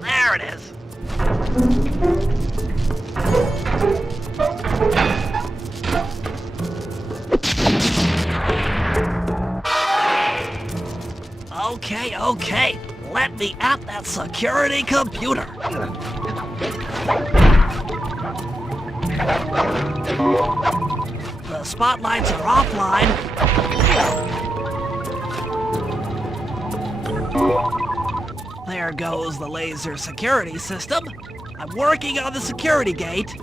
There it is. Okay. Let me at that security computer. The spotlights are offline. There goes the laser security system. I'm working on the security gate.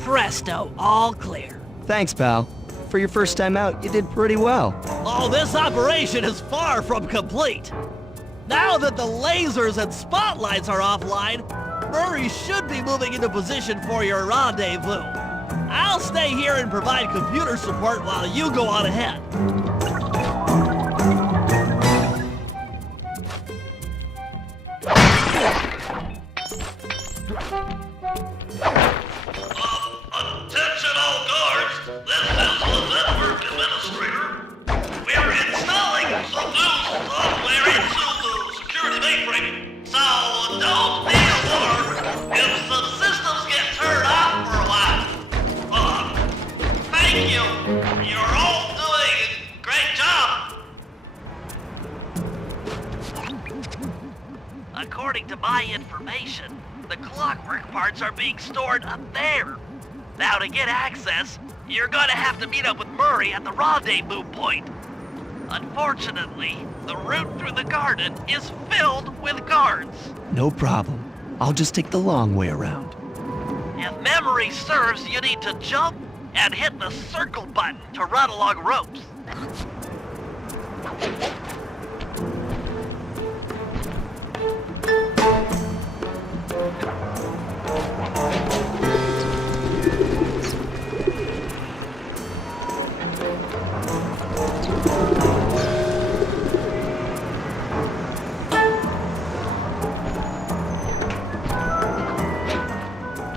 Presto, all clear. Thanks, pal. For your first time out, you did pretty well. Oh, this operation is far from complete. Now that the lasers and spotlights are offline, Murray should be moving into position for your rendezvous. I'll stay here and provide computer support while you go on ahead. Attention all guards, this is the network administrator. We're installing some new software into the security mainframe, so don't be alarmed if the systems get turned off for a while. Thank you. You're all doing a great job. According to my information, the clockwork parts are being stored up there. Now to get access, you're gonna have to meet up with Murray at the rendezvous point. Unfortunately, the route through the garden is filled with guards. No problem. I'll just take the long way around. If memory serves, you need to jump and hit the circle button to run along ropes.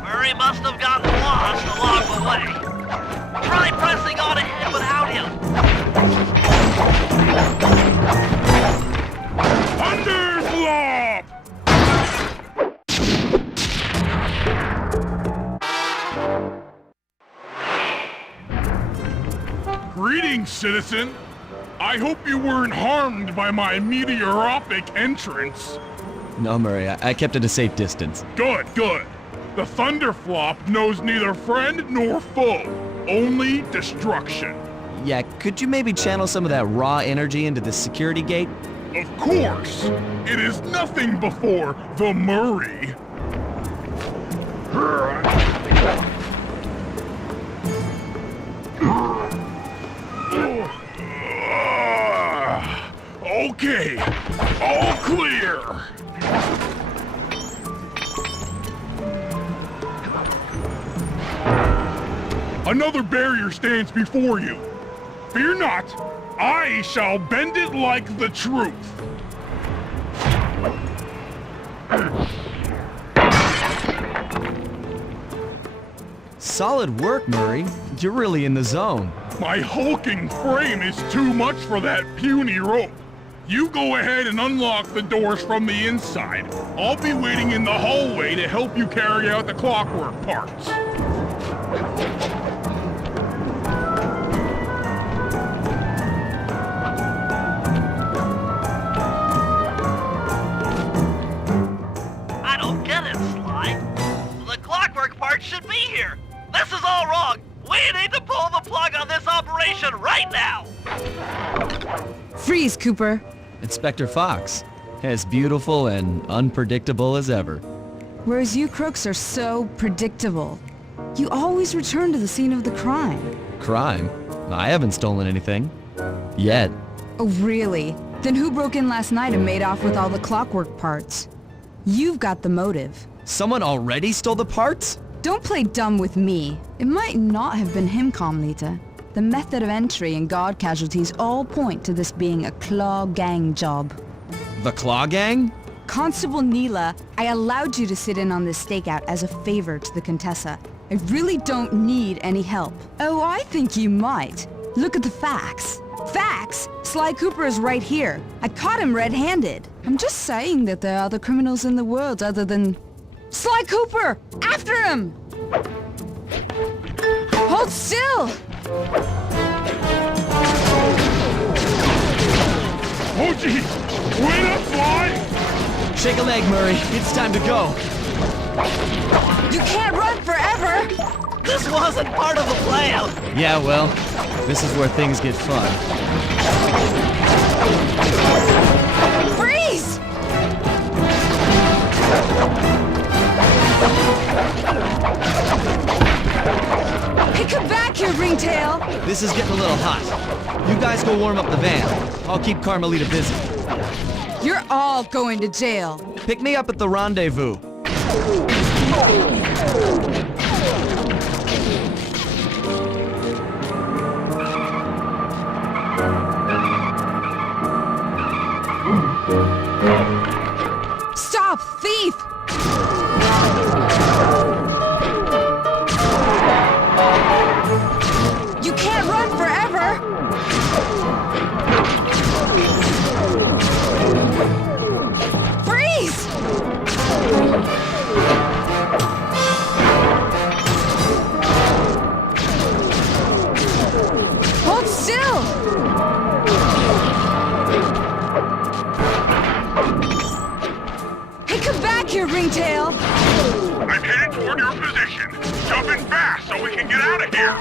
Murray must have gotten lost along the way. Try pressing on ahead without him. Thunderflop! Greetings, citizen. I hope you weren't harmed by my meteoropic entrance. No, Murray, I kept at a safe distance. Good. The Thunderflop knows neither friend nor foe, only destruction. Yeah, could you maybe channel some of that raw energy into the security gate? Of course, it is nothing before the Murray. Okay, all clear. Another barrier stands before you. Fear not, I shall bend it like the truth. Solid work, Murray. You're really in the zone. My hulking frame is too much for that puny rope. You go ahead and unlock the doors from the inside. I'll be waiting in the hallway to help you carry out the clockwork parts. I don't get it, Sly. The clockwork part should be here. This is all wrong. We need to pull the plug on this operation right now. Freeze, Cooper. Inspector Fox, as beautiful and unpredictable as ever. Whereas you crooks are so predictable. You always return to the scene of the crime. Crime? I haven't stolen anything. Yet. Oh, really? Then who broke in last night and made off with all the clockwork parts? You've got the motive. Someone already stole the parts? Don't play dumb with me. It might not have been him, Comlita. The method of entry and guard casualties all point to this being a Claw Gang job. The Claw Gang? Constable Neela, I allowed you to sit in on this stakeout as a favor to the Contessa. I really don't need any help. Oh, I think you might. Look at the facts. Facts! Sly Cooper is right here. I caught him red-handed. I'm just saying that there are other criminals in the world other than... Sly Cooper! After him! Hold still! Oh, geez! Wait up, Sly! Shake a leg, Murray. It's time to go. You can't run forever! This wasn't part of the plan! Yeah, well, this is where things get fun. Freeze! Hey, come back here, Ringtail! This is getting a little hot. You guys go warm up the van. I'll keep Carmelita busy. You're all going to jail. Pick me up at the rendezvous. Stop, thief! You can't run forever! Freeze! Hold still! Hey, come back here, Ringtail! I'm headed toward your position. Jump in fast so we can get out of here.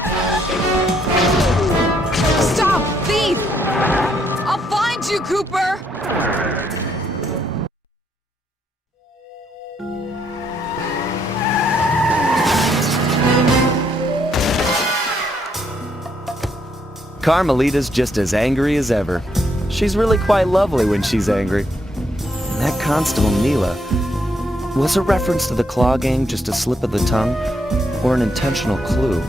Stop, thief! I'll find you, Cooper! Carmelita's just as angry as ever. She's really quite lovely when she's angry. And that Constable Neela, was a reference to the Claw Gang just a slip of the tongue, or an intentional clue?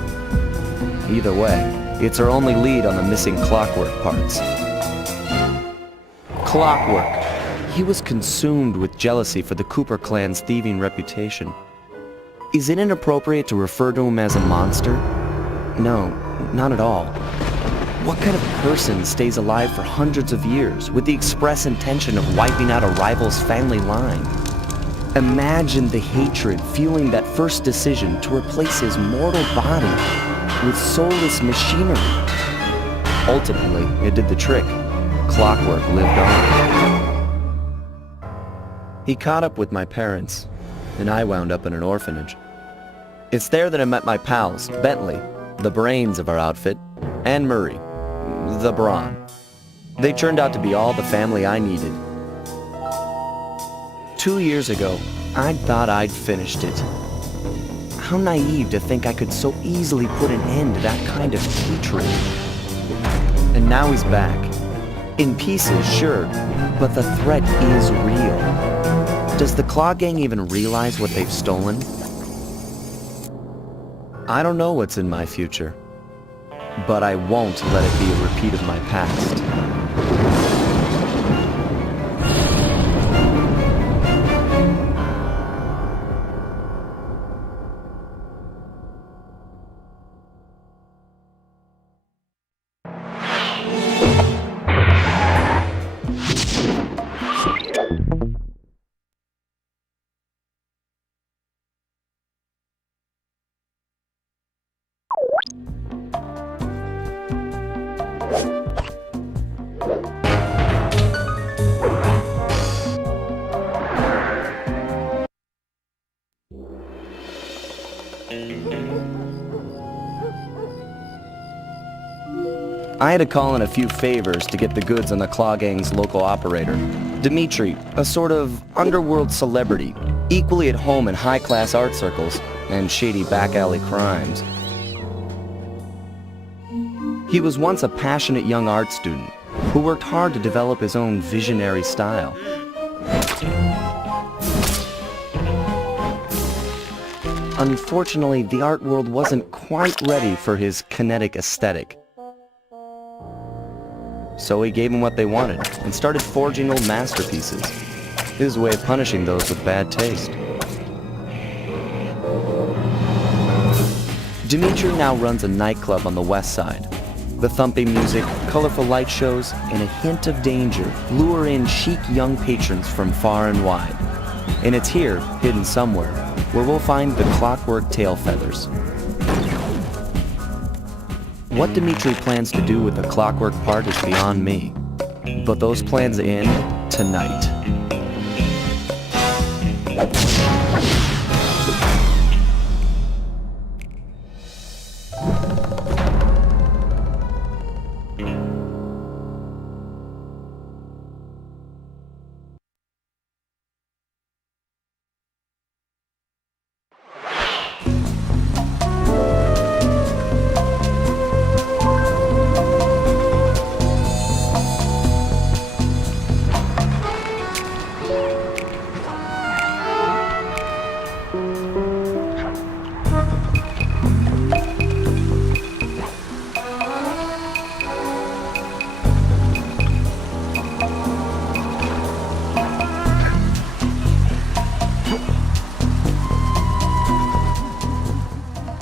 Either way, it's our only lead on the missing Clockwork parts. Clockwork. He was consumed with jealousy for the Cooper clan's thieving reputation. Is it inappropriate to refer to him as a monster? No, not at all. What kind of person stays alive for hundreds of years with the express intention of wiping out a rival's family line? Imagine the hatred fueling that first decision to replace his mortal body with soulless machinery. Ultimately, it did the trick. Clockwork lived on. He caught up with my parents, and I wound up in an orphanage. It's there that I met my pals, Bentley, the brains of our outfit, and Murray, the brawn. They turned out to be all the family I needed. 2 years ago, I thought I'd finished it. How naive to think I could so easily put an end to that kind of hatred. And now he's back. In pieces, sure, but the threat is real. Does the Claw Gang even realize what they've stolen? I don't know what's in my future, but I won't let it be a repeat of my past. I had to call in a few favors to get the goods on the Claw Gang's local operator, Dimitri, a sort of underworld celebrity, equally at home in high-class art circles and shady back-alley crimes. He was once a passionate young art student who worked hard to develop his own visionary style. Unfortunately, the art world wasn't quite ready for his kinetic aesthetic. So he gave them what they wanted and started forging old masterpieces. His way of punishing those with bad taste. Dimitri now runs a nightclub on the west side. The thumping music, colorful light shows, and a hint of danger lure in chic young patrons from far and wide. And it's here, hidden somewhere, where we'll find the Clockwork Tail Feathers. What Dimitri plans to do with the clockwork part is beyond me. But those plans end tonight.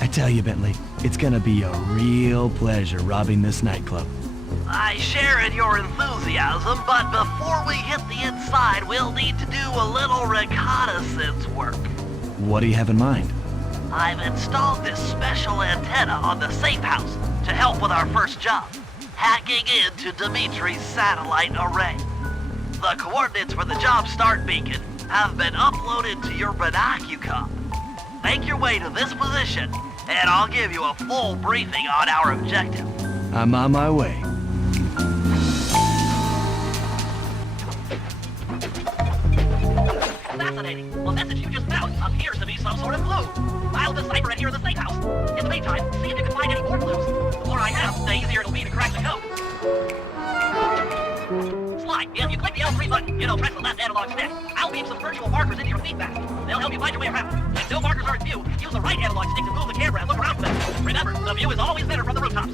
I tell you, Bentley, it's gonna be a real pleasure robbing this nightclub. I share in your enthusiasm, but before we hit the inside, we'll need to do a little reconnaissance work. What do you have in mind? I've installed this special antenna on the safe house to help with our first job, hacking into Dimitri's satellite array. The coordinates for the job start beacon have been uploaded to your binocucom. Make your way to this position, and I'll give you a full briefing on our objective. I'm on my way. Fascinating. The message you just found appears to be some sort of clue. I'll decipher it here in the safe house. In the meantime, see if you can find any more clues. The more I have, the easier it'll be to crack the code. Slide. If you click the L3 button, press the left analog stick. I'll beam some virtual markers into your feedback. They'll help you find your way around. If no markers are in view, use the right analog stick to move the camera and look around for them. Remember, the view is always better from the rooftops.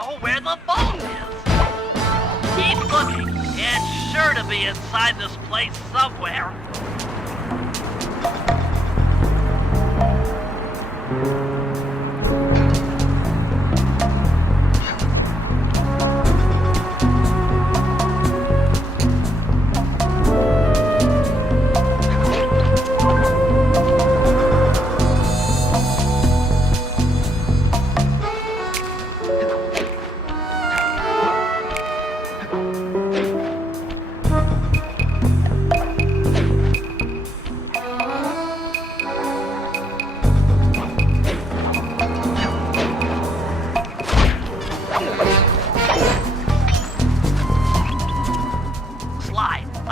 know where the vault is. Keep looking. It's sure to be inside this place somewhere.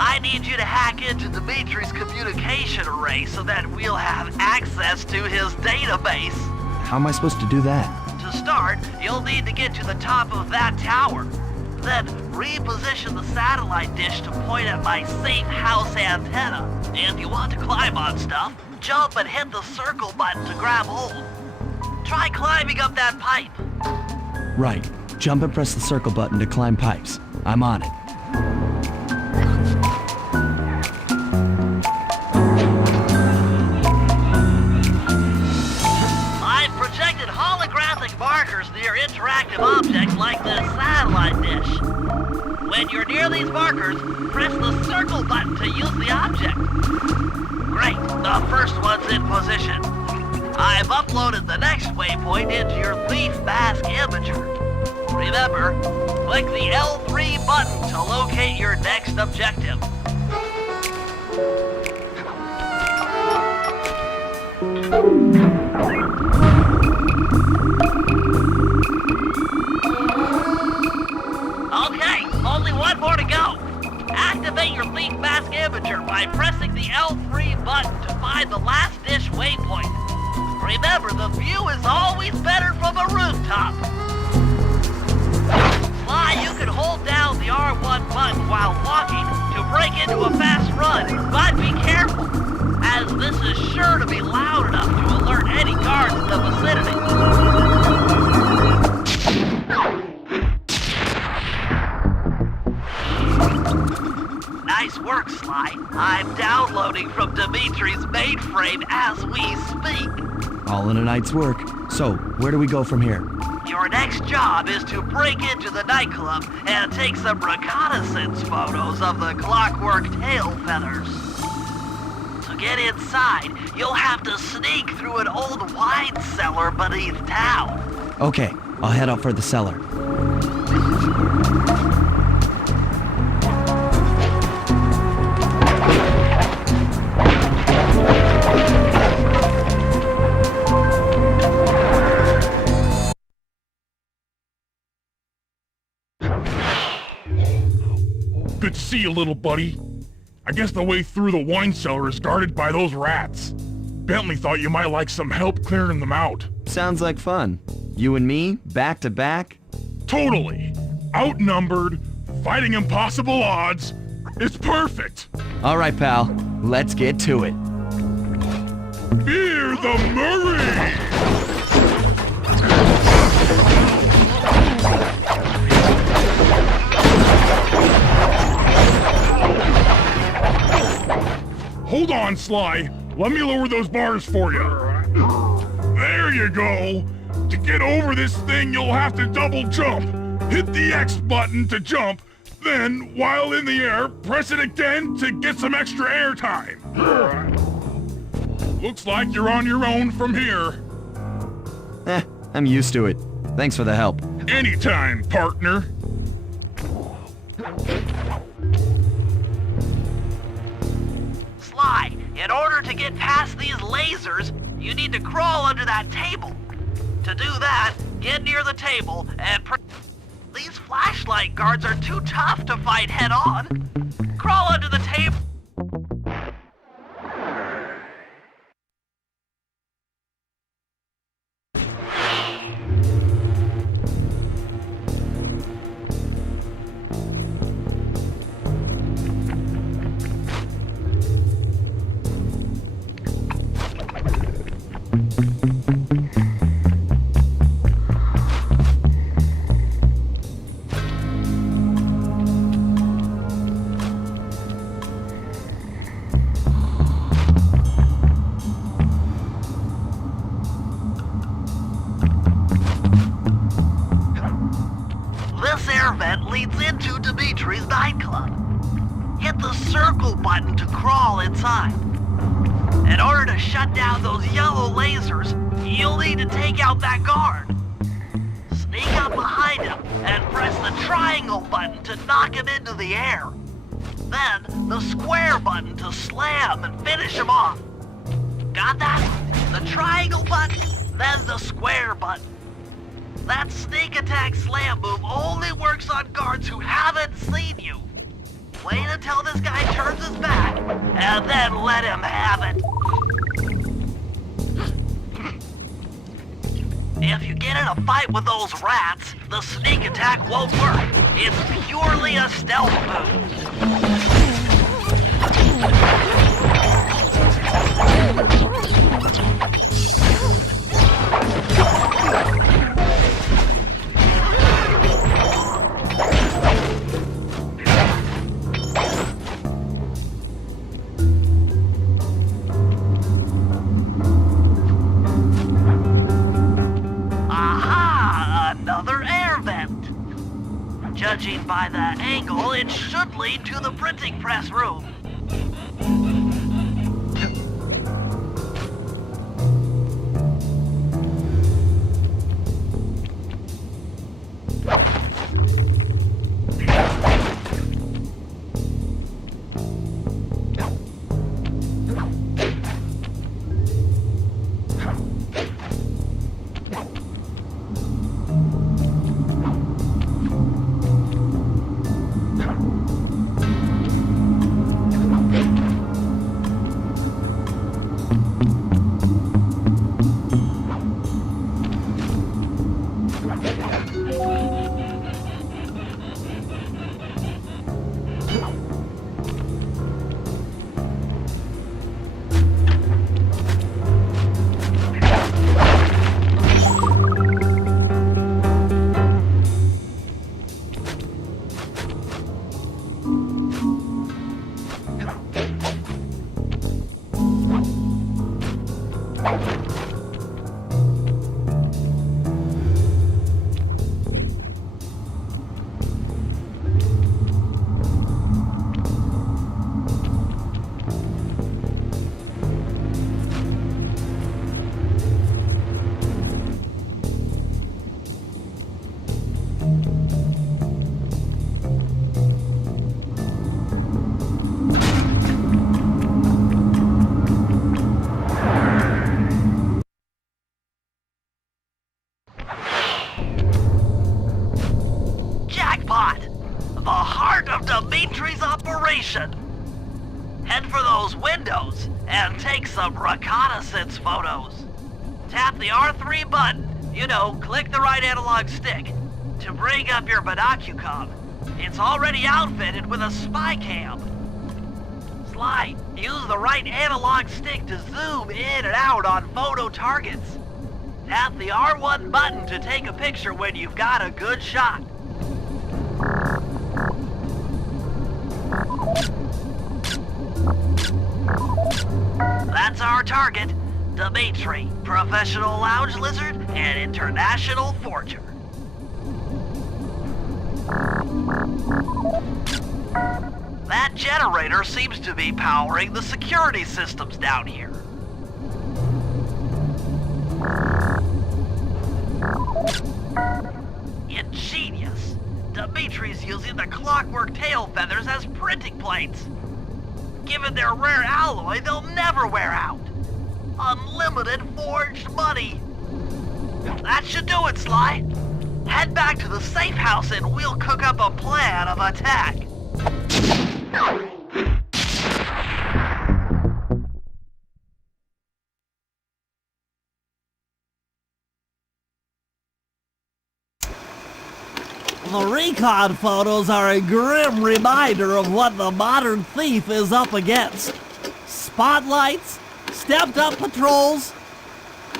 I need you to hack into Dimitri's communication array so that we'll have access to his database. How am I supposed to do that? To start, you'll need to get to the top of that tower. Then reposition the satellite dish to point at my safe house antenna. If you want to climb on stuff, jump and hit the circle button to grab hold. Try climbing up that pipe. Right. Jump and press the circle button to climb pipes. I'm on it. I've projected holographic markers near interactive objects like this satellite dish. When you're near these markers, press the circle button to use the object. Great, the first one's in position. I've uploaded the next waypoint into your leaf mask imager. Remember, click the L3 button to locate your next objective. Okay, only one more to go. Activate your leaf mask imager by pressing the L3 button to find the last dish waypoint. Remember, the view is always better from a rooftop. Sly, you can hold down the R1 button while walking to break into a fast run, but be careful, as this is sure to be loud enough to alert any guards in the vicinity. Nice work, Sly. I'm downloading from Dimitri's mainframe as we speak. All in a night's work. So, where do we go from here? Your next job is to break into the nightclub and take some reconnaissance photos of the clockwork tail feathers. To get inside, you'll have to sneak through an old wine cellar beneath town. Okay, I'll head out for the cellar. Good to see you, little buddy. I guess the way through the wine cellar is guarded by those rats. Bentley thought you might like some help clearing them out. Sounds like fun. You and me, back to back? Totally. Outnumbered, fighting impossible odds. It's perfect. All right, pal. Let's get to it. Fear the Murray! Hold on, Sly. Let me lower those bars for you. There you go. To get over this thing, you'll have to double jump. Hit the X button to jump, then, while in the air, press it again to get some extra air time. Looks like you're on your own from here. I'm used to it. Thanks for the help. Anytime, partner. Sly, in order to get past these lasers, you need to crawl under that table. To do that, get near the table and these flashlight guards are too tough to fight head-on. Crawl under the table. air vent leads into Dimitri's nightclub. Hit the circle button to crawl inside. In order to shut down those yellow lasers, you'll need to take out that guard. Sneak up behind him and press the triangle button to knock him into the air. Then, the square button to slam and finish him off. Got that? The triangle button, then the square button. That sneak attack slam move only works on guards who haven't seen you. Wait until this guy turns his back, and then let him have it. If you get in a fight with those rats, the sneak attack won't work. It's purely a stealth move. Judging by the angle, it should lead to the printing press room. The heart of Dimitri's operation. Head for those windows and take some reconnaissance photos. Tap the R3 button, click the right analog stick, to bring up your binocucom. It's already outfitted with a spy cam. Sly, use the right analog stick to zoom in and out on photo targets. Tap the R1 button to take a picture when you've got a good shot. That's our target, Dimitri, professional lounge lizard and international forger. That generator seems to be powering the security systems down here. Ingenious. Dimitri's using the clockwork tail feathers as printing plates. Given their rare alloy, they'll never wear out. Unlimited forged money. That should do it, Sly. Head back to the safe house and we'll cook up a plan of attack. The recon photos are a grim reminder of what the modern thief is up against. Spotlights, stepped-up patrols.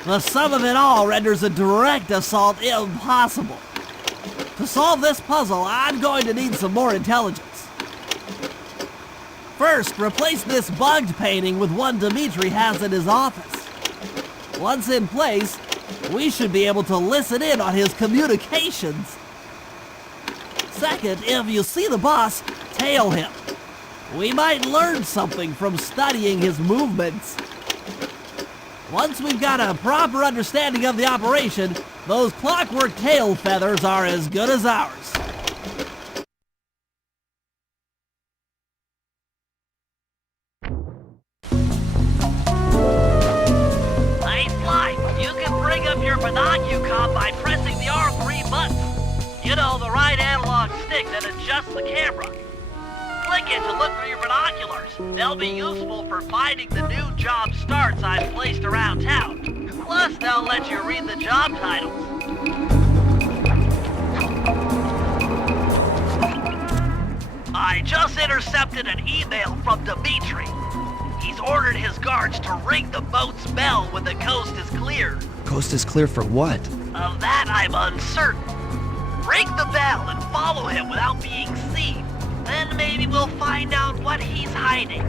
The sum of it all renders a direct assault impossible. To solve this puzzle, I'm going to need some more intelligence. First, replace this bugged painting with one Dimitri has in his office. Once in place, we should be able to listen in on his communications. Second, if you see the boss, tail him. We might learn something from studying his movements. Once we've got a proper understanding of the operation, those clockwork tail feathers are as good as ours. Hey, Sly, you can bring up your binocucom by pressing the R3 button. You know, the right analog stick that adjusts the camera. Click it to look for your binoculars. They'll be useful for finding the new job starts I've placed around town. Plus, they'll let you read the job titles. I just intercepted an email from Dimitri. He's ordered his guards to ring the boat's bell when the coast is clear. Coast is clear for what? Of that, I'm uncertain. Ring the bell and follow him without being seen. Then maybe we'll find out what he's hiding.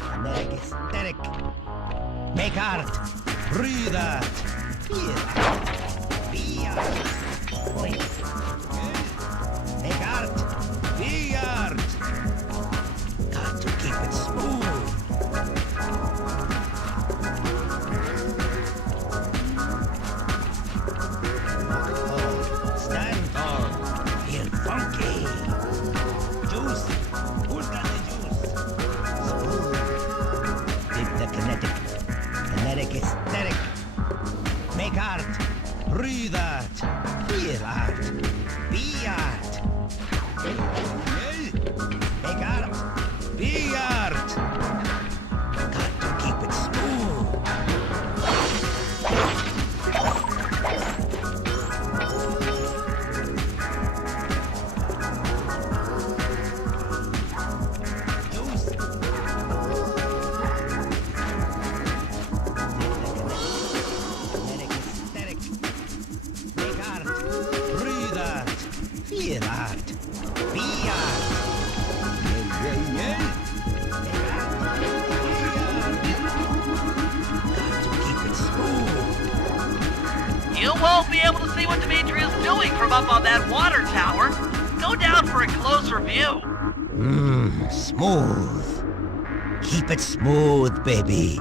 Kinetic aesthetic. Make art. Breathe art. Feel art. Be art. Make art. Be art. Got to keep it smooth. Walk tall. Stand tall. Feel funky. Juice. Who's got the juice? Smooth. Dig the kinetic aesthetic. Make art. Breathe art. Feel art. Be art. Make art. Be art. Got to keep it smooth. Juice. Kinetic aesthetic. Make art. Breathe art. Feel art. Be art. Yeah. Make art. Be art. Got to keep it smooth. You won't be able to see what Dimitri is doing from up on that water tower. Go down for a closer view. Smooth. Keep it smooth, baby.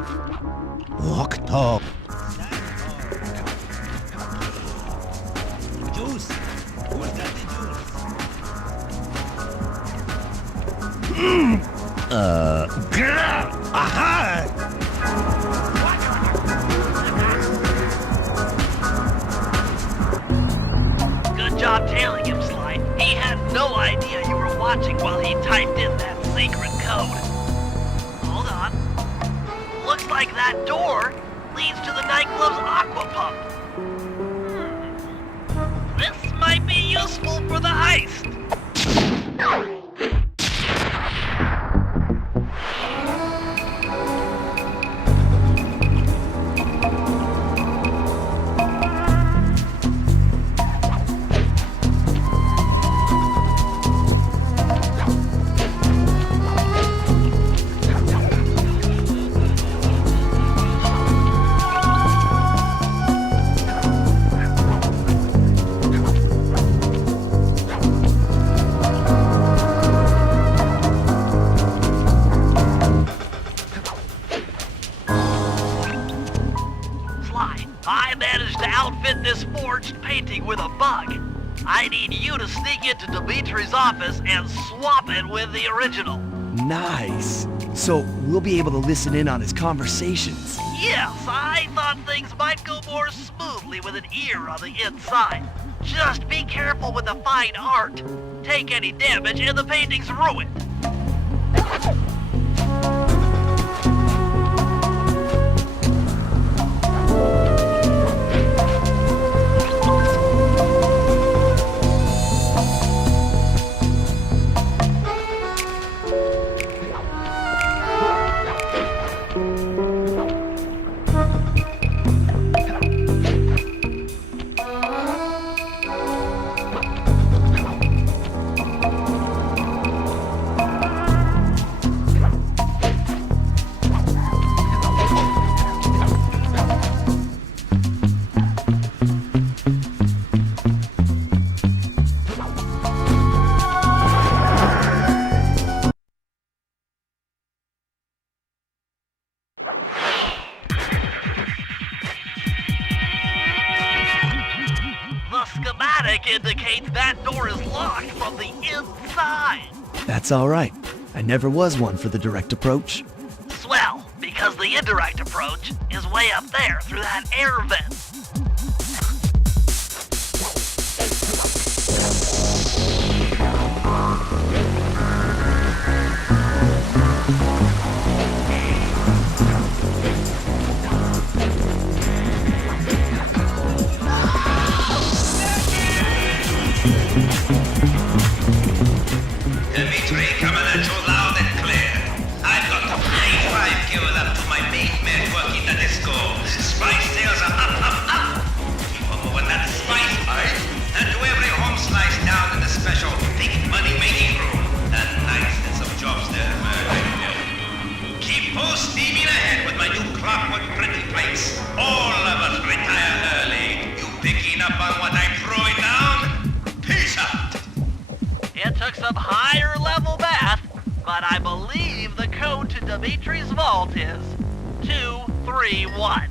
Walk tall. Stand tall. Juice. Who's got the juice? Aha! Good job tailing him, Sly. He had no idea you were watching while he typed in that secret code. Hold on. Looks like that door leads to the nightclub's aqua pump. This might be useful for the heist. Sly, I managed to outfit this forged painting with a bug. I need you to sneak into Dimitri's office and swap it with the original. Nice. So we'll be able to listen in on his conversations. Yes, I thought things might go more smoothly with an ear on the inside. Just be careful with the fine art. Take any damage and the painting's ruined. The schematic indicates that door is locked from the inside. That's all right. I never was one for the direct approach. Swell, because the indirect approach is way up there through that air vent. Dimitri, coming at you loud and clear. I've got to pay 5 give up to my main man working the disco. Spice sales are up. Keep on moving that spice pipe. And to every home slice down in the special big money making room. And nice of jobs there, man. Keep full steaming ahead with my new clockwork pretty plates. All of us retire early. You picking up on what I'm throwing down? Peace out. It took some higher level math, but I believe the code to Dimitri's vault is 231.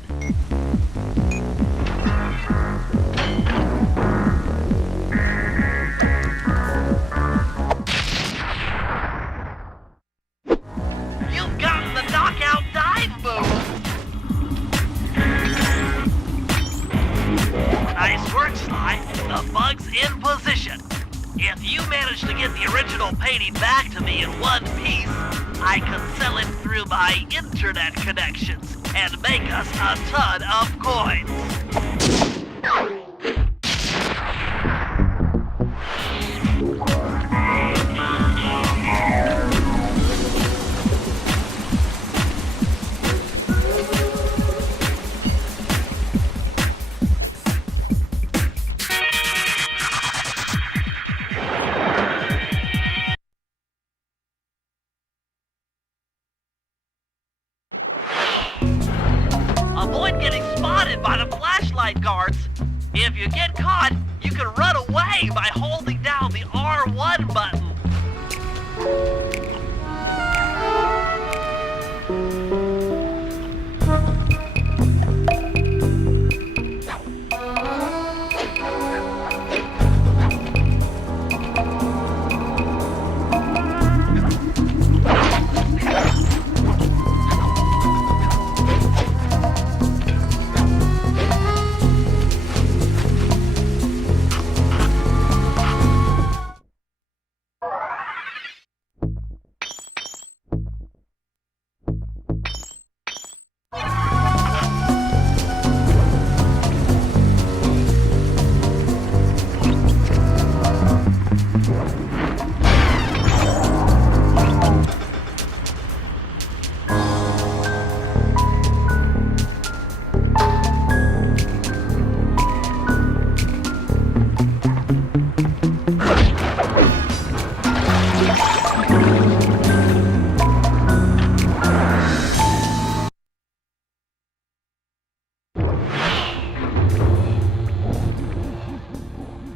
You've gotten the knockout dive move. Nice work, Sly. The bug's in position. If you manage to get the original painting back to me in one piece, I can sell it through my internet connections and make us a ton of coins. Avoid getting spotted by the flashlight guards. If you get caught, you can run away by holding down the R1 button.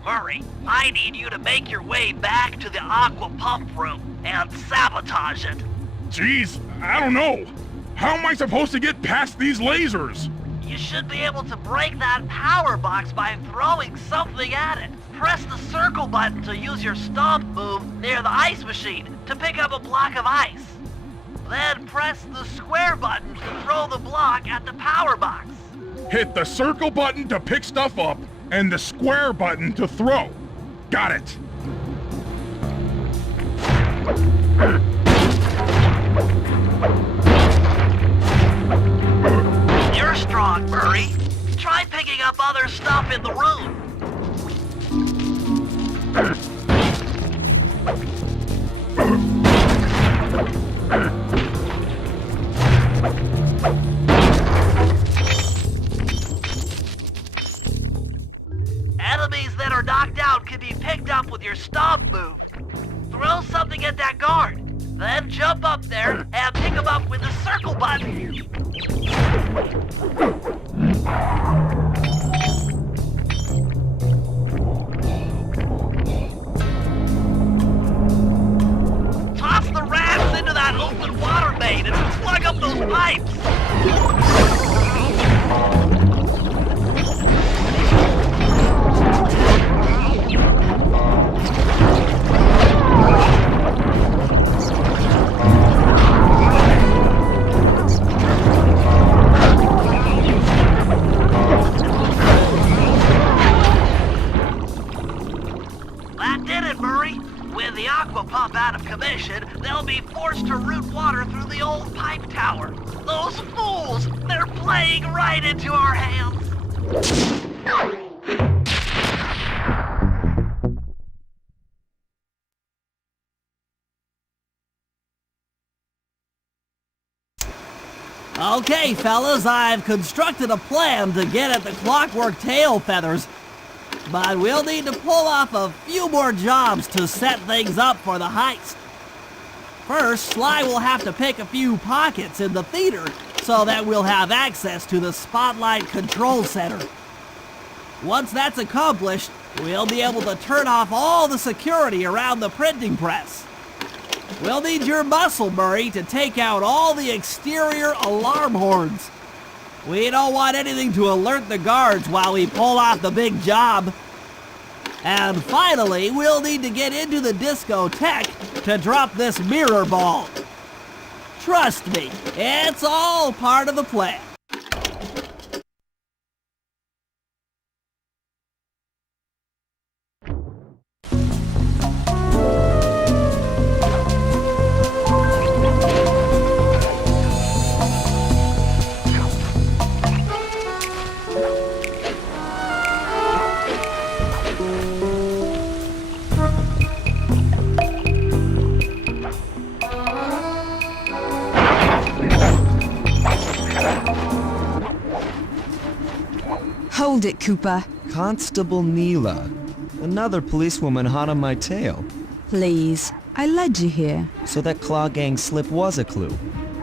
Murray, I need you to make your way back to the aqua pump room and sabotage it. Jeez, I don't know. How am I supposed to get past these lasers? You should be able to break that power box by throwing something at it. Press the circle button to use your stomp move near the ice machine to pick up a block of ice. Then press the square button to throw the block at the power box. Hit the circle button to pick stuff up, and the square button to throw. Got it. You're strong, Murray. Try picking up other stuff in the room. Enemies that are knocked out can be picked up with your stomp move. Throw something at that guard, then jump up there and pick him up with the circle button. Toss the rats into that open water main and plug up those pipes. Pump out of commission, they'll be forced to route water through the old pipe tower. Those fools! They're playing right into our hands! Okay, fellas, I've constructed a plan to get at the clockwork tail feathers. But we'll need to pull off a few more jobs to set things up for the heist. First, Sly will have to pick a few pockets in the theater so that we'll have access to the Spotlight Control Center. Once that's accomplished, we'll be able to turn off all the security around the printing press. We'll need your muscle, Murray, to take out all the exterior alarm horns. We don't want anything to alert the guards while we pull off the big job. And finally, we'll need to get into the discotheque to drop this mirror ball. Trust me, it's all part of the plan. Hold it, Cooper. Constable Neela. Another policewoman hot on my tail. Please. I led you here. So that Claw Gang slip was a clue.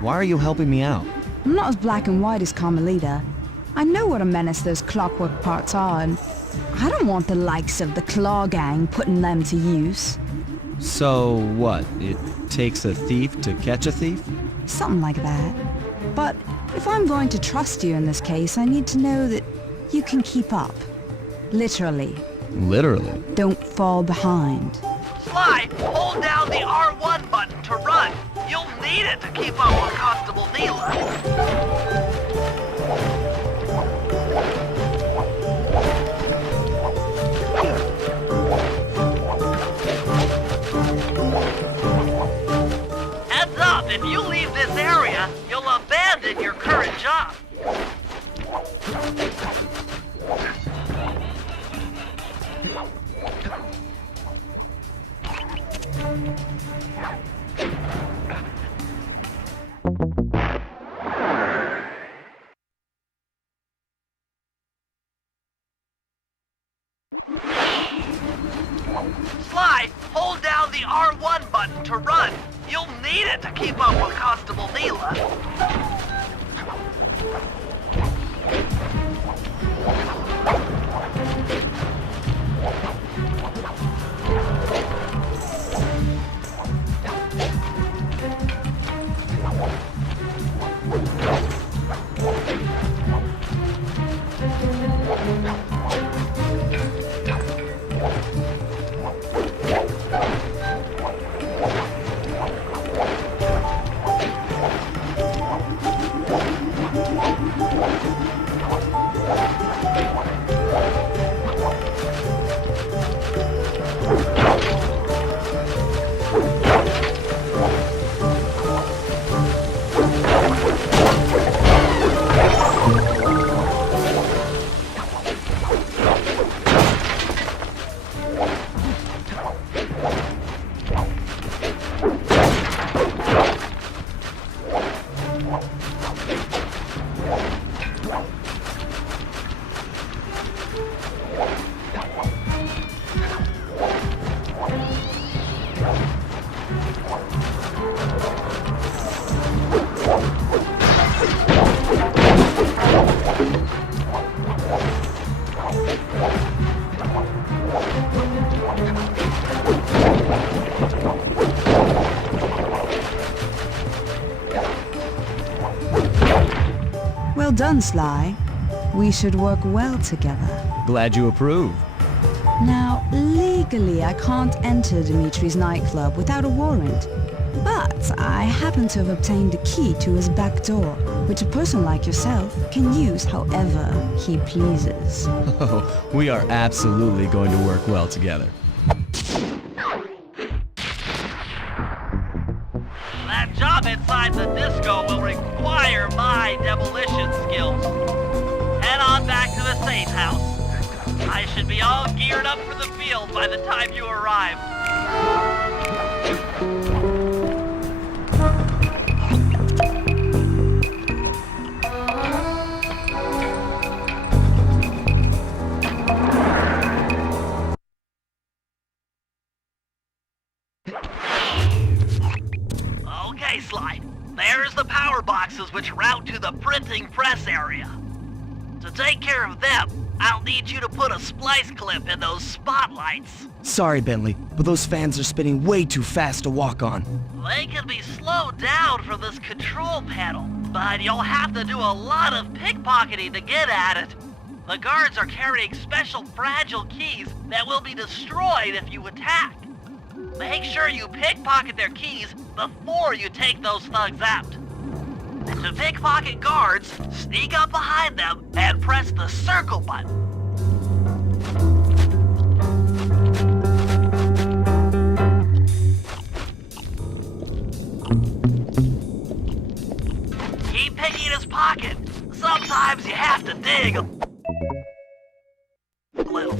Why are you helping me out? I'm not as black and white as Carmelita. I know what a menace those clockwork parts are, and I don't want the likes of the Claw Gang putting them to use. So what? It takes a thief to catch a thief? Something like that. But if I'm going to trust you in this case, I need to know that you can keep up. Literally. Literally? Don't fall behind. Sly, hold down the R1 button to run. You'll need it to keep up with Constable Neela. Heads up, if you leave this area, you'll abandon your current job. Sly, hold down the R1 button to run. You'll need it to keep up with Constable Neela. Well done, Sly. We should work well together. Glad you approve. Now, legally, I can't enter Dimitri's nightclub without a warrant. But I happen to have obtained a key to his back door, which a person like yourself can use however he pleases. Oh, we are absolutely going to work well together. That job inside the disco will require my demolition skills. Head on back to the safe house. I should be all geared up for the field by the time you arrive. Okay, Sly. There's the power boxes which route to the printing press area. To take care of them, I'll need you to put a splice clip in those spotlights. Sorry, Bentley, but those fans are spinning way too fast to walk on. They can be slowed down from this control panel, but you'll have to do a lot of pickpocketing to get at it. The guards are carrying special fragile keys that will be destroyed if you attack. Make sure you pickpocket their keys before you take those thugs out. To pickpocket guards, sneak up behind them and press the circle button. Keep picking his pocket. Sometimes you have to dig a little.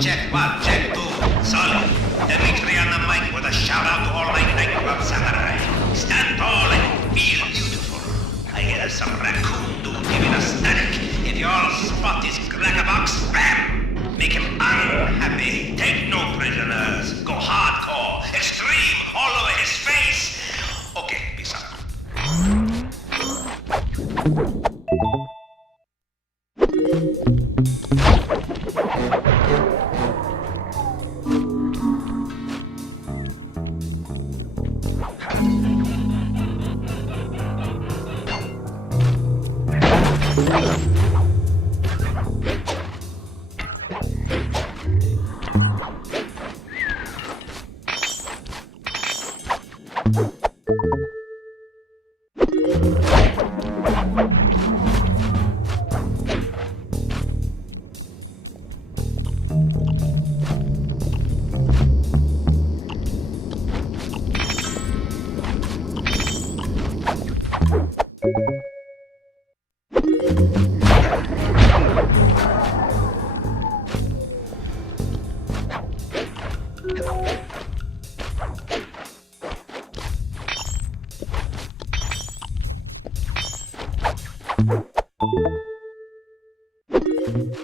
Check 1, check 2. Solid. Dimitri on the mic with a shout out to all my nightclub samurai. Stand tall and feel beautiful. I hear some raccoon dude giving us static. If you all spot this crackerbox, bam! Make him unhappy. Take no prisoners. Go hardcore. Extreme all over his face. Okay, peace out.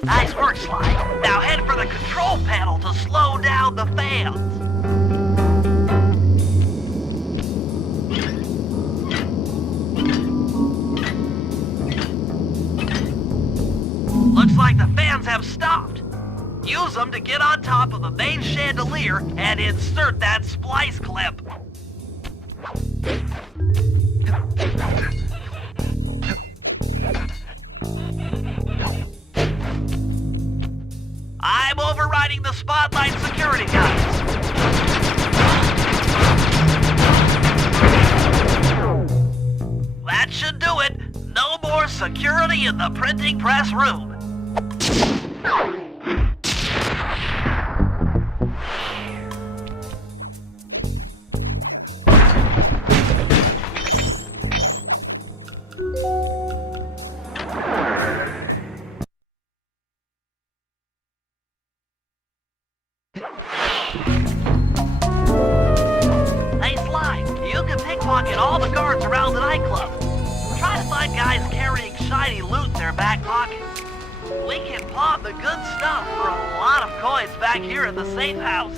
Nice work, Sly. Now head for the control panel to slow down the fans. Looks like the fans have stopped. Use them to get on top of the main chandelier and insert that splice clip. I'm overriding the spotlight security guys. security in the printing press room. Hey Sly, you can pickpocket all the guards around the nightclub. Try to find guys carrying shiny loot in their back pockets. We can pawn the good stuff for a lot of coins back here in the safe house.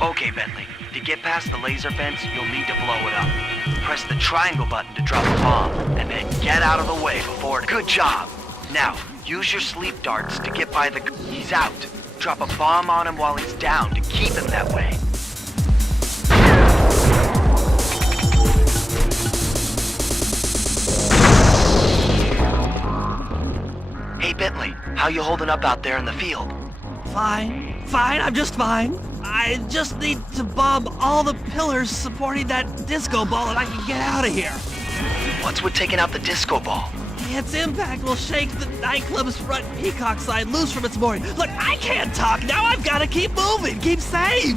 Okay, Bentley. To get past the laser fence, you'll need to blow it up. Press the triangle button to drop a bomb, and then get out of the way before it... Good job! Now, use your sleep darts to get by the... He's out. Drop a bomb on him while he's down to keep him that way. Hey, Bentley, how you holding up out there in the field? Fine, I'm just fine. I just need to bomb all the pillars supporting that disco ball and I can get out of here. What's with taking out the disco ball? Its impact will shake the nightclub's front peacock sign loose from its mooring. Look, I can't talk now. I've got to keep moving, keep safe.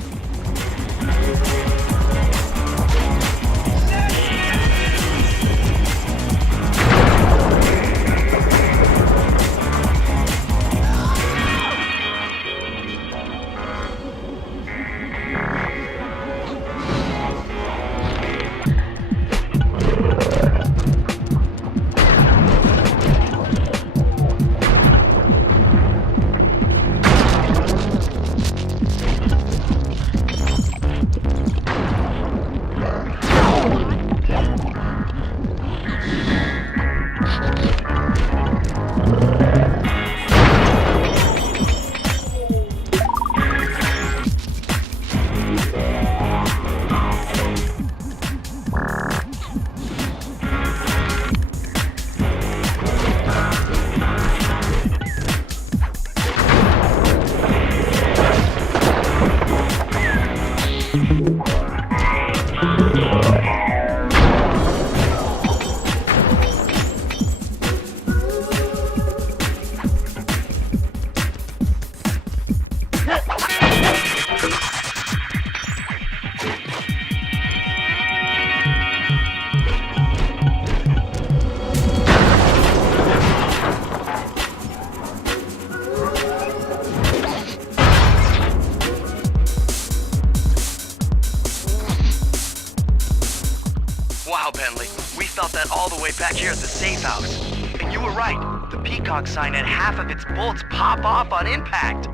Wow, Bentley, we felt that all the way back here at the safe house. And you were right, the peacock sign had half of its bolts pop off on impact.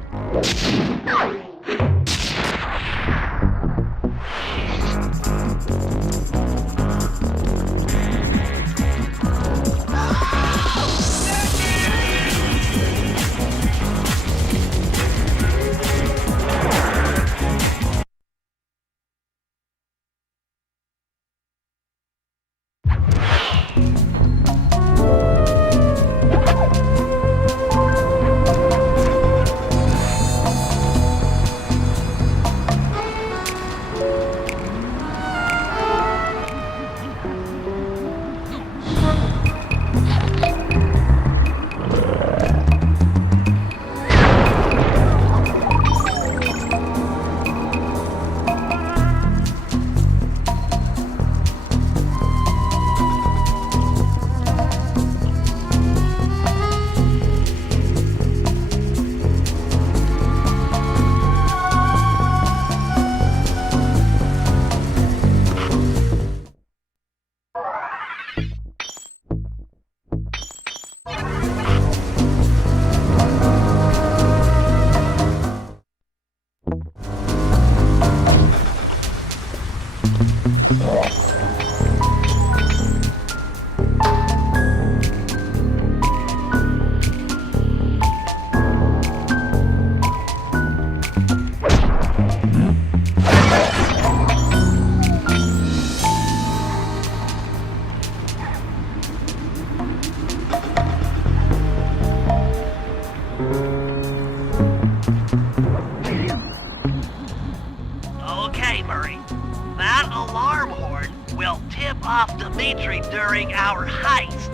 will tip off Dimitri during our heist.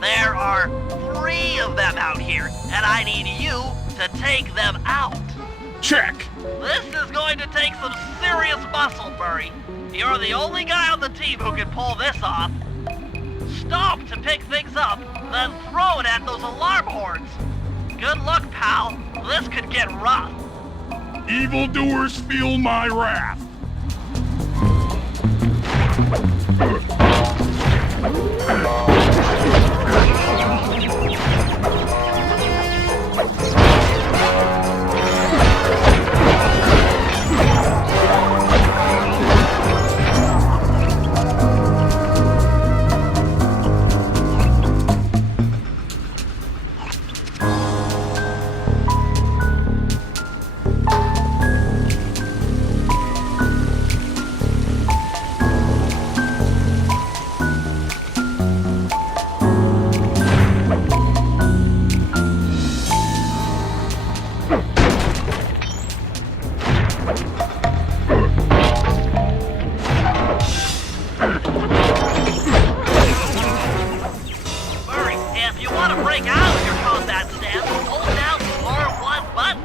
There are 3 of them out here, and I need you to take them out. Check. This is going to take some serious muscle, Murray. You're the only guy on the team who can pull this off. Stop to pick things up, then throw it at those alarm horns. Good luck, pal. This could get rough. Evildoers feel my wrath. Murray, if you want to break out of your combat stance, hold down the R1 button.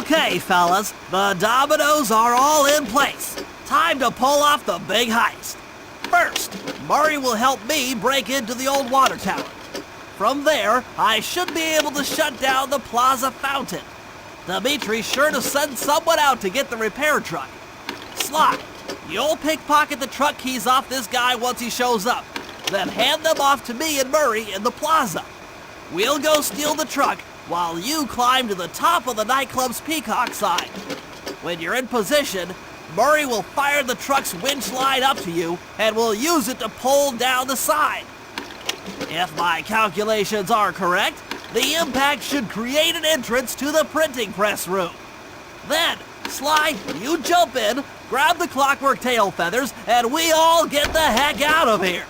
Okay, fellas, the dominoes are all in place. Time to pull off the big heist. First, Murray will help me break into the old water tower. From there, I should be able to shut down the plaza fountain. Dimitri's sure to send someone out to get the repair truck. Sly, you'll pickpocket the truck keys off this guy once he shows up, then hand them off to me and Murray in the plaza. We'll go steal the truck while you climb to the top of the nightclub's peacock sign. When you're in position, Murray will fire the truck's winch line up to you and will use it to pull down the sign. If my calculations are correct, the impact should create an entrance to the printing press room. Then, Sly, you jump in, grab the clockwork tail feathers, and we all get the heck out of here.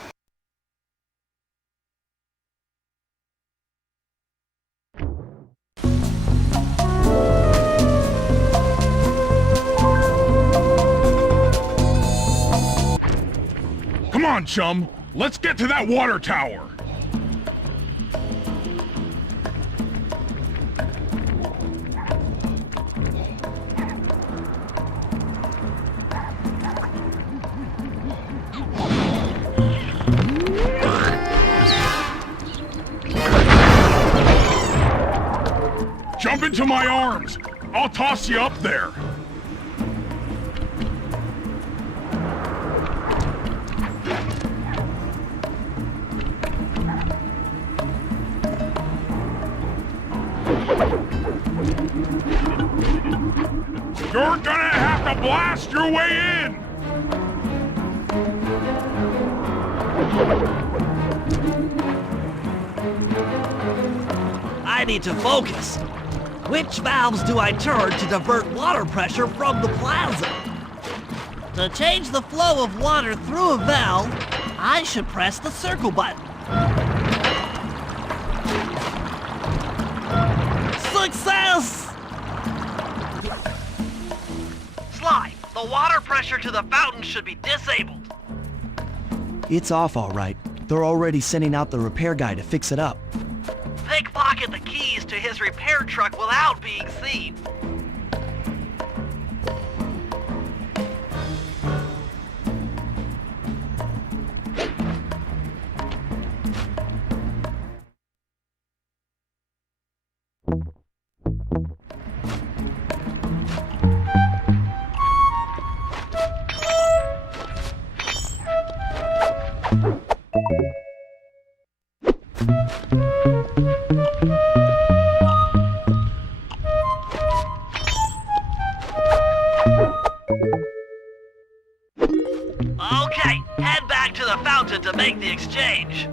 Come on, chum. Let's get to that water tower. Jump into my arms. I'll toss you up there. You're gonna have to blast your way in! I need to focus. Which valves do I turn to divert water pressure from the plaza? To change the flow of water through a valve, I should press the circle button. Success! Sly, the water pressure to the fountain should be disabled. It's off all right. They're already sending out the repair guy to fix it up. Pickpocket the keys to his repair truck without being seen. option to make the exchange.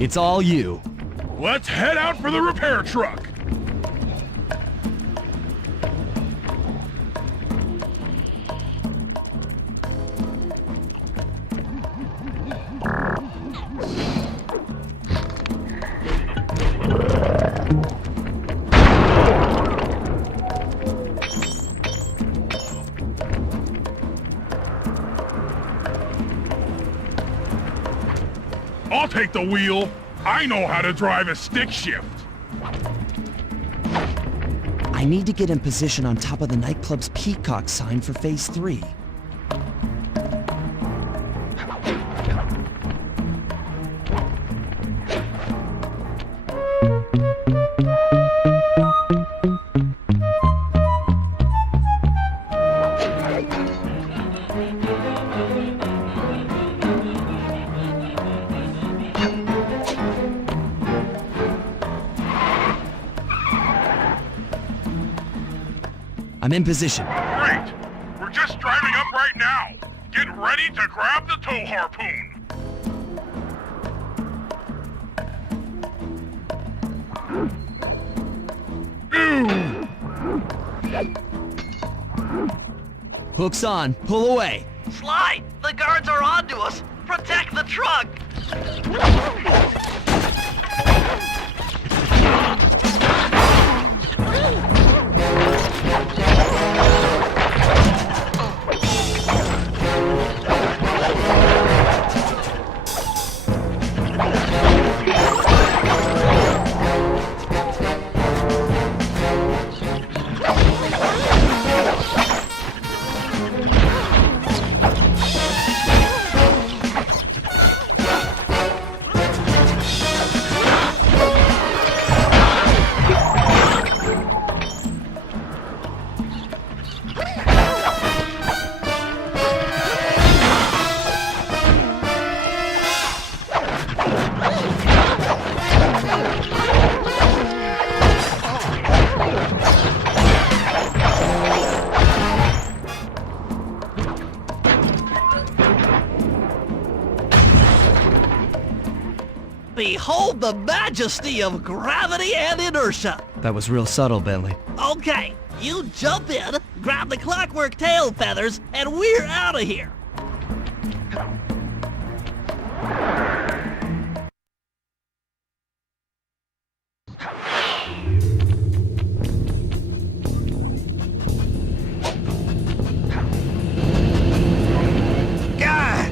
It's all you. Let's head out for the repair truck. I'll take the wheel. I know how to drive a stick shift. I need to get in position on top of the nightclub's peacock sign for Phase 3. I'm in position. Great! We're just driving up right now. Get ready to grab the tow harpoon. Hook's on. Pull away. Sly, the guards are onto us. Protect the truck. Behold the majesty of gravity and inertia. That was real subtle, Bentley. Okay, you jump in, grab the clockwork tail feathers, and we're out of here. Gah!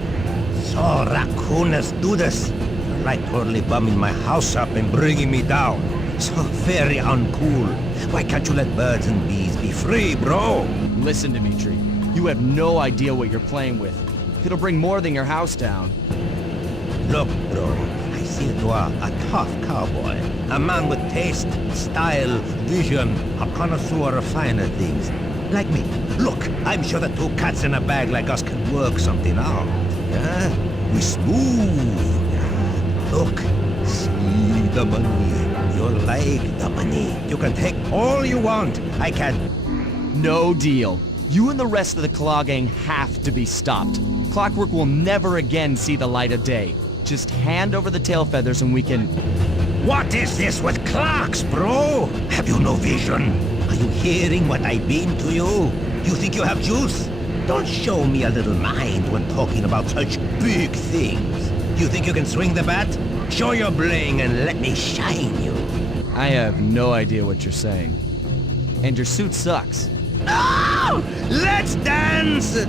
So raccooners do this. You're like totally bumming my house up and bringing me down. So very uncool. Why can't you let birds and bees be free, bro? Listen, Dimitri. You have no idea what you're playing with. It'll bring more than your house down. Look, bro, I see you are a tough cowboy. A man with taste, style, vision, a connoisseur of finer things. Like me. Look, I'm sure that two cats in a bag like us can work something out. Yeah? We smooth. Yeah? Look, see the money. You'll like the money. You can take all you want. I can... No deal. You and the rest of the Claw Gang have to be stopped. Clockwork will never again see the light of day. Just hand over the tail feathers and we can... What is this with clocks, bro? Have you no vision? Are you hearing what I mean to you? You think you have juice? Don't show me a little mind when talking about such big things. You think you can swing the bat? Show your bling and let me shine you. I have no idea what you're saying. And your suit sucks. No! Let's dance!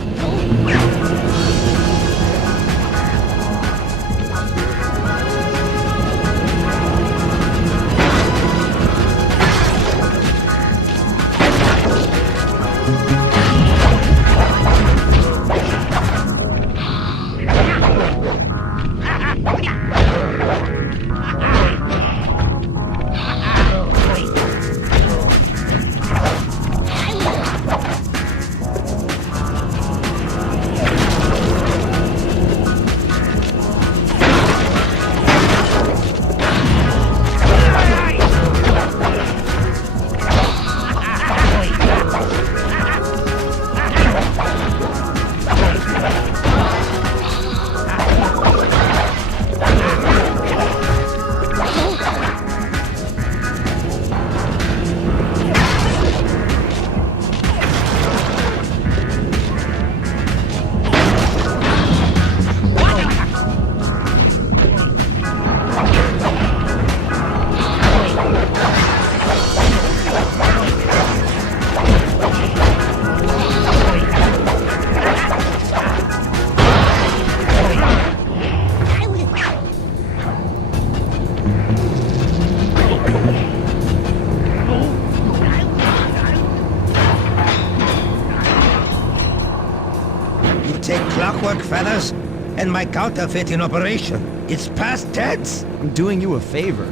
clockwork feathers and my counterfeiting operation. It's past tense. I'm doing you a favor.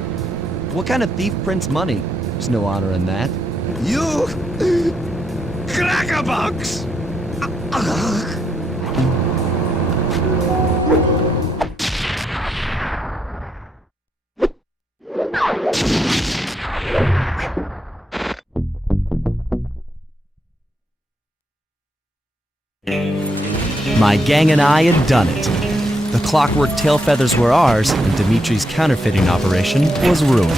What kind of thief prints money? There's no honor in that. You... crackerbox! My gang and I had done it. The clockwork tail feathers were ours, and Dimitri's counterfeiting operation was ruined.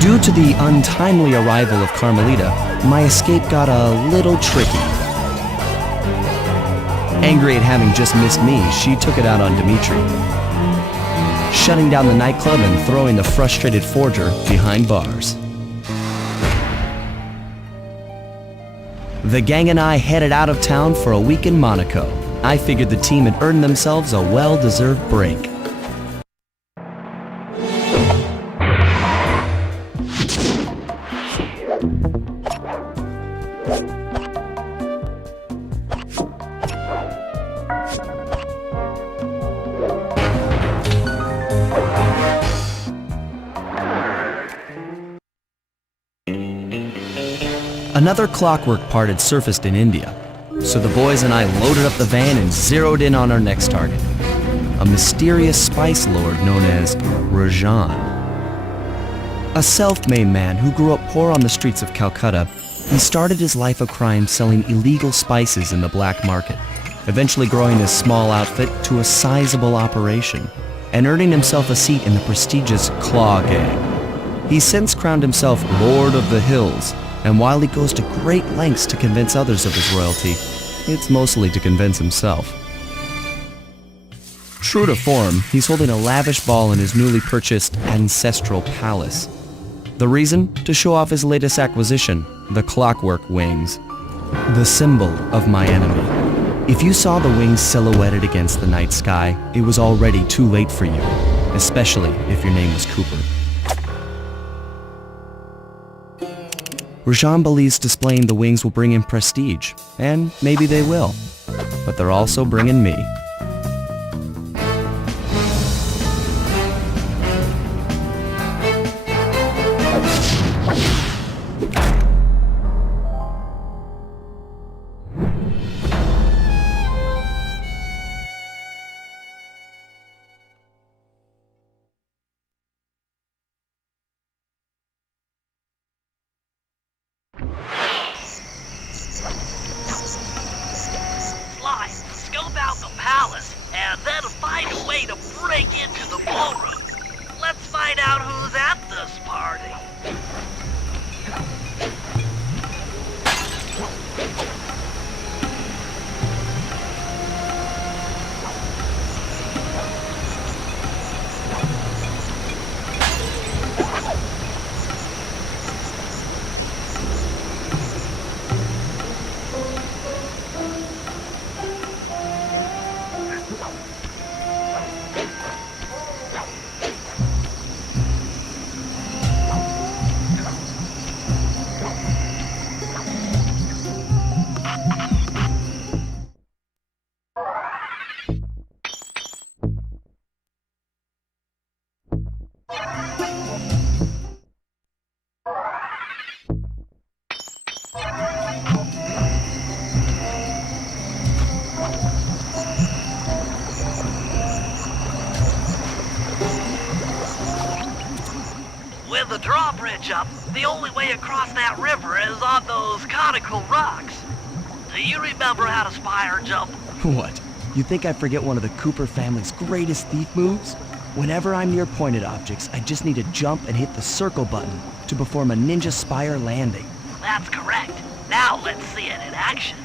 Due to the untimely arrival of Carmelita, my escape got a little tricky. Angry at having just missed me, she took it out on Dimitri, shutting down the nightclub and throwing the frustrated forger behind bars. The gang and I headed out of town for a week in Monaco. I figured the team had earned themselves a well-deserved break. Another clockwork part had surfaced in India, so the boys and I loaded up the van and zeroed in on our next target, a mysterious spice lord known as Rajan. A self-made man who grew up poor on the streets of Calcutta, he started his life of crime selling illegal spices in the black market, eventually growing his small outfit to a sizable operation, and earning himself a seat in the prestigious Claw Gang. He's since crowned himself Lord of the Hills, and while he goes to great lengths to convince others of his royalty, it's mostly to convince himself. True to form, he's holding a lavish ball in his newly purchased ancestral palace. The reason? To show off his latest acquisition, the clockwork wings, the symbol of my enemy. If you saw the wings silhouetted against the night sky, it was already too late for you, especially if your name was Cooper. Rajan believes displaying the wings will bring him prestige, and maybe they will, but they're also bringing me. Scope out the palace, and then find a way to break into the ballroom. Let's find out who's at this party. With the drawbridge up, the only way across that river is on those conical rocks. Do you remember how to spy or jump? What? You think I forget one of the Cooper family's greatest thief moves? Whenever I'm near pointed objects, I just need to jump and hit the circle button to perform a ninja spire landing. That's correct. Now let's see it in action.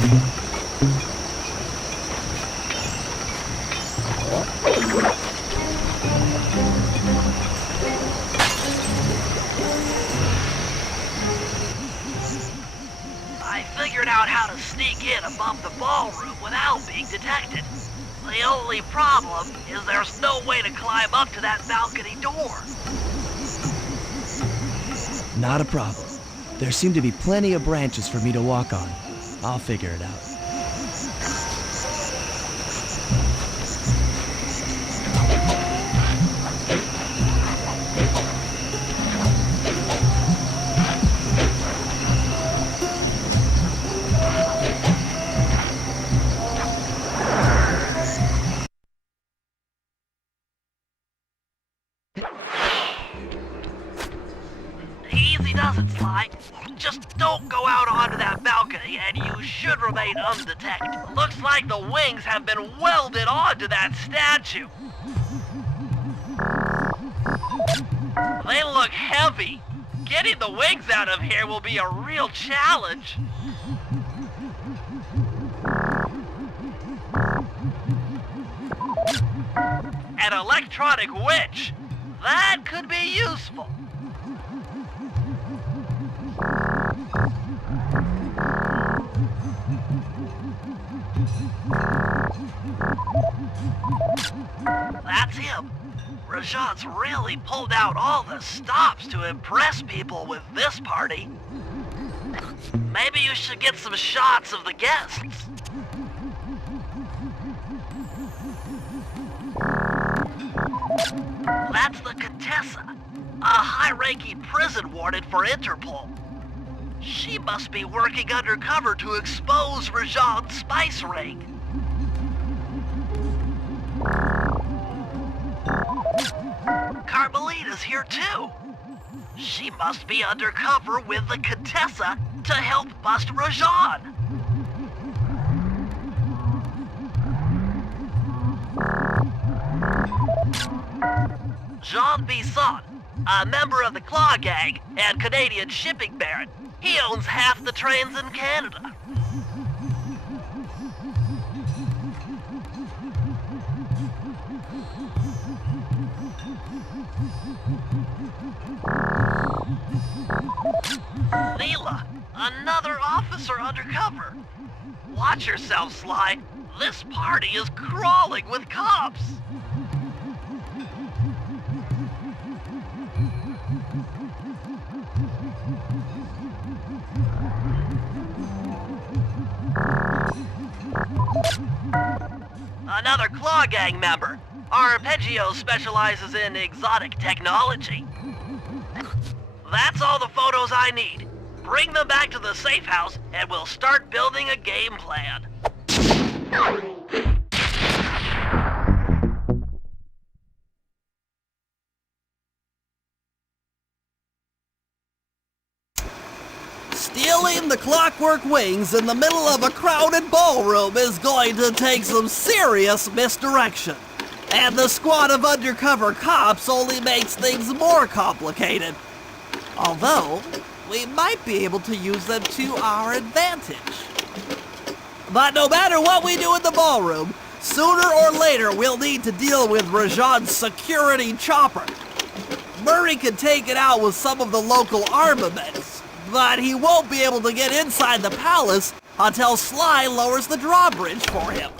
I figured out how to sneak in above the ballroom without being detected. The only problem is there's no way to climb up to that balcony door. Not a problem. There seem to be plenty of branches for me to walk on. I'll figure it out. Easy does it, Sly. Just don't go out onto that balcony and you should remain undetected. Looks like the wings have been welded onto that statue. They look heavy. Getting the wings out of here will be a real challenge. An electronic witch. That could be useful. That's him. Rajan's really pulled out all the stops to impress people with this party. Maybe you should get some shots of the guests. That's the Contessa, a high-ranking prison warden for Interpol. She must be working undercover to expose Rajan's spice ring. Carmelita's here too. She must be undercover with the Contessa to help bust Rajan. Jean Bisson, a member of the Claw Gang and Canadian shipping baron. He owns half the trains in Canada. Leela, another officer undercover. Watch yourself, Sly. This party is crawling with cops. Another Claw Gang member. Arpeggio specializes in exotic technology. That's all the photos I need. Bring them back to the safe house and we'll start building a game plan. Stealing the clockwork wings in the middle of a crowded ballroom is going to take some serious misdirection. And the squad of undercover cops only makes things more complicated. Although, we might be able to use them to our advantage. But no matter what we do in the ballroom, sooner or later we'll need to deal with Rajan's security chopper. Murray can take it out with some of the local armaments, but he won't be able to get inside the palace until Sly lowers the drawbridge for him.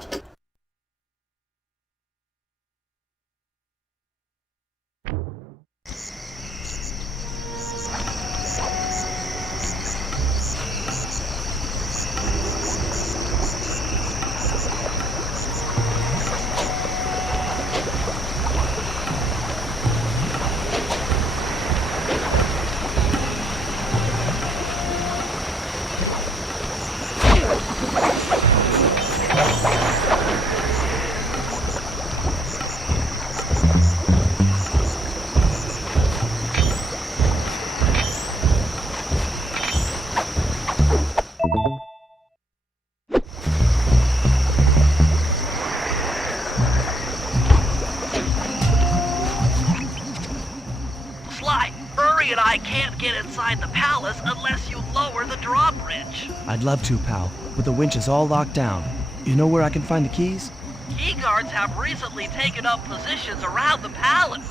get inside the palace unless you lower the drawbridge. I'd love to, pal, but the winch is all locked down. You know where I can find the keys? Key guards have recently taken up positions around the palace.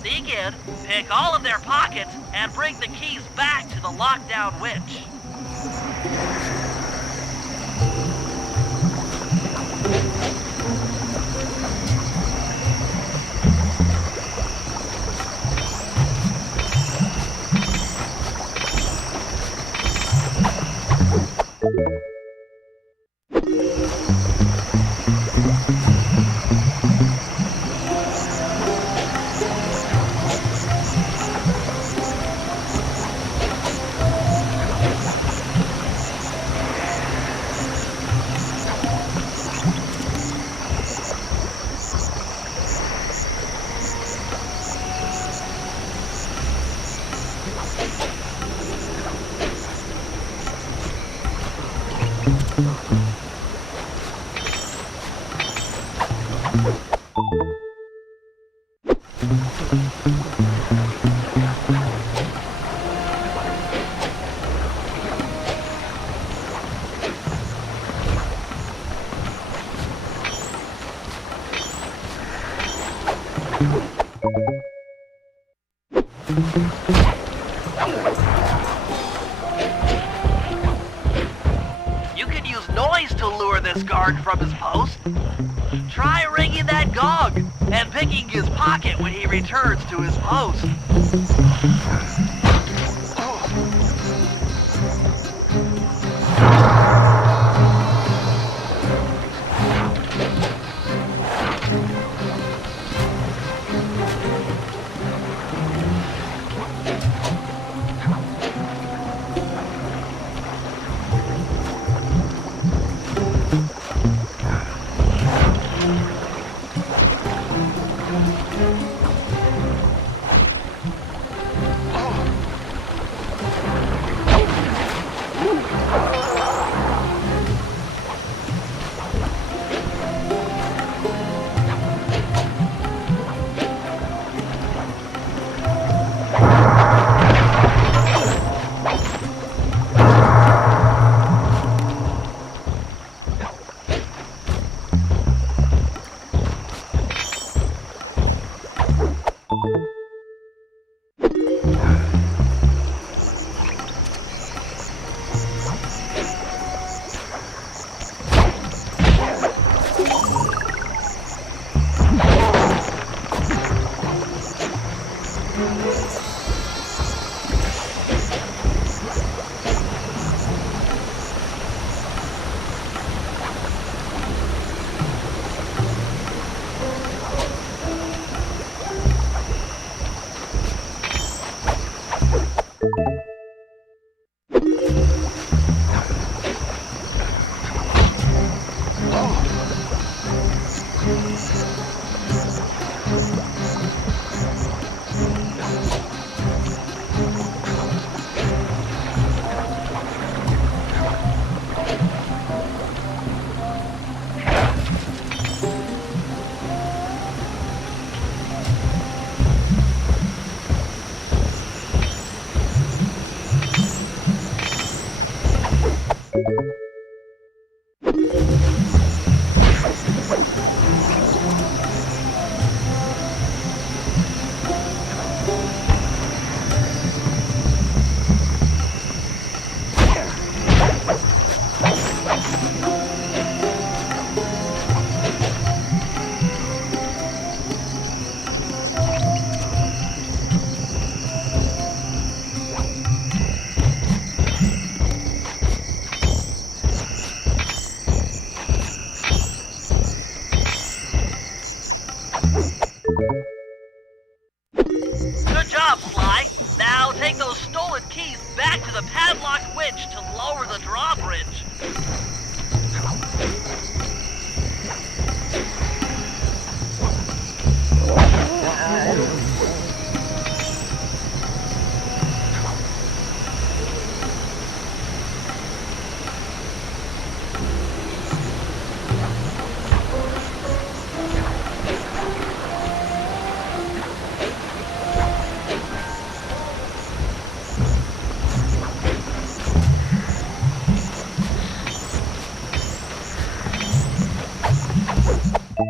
Sneak in, pick all of their pockets, and bring the keys back to the lockdown winch. You can use noise to lure this guard from his post. Try ringing that gong and picking his pocket when he returns to his post.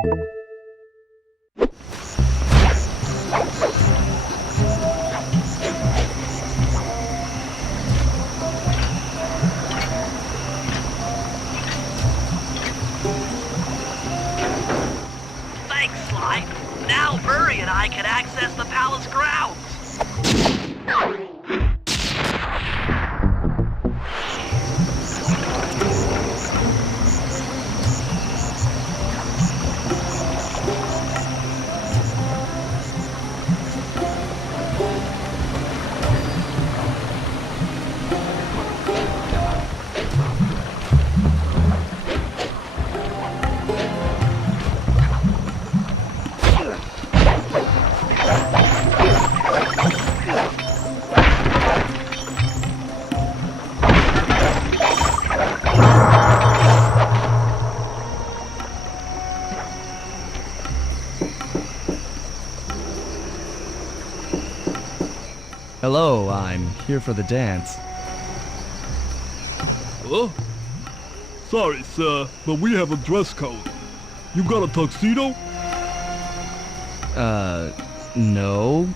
Thanks, Sly. Now Murray and I can access the palace grounds. Hello, I'm here for the dance. Huh? Sorry, sir, but we have a dress code. You got a tuxedo? No.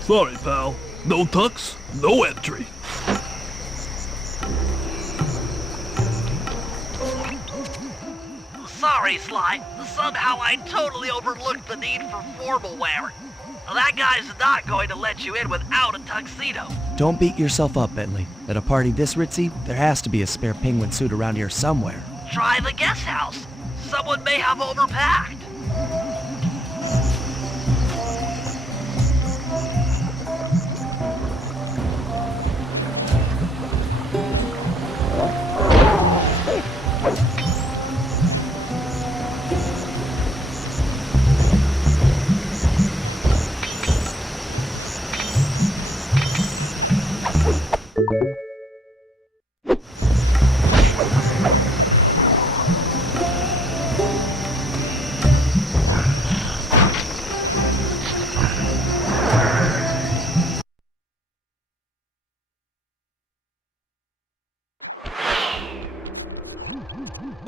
Sorry, pal. No tux, no entry. Sorry, Sly. Somehow I totally overlooked the need for formal wear. That guy's not going to let you in without a tuxedo. Don't beat yourself up, Bentley. At a party this ritzy, there has to be a spare penguin suit around here somewhere. Try the guest house. Someone may have overpacked.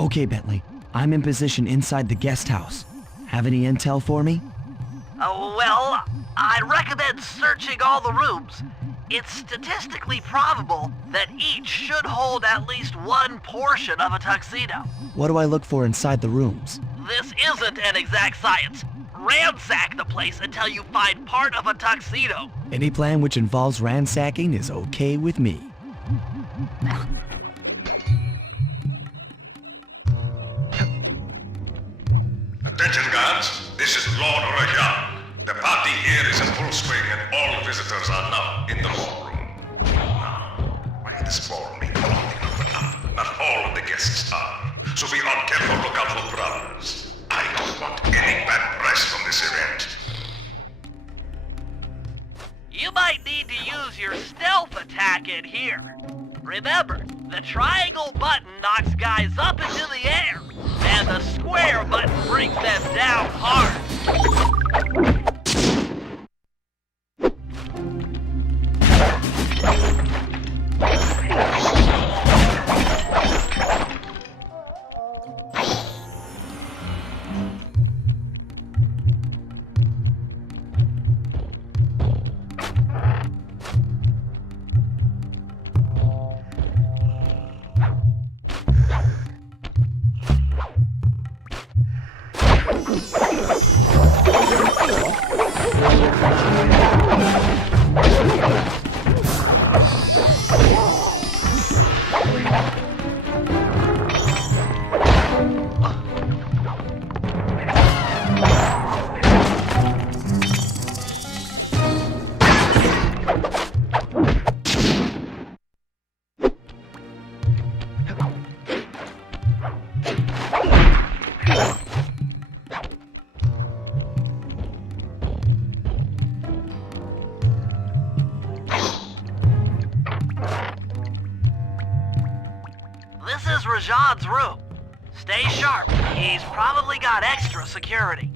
Okay, Bentley. I'm in position inside the guest house. Have any intel for me? Well, I recommend searching all the rooms. It's statistically probable that each should hold at least one portion of a tuxedo. What do I look for inside the rooms? This isn't an exact science. Ransack the place until you find part of a tuxedo. Any plan which involves ransacking is okay with me. Attention, guards. This is Lord Rajan. The party here is in full swing and all visitors are now in the ballroom. Now, why this ballroom ain't holding up? Not all of the guests are. So be on careful lookout for problems. I don't want any bad press from this event. You might need to use your stealth attack in here. Remember, the triangle button knocks guys up into the air, and the square button brings them down hard. This is Rajad's room. Stay sharp. He's probably got extra security.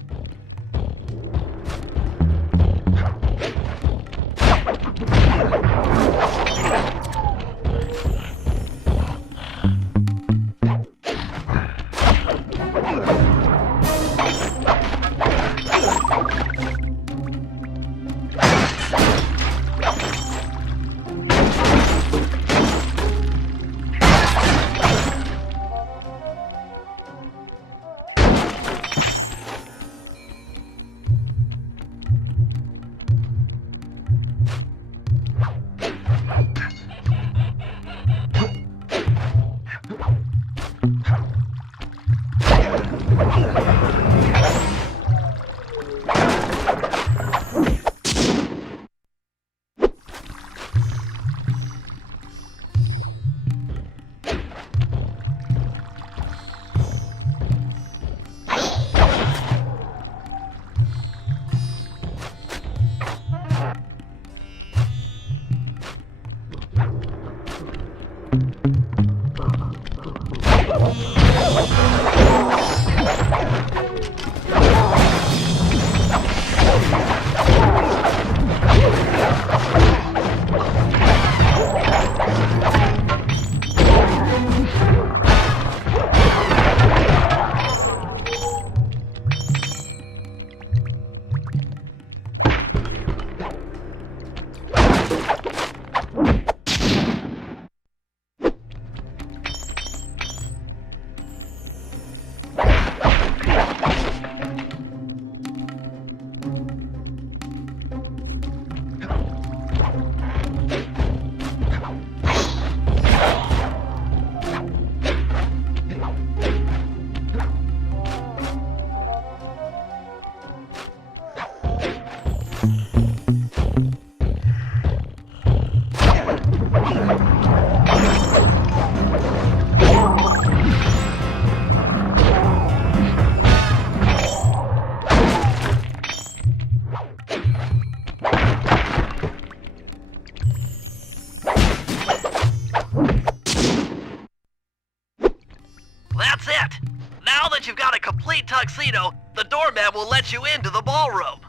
That's it! Now that you've got a complete tuxedo, the doorman will let you into the ballroom.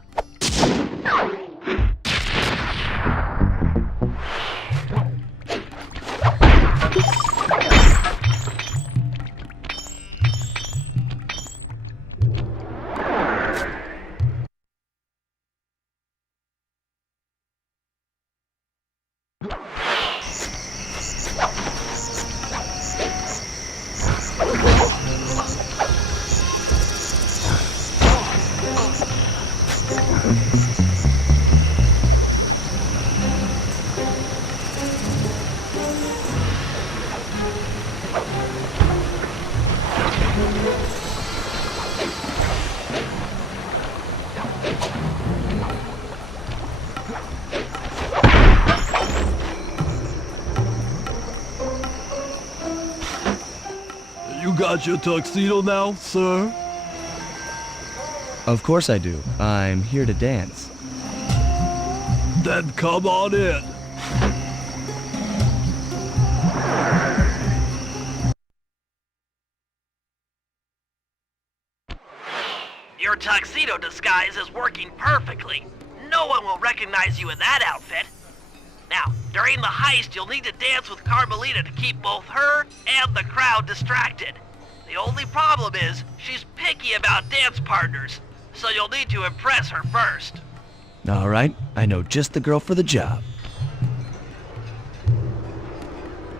You got your tuxedo now, sir? Of course I do. I'm here to dance. Then come on in. Your tuxedo disguise is working perfectly. No one will recognize you in that outfit. Now, during the heist, you'll need to dance with Carmelita to keep both her and the crowd distracted. The only problem is, she's picky about dance partners, so you'll need to impress her first. All right, I know just the girl for the job.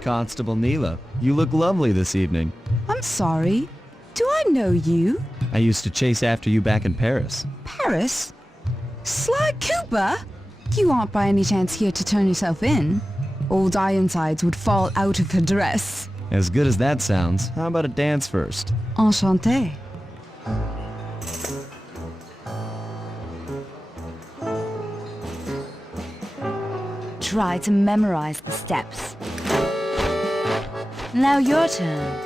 Constable Neela, you look lovely this evening. I'm sorry. Do I know you? I used to chase after you back in Paris. Paris? Sly Cooper? You aren't by any chance here to turn yourself in? Old Ironsides would fall out of her dress. As good as that sounds, how about a dance first? Enchanté. Try to memorize the steps. Now your turn.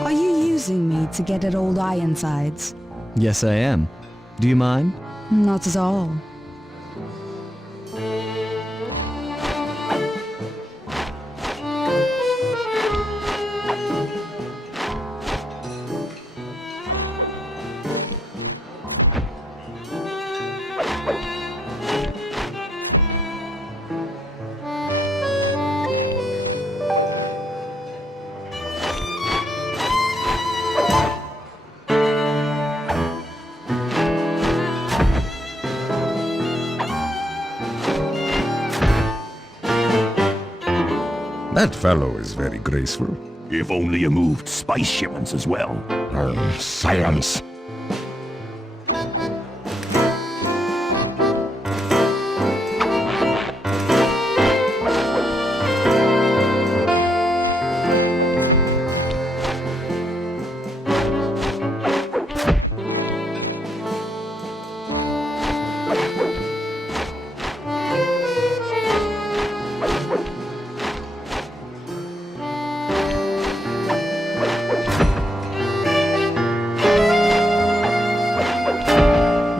Are you using me to get at Old Ironsides? Yes, I am. Do you mind? Not at all. That fellow is very graceful. If only you moved spice shipments as well. Silence.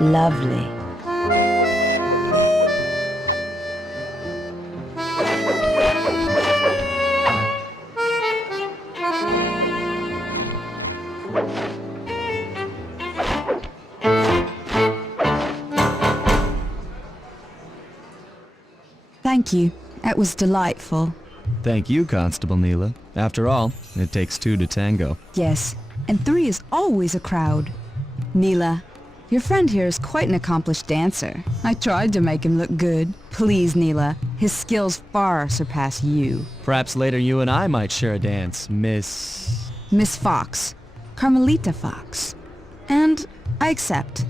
Lovely. Thank you. That was delightful. Thank you, Constable Neela. After all, it takes two to tango. Yes, and 3 is always a crowd. Neela, your friend here is quite an accomplished dancer. I tried to make him look good. Please, Neela, his skills far surpass you. Perhaps later you and I might share a dance, Miss... Miss Fox. Carmelita Fox. And I accept.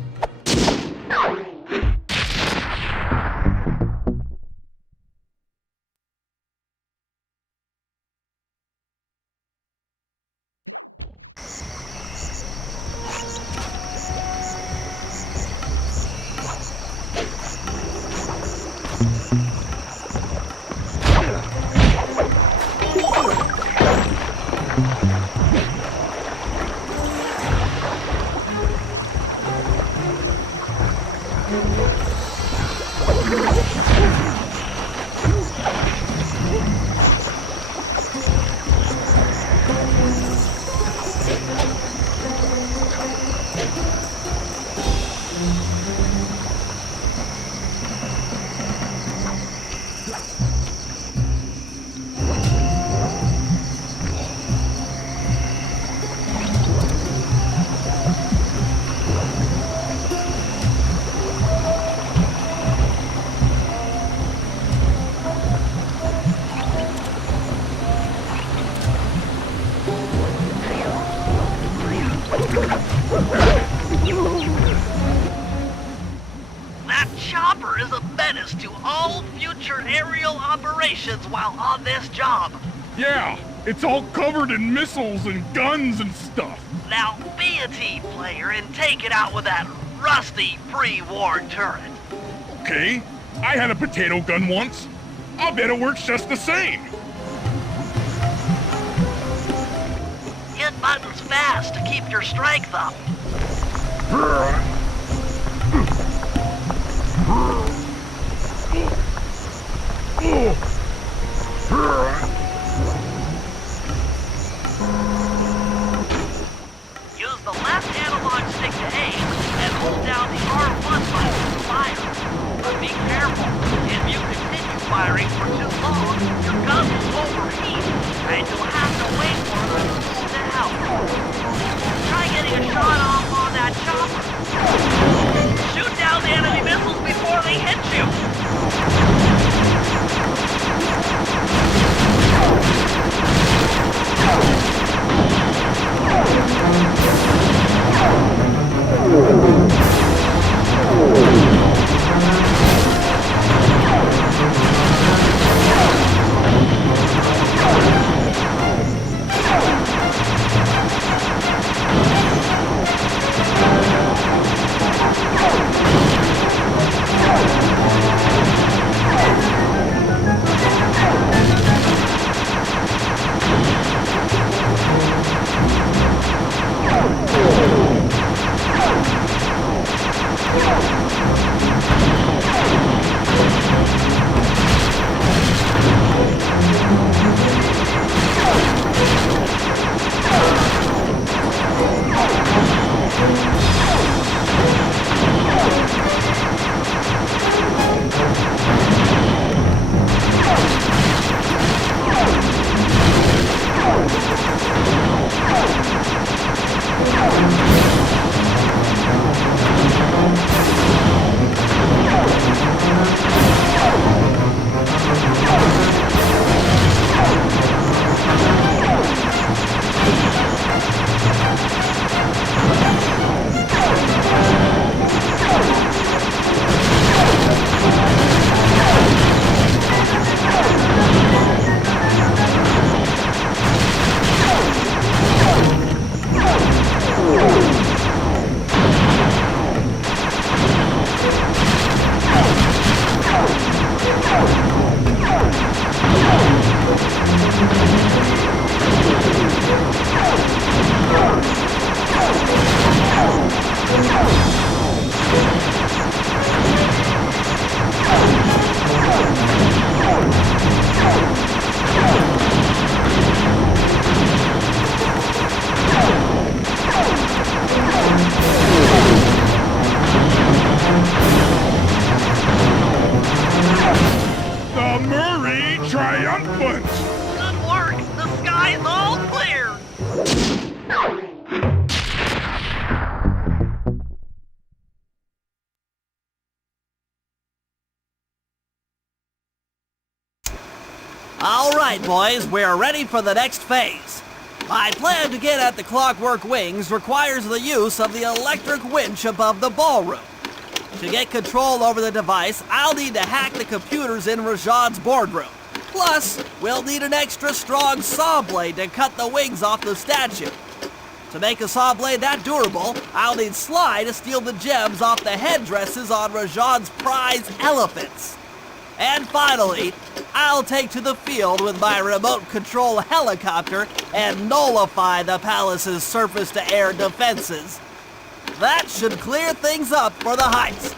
That chopper is a menace to all future aerial operations while on this job. Yeah, it's all covered in missiles and guns and stuff. Now be a team player and take it out with that rusty pre-war turret. Okay, I had a potato gun once. I'll bet it works just the same. Hit buttons fast to keep your strength up. Use the left analog stick to aim and hold down the R1 button to fire. But be careful. If you continue firing for too long, your gun will overheat and you'll have to wait for it to cool down. Try getting a shot off on that chopper. Eyes all clear! All right, boys, we're ready for the next phase. My plan to get at the clockwork wings requires the use of the electric winch above the ballroom. To get control over the device, I'll need to hack the computers in Rajan's boardroom. Plus, we'll need an extra strong saw blade to cut the wings off the statue. To make a saw blade that durable, I'll need Sly to steal the gems off the headdresses on Rajan's prize elephants. And finally, I'll take to the field with my remote control helicopter and nullify the palace's surface-to-air defenses. That should clear things up for the heist.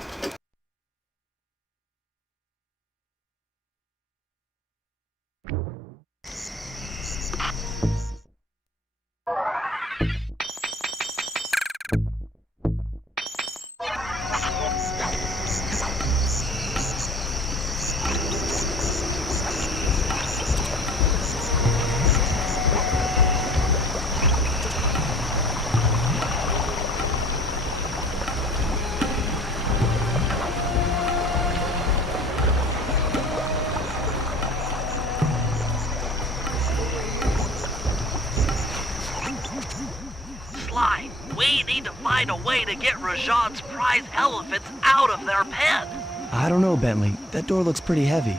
Sly, we need to find a way to get Rajan's prize elephants out of their pen. I don't know, Bentley. That door looks pretty heavy.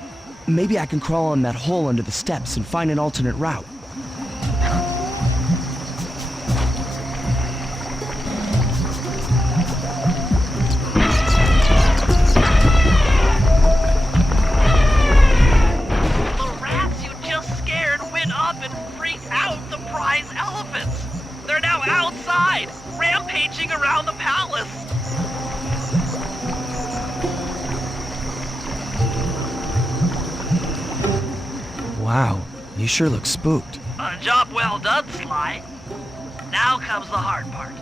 Maybe I can crawl on that hole under the steps and find an alternate route. The rats you just scared went up and freaked out the prize elephants. They're now outside, rampaging around the palace. Wow, you sure look spooked. A job well done, Sly. Now comes the hard part.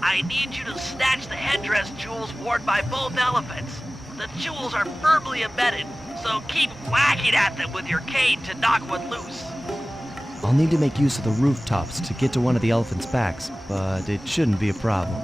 I need you to snatch the headdress jewels worn by both elephants. The jewels are firmly embedded, so keep whacking at them with your cane to knock one loose. I'll need to make use of the rooftops to get to one of the elephants' backs, but it shouldn't be a problem.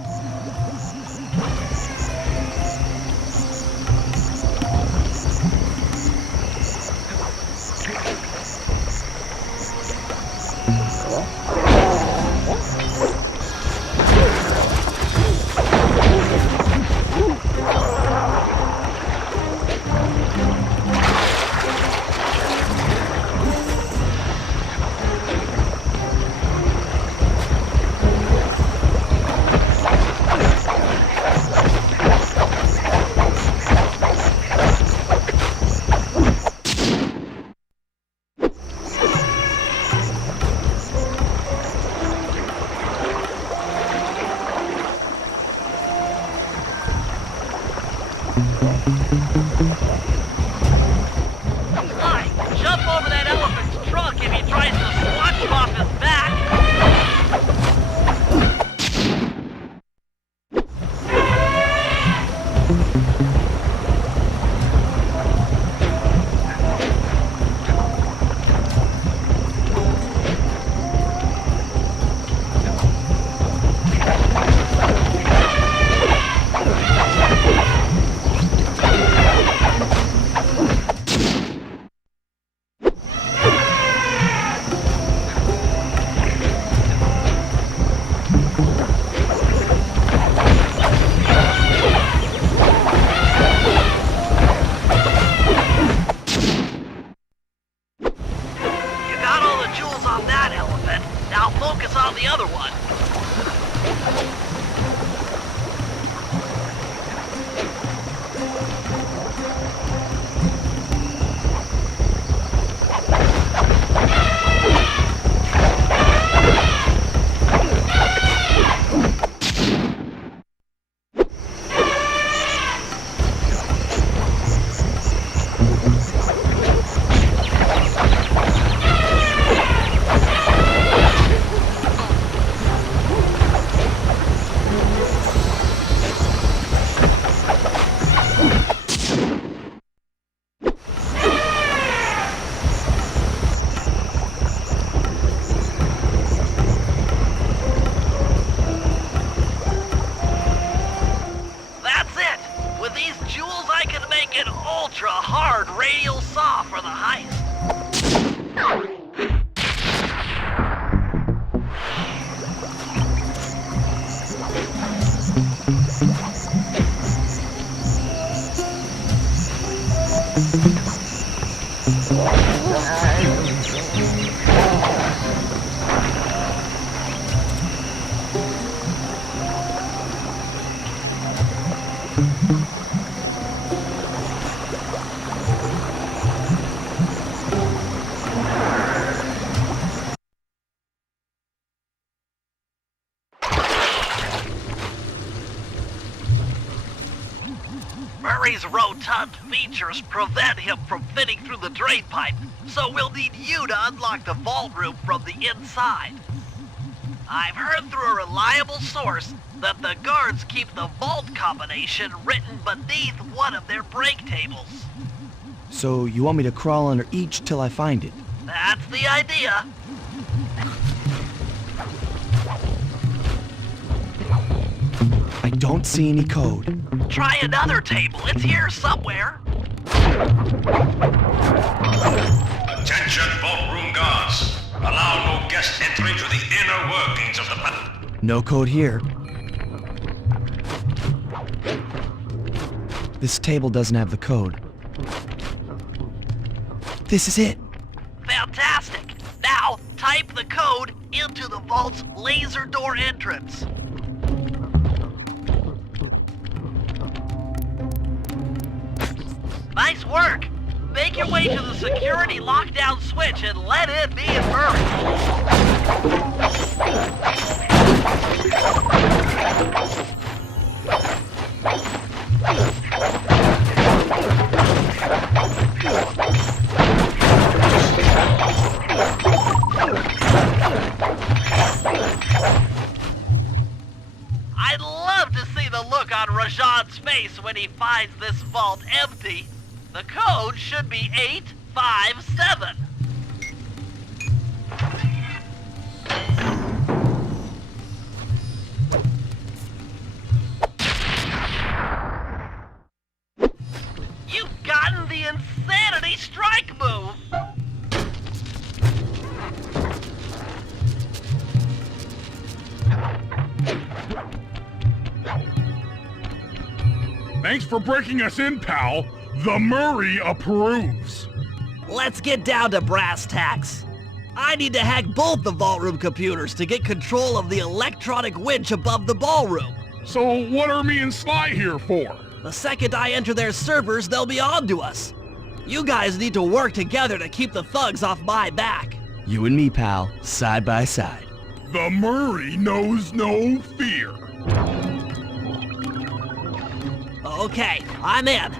make an ultra-hard radial saw for the heist. Murray's rotund features prevent him from fitting through the drain pipe, so we'll need you to unlock the vault room from the inside. I've heard through a reliable source that the guards keep the vault combination written beneath one of their break tables. So you want me to crawl under each till I find it? That's the idea. I don't see any code. Try another table. It's here somewhere. Attention, vault room guards. Allow no guest entry to the inner workings of the vault. No code here. This table doesn't have the code. This is it. Fantastic. Now, type the code into the vault's laser door entrance. Nice work. Make your way to the security lockdown switch and let in me and Murray. I'd love to see the look on Rajan's face when he finds this vault empty. The code should be 857. You've gotten the insanity strike move. Thanks for breaking us in, pal. The Murray approves. Let's get down to brass tacks. I need to hack both the vault room computers to get control of the electronic winch above the ballroom. So what are me and Sly here for? The second I enter their servers, they'll be on to us. You guys need to work together to keep the thugs off my back. You and me, pal, side by side. The Murray knows no fear. Okay, I'm in.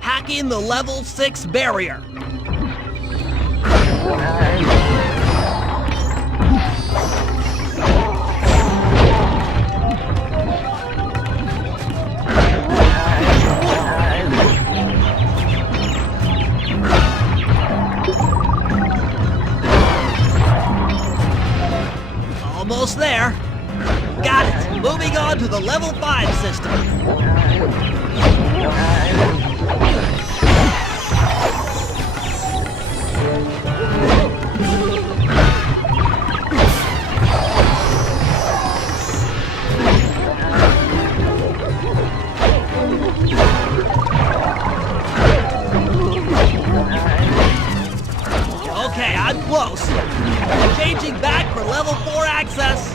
Hacking the level 6 barrier. Almost there. Got it. Moving on to the level 5 system. Okay, I'm close. Changing back for level 4 access.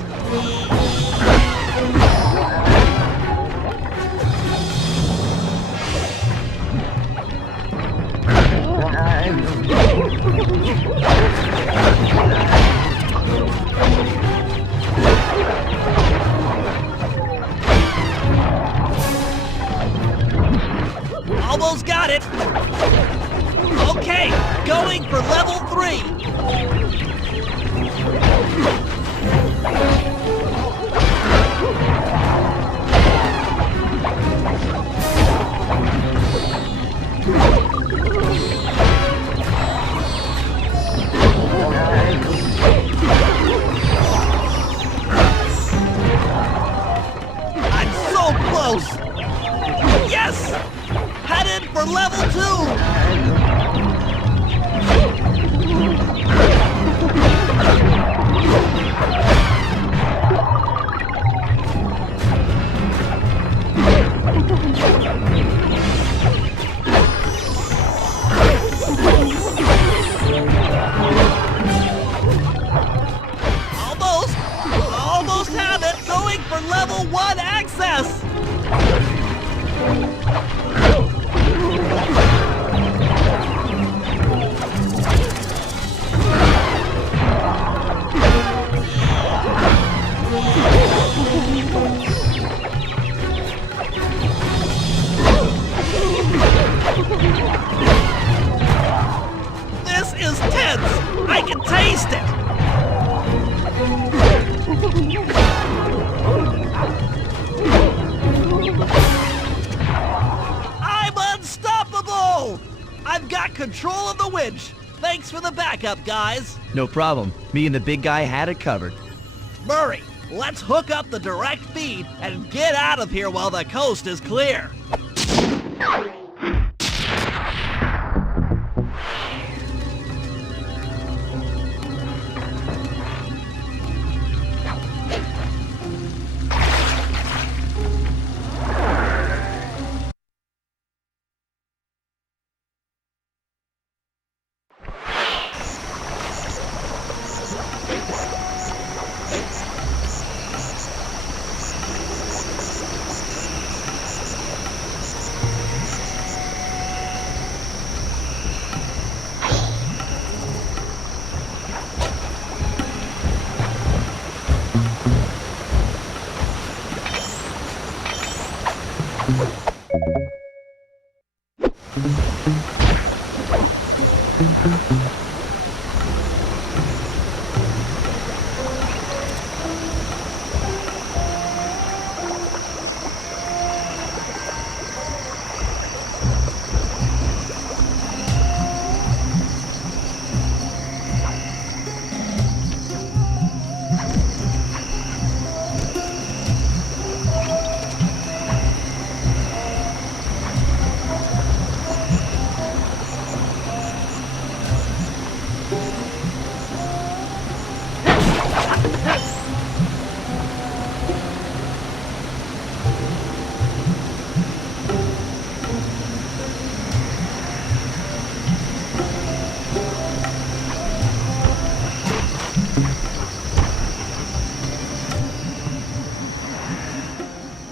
Almost got it. Okay, going for level 3. I'm so close. Yes! Headed for level 2! Almost have it, going for level 1 access! This is tense! I can taste it! I'm unstoppable! I've got control of the winch. Thanks for the backup, guys. No problem. Me and the big guy had it covered. Murray, let's hook up the direct feed and get out of here while the coast is clear.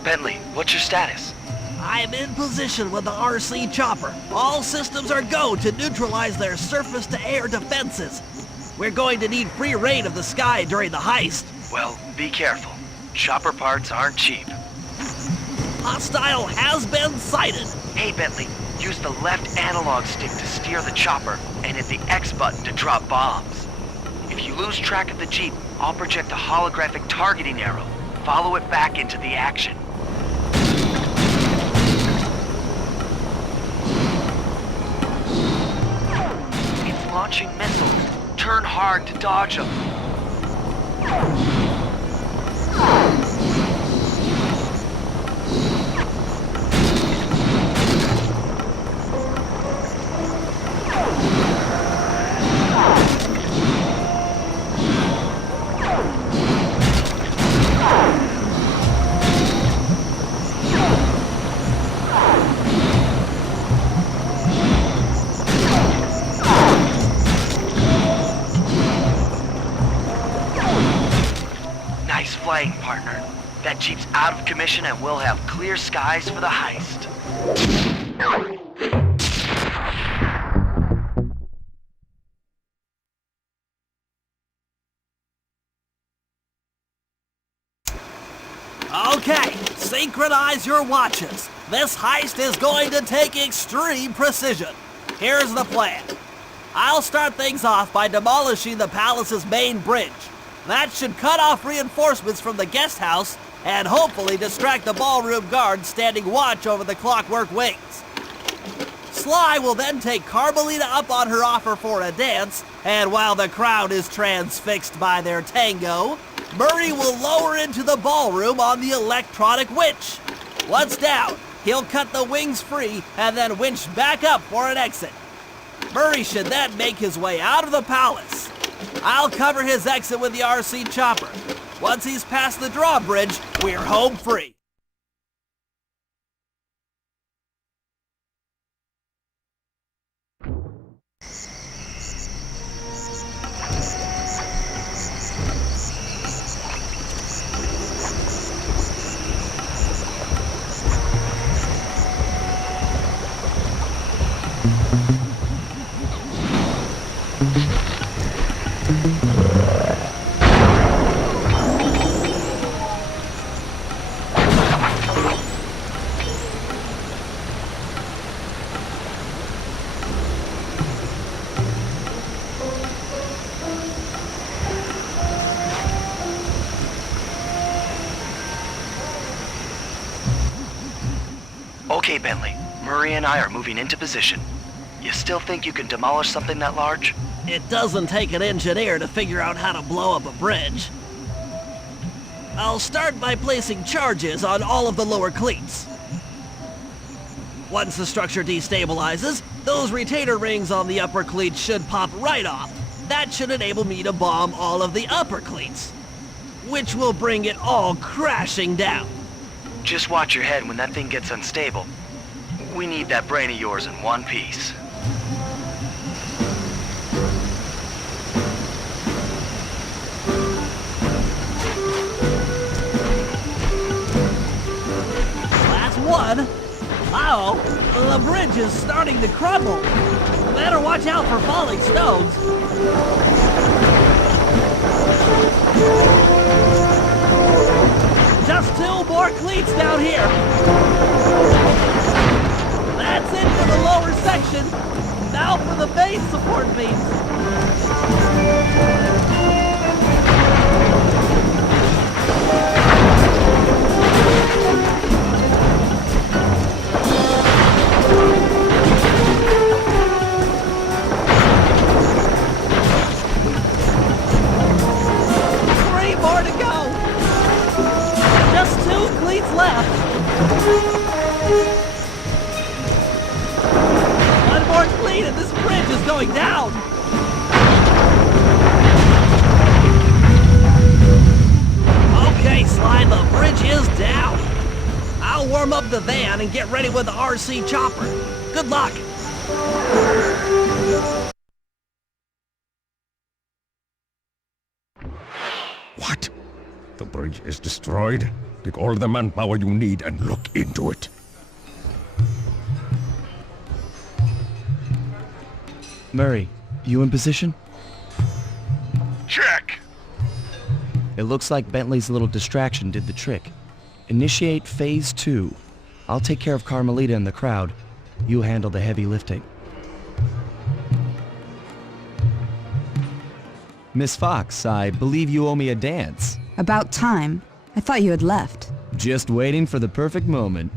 Bentley, what's your status? I'm in position with the RC chopper. All systems are go to neutralize their surface-to-air defenses. We're going to need free reign of the sky during the heist. Well, be careful. Chopper parts aren't cheap. Hostile has been sighted. Hey, Bentley, use the left analog stick to steer the chopper and hit the X button to drop bombs. If you lose track of the Jeep, I'll project a holographic targeting arrow. Follow it back into the action. It's launching missiles. Turn hard to dodge them. Nice flying, partner. That Jeep's out of commission and we'll have clear skies for the heist. Okay, synchronize your watches. This heist is going to take extreme precision. Here's the plan. I'll start things off by demolishing the palace's main bridge. That should cut off reinforcements from the guest house and hopefully distract the ballroom guards standing watch over the Clockwork Wings. Sly will then take Carmelita up on her offer for a dance, and while the crowd is transfixed by their tango, Murray will lower into the ballroom on the electronic winch. Once down, He'll cut the wings free and then winch back up for an exit. Murray should then make his way out of the palace. I'll cover his exit with the RC chopper. Once he's past the drawbridge, we're home free. Okay, Bentley. Murray and I are moving into position. You still think you can demolish something that large? It doesn't take an engineer to figure out how to blow up a bridge. I'll start by placing charges on all of the lower cleats. Once the structure destabilizes, those retainer rings on the upper cleats should pop right off. That should enable me to bomb all of the upper cleats, which will bring it all crashing down. Just watch your head when that thing gets unstable. We need that brain of yours in one piece. Last one. Uh-oh, the bridge is starting to crumble. Better watch out for falling stones. Just 2 more cleats down here. That's it for the lower section. Now for the base support beams. Left. One more cleat and this bridge is going down. Okay, Sly, the bridge is down. I'll warm up the van and get ready with the RC chopper. Good luck. What? The bridge is destroyed? Take all the manpower you need and look into it. Murray, you in position? Check! It looks like Bentley's little distraction did the trick. Initiate Phase 2. I'll take care of Carmelita and the crowd. You handle the heavy lifting. Miss Fox, I believe you owe me a dance. About time. I thought you had left. Just waiting for the perfect moment.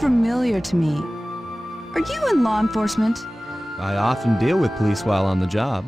Familiar to me. Are you in law enforcement? I often deal with police while on the job.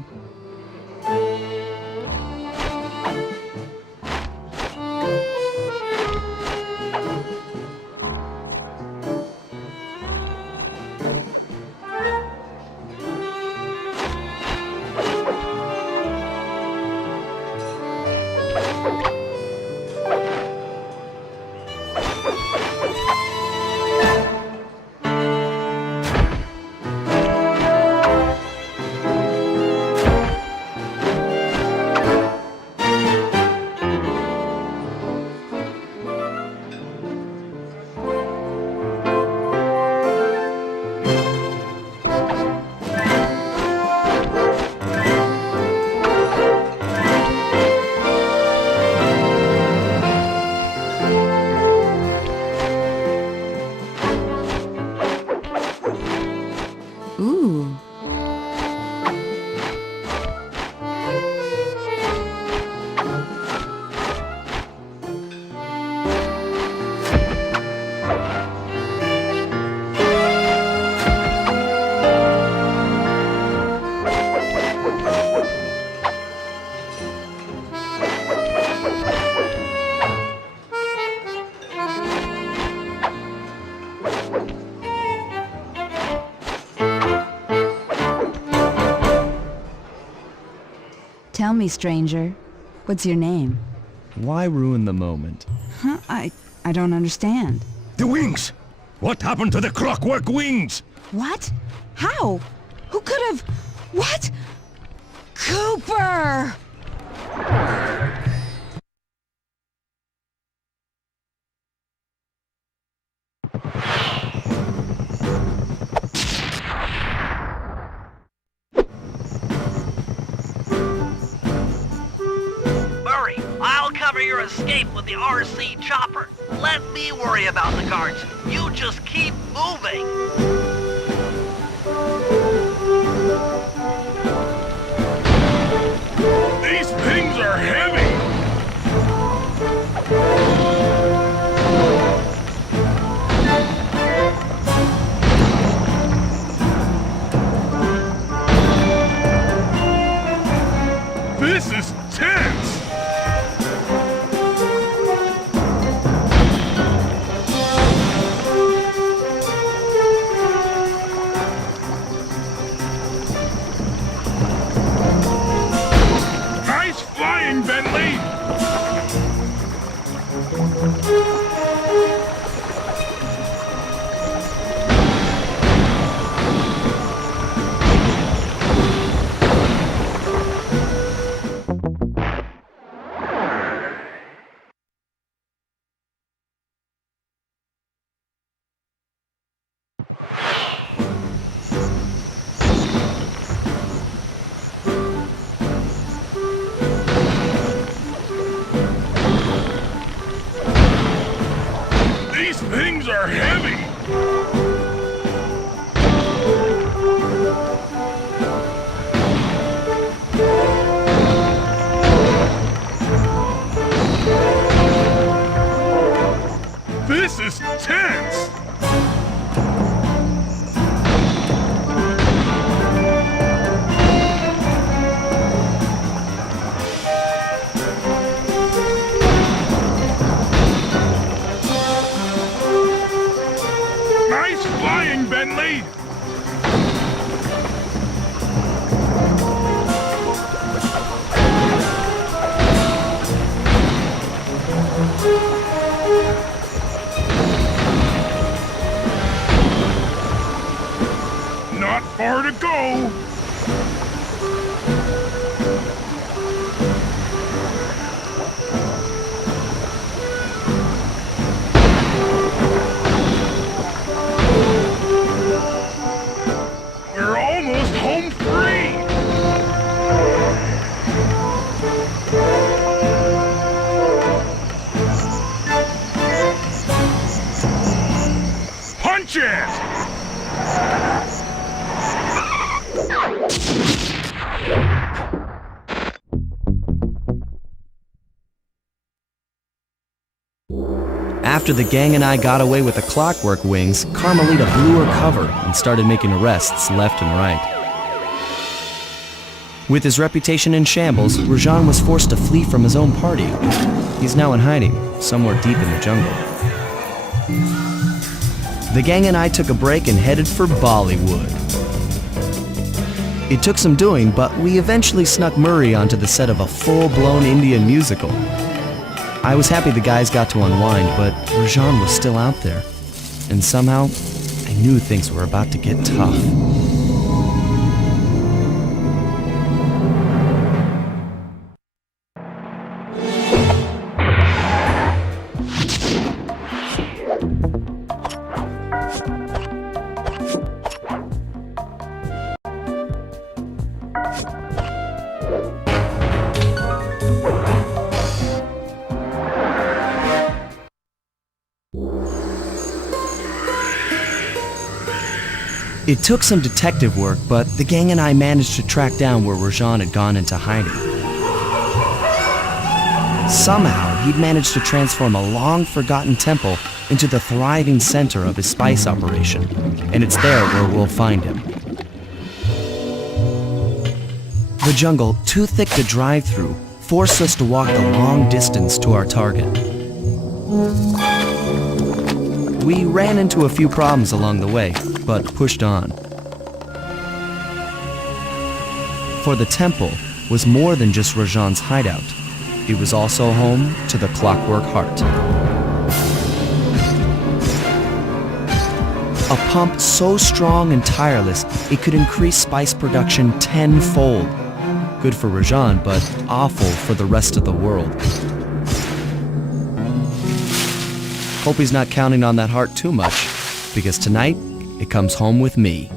Tell me, stranger, what's your name? Why ruin the moment? Huh? I don't understand. The wings! What happened to the clockwork wings? What? How? Who could have... What? Cooper! Murray, I'll cover your escape with the RC chopper. Let me worry about the guards. You just keep moving. These things are heavy! This is tense! Nice flying, Bentley! These things are heavy! This is tense! Nice flying, Bentley! Not far to go! We're almost home free! Punch it! After the gang and I got away with the clockwork wings, Carmelita blew her cover and started making arrests left and right. With his reputation in shambles, Rajan was forced to flee from his own party. He's now in hiding, somewhere deep in the jungle. The gang and I took a break and headed for Bollywood. It took some doing, but we eventually snuck Murray onto the set of a full-blown Indian musical. I was happy the guys got to unwind, but Rajan was still out there. And somehow, I knew things were about to get tough. It took some detective work, but the gang and I managed to track down where Rajan had gone into hiding. Somehow, he'd managed to transform a long-forgotten temple into the thriving center of his spice operation, and it's there where we'll find him. The jungle, too thick to drive through, forced us to walk the long distance to our target. We ran into a few problems along the way, but pushed on. For the temple, was more than just Rajan's hideout. It was also home to the Clockwork Heart. A pump so strong and tireless, it could increase spice production tenfold. Good for Rajan, but awful for the rest of the world. Hope he's not counting on that heart too much, because tonight, it comes home with me.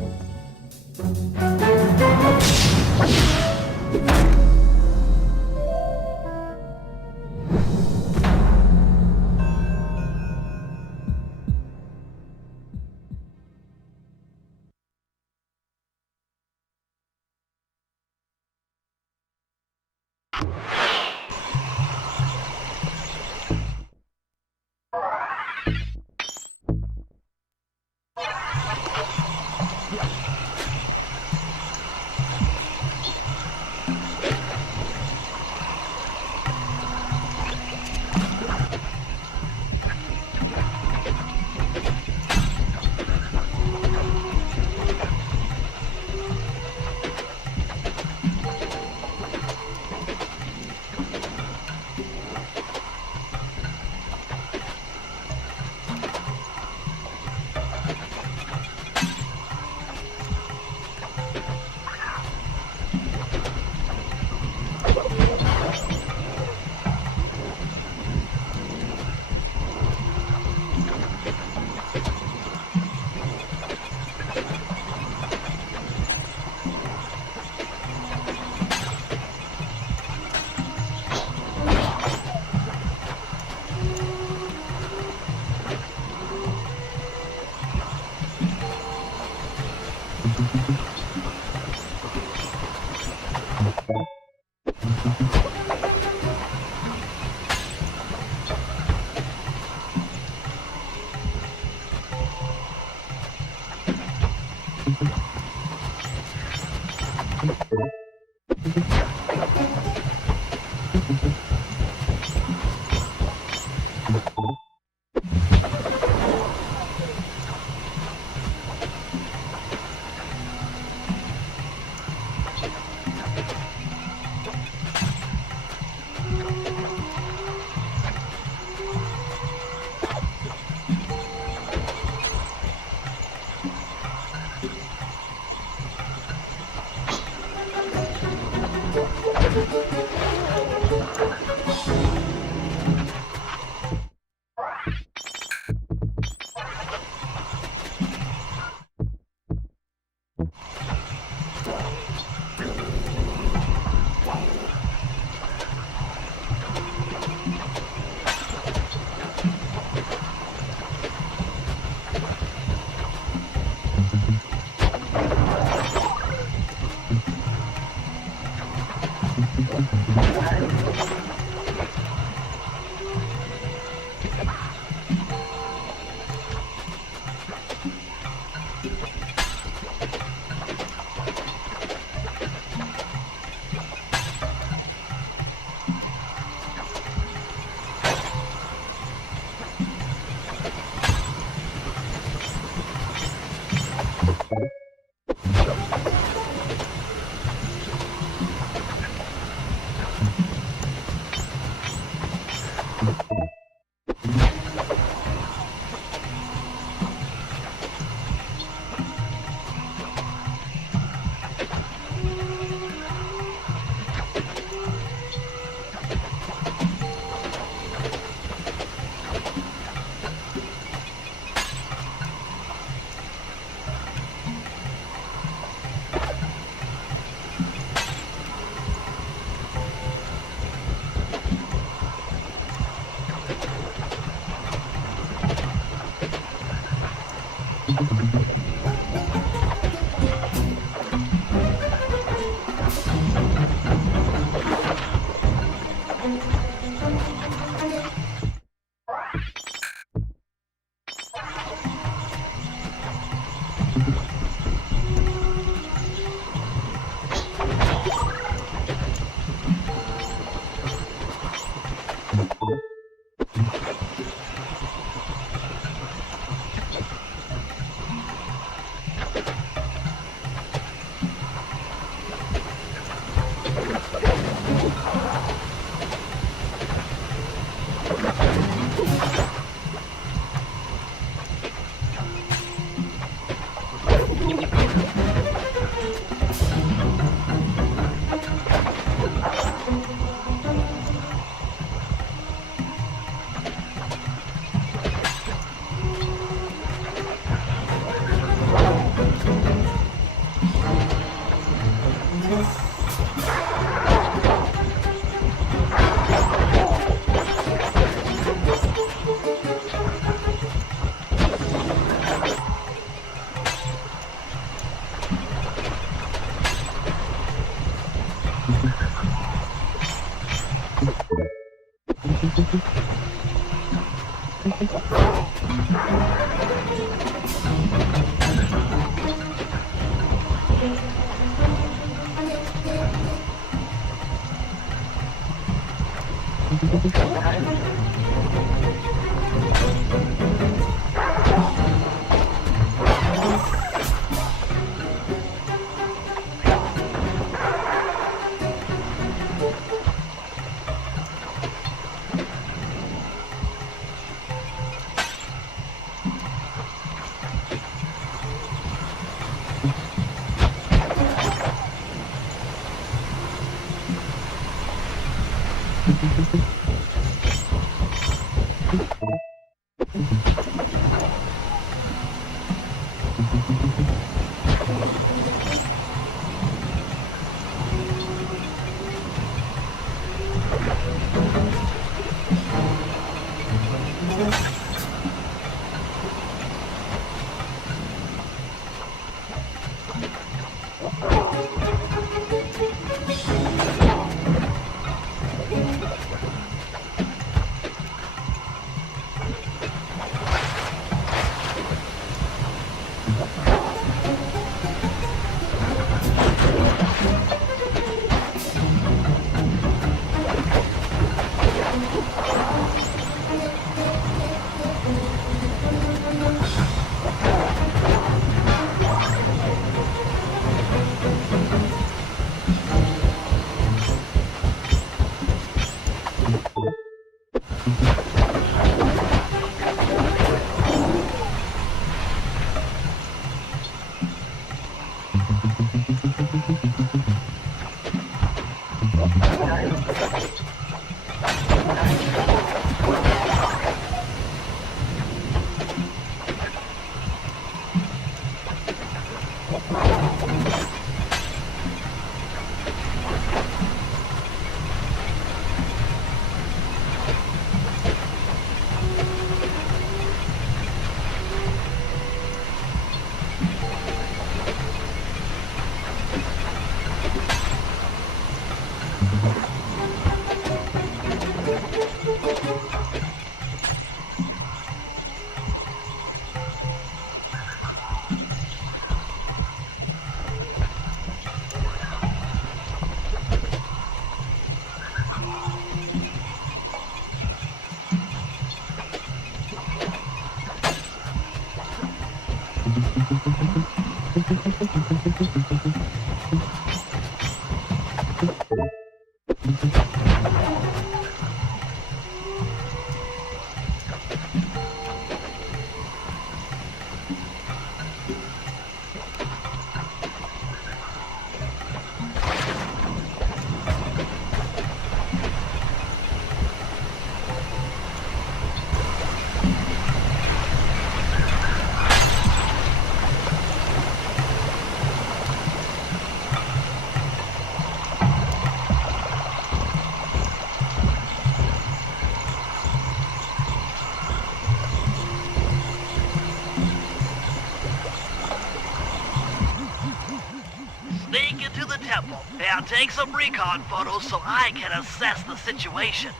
Sneak into the temple and take some recon photos so I can assess the situation.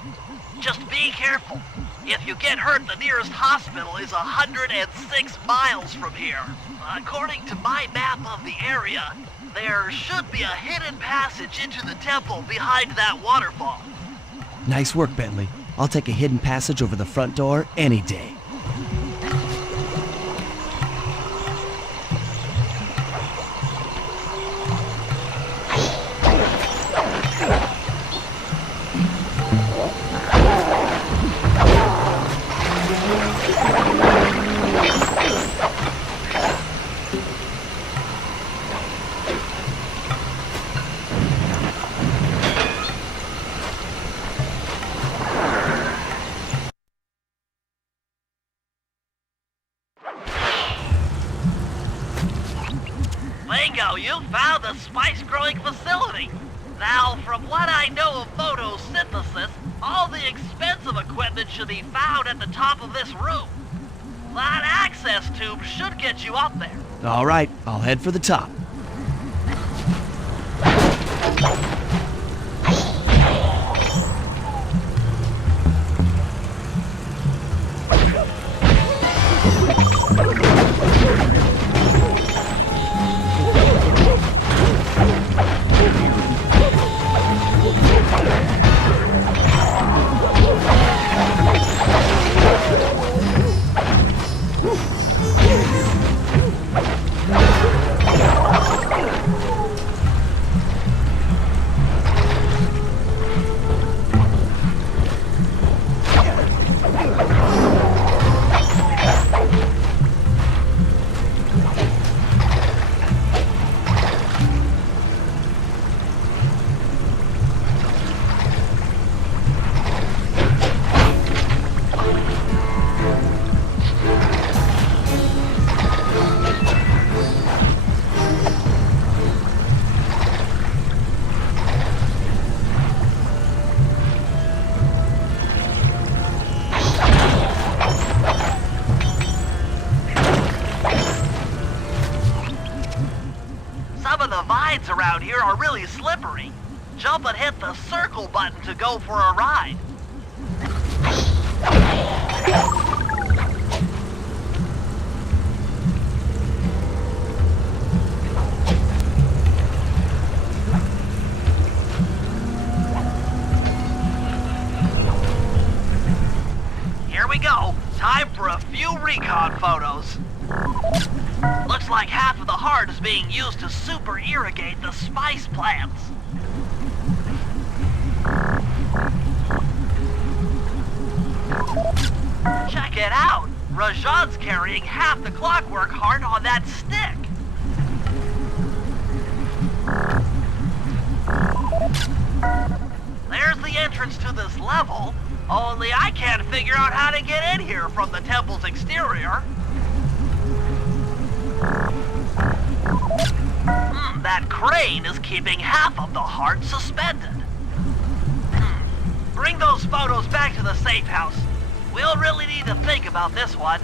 Just be careful. If you get hurt, the nearest hospital is 106 miles from here. According to my map of the area, there should be a hidden passage into the temple behind that waterfall. Nice work, Bentley. I'll take a hidden passage over the front door any day. Bingo, you found the spice growing facility. Now, from what I know of photosynthesis, all the expensive equipment should be found at the top of this room. That access tube should get you up there. All right, I'll head for the top. Some of the vines around here are really slippery. Jump and hit the circle button to go for a ride. Here we go. Time for a few recon photos. Looks like half of the heart is being used to super irrigate the spice plants. Check it out! Rajan's carrying half the clockwork heart on that stick. There's the entrance to this level, only I can't figure out how to get in here from the temple's exterior. That crane is keeping half of the heart suspended. Bring those photos back to the safe house. We'll really need to think about this one.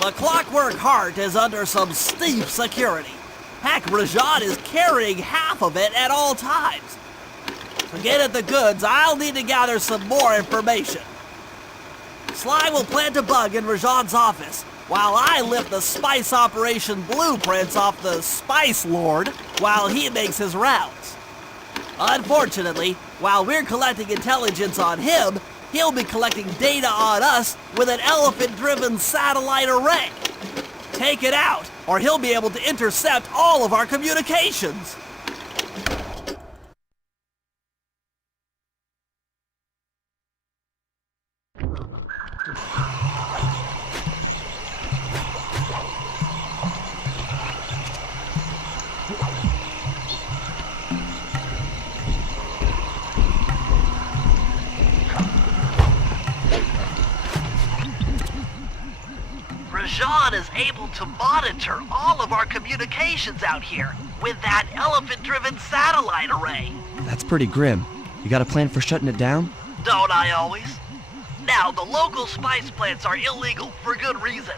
The clockwork heart is under some steep security. Heck, Rajan is carrying half of it at all times. To get at the goods, I'll need to gather some more information. Sly will plant a bug in Rajan's office, while I lift the spice operation blueprints off the Spice Lord while he makes his rounds. Unfortunately, while we're collecting intelligence on him, he'll be collecting data on us with an elephant-driven satellite array. Take it out, or he'll be able to intercept all of our communications. Rajan is able to monitor all of our communications out here with that elephant-driven satellite array. That's pretty grim. You got a plan for shutting it down? Don't I always? Now, the local spice plants are illegal for good reason.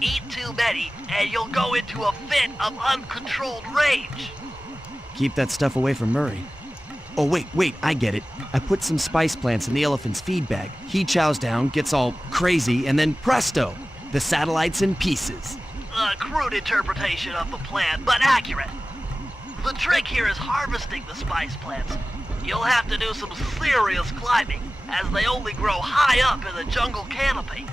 Eat too many, and you'll go into a fit of uncontrolled rage. Keep that stuff away from Murray. Oh, wait, I get it. I put some spice plants in the elephant's feed bag. He chows down, gets all crazy, and then presto! The satellite's in pieces. A crude interpretation of the plan, but accurate. The trick here is harvesting the spice plants. You'll have to do some serious climbing, as they only grow high up in the jungle canopy.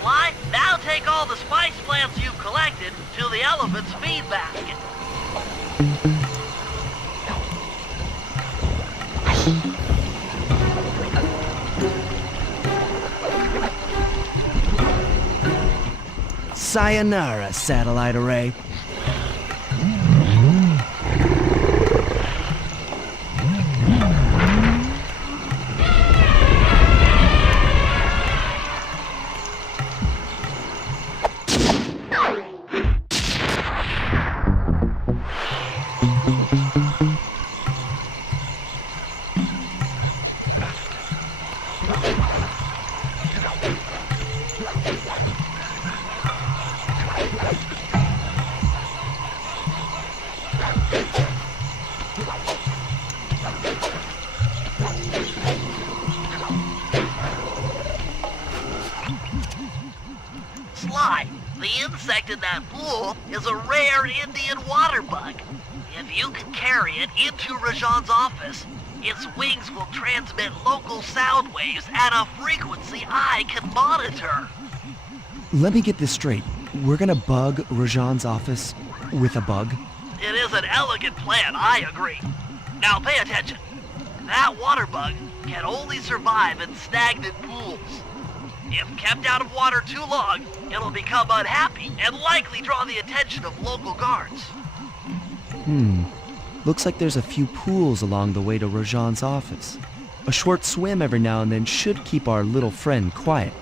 Sly, now take all the spice plants you've collected to the elephant's feed basket. Sayonara, satellite array. Sly, the insect in that pool is a rare Indian water bug. If you can carry it into Rajan's office, its wings will transmit local sound waves at a frequency I can monitor. Let me get this straight. We're gonna bug Rajan's office with a bug? It is an elegant plan, I agree. Now pay attention. That water bug can only survive in stagnant pools. If kept out of water too long, it'll become unhappy and likely draw the attention of local guards. Looks like there's a few pools along the way to Rajan's office. A short swim every now and then should keep our little friend quiet.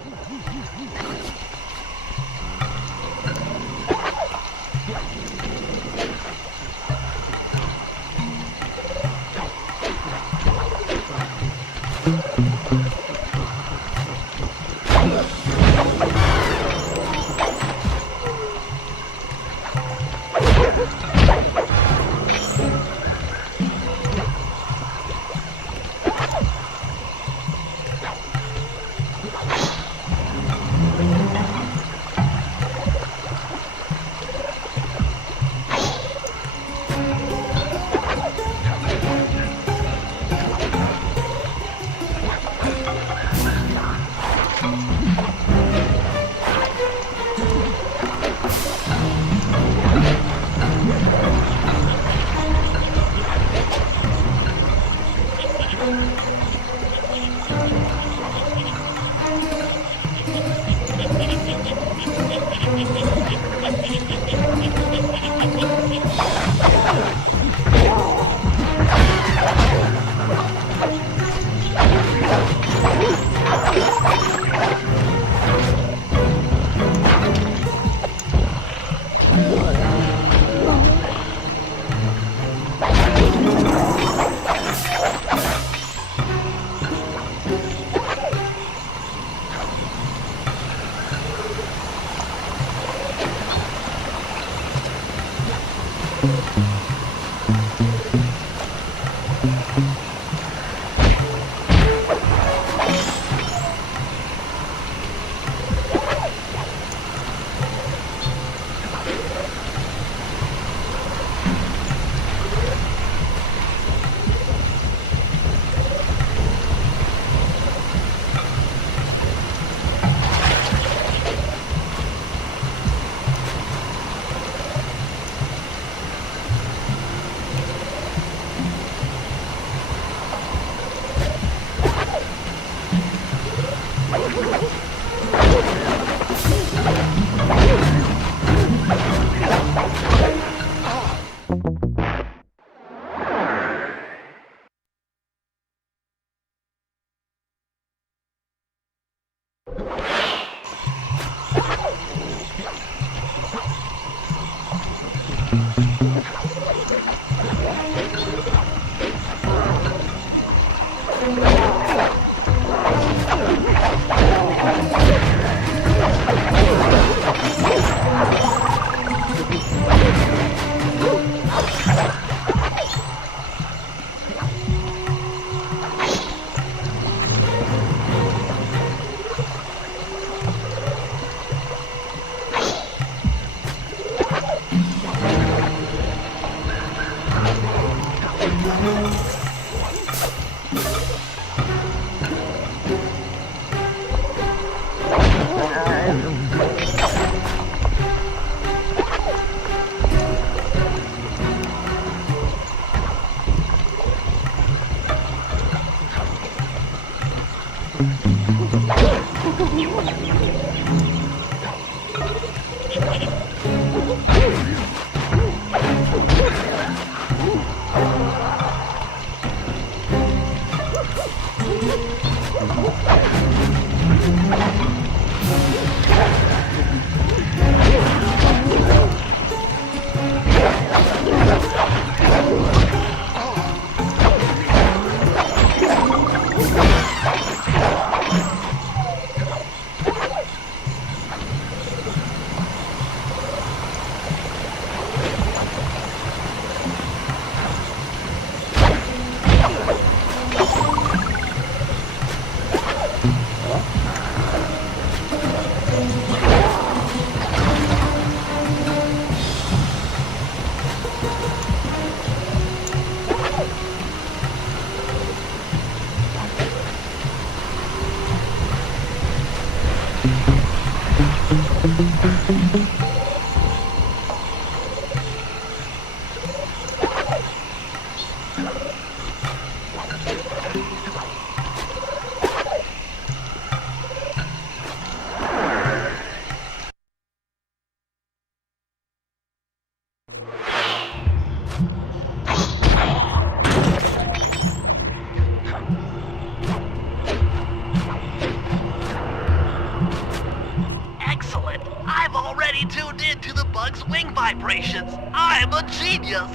a genius.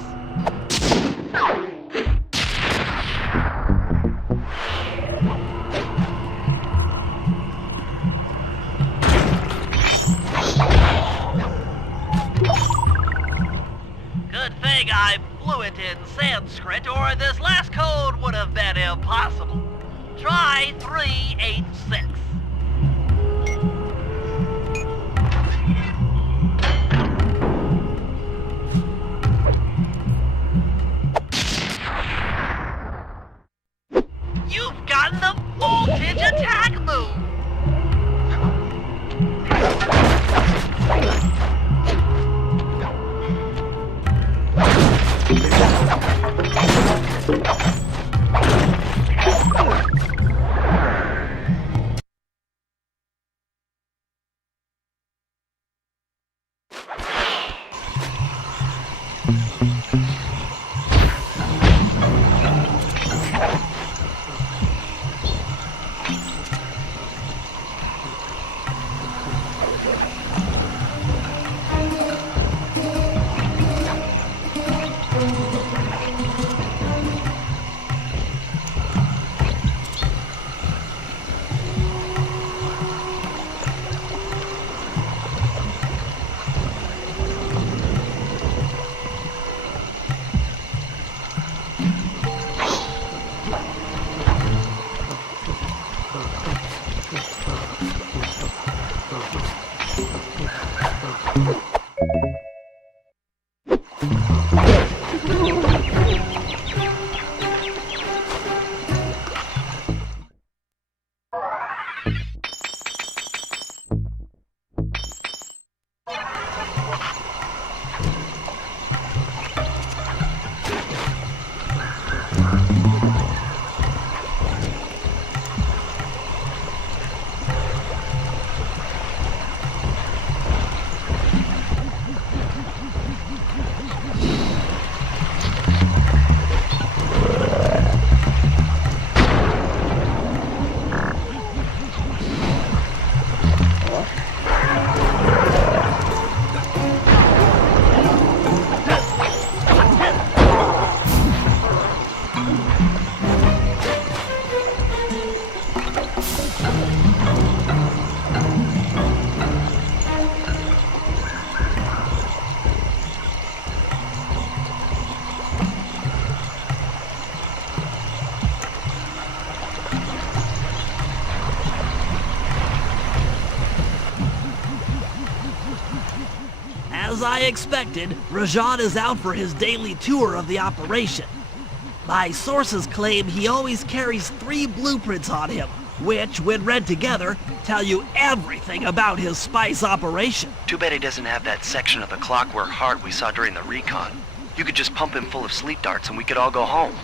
Good thing I'm fluent in Sanskrit, or this last code would have been impossible. Try 386. You've gotten the voltage attack move! As I expected, Rajan is out for his daily tour of the operation. My sources claim he always carries 3 blueprints on him, which, when read together, tell you everything about his spice operation. Too bad he doesn't have that section of the clockwork heart we saw during the recon. You could just pump him full of sleep darts and we could all go home.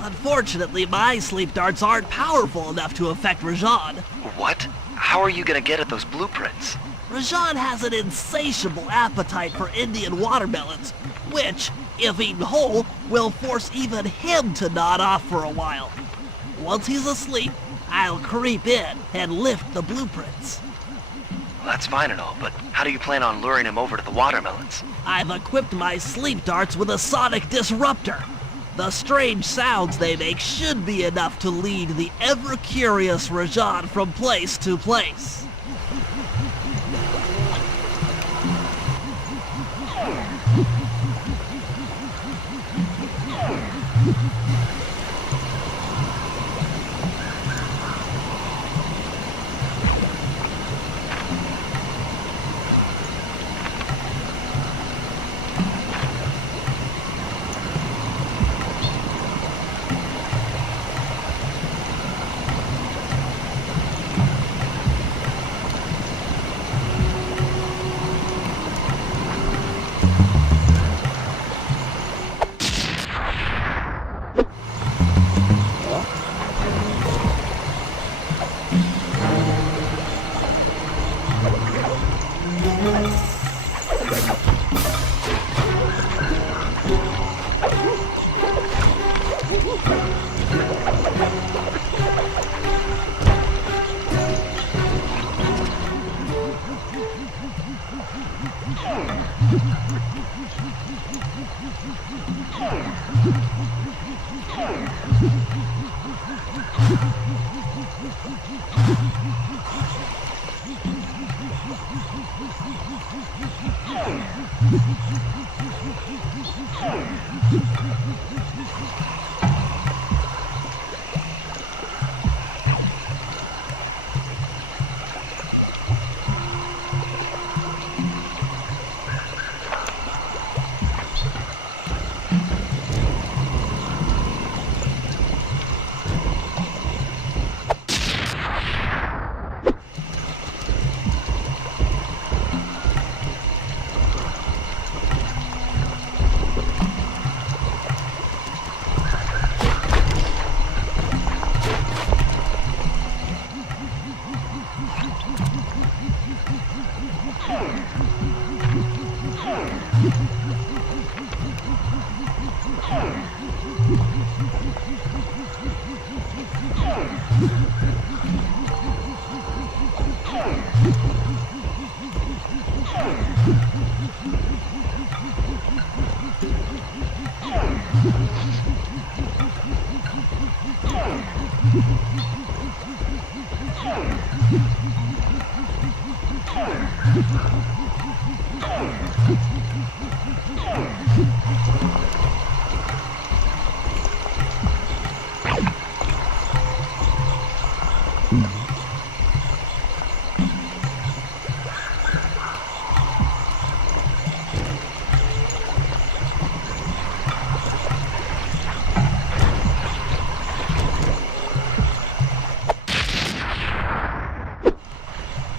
Unfortunately, my sleep darts aren't powerful enough to affect Rajan. What? How are you gonna get at those blueprints? Rajan has an insatiable appetite for Indian watermelons, which, if eaten whole, will force even him to nod off for a while. Once he's asleep, I'll creep in and lift the blueprints. Well, that's fine and all, but how do you plan on luring him over to the watermelons? I've equipped my sleep darts with a sonic disruptor. The strange sounds they make should be enough to lead the ever-curious Rajan from place to place.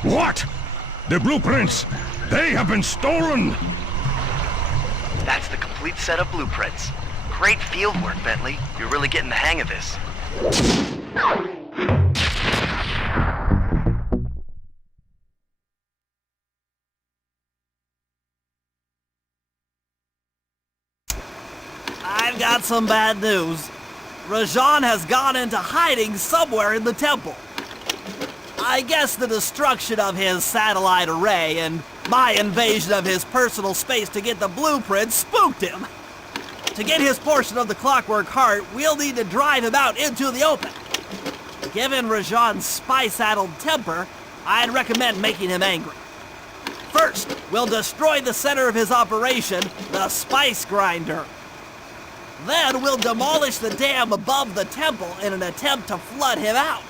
What? The blueprints! They have been stolen! That's the complete set of blueprints. Great field work, Bentley. You're really getting the hang of this. I've got some bad news. Rajan has gone into hiding somewhere in the temple. I guess the destruction of his satellite array and my invasion of his personal space to get the blueprints spooked him. To get his portion of the Clockwork Heart, we'll need to drive him out into the open. Given Rajan's spy-saddled temper, I'd recommend making him angry. First, we'll destroy the center of his operation, the spice grinder. Then we'll demolish the dam above the temple in an attempt to flood him out.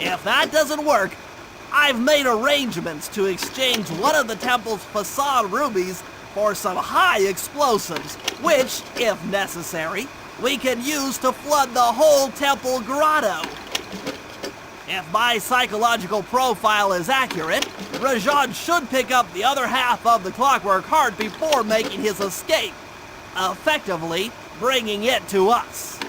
If that doesn't work, I've made arrangements to exchange one of the temple's facade rubies for some high explosives, which, if necessary, we can use to flood the whole temple grotto. If my psychological profile is accurate, Rajan should pick up the other half of the Clockwork Heart before making his escape, effectively bringing it to us.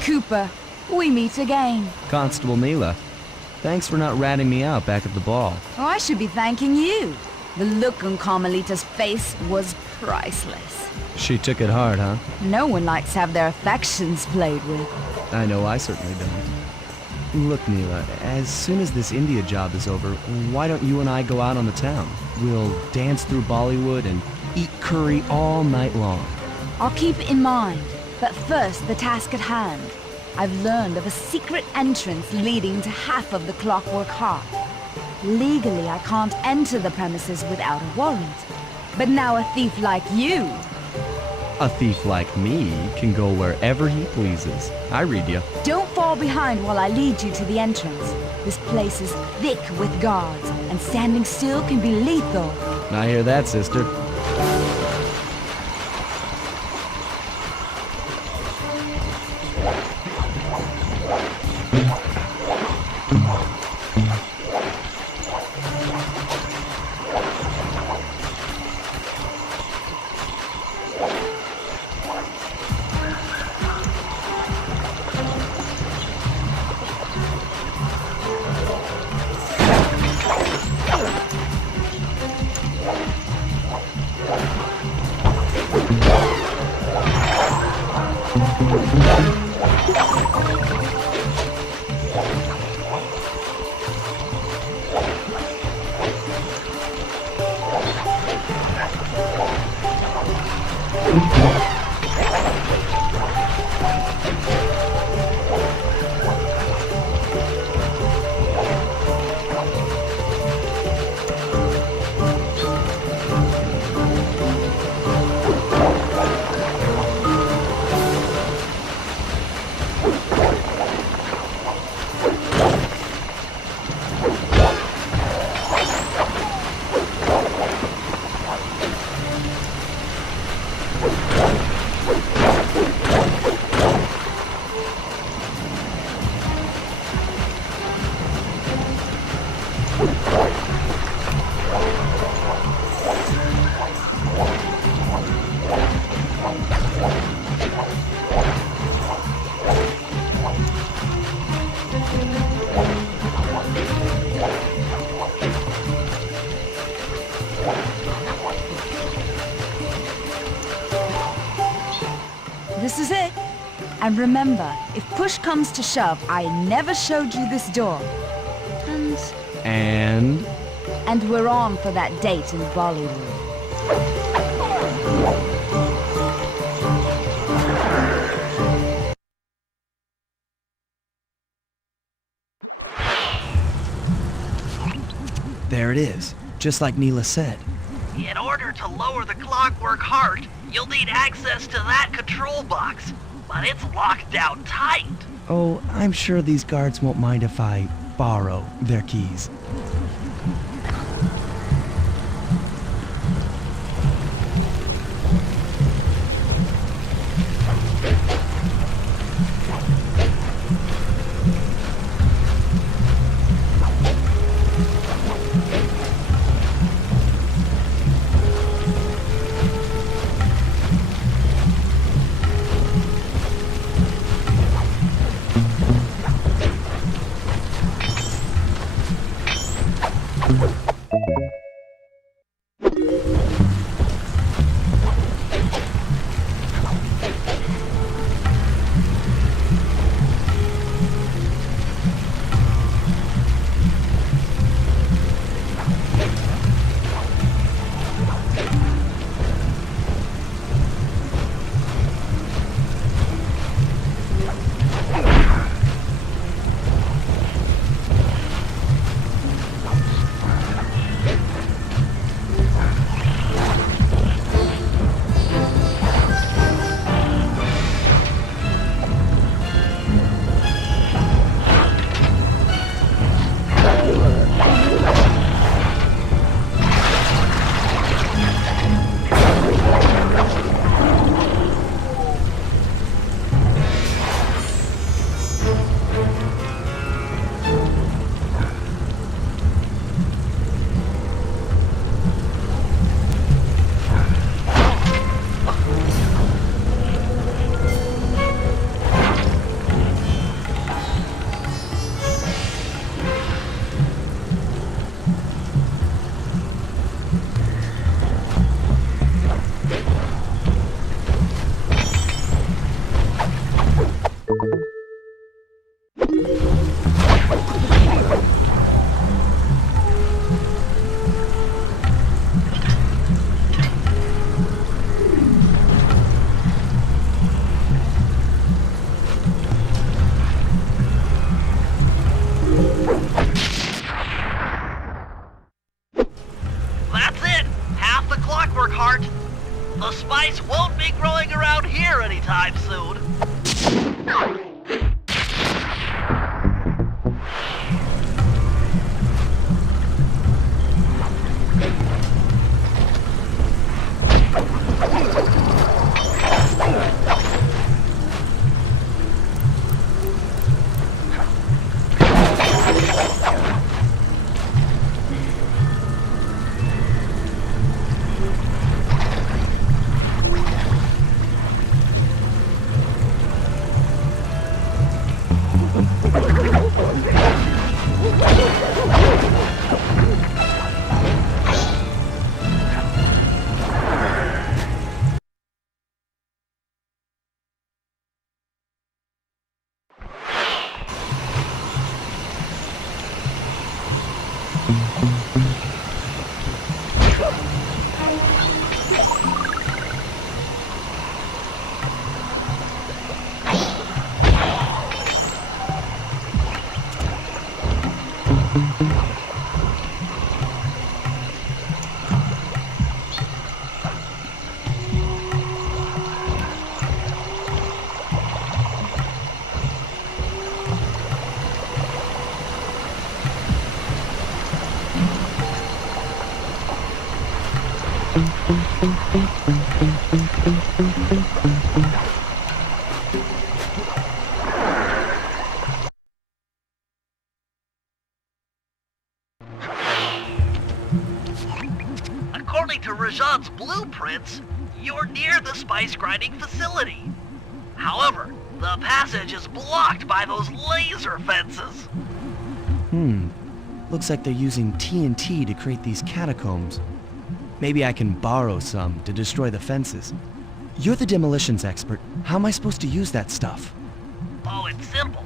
Cooper, we meet again. Constable Mila, thanks for not ratting me out back at the ball. Oh, I should be thanking you. The look on Carmelita's face was priceless. She took it hard, huh? No one likes to have their affections played with. I know I certainly don't. Look, Mila, as soon as this India job is over, why don't you and I go out on the town? We'll dance through Bollywood and eat curry all night long. I'll keep it in mind. But first, the task at hand. I've learned of a secret entrance leading to half of the Clockwork Heart. Legally, I can't enter the premises without a warrant. But now a thief like you... A thief like me can go wherever he pleases. I read you. Don't fall behind while I lead you to the entrance. This place is thick with guards, and standing still can be lethal. I hear that, sister. This is it. And remember, if push comes to shove, I never showed you this door. And we're on for that date in Bollywood. There it is, just like Neela said. In order to lower the clockwork heart, you'll need access to that control box. But it's locked down tight. Oh, I'm sure these guards won't mind if I borrow their keys. The spice won't be growing around here anytime soon. According to Rajan's blueprints, you're near the spice grinding facility. However, the passage is blocked by those laser fences. Looks like they're using TNT to create these catacombs. Maybe I can borrow some to destroy the fences. You're the demolitions expert. How am I supposed to use that stuff? Oh, it's simple.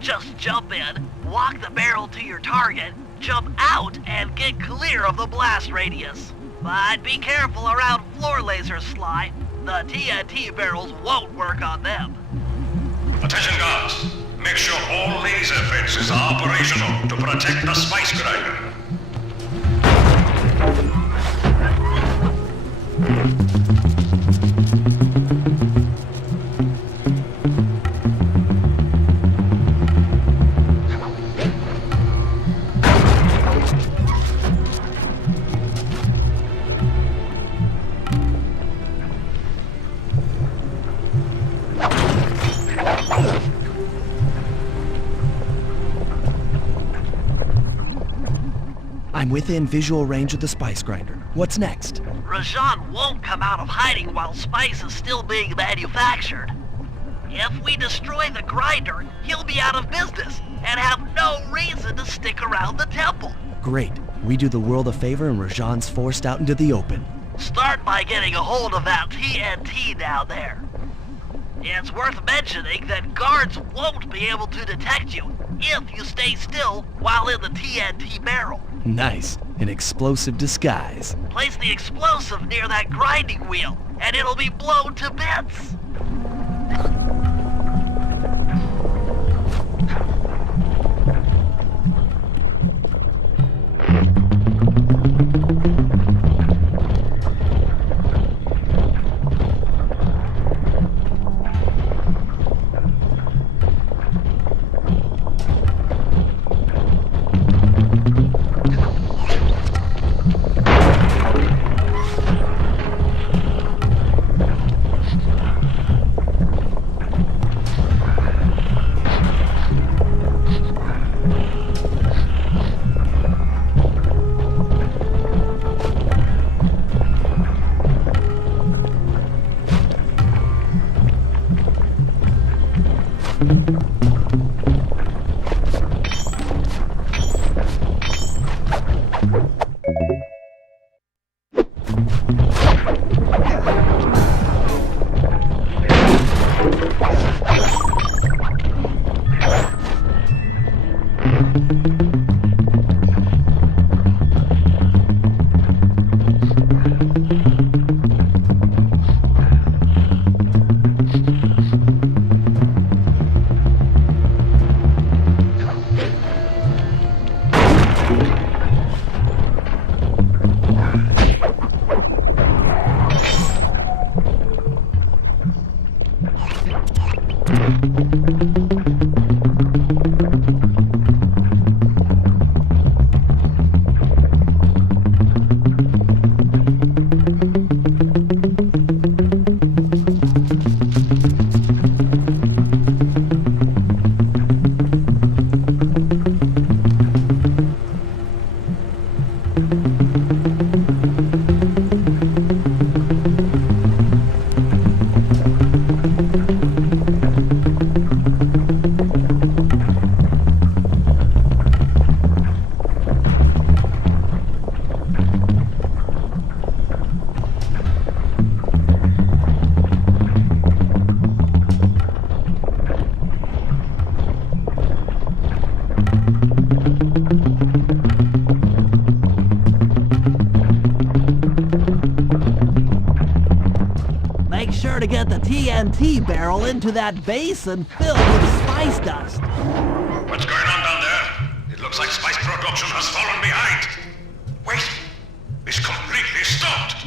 Just jump in, walk the barrel to your target, jump out, and get clear of the blast radius. But be careful around floor lasers, Sly. The TNT barrels won't work on them. Attention guards! Make sure all laser fences are operational to protect the spice grinder. I'm within visual range of the spice grinder. What's next? Rajan won't come out of hiding while spice is still being manufactured. If we destroy the grinder, he'll be out of business and have no reason to stick around the temple. Great. We do the world a favor and Rajan's forced out into the open. Start by getting a hold of that TNT down there. It's worth mentioning that guards won't be able to detect you if you stay still while in the TNT barrel. Nice. An explosive disguise. Place the explosive near that grinding wheel, and it'll be blown to bits. Make sure to get the TNT barrel into that basin filled with spice dust. What's going on down there? It looks Looks like spice production has fallen behind. Wait, it's completely stopped.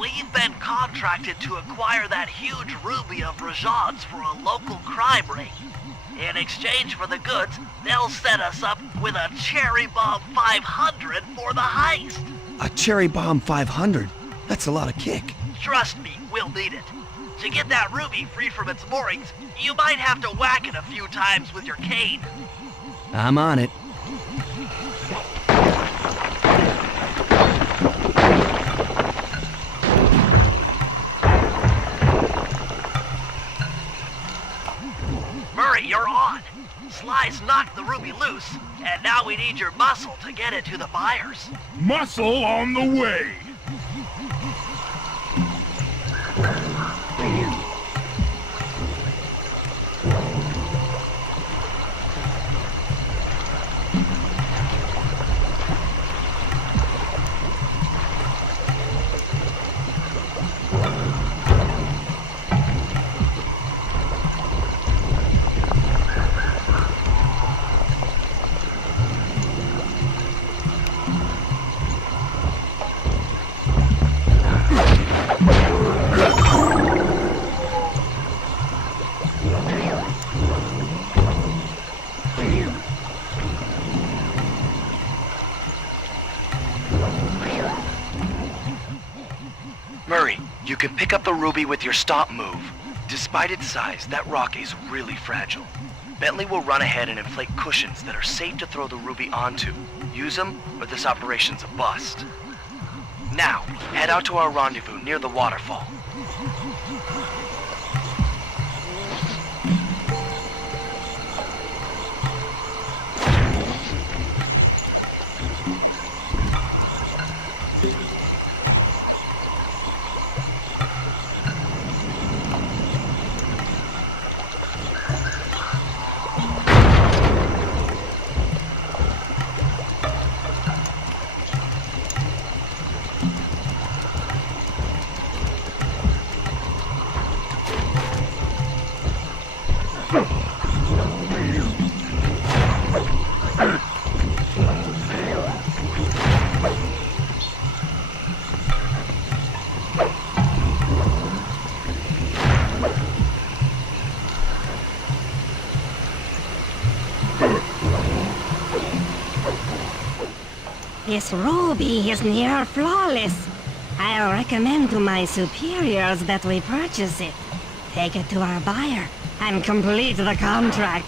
We've been contracted to acquire that huge ruby of Rajan's for a local crime ring. In exchange for the goods, they'll set us up with a Cherry Bomb 500 for the heist. A Cherry Bomb 500? That's a lot of kick. Trust me, we'll need it. To get that ruby free from its moorings, you might have to whack it a few times with your cane. I'm on it. Murray, you're on. Sly's knocked the ruby loose, and now we need your muscle to get it to the buyers. Muscle on the way. Murray, you can pick up the ruby with your stop move. Despite its size, that rock is really fragile. Bentley will run ahead and inflate cushions that are safe to throw the ruby onto. Use them, or this operation's a bust. Now, head out to our rendezvous near the waterfall. This ruby is near flawless. I'll recommend to my superiors that we purchase it, take it to our buyer, and complete the contract.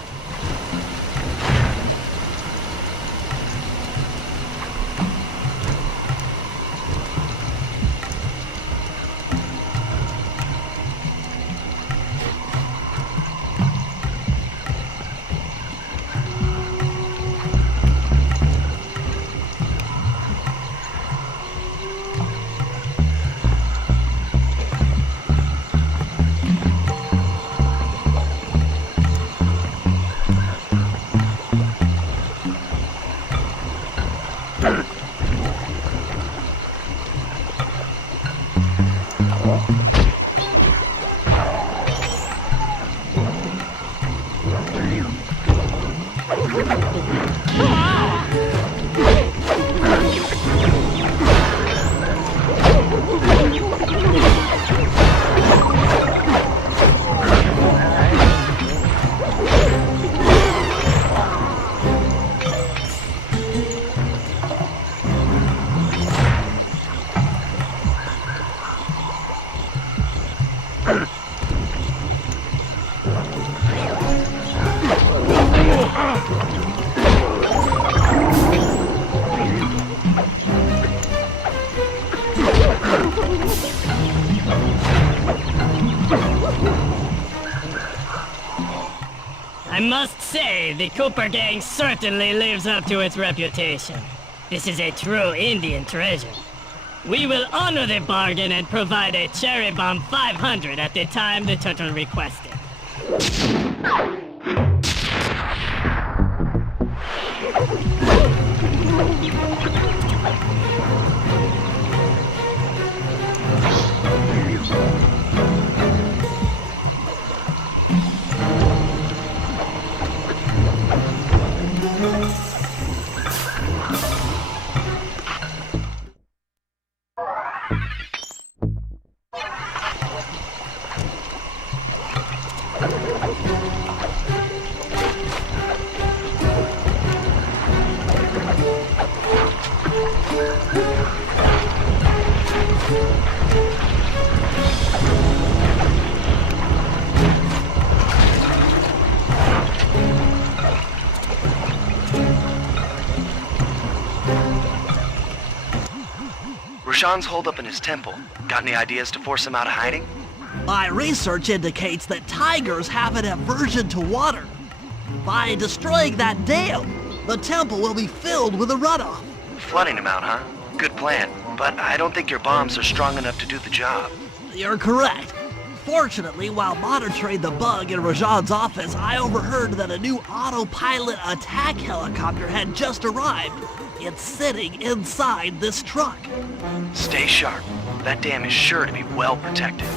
I must say, the Cooper gang certainly lives up to its reputation. This is a true Indian treasure. We will honor the bargain and provide a cherry bomb 500 at the time the turtle requested. Rajan's holed up in his temple. Got any ideas to force him out of hiding? My research indicates that tigers have an aversion to water. By destroying that dam, the temple will be filled with a runoff. Flooding him out, huh? Good plan. But I don't think your bombs are strong enough to do the job. You're correct. Fortunately, while monitoring the bug in Rajan's office, I overheard that a new autopilot attack helicopter had just arrived. It's sitting inside this truck. Stay sharp. That dam is sure to be well protected.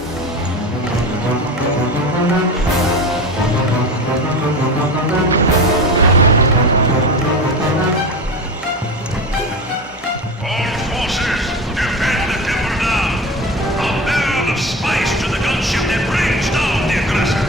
All forces, defend the temple now. A barrel of spice to the gunship that brings down the aggressor.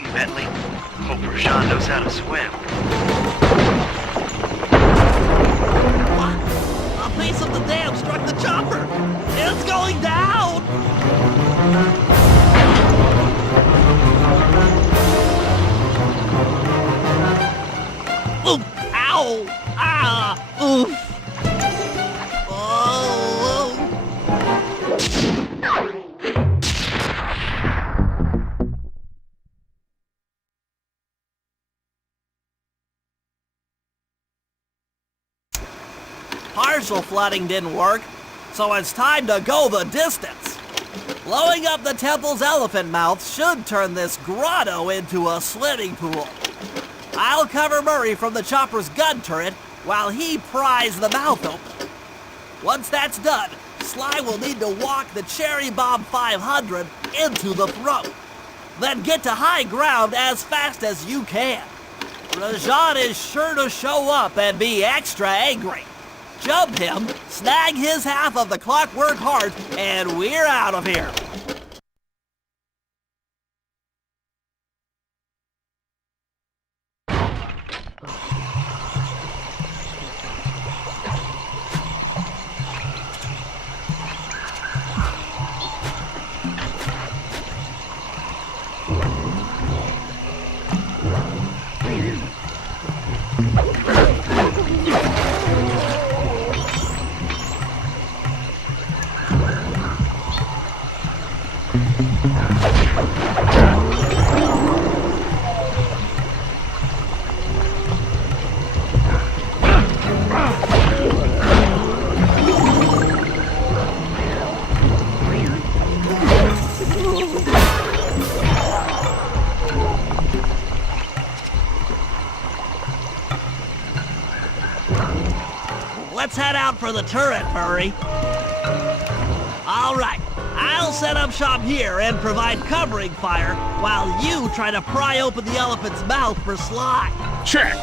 scooting, Bentley. Hope Rajan knows how to swim. What? A piece of the dam struck the chopper! It's going down! Oof! Ow! Ah! Oof! Partial flooding didn't work, so it's time to go the distance. Blowing up the temple's elephant mouth should turn this grotto into a swimming pool. I'll cover Murray from the chopper's gun turret while he pries the mouth open. Once that's done, Sly will need to walk the Cherry Bomb 500 into the throat. Then get to high ground as fast as you can. Rajan is sure to show up and be extra angry. Jump him, snag his half of the Clockwork Heart, and we're out of here. Let's head out for the turret, Murray. All right, I'll set up shop here and provide covering fire while you try to pry open the elephant's mouth for Sly. Check!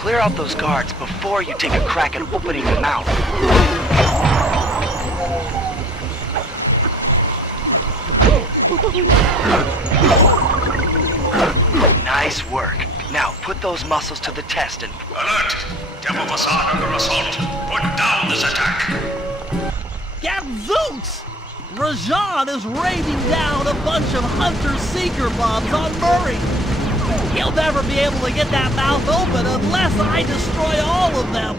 Clear out those guards before you take a crack at opening the mouth. Nice work. Now put those muscles to the test and... Alert! Temple Facade under assault. Put down this attack. Gadzooks! Rajan is raining down a bunch of Hunter-Seeker bombs on Murray. He'll never be able to get that mouth open unless I destroy all of them.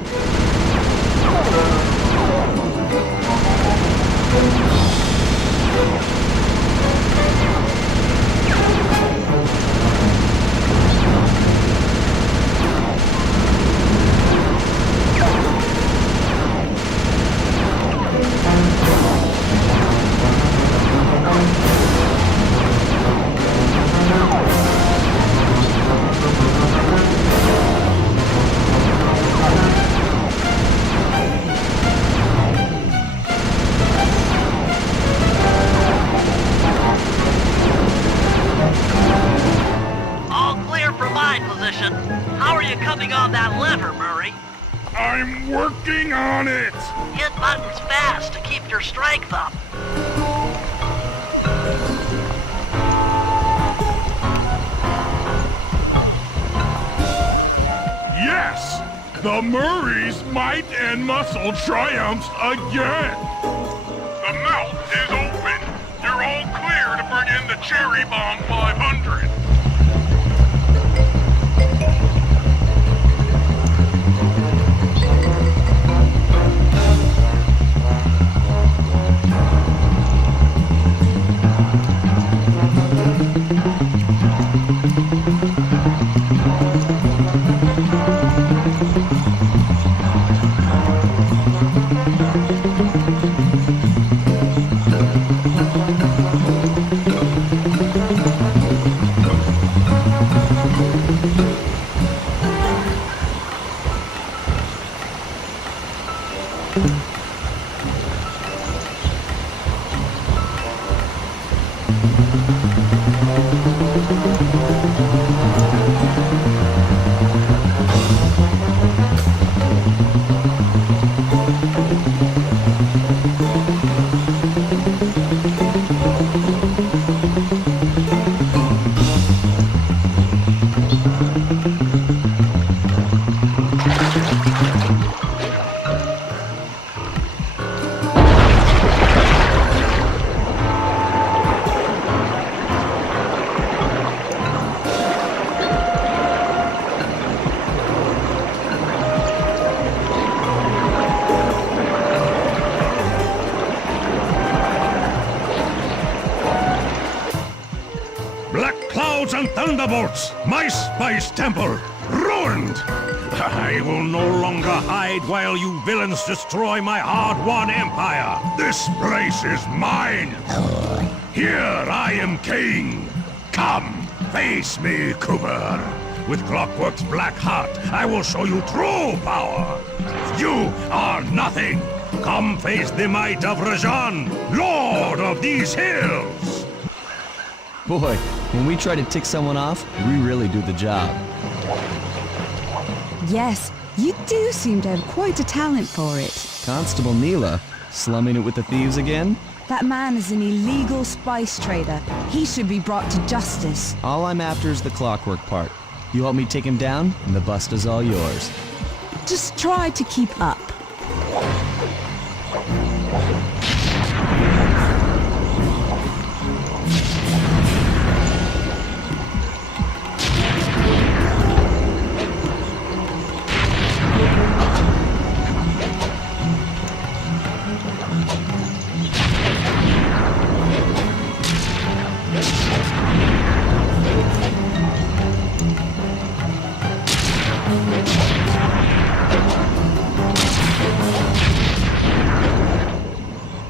How are you coming on that lever, Murray? I'm working on it! Hit buttons fast to keep your strength up. Yes! The Murray's might and muscle triumphs again! The mouth is open! You're all clear to bring in the Cherry Bomb 500! Black clouds and thunderbolts! My spice temple! Ruined! I will no longer hide while you villains destroy my hard-won empire! This place is mine! Here I am king! Come, face me, Cooper! With Clockwork's black heart, I will show you true power! You are nothing! Come face the might of Rajan, Lord of these hills! Boy, when we try to tick someone off, we really do the job. Yes, you do seem to have quite a talent for it. Constable Neela, slumming it with the thieves again? That man is an illegal spice trader. He should be brought to justice. All I'm after is the clockwork part. You help me take him down, and the bust is all yours. Just try to keep up.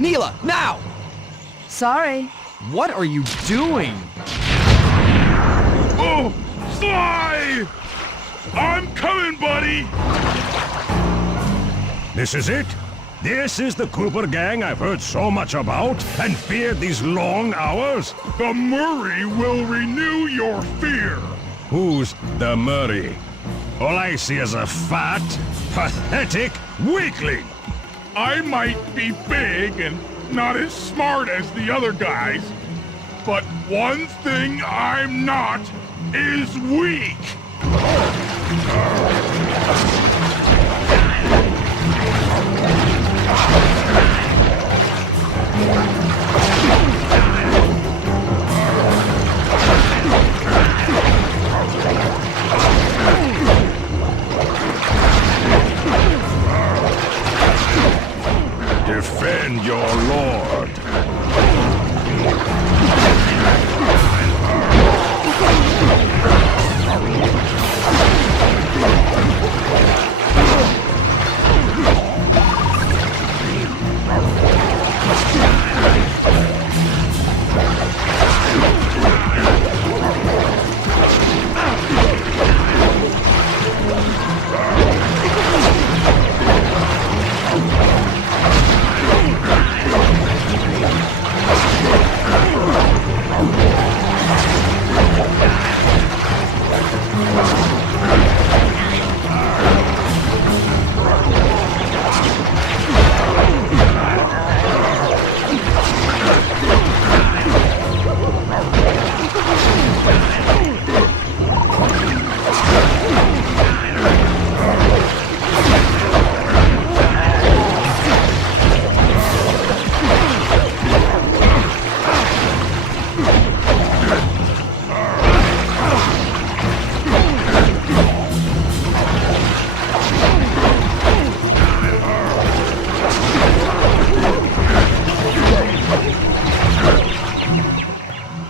Neela, now! Sorry. What are you doing? Oh, Sly! I'm coming, buddy! This is it? This is the Cooper gang I've heard so much about and feared these long hours? The Murray will renew your fear. Who's the Murray? All I see is a fat, pathetic weakling. I might be big and not as smart as the other guys, but one thing I'm not is weak. Defend your lord.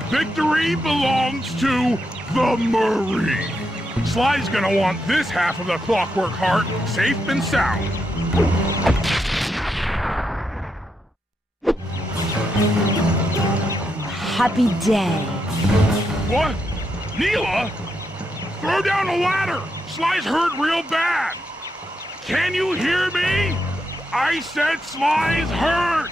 Victory belongs to the Murray. Sly's gonna want this half of the Clockwork Heart safe and sound. Happy day. What? Neela? Throw down a ladder! Sly's hurt real bad! Can you hear me? I said Sly's hurt!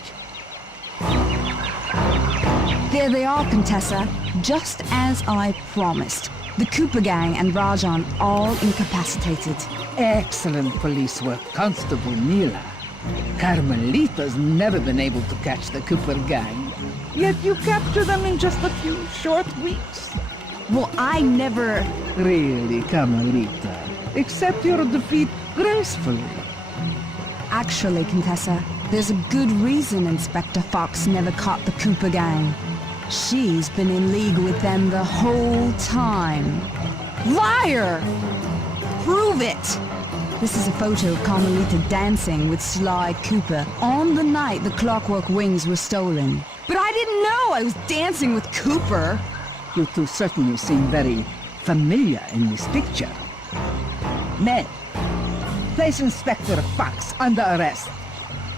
There they are, Contessa, just as I promised. The Cooper gang and Rajan all incapacitated. Excellent police work, Constable Neela. Carmelita's never been able to catch the Cooper gang. Yet you captured them in just a few short weeks. Well, I never... Really, Carmelita. Accept your defeat gracefully. Actually, Contessa, there's a good reason Inspector Fox never caught the Cooper gang. She's been in league with them the whole time. Liar! Prove it! This is a photo of Carmelita dancing with Sly Cooper on the night the Clockwork Wings were stolen. But I didn't know I was dancing with Cooper! You two certainly seem very familiar in this picture. Men, place Inspector Fox under arrest.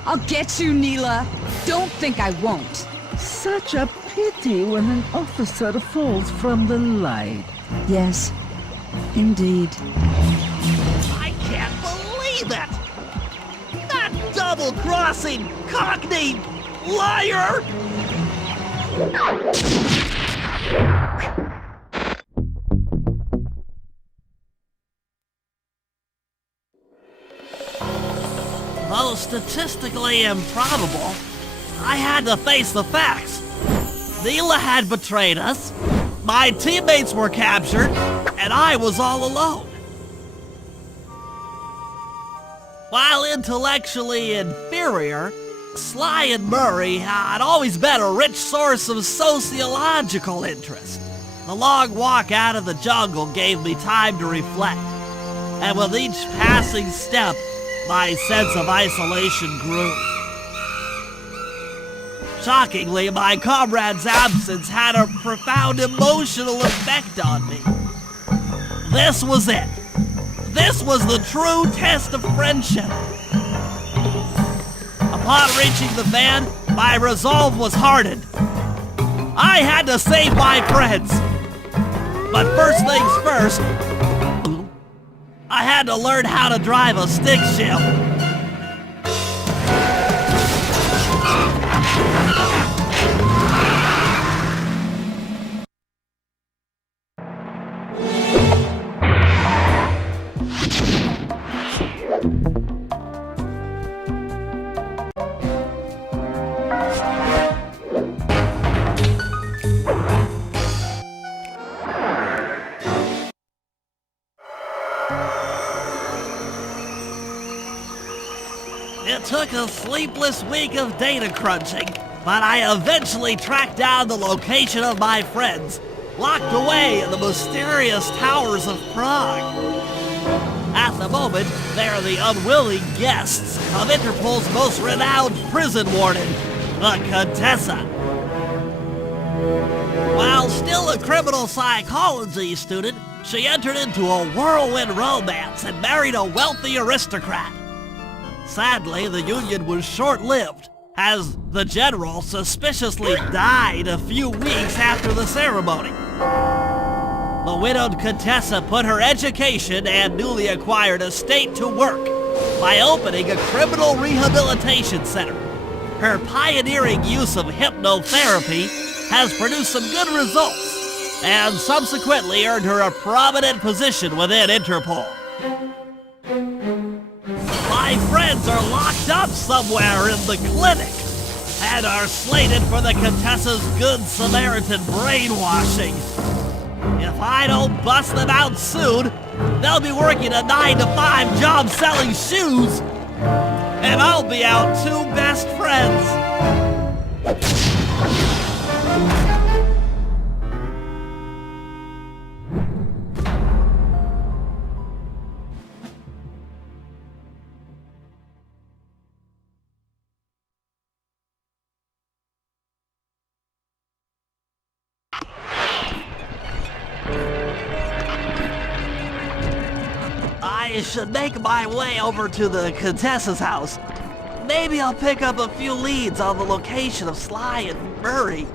I'll get you, Neela. Don't think I won't. Such a pity when an officer falls from the light. Yes, indeed. I can't believe it! That double-crossing, cockney liar! Though statistically improbable, I had to face the facts. Neela had betrayed us, my teammates were captured, and I was all alone. While intellectually inferior, Sly and Murray had always been a rich source of sociological interest. The long walk out of the jungle gave me time to reflect, and with each passing step, my sense of isolation grew. Shockingly, my comrade's absence had a profound emotional effect on me. This was it. This was the true test of friendship. Upon reaching the van, my resolve was hardened. I had to save my friends. But first things first, I had to learn how to drive a stick shift. It took a sleepless week of data crunching, but I eventually tracked down the location of my friends, locked away in the mysterious towers of Prague. At the moment, they are the unwilling guests of Interpol's most renowned prison warden, the Contessa. While still a criminal psychology student, she entered into a whirlwind romance and married a wealthy aristocrat. Sadly, the union was short-lived, as the general suspiciously died a few weeks after the ceremony. The widowed Contessa put her education and newly acquired estate to work by opening a criminal rehabilitation center. Her pioneering use of hypnotherapy has produced some good results, and subsequently earned her a prominent position within Interpol. My friends are locked up somewhere in the clinic and are slated for the Contessa's Good Samaritan brainwashing. If I don't bust them out soon, they'll be working a 9-to-5 job selling shoes, and I'll be out two best friends. I should make my way over to the Contessa's house. Maybe I'll pick up a few leads on the location of Sly and Murray.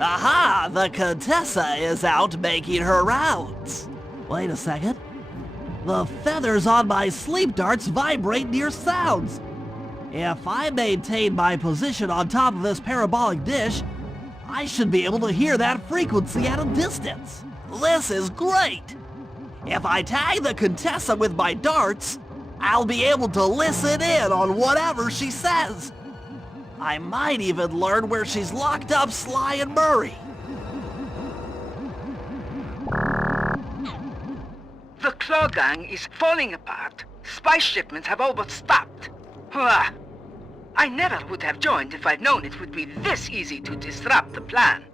Aha! The Contessa is out making her rounds. Wait a second. The feathers on my sleep darts vibrate near sounds. If I maintain my position on top of this parabolic dish, I should be able to hear that frequency at a distance. This is great! If I tag the Contessa with my darts, I'll be able to listen in on whatever she says. I might even learn where she's locked up Sly and Murray. The Claw Gang is falling apart. Spice shipments have all but stopped. Hurrah! I never would have joined if I'd known it would be this easy to disrupt the plan.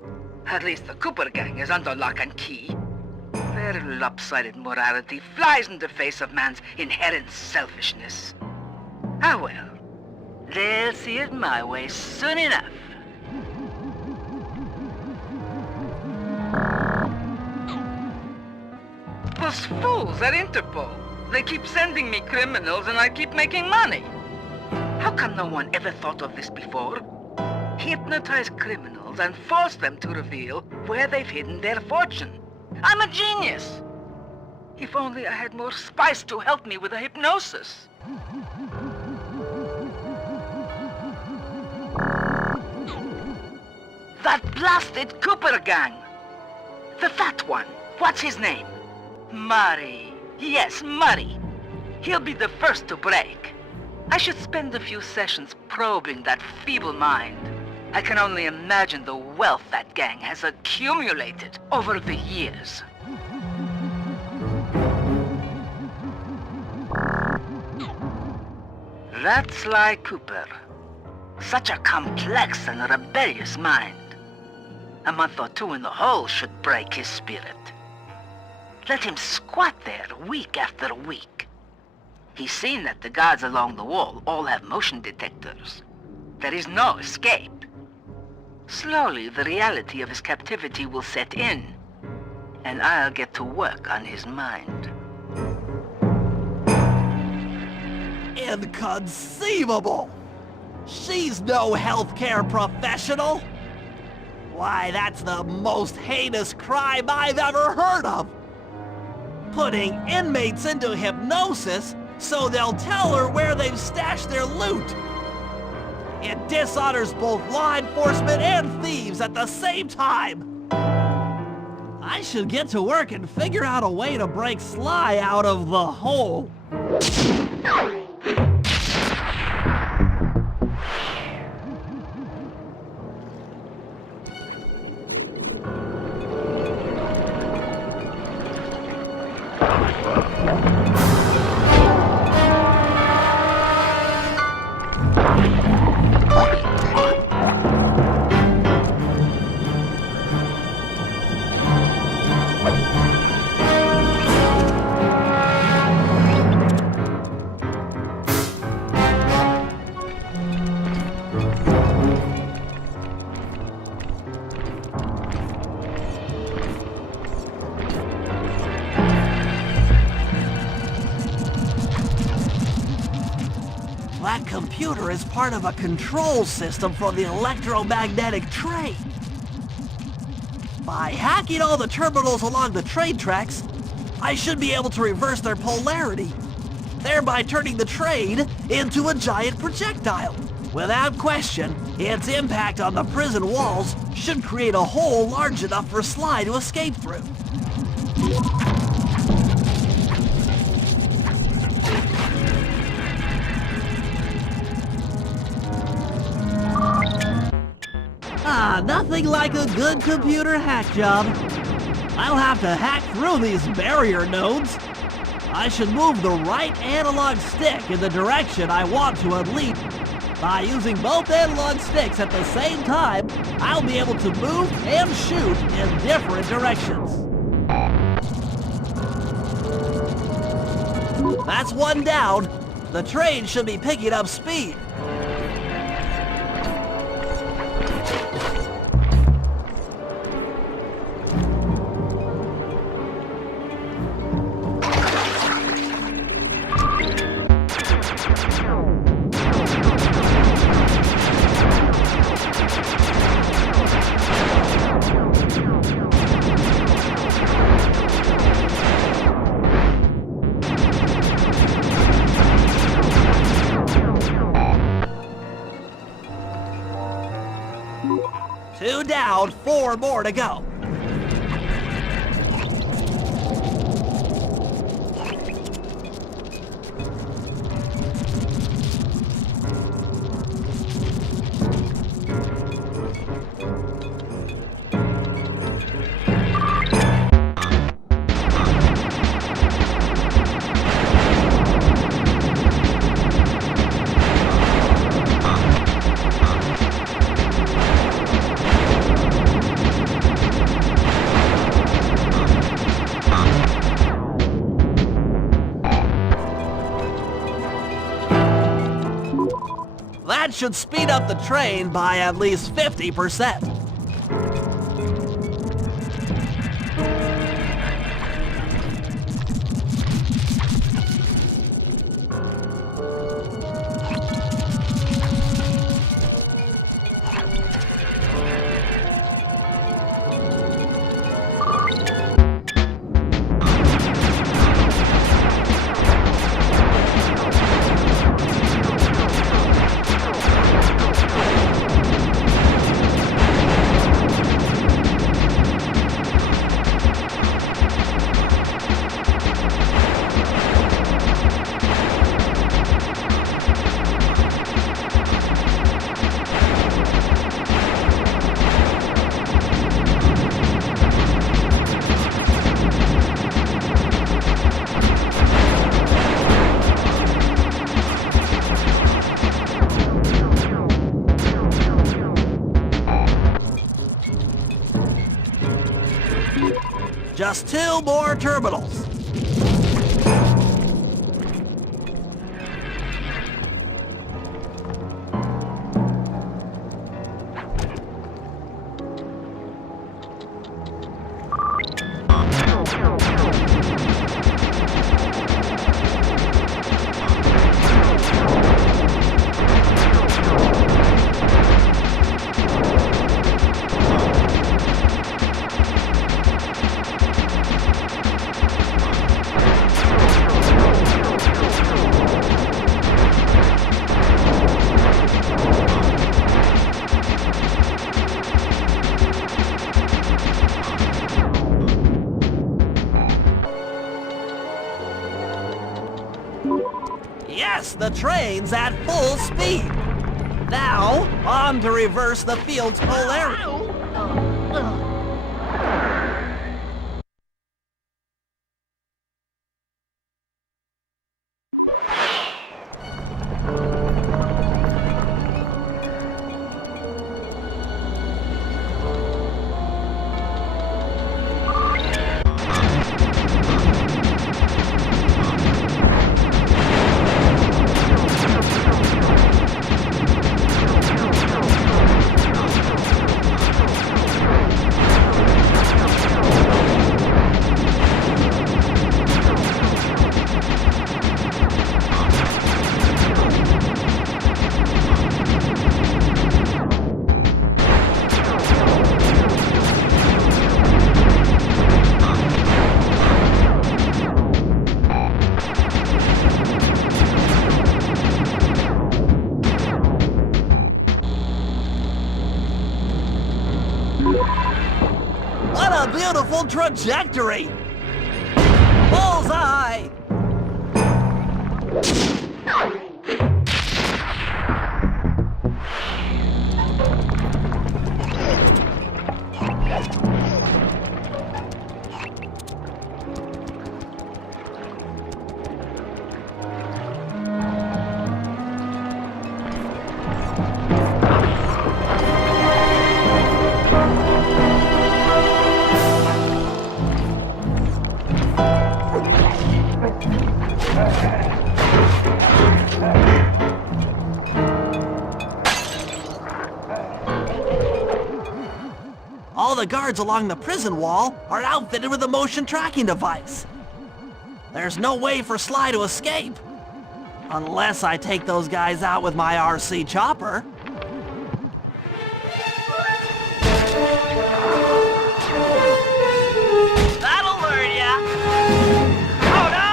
At least the Cooper Gang is under lock and key. Their lopsided morality flies in the face of man's inherent selfishness. Ah well, they'll see it my way soon enough. Those fools at Interpol. They keep sending me criminals and I keep making money. How come no one ever thought of this before? Hypnotize criminals and force them to reveal where they've hidden their fortune. I'm a genius! If only I had more spice to help me with the hypnosis. That blasted Cooper Gang! The fat one. What's his name? Murray. Yes, Murray. He'll be the first to break. I should spend a few sessions probing that feeble mind. I can only imagine the wealth that gang has accumulated over the years. That's Sly Cooper. Such a complex and rebellious mind. A month or two in the hole should break his spirit. Let him squat there week after week. He's seen that the guards along the wall all have motion detectors. There is no escape. Slowly, the reality of his captivity will set in, and I'll get to work on his mind. Inconceivable! She's no healthcare professional! Why, that's the most heinous crime I've ever heard of! Putting inmates into hypnosis so they'll tell her where they've stashed their loot! It dishonors both law enforcement and thieves at the same time! I should get to work and figure out a way to break Sly out of the hole. That computer is part of a control system for the electromagnetic train. By hacking all the terminals along the train tracks, I should be able to reverse their polarity, thereby turning the train into a giant projectile. Without question, its impact on the prison walls should create a hole large enough for Sly to escape through. Nothing like a good computer hack job. I'll have to hack through these barrier nodes. I should move the right analog stick in the direction I want to unleash. By using both analog sticks at the same time, I'll be able to move and shoot in different directions. That's one down. The train should be picking up speed. 2 down, 4 more to go. That should speed up the train by at least 50%. Just 2 more terminals. Yes, the train's at full speed. Now, on to reverse the field's polarity. What a beautiful trajectory! Bullseye! All the guards along the prison wall are outfitted with a motion tracking device. There's no way for Sly to escape. Unless I take those guys out with my RC chopper. That'll learn ya! Oh no!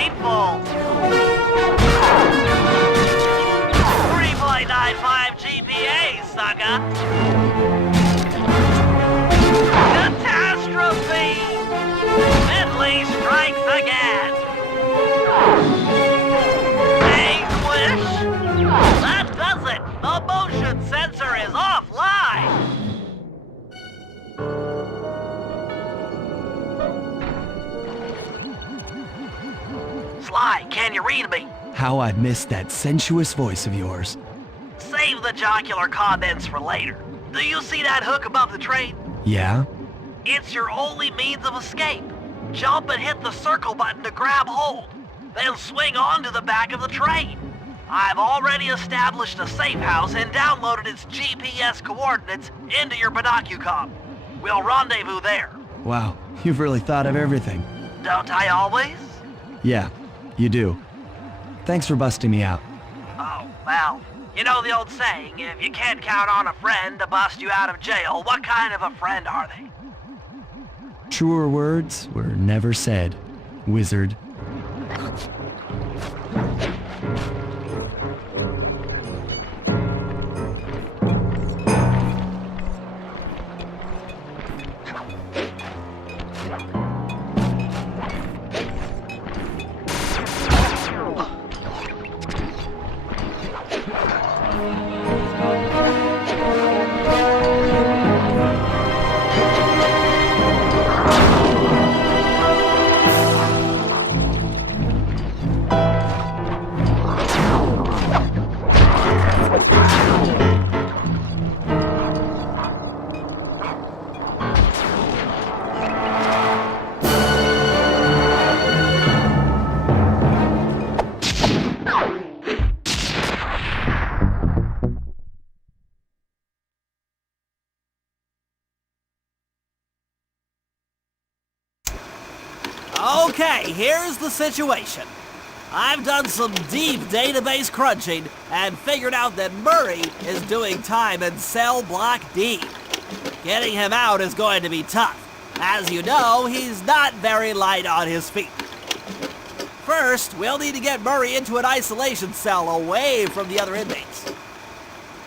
hateful. 3.95 GPA, sucker. Catastrophe! Bentley strikes again. Anguish! That does it! The motion sensor is offline! Sly, can you read me? How I missed that sensuous voice of yours. Save the jocular comments for later. Do you see that hook above the train? Yeah? It's your only means of escape. Jump and hit the circle button to grab hold. Then swing onto the back of the train. I've already established a safe house and downloaded its GPS coordinates into your binocucom. We'll rendezvous there. Wow, you've really thought of everything. Don't I always? Yeah, you do. Thanks for busting me out. Oh, well, you know the old saying, if you can't count on a friend to bust you out of jail, what kind of a friend are they? Truer words were never said, wizard. Okay, here's the situation. I've done some deep database crunching and figured out that Murray is doing time in cell block D. Getting him out is going to be tough. As you know, he's not very light on his feet. First, we'll need to get Murray into an isolation cell away from the other inmates.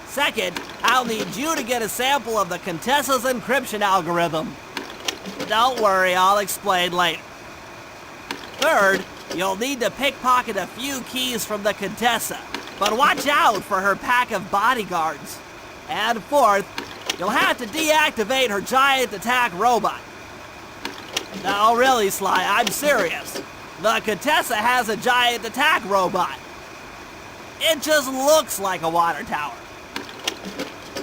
Second, I'll need you to get a sample of the Contessa's encryption algorithm. Don't worry, I'll explain later. Third, you'll need to pickpocket a few keys from the Contessa, but watch out for her pack of bodyguards. And fourth, you'll have to deactivate her giant attack robot. No, really, Sly, I'm serious. The Contessa has a giant attack robot. It just looks like a water tower.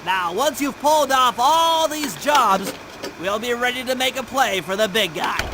Now, once you've pulled off all these jobs, we'll be ready to make a play for the big guy.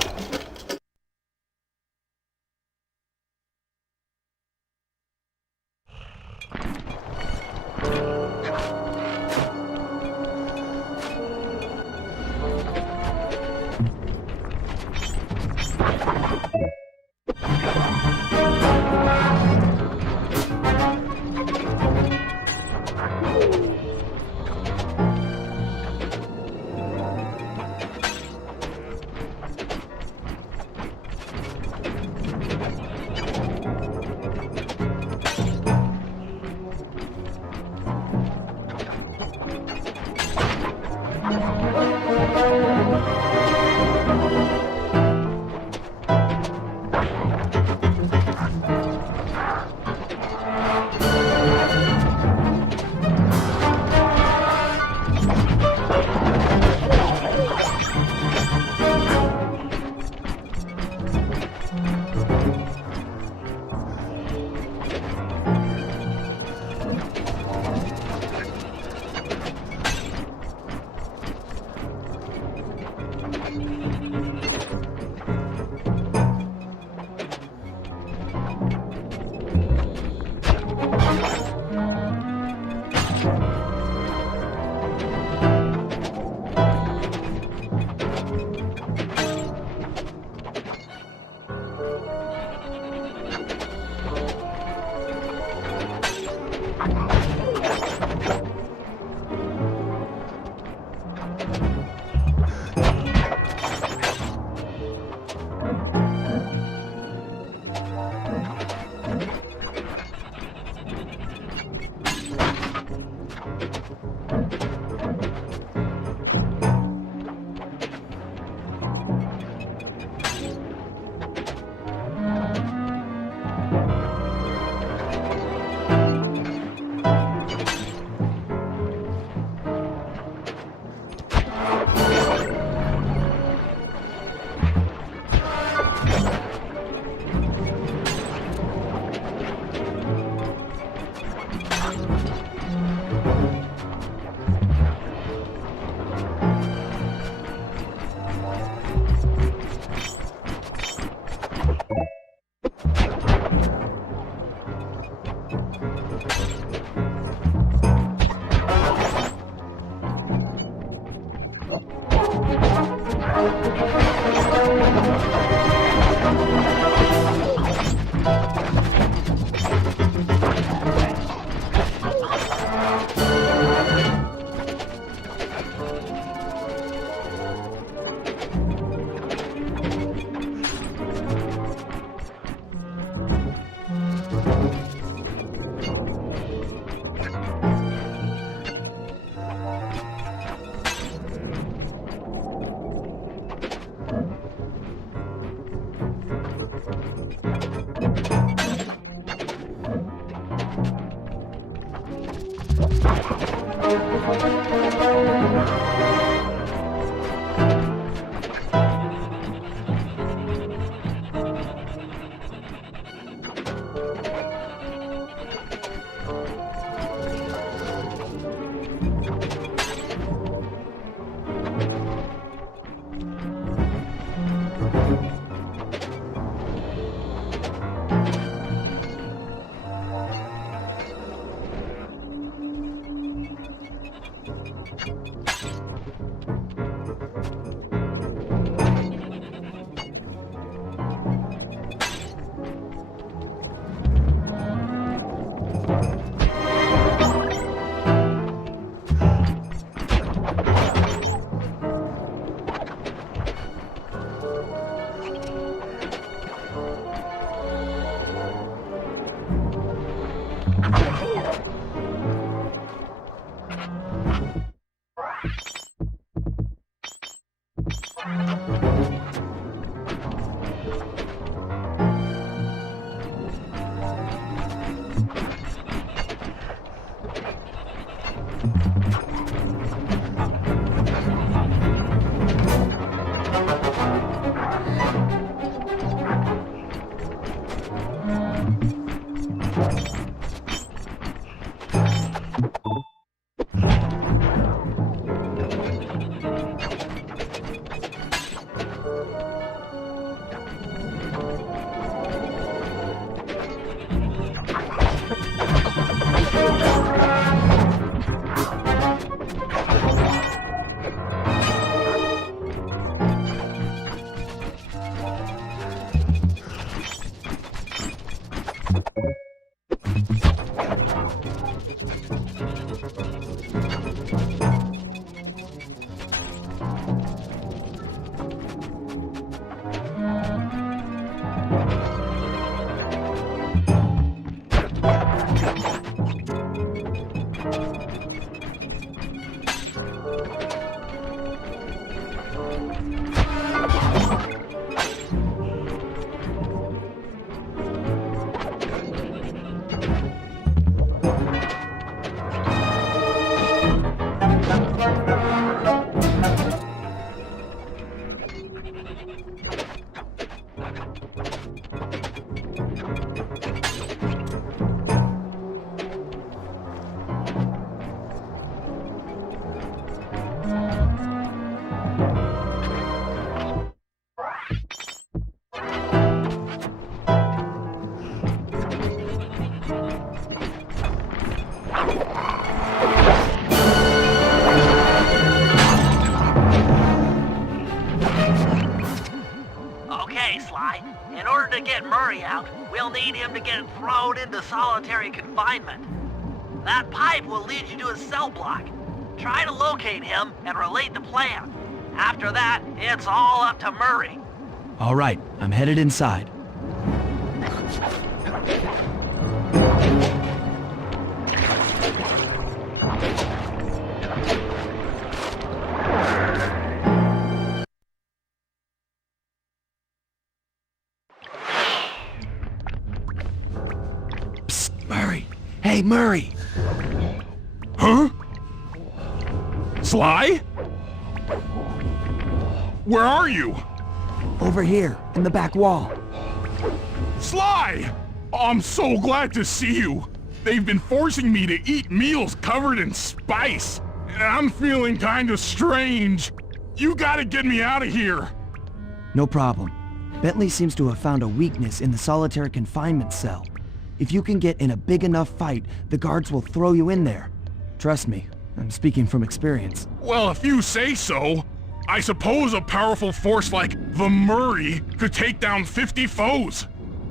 In order to get Murray out, we'll need him to get thrown into solitary confinement. That pipe will lead you to his cell block. Try to locate him and relate the plan. After that, it's all up to Murray. All right, I'm headed inside. Murray! Hey, Murray! Huh? Sly? Where are you? Over here, in the back wall. Sly! I'm so glad to see you. They've been forcing me to eat meals covered in spice, and I'm feeling kind of strange. You gotta get me out of here. No problem. Bentley seems to have found a weakness in the solitary confinement cell. If you can get in a big enough fight, the guards will throw you in there. Trust me, I'm speaking from experience. Well, if you say so. I suppose a powerful force like the Murray could take down 50 foes.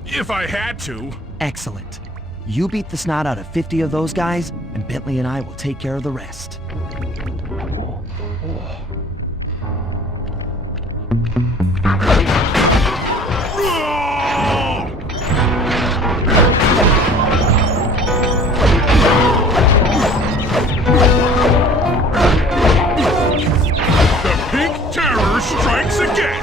If I had to. Excellent. You beat the snot out of 50 of those guys, and Bentley and I will take care of the rest. Strikes again!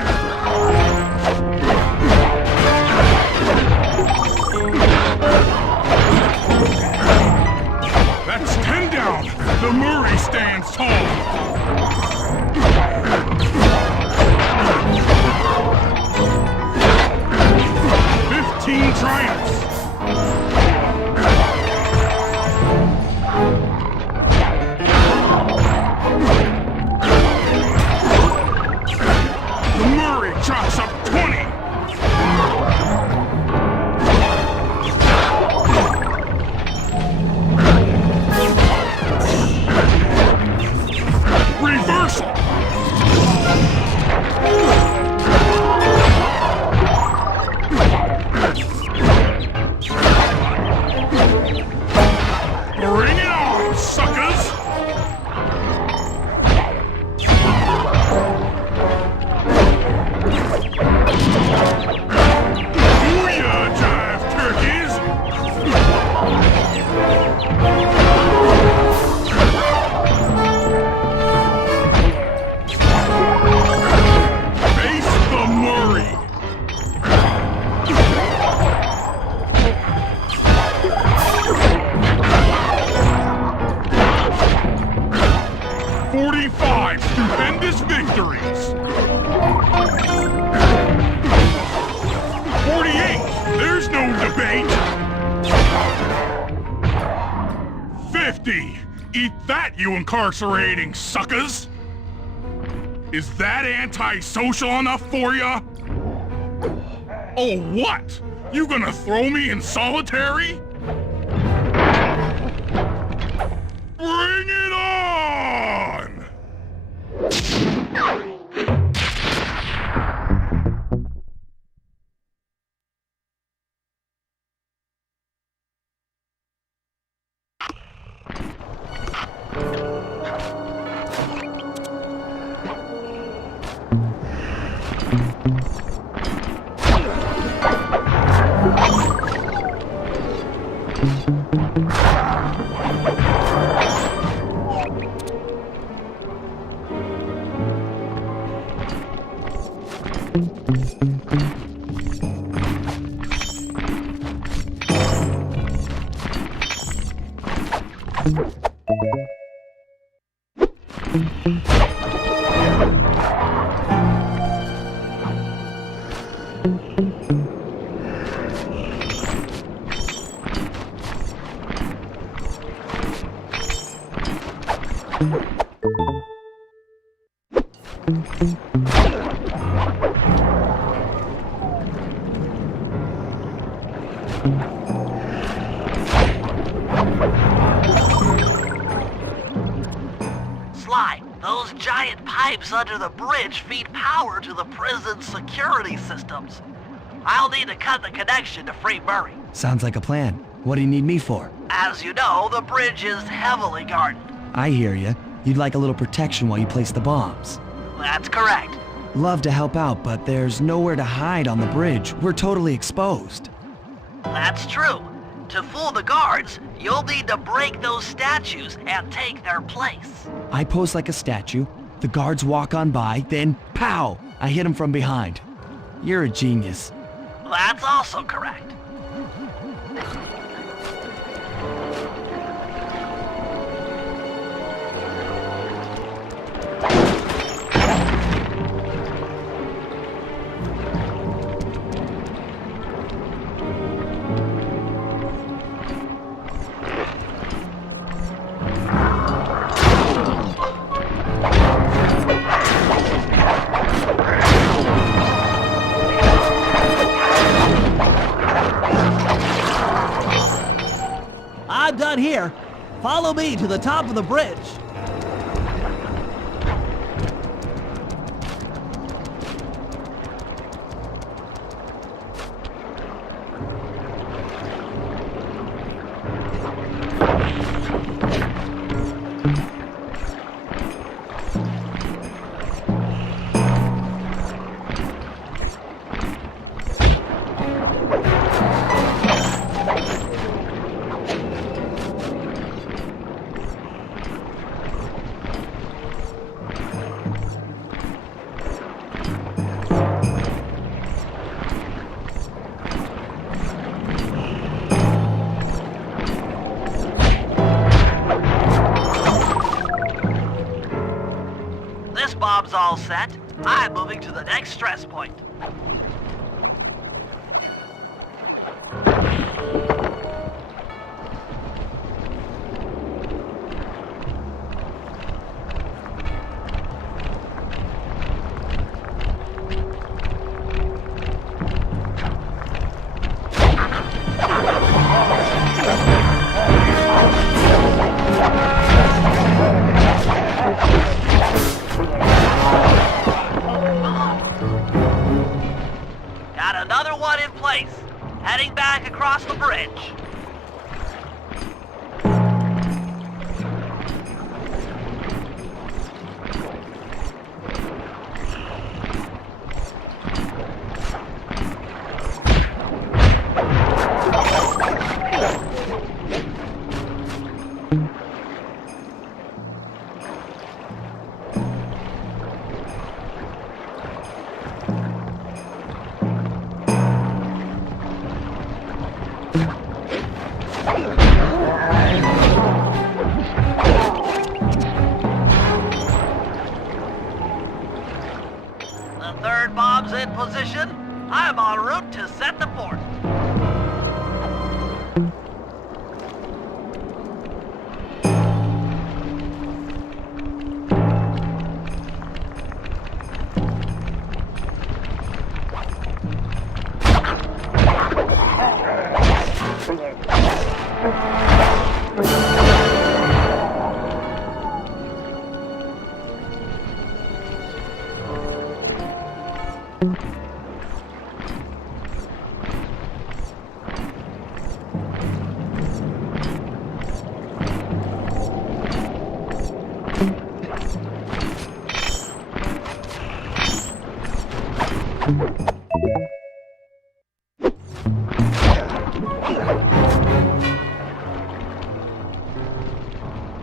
That's 10 down! The Murray stands tall! 15 triumphs! Chops up 20! Reversal! Bring it on, suckers! Booyah, jive turkeys! Face the Murray! "45 stupendous victories! 48! There's no debate! 50! Eat that, you incarcerating suckers! Is that antisocial enough for ya? Oh, what? You gonna throw me in solitary? Bring it on! Sly, those giant pipes under the bridge feed power to the prison's security systems. I'll need to cut the connection to free Murray. Sounds like a plan. What do you need me for? As you know, the bridge is heavily guarded. I hear you. You'd like a little protection while you place the bombs. That's correct. Love to help out, but there's nowhere to hide on the bridge. We're totally exposed. That's true. To fool the guards, you'll need to break those statues and take their place. I pose like a statue, the guards walk on by, then pow! I hit them from behind. You're a genius. That's also correct. I'm done here. Follow me to the top of the bridge. Bob's all set. I'm moving to the next stress point. Got another one in place. Heading back across the bridge. The third bomb's in position. I'm en route to set the fourth.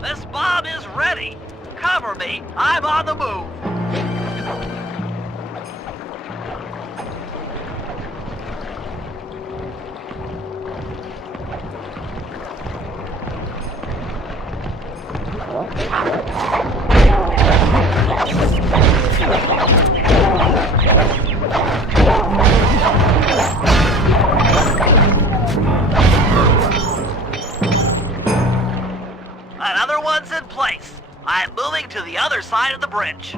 This bomb is ready. Cover me. I'm on the move. Another one's in place. I'm moving to the other side of the bridge.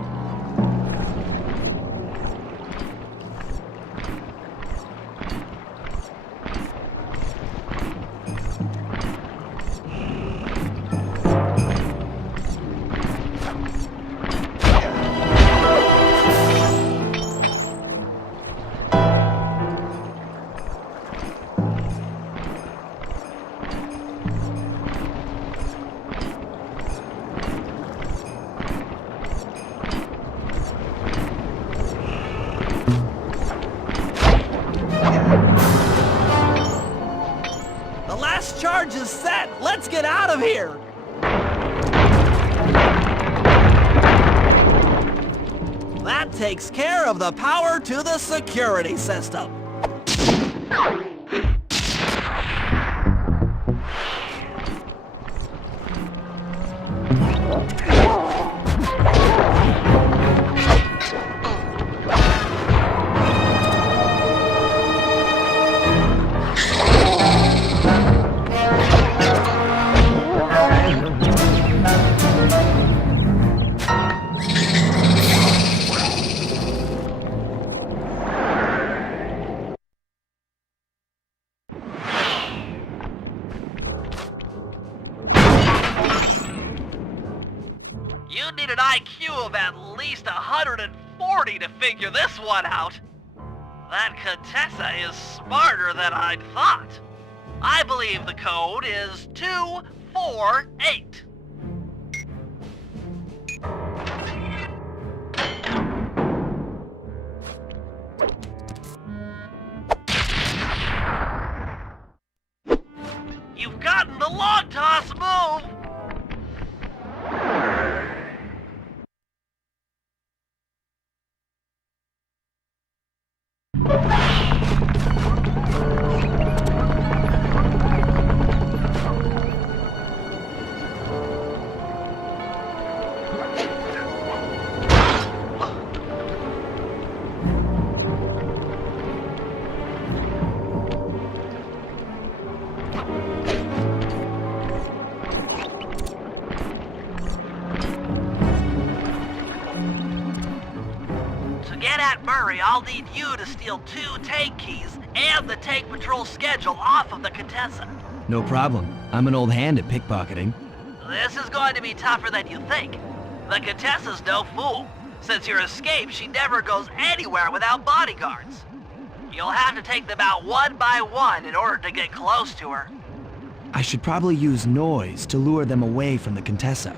charge is set. Let's get out of here. That takes care of the power to the security system. You need an IQ of at least 140 to figure this one out. That Contessa is smarter than I'd thought. I believe the code is 248. You've gotten the long toss move! To get at Murray, I'll need you to steal 2 tank keys and the tank patrol schedule off of the Contessa. No problem. I'm an old hand at pickpocketing. This is going to be tougher than you think. The Contessa's no fool. Since your escape, she never goes anywhere without bodyguards. You'll have to take them out one by one in order to get close to her. I should probably use noise to lure them away from the Contessa.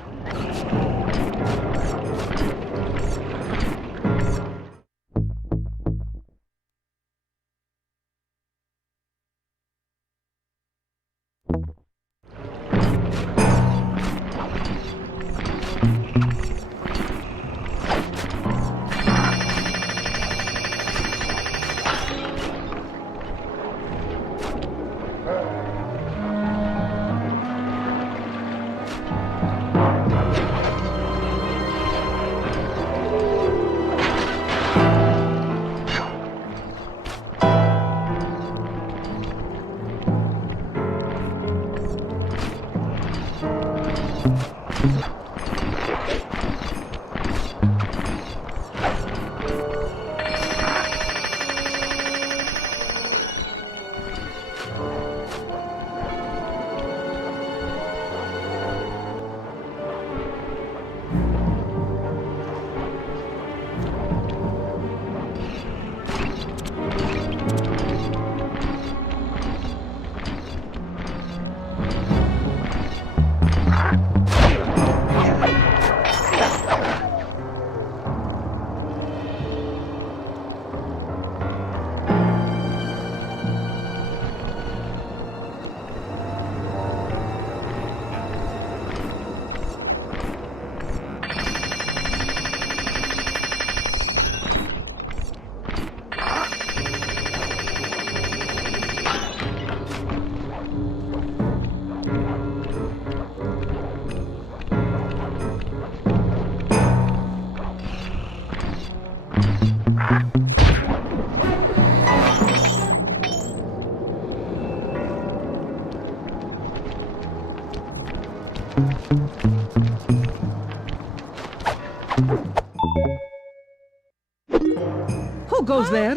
Who goes there?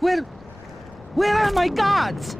Where are my gods?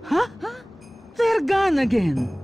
Huh? They're gone again.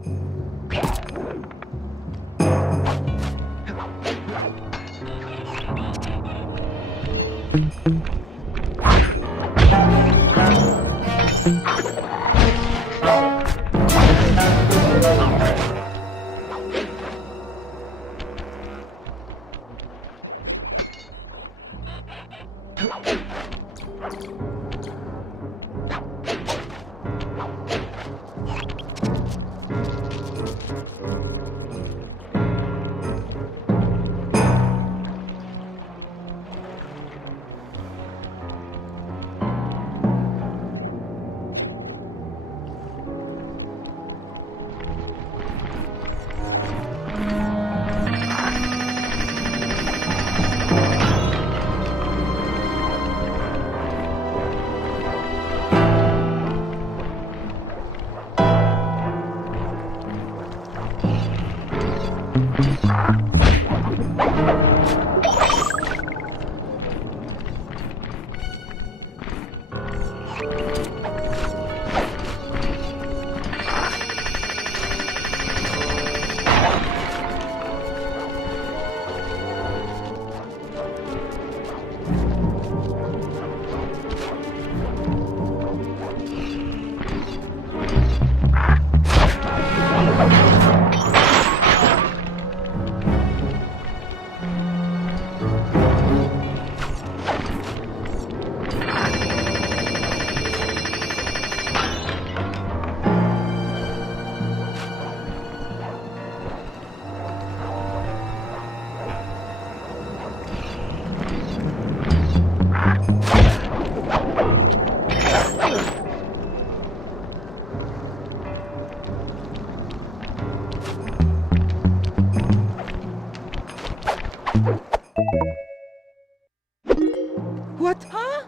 What? Huh?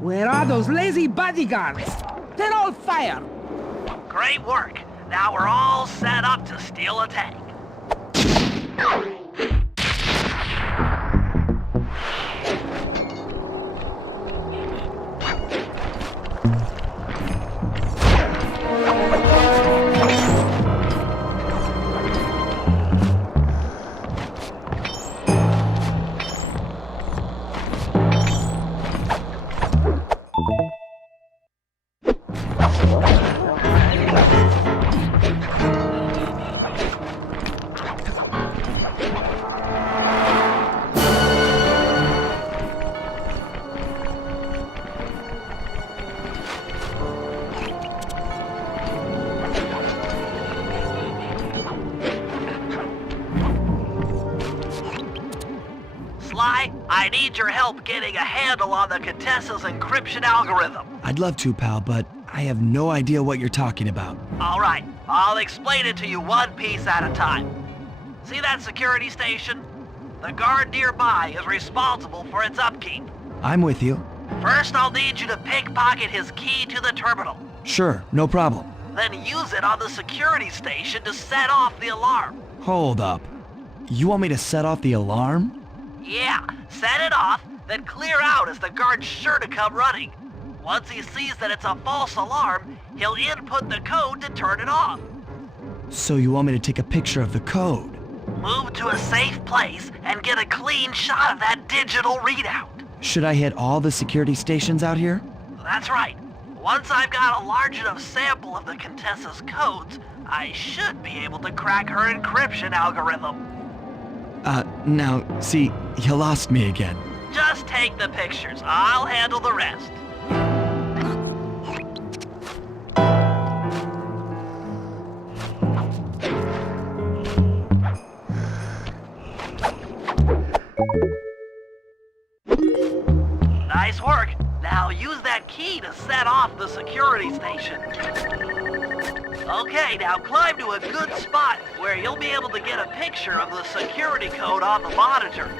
Where are those lazy bodyguards? They're all fire! Great work. Now we're all set up to steal a tank. Sly, I need your help getting a handle on the Contessa's encryption algorithm. I'd love to, pal, but I have no idea what you're talking about. All right, I'll explain it to you one piece at a time. See that security station? The guard nearby is responsible for its upkeep. I'm with you. First, I'll need you to pickpocket his key to the terminal. Sure, no problem. Then use it on the security station to set off the alarm. Hold up. You want me to set off the alarm? Yeah, set it off, then clear out as the guard's sure to come running. Once he sees that it's a false alarm, he'll input the code to turn it off. So you want me to take a picture of the code? Move to a safe place and get a clean shot of that digital readout. Should I hit all the security stations out here? That's right. Once I've got a large enough sample of the Contessa's codes, I should be able to crack her encryption algorithm. Now, see, you lost me again. Just take the pictures. I'll handle the rest. Nice work. Now use that key to set off the security station. Okay, now climb to a good spot where you'll be able to get a picture of the security code on the monitor.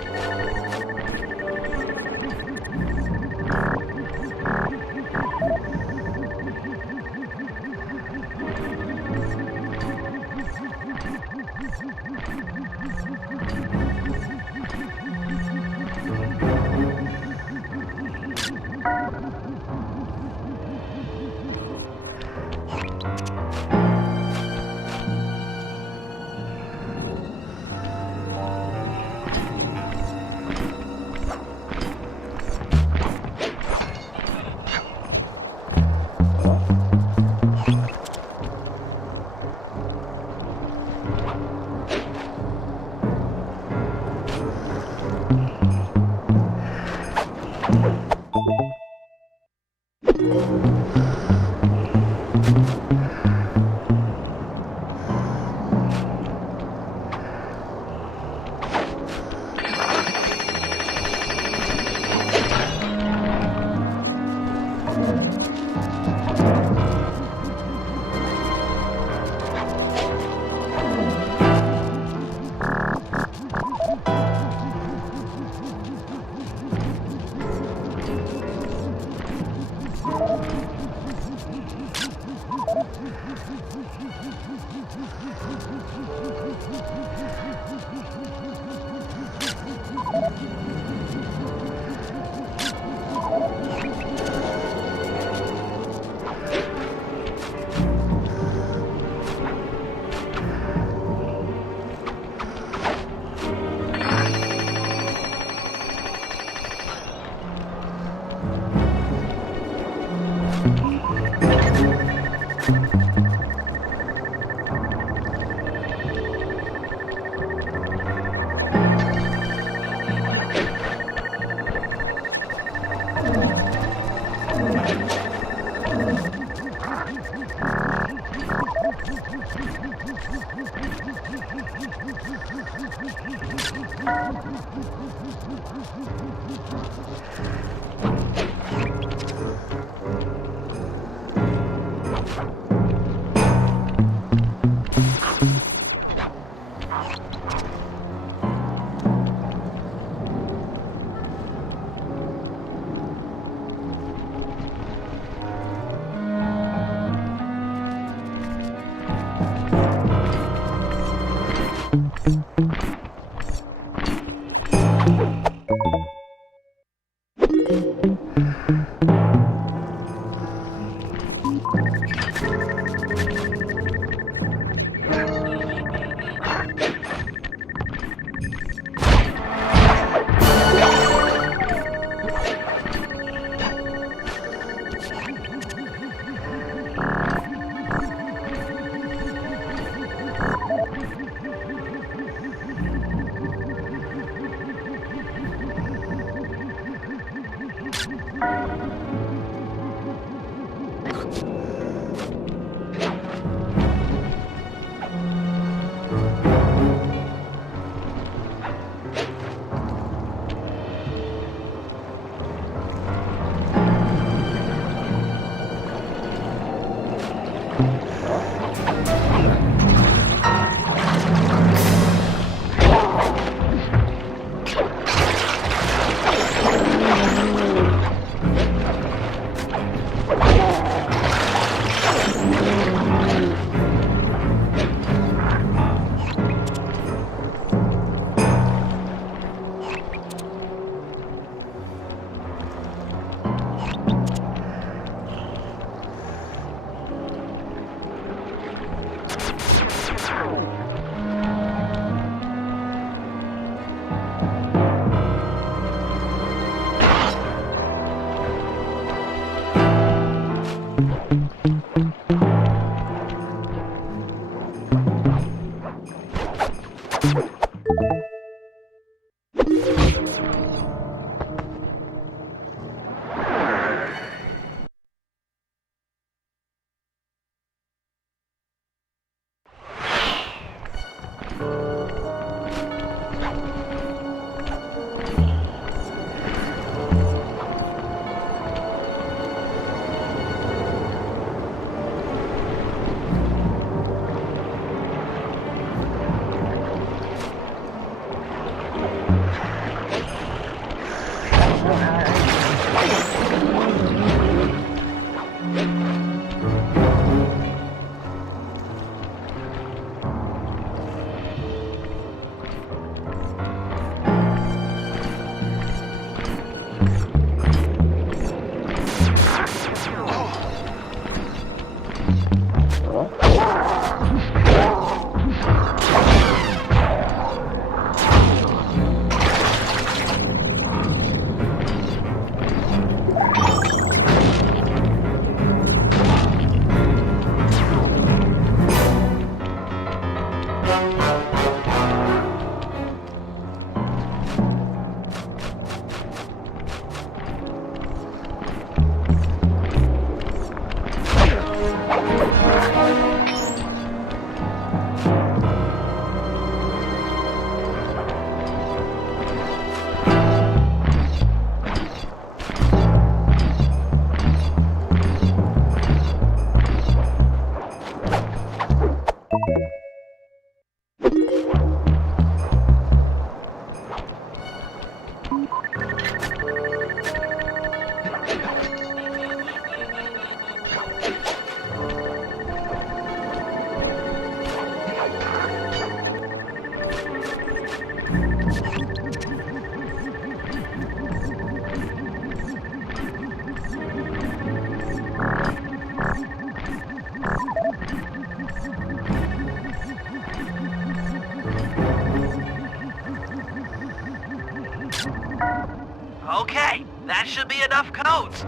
Okay, that should be enough codes.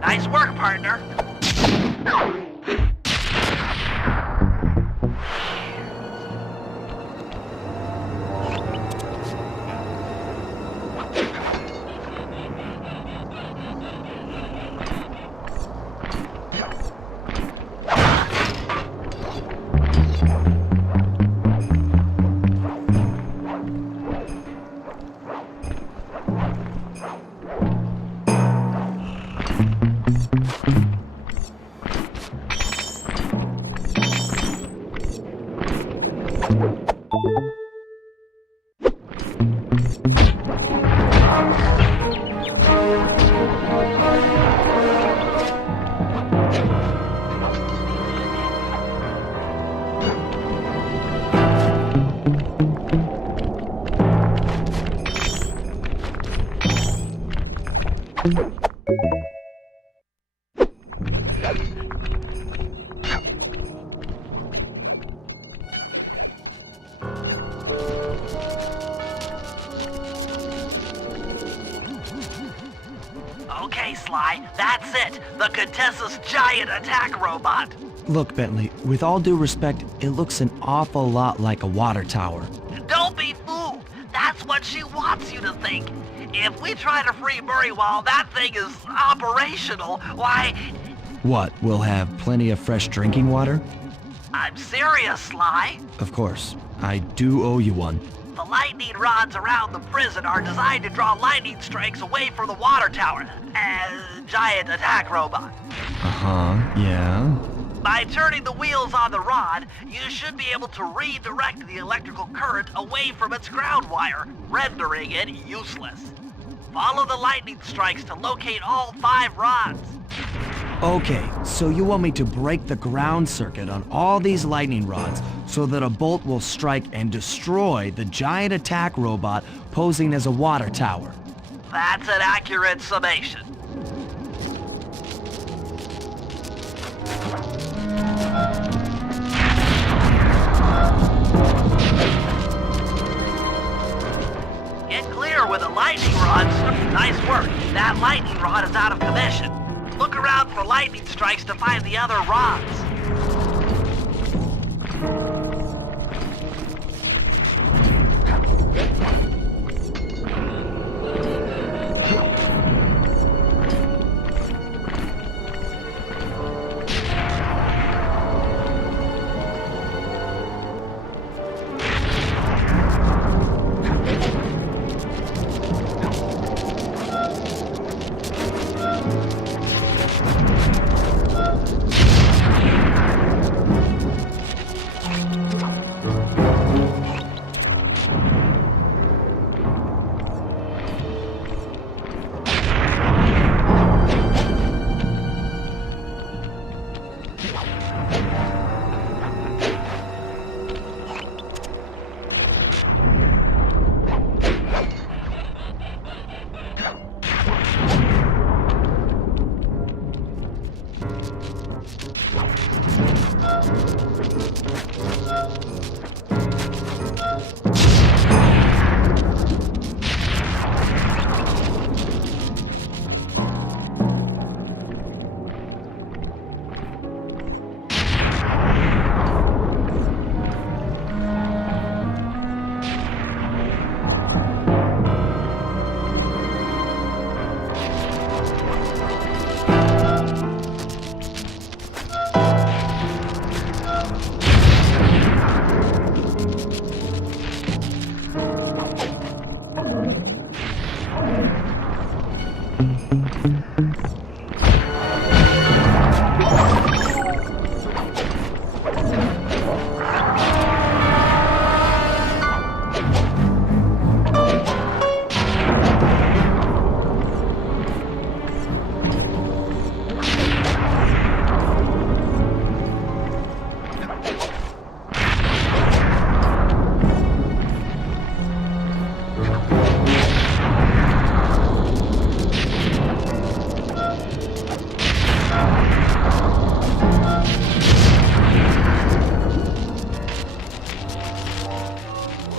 Nice work, partner. Okay, Sly, that's it. The Contessa's giant attack robot. Look, Bentley, with all due respect, it looks an awful lot like a water tower. Don't be fooled. That's what she wants you to think. If we try to free Murray while that thing is operational, why... What, we'll have plenty of fresh drinking water? I'm serious, Sly. Of course. I do owe you one. The lightning rods around the prison are designed to draw lightning strikes away from the water tower. Giant attack robot. Uh-huh, yeah. By turning the wheels on the rod, you should be able to redirect the electrical current away from its ground wire, rendering it useless. Follow the lightning strikes to locate all 5 rods. Okay, so you want me to break the ground circuit on all these lightning rods so that a bolt will strike and destroy the giant attack robot posing as a water tower. That's an accurate summation. Get clear with the lightning rods. Nice work. That lightning rod is out of commission. Look around for lightning strikes to find the other rods.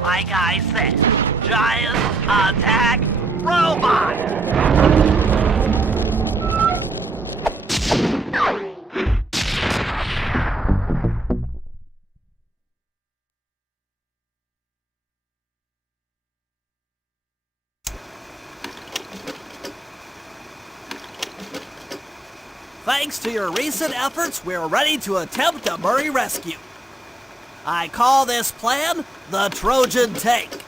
Like I said, giant attack robot! Thanks to your recent efforts, we're ready to attempt a Murray rescue. I call this plan the Trojan Tank.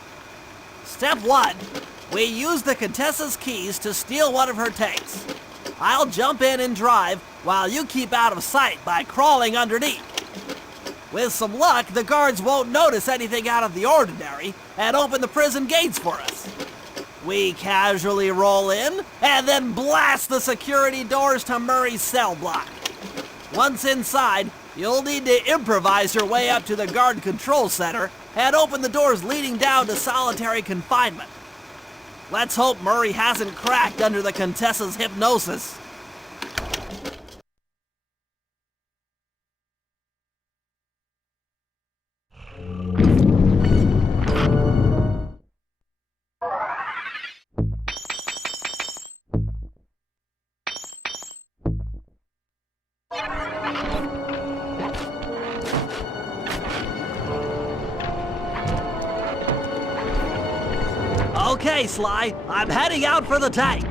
Step 1. We use the Contessa's keys to steal one of her tanks. I'll jump in and drive while you keep out of sight by crawling underneath. With some luck, the guards won't notice anything out of the ordinary and open the prison gates for us. We casually roll in and then blast the security doors to Murray's cell block. Once inside, you'll need to improvise your way up to the guard control center and open the doors leading down to solitary confinement. Let's hope Murray hasn't cracked under the Contessa's hypnosis. Okay, Sly, I'm heading out for the tank.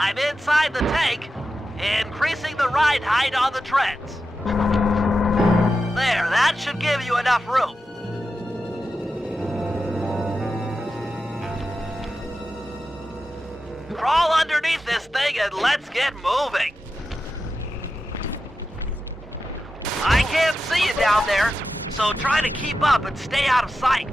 I'm inside the tank, increasing the ride height on the treads. There, that should give you enough room. Crawl underneath this thing and let's get moving. I can't see you down there, so try to keep up and stay out of sight.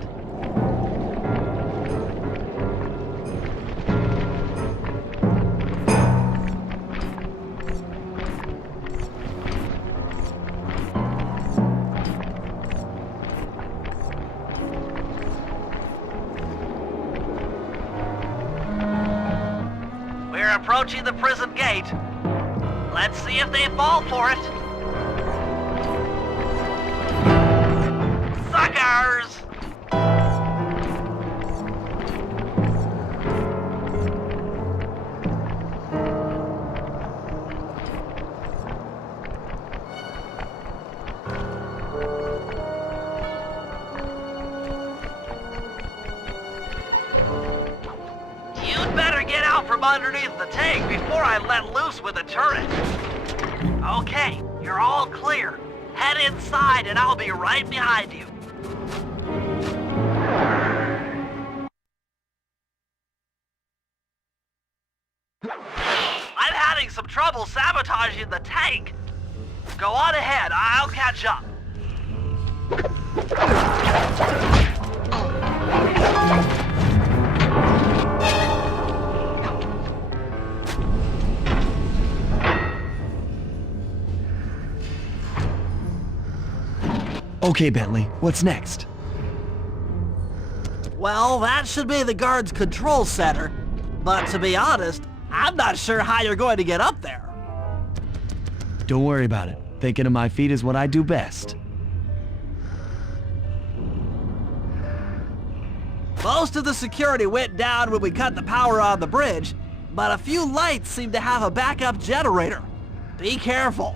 We're approaching the prison gate. Let's see if they fall for it. Suckers! You'd better get out from underneath the tank before I let loose with the turret. Okay, you're all clear. Head inside and I'll be right behind you. I'm having some trouble sabotaging the tank. Go on ahead, I'll catch up. Okay, Bentley, what's next? Well, that should be the guard's control center. But to be honest, I'm not sure how you're going to get up there. Don't worry about it. Thinking of my feet is what I do best. Most of the security went down when we cut the power on the bridge, but a few lights seem to have a backup generator. Be careful.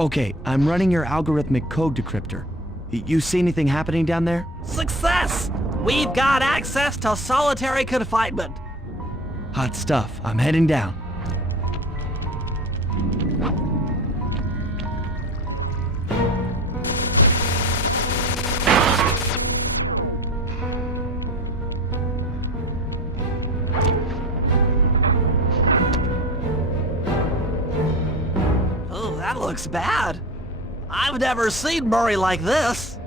Okay, I'm running your algorithmic code decryptor. You see anything happening down there? Success! We've got access to solitary confinement. Hot stuff. I'm heading down. Oh, that looks bad. I've never seen Murray like this.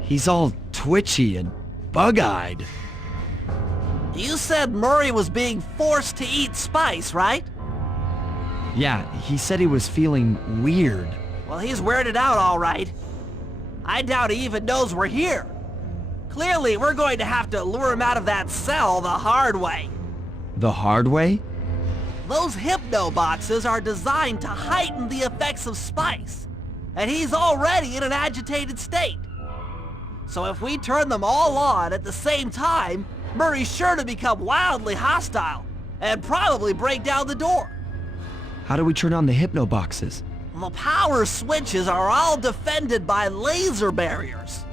He's all twitchy and bug-eyed. You said Murray was being forced to eat spice, right? Yeah, he said he was feeling weird. Well, he's weirded out all right. I doubt he even knows we're here. Clearly, we're going to have to lure him out of that cell the hard way. The hard way? Those hypno boxes are designed to heighten the effects of spice, and he's already in an agitated state. So if we turn them all on at the same time, Murray's sure to become wildly hostile and probably break down the door. How do we turn on the hypno boxes? The power switches are all defended by laser barriers.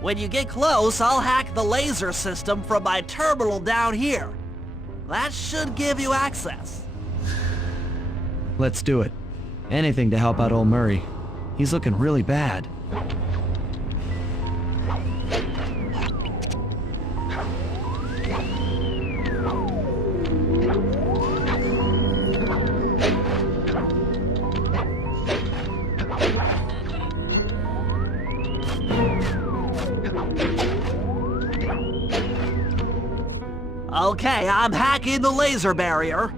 When you get close, I'll hack the laser system from my terminal down here. That should give you access. Let's do it. Anything to help out old Murray. He's looking really bad. Okay, I'm hacking the laser barrier.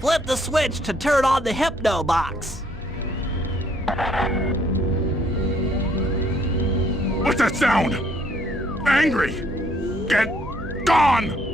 Flip the switch to turn on the hypno box. What's that sound? Angry! Get gone!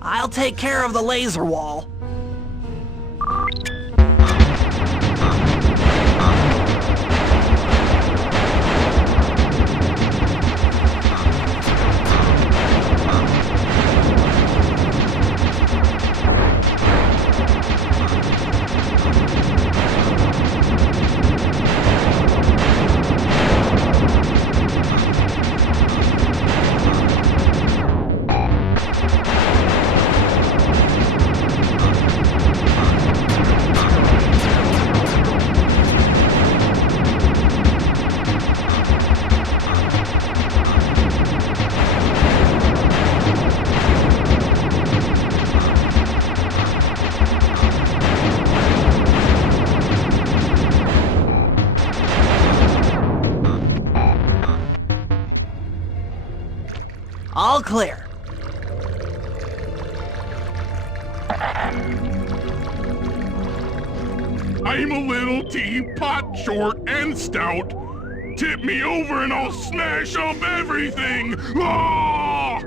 I'll take care of the laser wall. All clear. I'm a little teapot, short and stout. Tip me over and I'll smash up everything! Ah!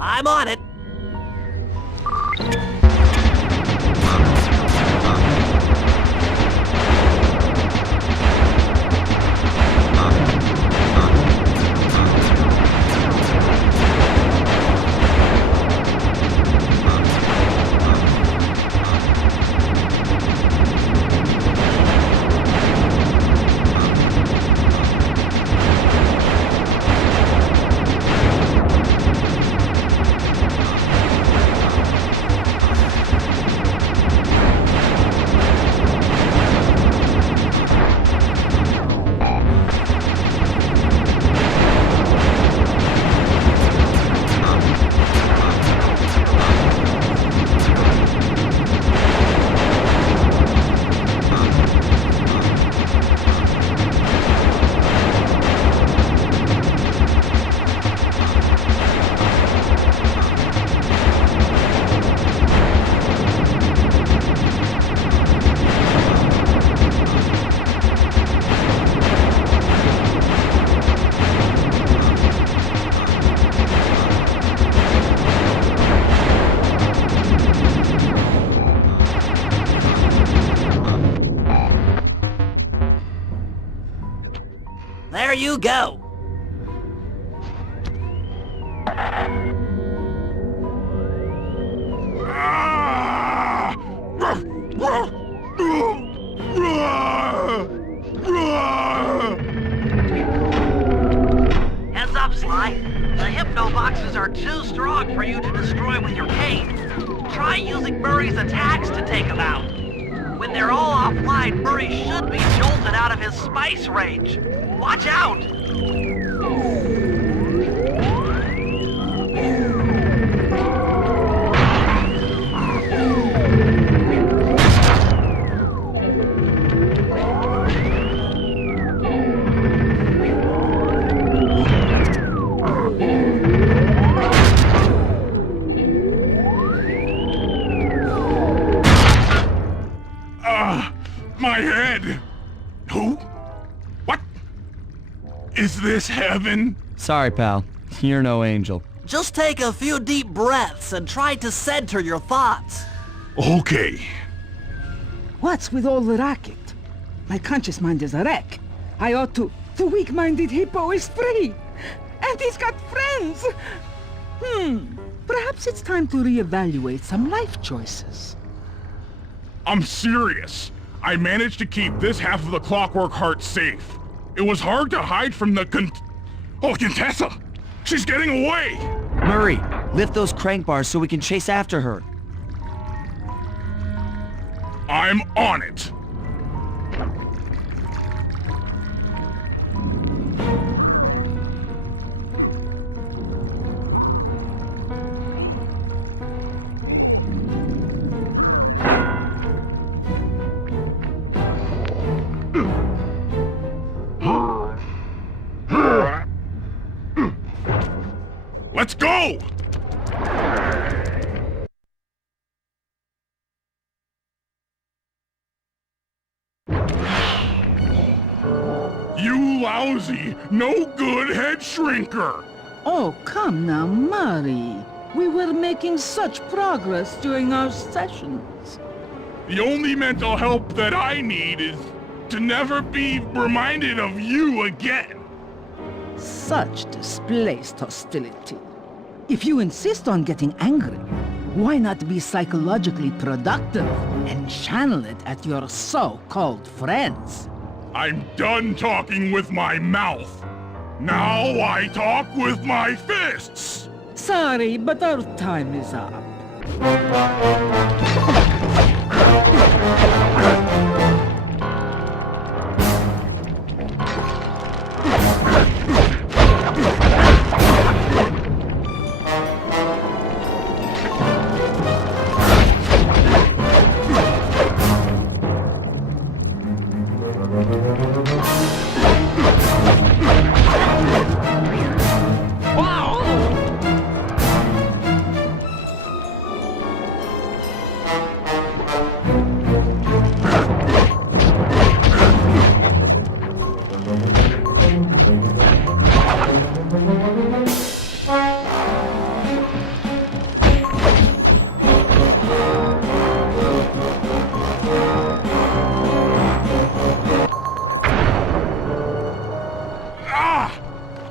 I'm on it. There you go. Heads up, Sly. The hypno boxes are too strong for you to destroy with your cane. Try using Murray's attacks to take them out. When they're all offline, Murray should be jolted out of his spice range. Watch out! My head! Who? What? Is this heaven? Sorry, pal. You're no angel. Just take a few deep breaths and try to center your thoughts. Okay. What's with all the racket? My conscious mind is a wreck. I ought to... The weak-minded hippo is free! And he's got friends! Perhaps it's time to reevaluate some life choices. I'm serious. I managed to keep this half of the Clockwork Heart safe. It was hard to hide from the Contessa! She's getting away! Murray, lift those crank bars so we can chase after her. I'm on it! Let's go! You lousy, no good head shrinker! Oh, come now, Murray. We were making such progress during our sessions. The only mental help that I need is to never be reminded of you again. Such displaced hostility. If you insist on getting angry, why not be psychologically productive and channel it at your so-called friends? I'm done talking with my mouth. Now I talk with my fists! Sorry, but our time is up.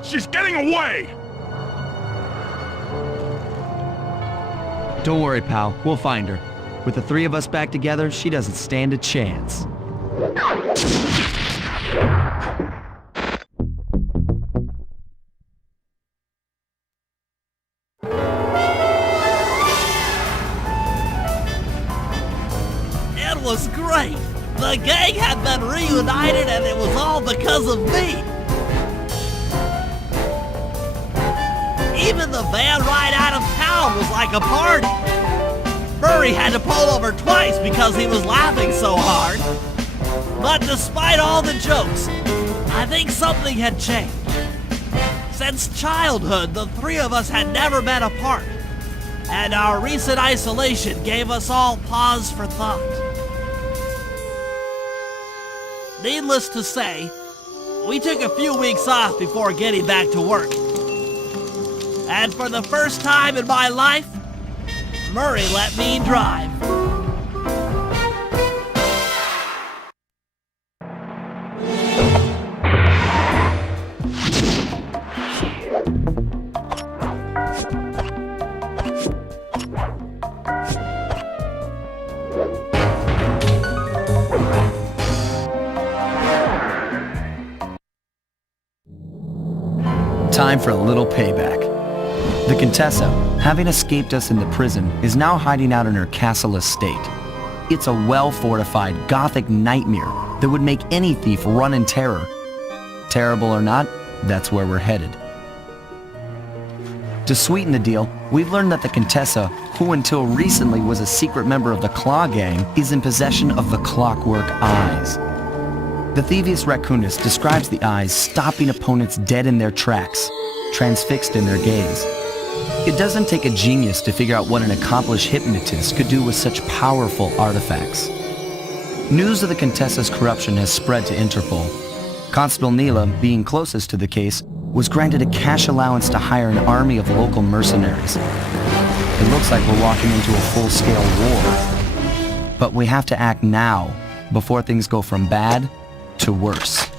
She's getting away! Don't worry, pal. We'll find her. With the three of us back together, she doesn't stand a chance. It was great! The gang had been reunited and it was all because of me! Even the van ride out of town was like a party! Murray had to pull over twice because he was laughing so hard. But despite all the jokes, I think something had changed. Since childhood, the three of us had never been apart, and our recent isolation gave us all pause for thought. Needless to say, we took a few weeks off before getting back to work. And for the first time in my life, Murray let me drive. Time for a little payback. The Contessa, having escaped us in the prison, is now hiding out in her castle estate. It's a well-fortified Gothic nightmare that would make any thief run in terror. Terrible or not, that's where we're headed. To sweeten the deal, we've learned that the Contessa, who until recently was a secret member of the Claw Gang, is in possession of the Clockwork Eyes. The Thievius Raccoonus describes the eyes stopping opponents dead in their tracks, transfixed in their gaze. It doesn't take a genius to figure out what an accomplished hypnotist could do with such powerful artifacts. News of the Contessa's corruption has spread to Interpol. Constable Neela, being closest to the case, was granted a cash allowance to hire an army of local mercenaries. It looks like we're walking into a full-scale war. But we have to act now, before things go from bad to worse.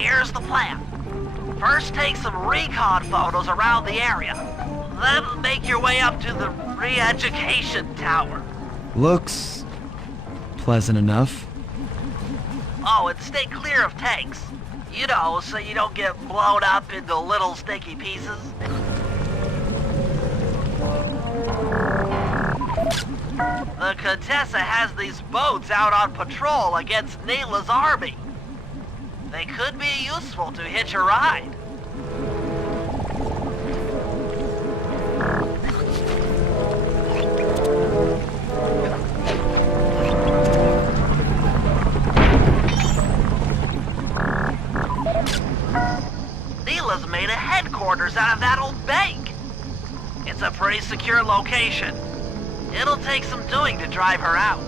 Here's the plan. First take some recon photos around the area. Then make your way up to the re-education tower. Looks pleasant enough. Oh, and stay clear of tanks. You know, so you don't get blown up into little sticky pieces. The Contessa has these boats out on patrol against Neela's army. They could be useful to hitch a ride. Neela's made a headquarters out of that old bank. It's a pretty secure location. It'll take some doing to drive her out.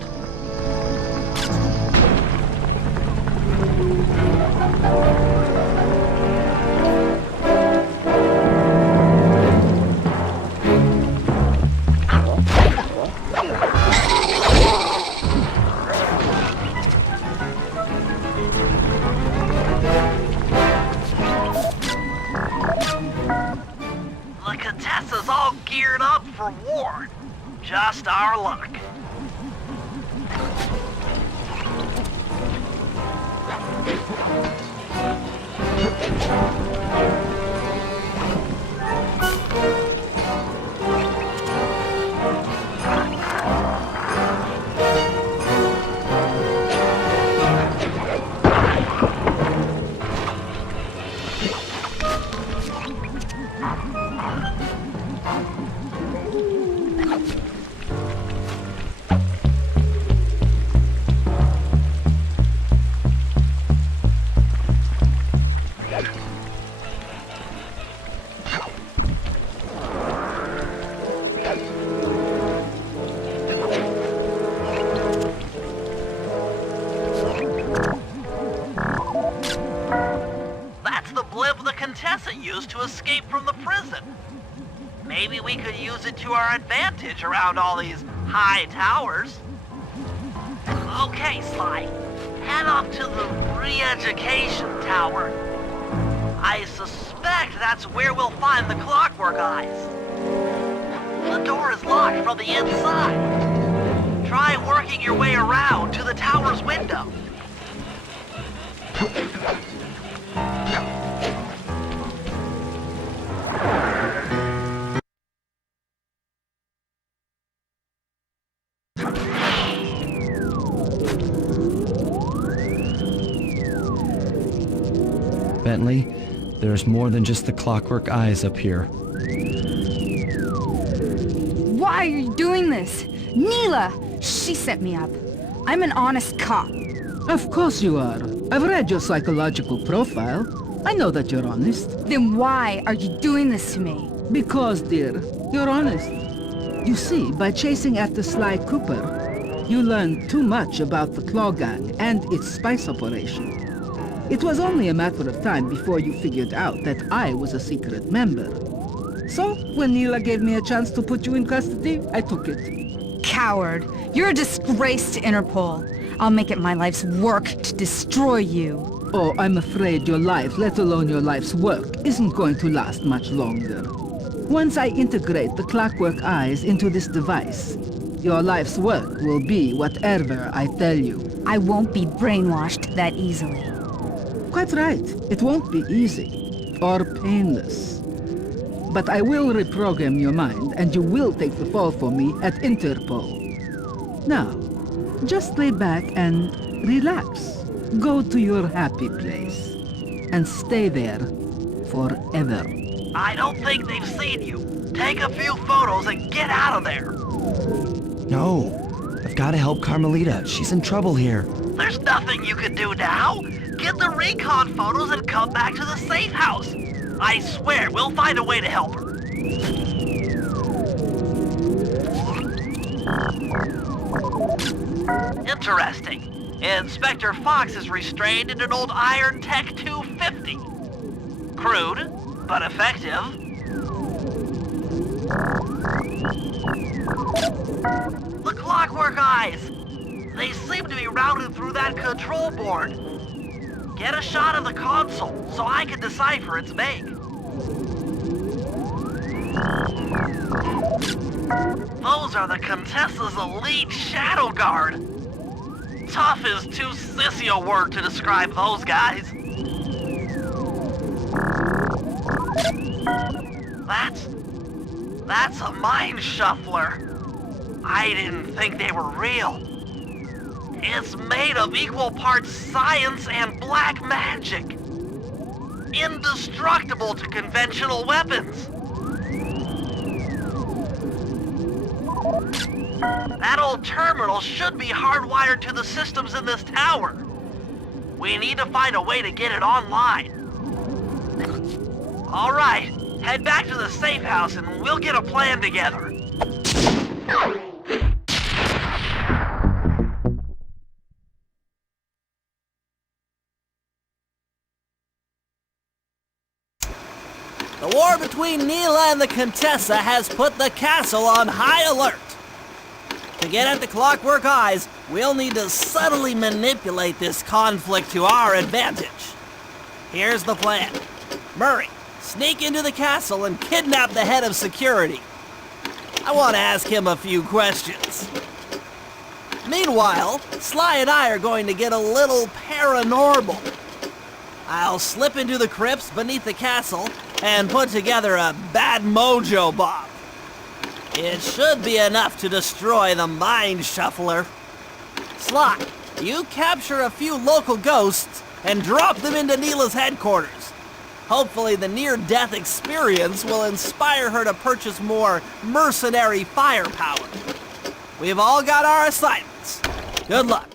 The Contessa's all geared up for war. Just our luck. Contessa used to escape from the prison. Maybe we could use it to our advantage around all these high towers. Okay, Sly. Head up to the re-education tower. I suspect that's where we'll find the Clockwork Eyes. The door is locked from the inside. Try working your way around to the tower's window. Bentley, there's more than just the Clockwork Eyes up here. Why are you doing this? Neela! She set me up. I'm an honest cop. Of course you are. I've read your psychological profile. I know that you're honest. Then why are you doing this to me? Because, dear, you're honest. You see, by chasing after Sly Cooper, you learned too much about the Claw Gang and its spice operation. It was only a matter of time before you figured out that I was a secret member. So, when Neela gave me a chance to put you in custody, I took it. Coward. You're a disgrace to Interpol. I'll make it my life's work to destroy you. Oh, I'm afraid your life, let alone your life's work, isn't going to last much longer. Once I integrate the Clockwork Eyes into this device, your life's work will be whatever I tell you. I won't be brainwashed that easily. Quite right. It won't be easy or painless. But I will reprogram your mind, and you will take the fall for me at Interpol. Now, just lay back and relax. Go to your happy place and stay there forever. I don't think they've seen you. Take a few photos and get out of there. No, I've got to help Carmelita. She's in trouble here. There's nothing you can do now. Get the recon photos and come back to the safe house. I swear, we'll find a way to help her. Interesting. Inspector Fox is restrained in an old Iron Tech 250. Crude, but effective. The Clockwork Eyes. They seem to be routed through that control board. Get a shot of the console so I can decipher its make. Those are the Contessa's elite Shadow Guard. Tough is too sissy a word to describe those guys. That's a mind shuffler. I didn't think they were real. It's made of equal parts science and black magic. Indestructible to conventional weapons. That old terminal should be hardwired to the systems in this tower. We need to find a way to get it online. All right, head back to the safe house and we'll get a plan together. The war between Neela and the Contessa has put the castle on high alert. To get at the Clockwork Eyes, we'll need to subtly manipulate this conflict to our advantage. Here's the plan. Murray, sneak into the castle and kidnap the head of security. I want to ask him a few questions. Meanwhile, Sly and I are going to get a little paranormal. I'll slip into the crypts beneath the castle and put together a bad mojo bomb. It should be enough to destroy the Mind Shuffler. Sly, you capture a few local ghosts and drop them into Neela's headquarters. Hopefully the near-death experience will inspire her to purchase more mercenary firepower. We've all got our assignments. Good luck.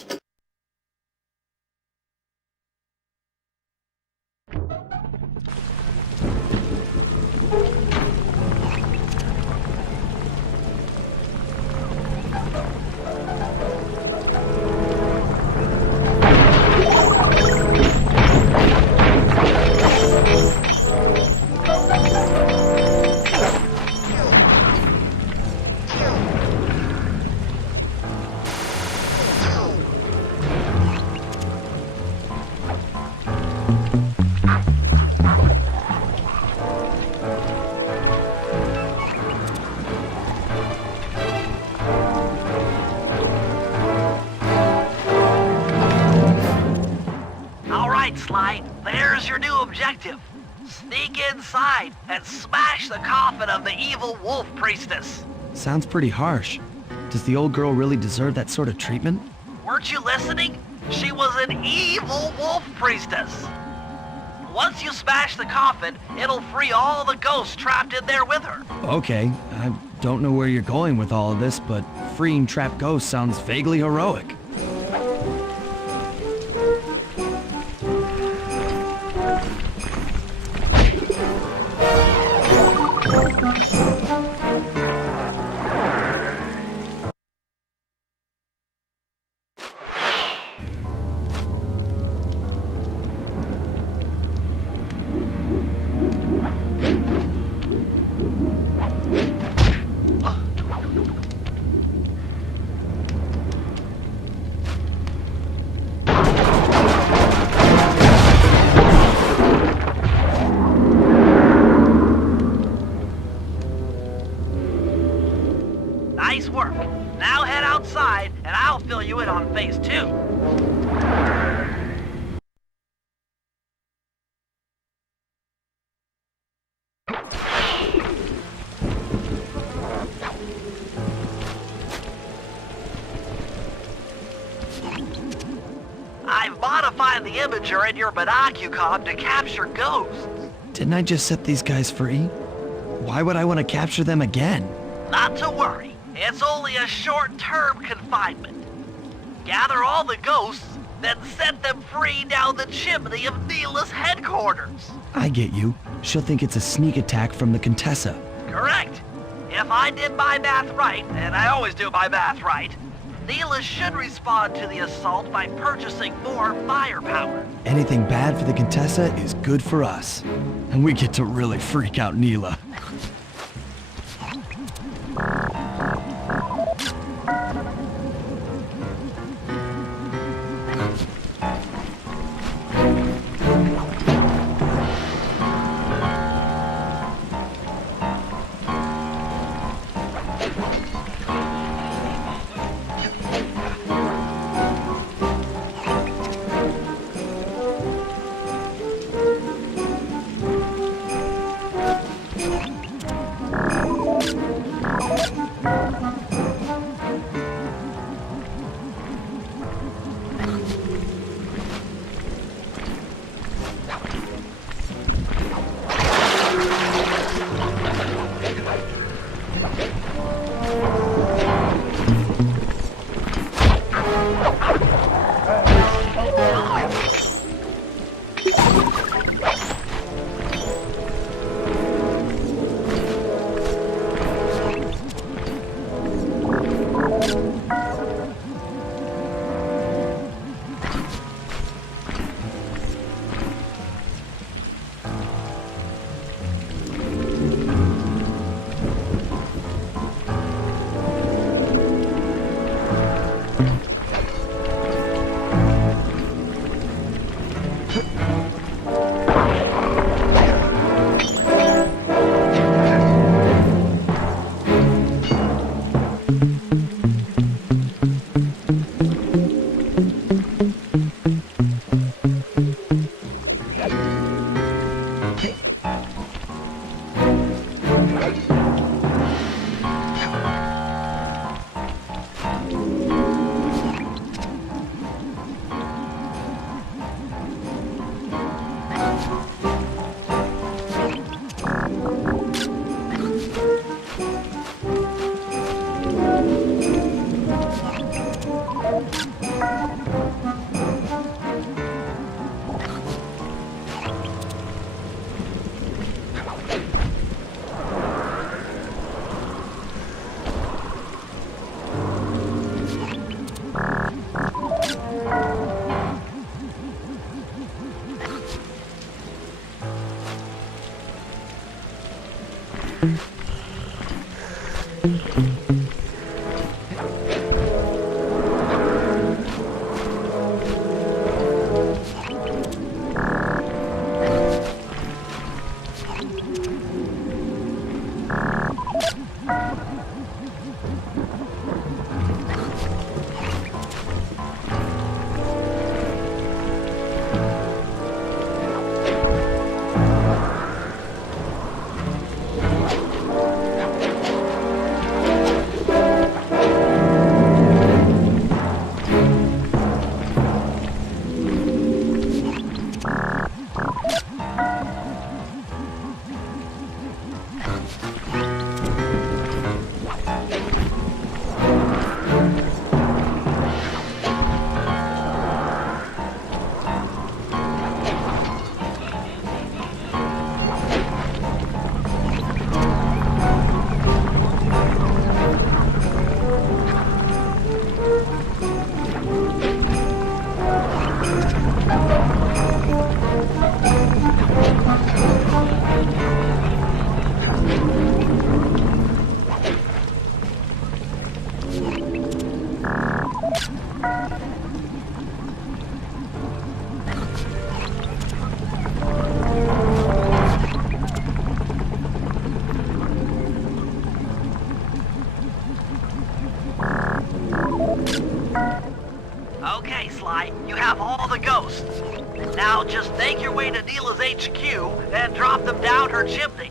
Sly, there's your new objective. Sneak inside and smash the coffin of the evil wolf priestess. Sounds pretty harsh. Does the old girl really deserve that sort of treatment? Weren't you listening? She was an evil wolf priestess. Once you smash the coffin, it'll free all the ghosts trapped in there with her. Okay, I don't know where you're going with all of this, but freeing trapped ghosts sounds vaguely heroic. Nice work. Now head outside and I'll fill you in on phase 2. I've modified the imager in your binocucom to capture ghosts. Didn't I just set these guys free? Why would I want to capture them again? Not to worry. It's only a short-term confinement. Gather all the ghosts, then set them free down the chimney of Neela's headquarters. I get you. She'll think it's a sneak attack from the Contessa. Correct. If I did my math right, and I always do my math right, Neela should respond to the assault by purchasing more firepower. Anything bad for the Contessa is good for us. And we get to really freak out Neela. Okay, Sly, you have all the ghosts. Now just make your way to Neela's HQ and drop them down her chimney.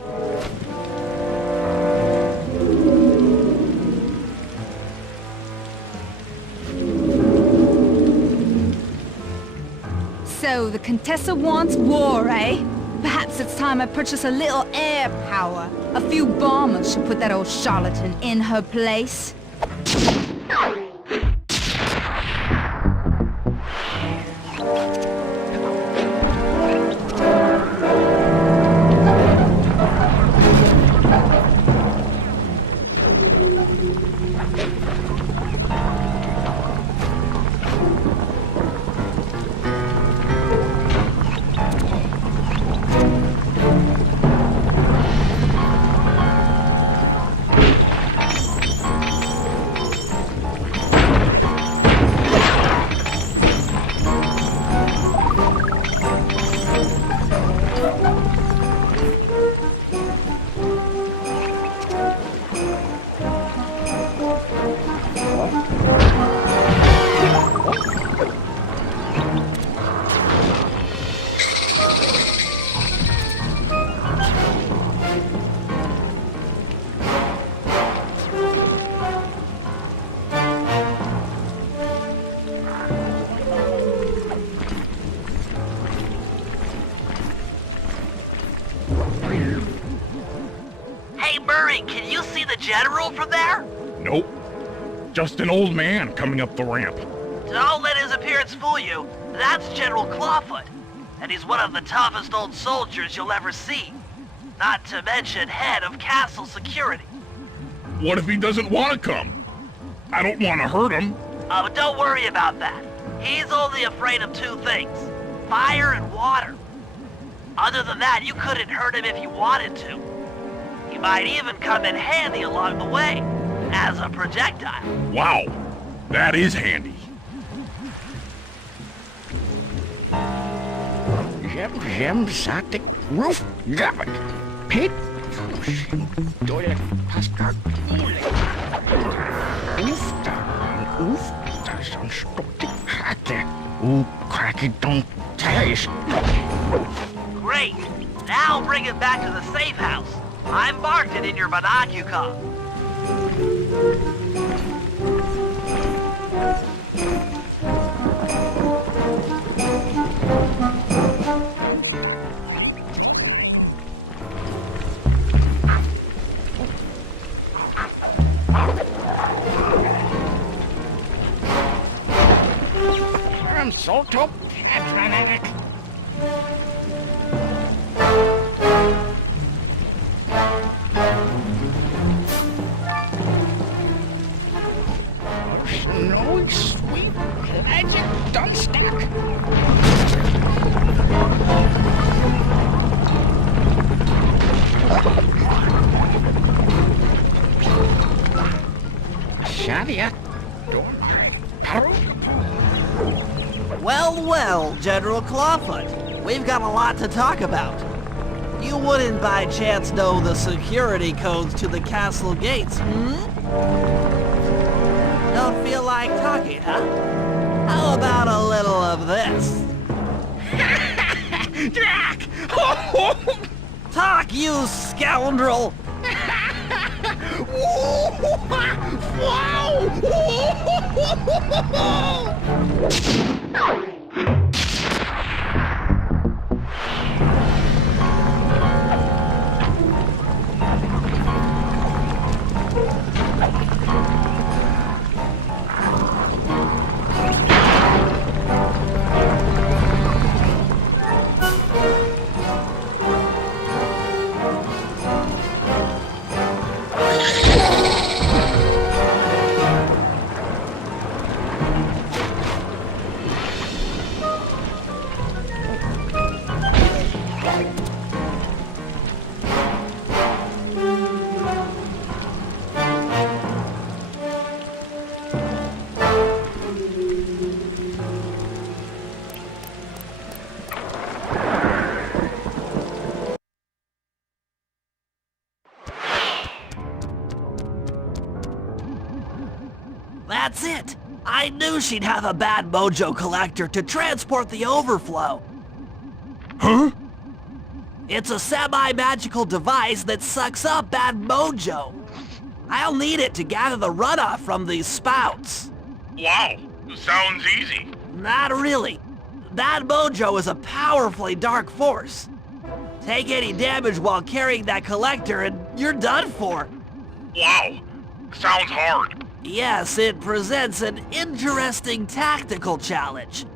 So the Contessa wants war, eh? Perhaps it's time I purchase a little air power. A few bombers should put that old charlatan in her place. the General from there? Nope. Just an old man coming up the ramp. Don't let his appearance fool you. That's General Clawfoot. And he's one of the toughest old soldiers you'll ever see. Not to mention head of castle security. What if he doesn't want to come? I don't want to hurt him. Oh, don't worry about that. He's only afraid of two things. Fire and water. Other than that, you couldn't hurt him if you wanted to. He might even come in handy along the way, as a projectile. Wow, that is handy. Zem zatig roof gavin. Pit. Doyle pastor. Oef, zo'n stokje kraken. Hoe krak ik dan thuis? Great. Now bring it back to the safe house. I marked it in your binocular. I'm so top and fanatic. Snowy, sweet, magic Dunstack. Shadia, Well, well, General Clawfoot. We've got a lot to talk about. You wouldn't by chance know the security codes to the castle gates, Don't feel like talking, huh? How about a little of this? Jack! Talk, you scoundrel! That's it! I knew she'd have a bad mojo collector to transport the overflow. Huh? It's a semi-magical device that sucks up bad mojo. I'll need it to gather the runoff from these spouts. Wow, sounds easy. Not really. That mojo is a powerfully dark force. Take any damage while carrying that collector and you're done for. Wow, sounds hard. Yes, it presents an interesting tactical challenge.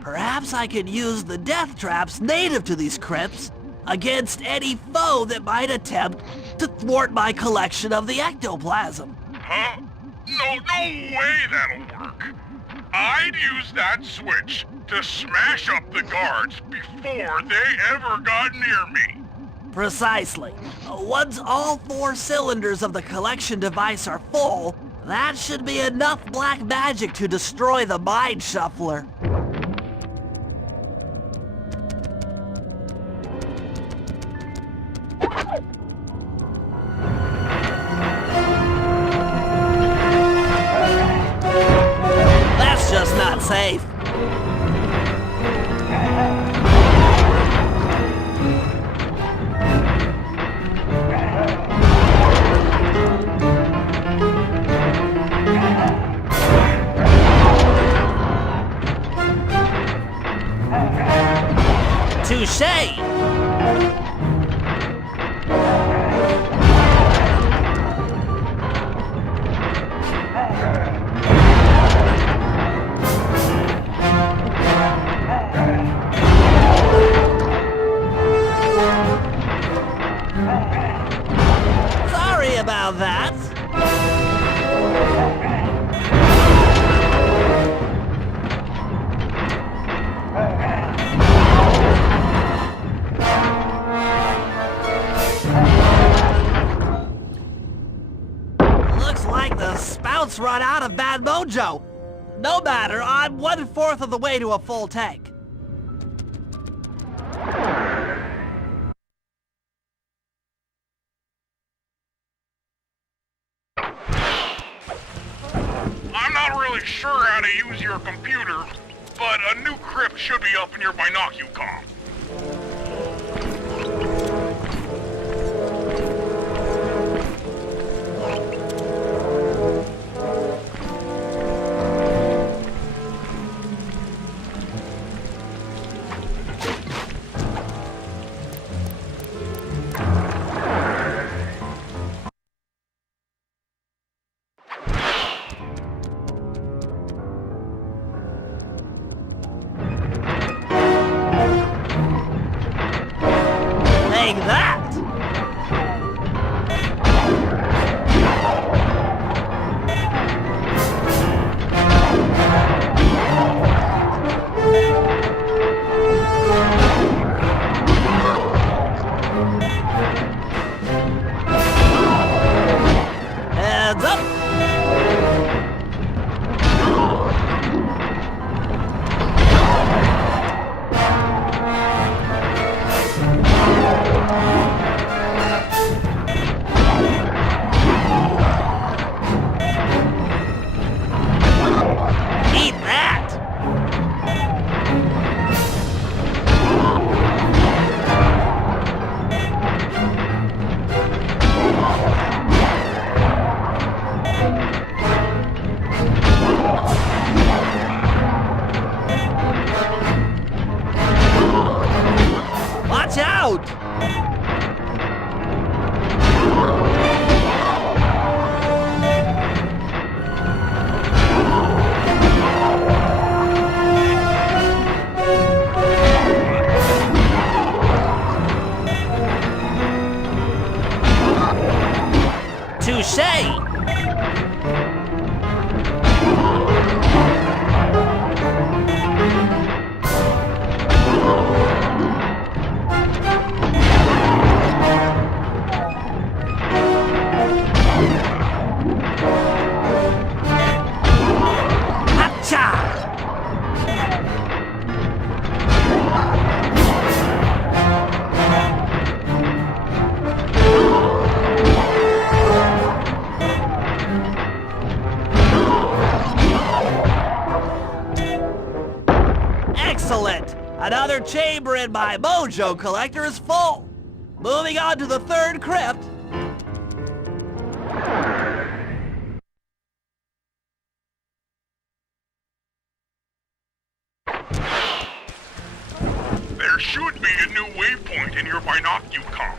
Perhaps I could use the death traps native to these crypts against any foe that might attempt to thwart my collection of the ectoplasm. Huh? No way that'll work. I'd use that switch to smash up the guards before they ever got near me. Precisely. Once all 4 cylinders of the collection device are full, that should be enough black magic to destroy the Mind Shuffler. That's just not safe. Now that's... Looks like the spout's run out of bad mojo. No matter, I'm 1/4 of the way to a full tank. I'm not really sure how to use your computer, but a new crypt should be up in your binocucom. Take that! Heads up! Eat that! Watch out! Touche! Excellent! Another chamber in my mojo collector is full. Moving on to the third crypt. There should be a new waypoint in your binocucom.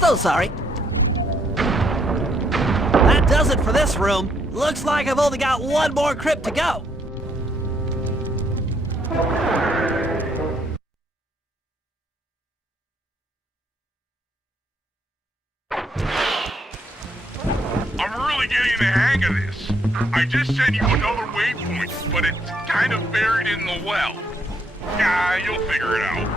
So sorry. That does it for this room. Looks like I've only got one more crypt to go. I'm really getting the hang of this. I just sent you another waypoint, but it's kind of buried in the well. Yeah, you'll figure it out.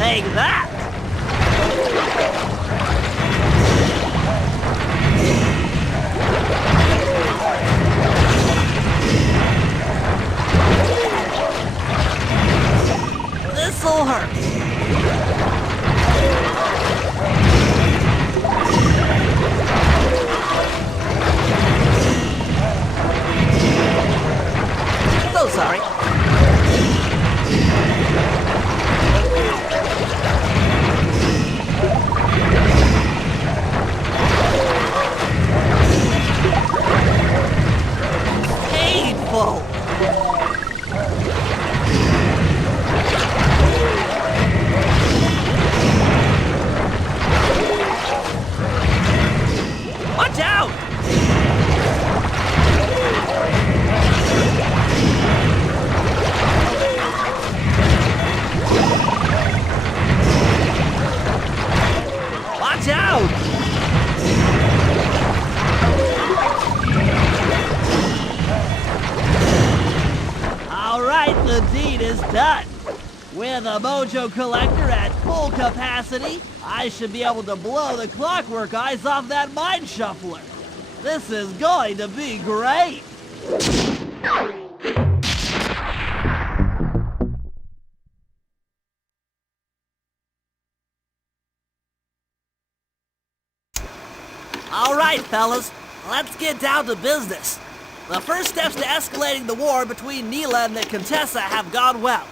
Take that! This'll hurt. So sorry. Painful. Watch out! Watch out! All right, the deed is done. With a mojo collector at full capacity, I should be able to blow the clockwork eyes off that mine shuffler. This is going to be great. All right, fellas, let's get down to business. The first steps to escalating the war between Neela and the Contessa have gone well.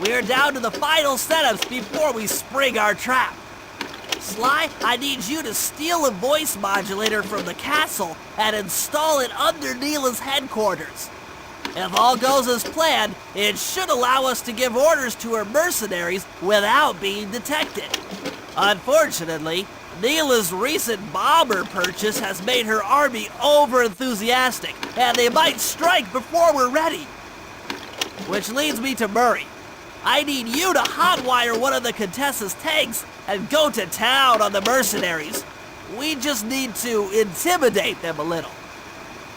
We're down to the final setups before we spring our trap. Sly, I need you to steal a voice modulator from the castle and install it under Neela's headquarters. If all goes as planned, it should allow us to give orders to her mercenaries without being detected. Unfortunately, Neela's recent bomber purchase has made her army over-enthusiastic, and they might strike before we're ready. Which leads me to Murray. I need you to hotwire one of the Contessa's tanks and go to town on the mercenaries. We just need to intimidate them a little.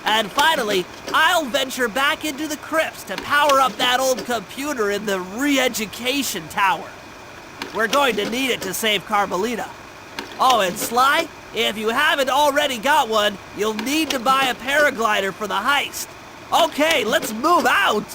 And finally, I'll venture back into the crypts to power up that old computer in the re-education tower. We're going to need it to save Carmelita. Oh, and Sly, if you haven't already got one, you'll need to buy a paraglider for the heist. Okay, let's move out!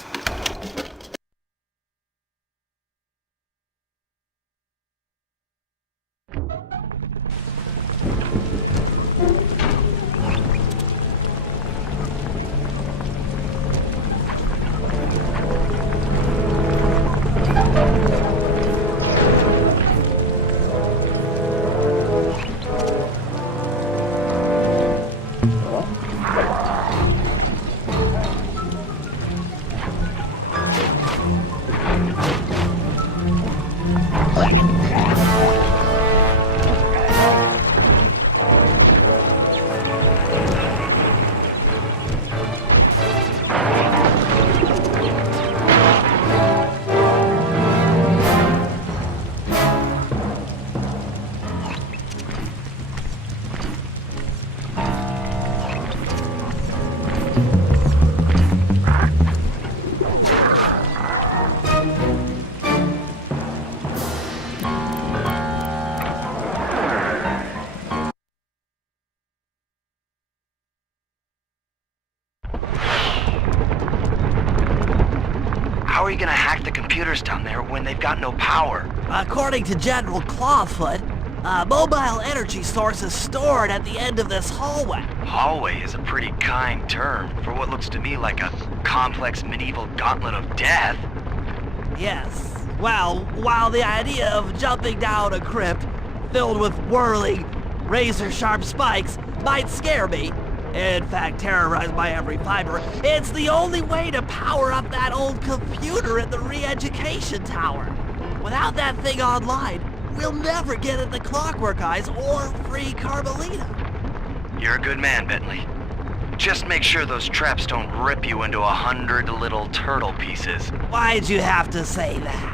How are you gonna hack the computers down there when they've got no power? According to General Clawfoot, a mobile energy source is stored at the end of this hallway. Hallway is a pretty kind term for what looks to me like a complex medieval gauntlet of death. Yes, Well, while the idea of jumping down a crypt filled with whirling, razor-sharp spikes might scare me, in fact terrorize my every fiber, it's the only way to power up that old computer in the re-education tower. Without that thing online, we'll never get at the Clockwork Eyes or free Carmelita. You're a good man, Bentley. Just make sure those traps don't rip you into 100 little turtle pieces. Why'd you have to say that?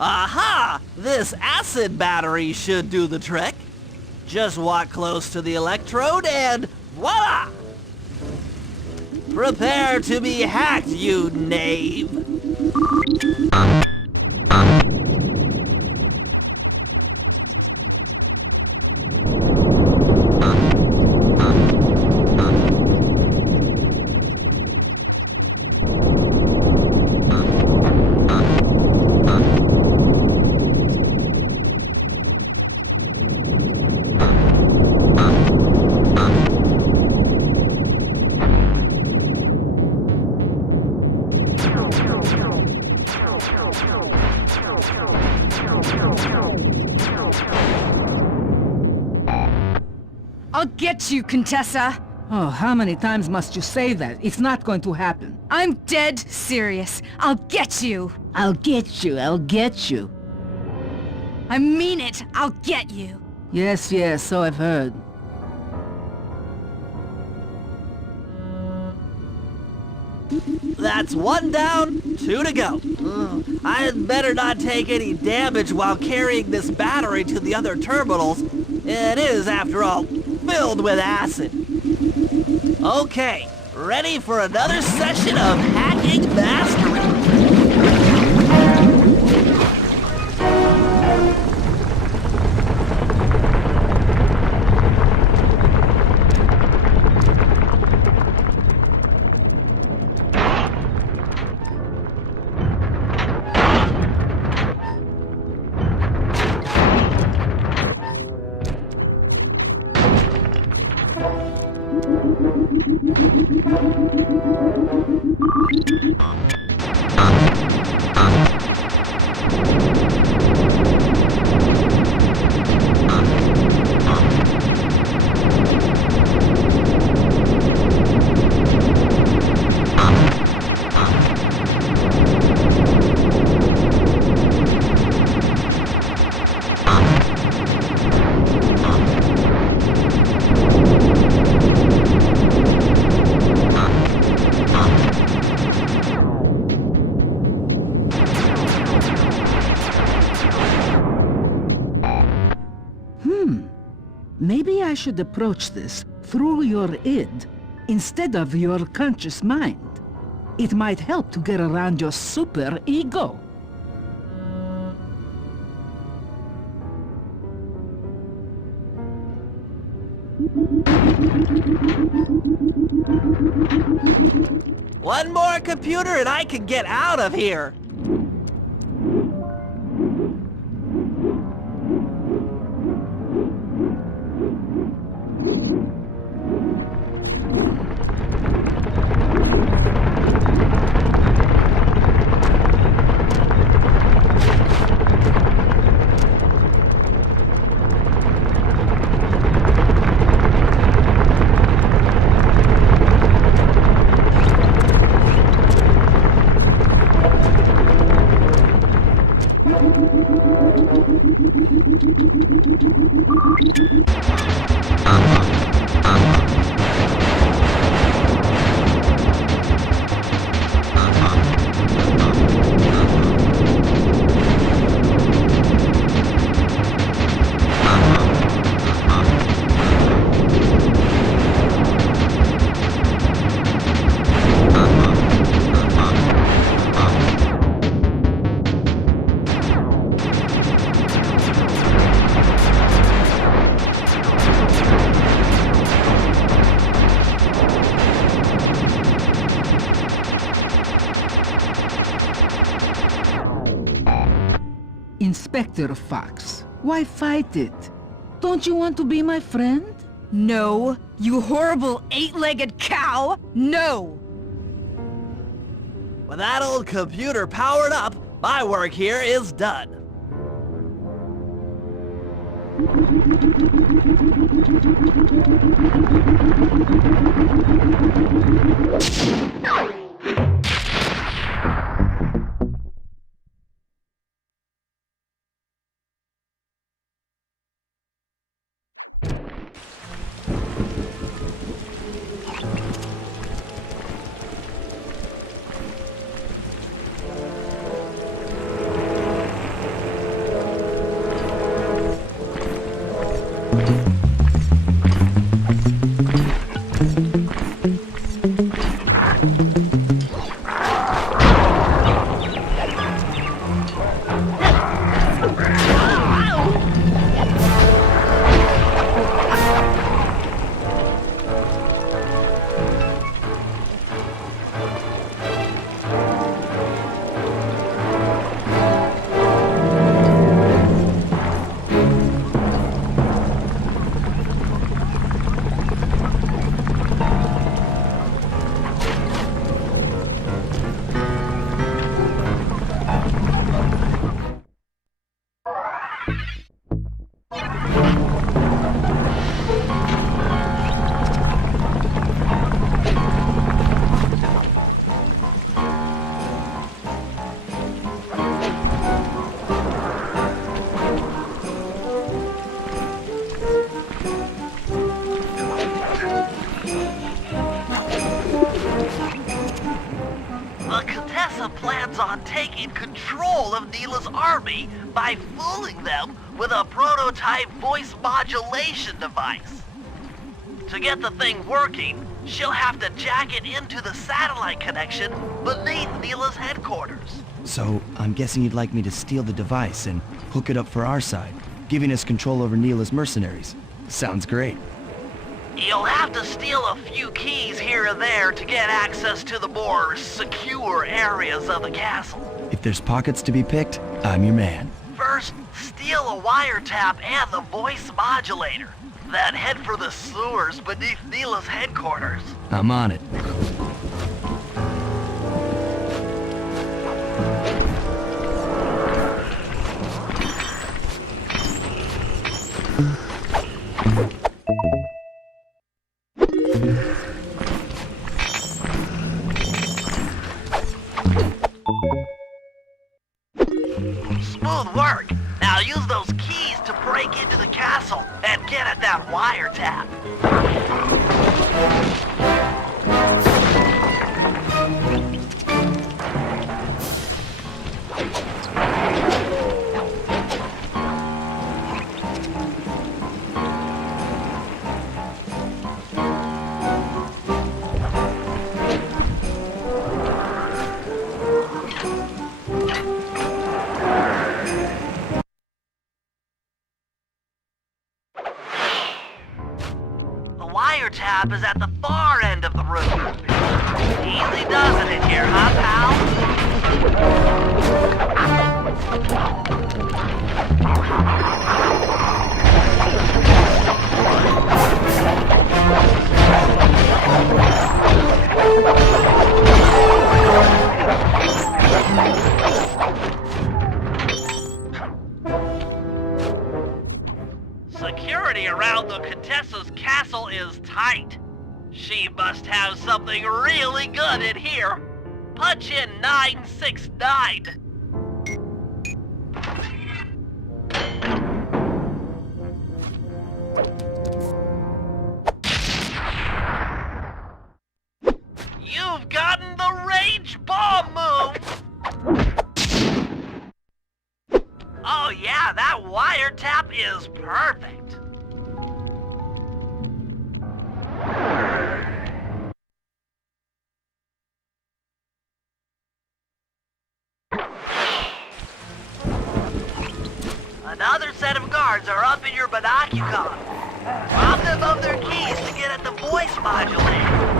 Aha! This acid battery should do the trick. Just walk close to the electrode and voila! Prepare to be hacked, you knave! I'll get you, Contessa. Oh, how many times must you say that? It's not going to happen. I'm dead serious. I'll get you. I'll get you. I'll get you. I mean it. I'll get you. Yes, yes, so I've heard. That's one down, 2 to go. I'd better not take any damage while carrying this battery to the other terminals. It is, after all, filled with acid. Okay, ready for another session of hacking mastery. Maybe I should approach this through your id instead of your conscious mind. It might help to get around your super ego. One more computer and I can get out of here. Inspector Fox, why fight it? Don't you want to be my friend? No, you horrible eight-legged cow! No! With that old computer powered up, my work here is done. Plans on taking control of Neela's army by fooling them with a prototype voice modulation device. To get the thing working, she'll have to jack it into the satellite connection beneath Neela's headquarters. So, I'm guessing you'd like me to steal the device and hook it up for our side, giving us control over Neela's mercenaries. Sounds great. You'll have to steal a few keys here and there to get access to the more secure areas of the castle. If there's pockets to be picked, I'm your man. First, steal a wiretap and the voice modulator. Then head for the sewers beneath Neela's headquarters. I'm on it. Smooth work. Now use those keys to break into the castle and get at that wiretap. Wiretap is at the far end of the room. Easy does it in here, huh, pal? Security around the Contessa's castle is tight. She must have something really good in here. Punch in 969. map is perfect. Another set of guards are up in your binocular. Rob them of their keys to get at the voice modulator.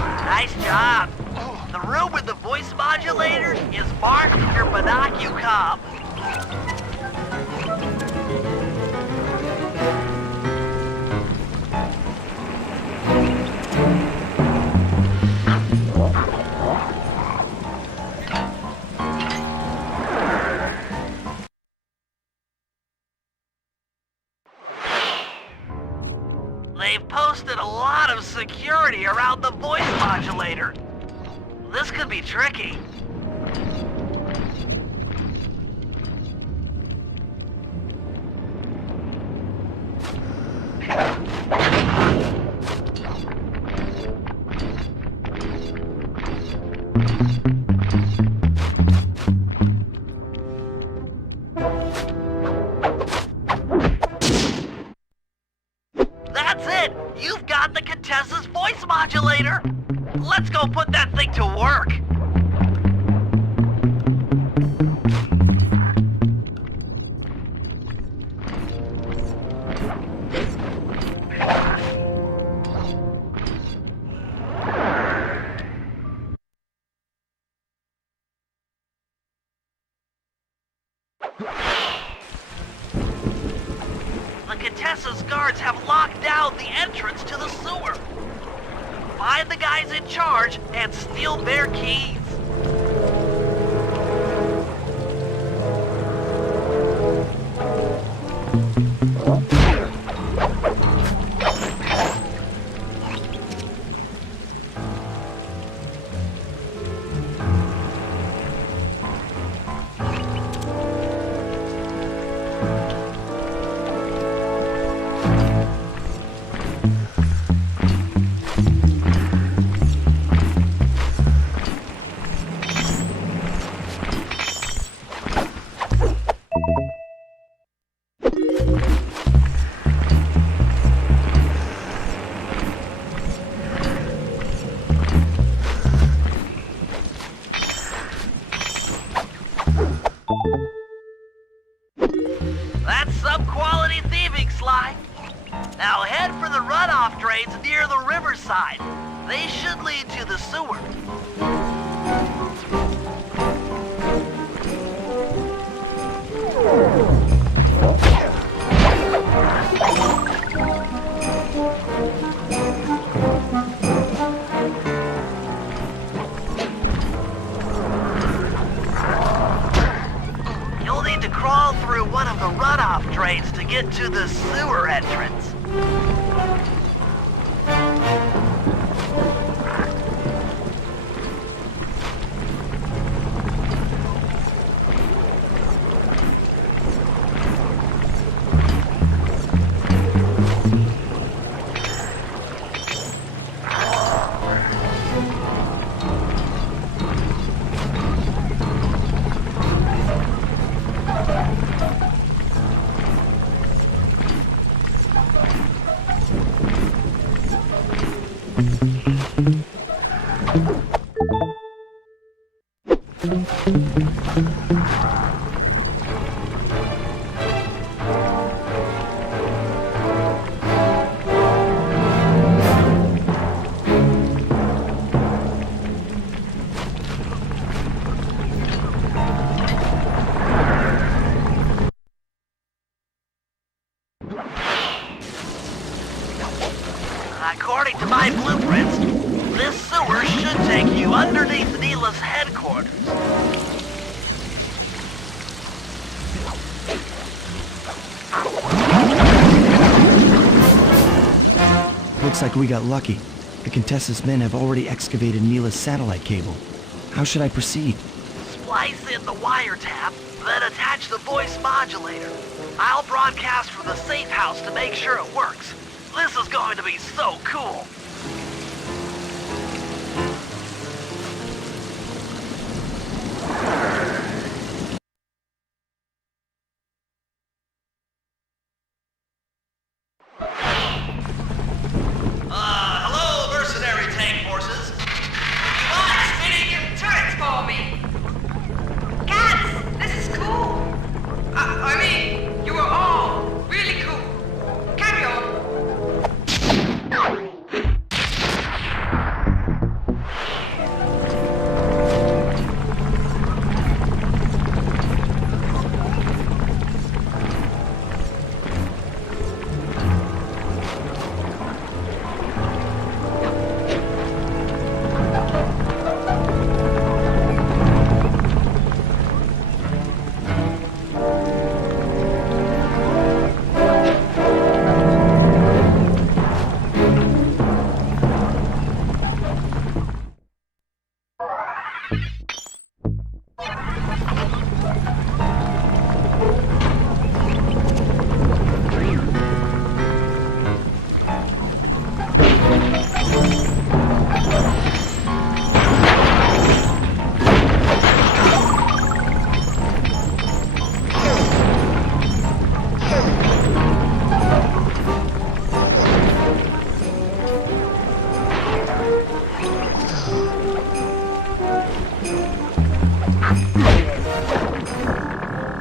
Nice job. The room with the voice modulator is marked in your binocular. They've posted a lot of security around the voice modulator. This could be tricky. That's it! You've got the Contessa's voice modulator! Let's go put that thing to work! The Contessa's guards have locked down the entrance to the sewer. Find the guys in charge and steal their keys. That's some quality thieving, Sly. Now head for the runoff drains near the riverside. They should lead to the sewer. You'll need to crawl through one of the runoff drains to get to the sewer entrance. According to my blueprints, this sewer should take you underneath Neela's headquarters. Looks like we got lucky. The Contessa's men have already excavated Neela's satellite cable. How should I proceed? Splice in the wiretap, then attach the voice modulator. I'll broadcast from the safe house to make sure it works. This is going to be so cool. Hello, mercenary tank forces. Come on, spinning your turrets for me. Guys, this is cool. I mean, you are all really cool. Carry on.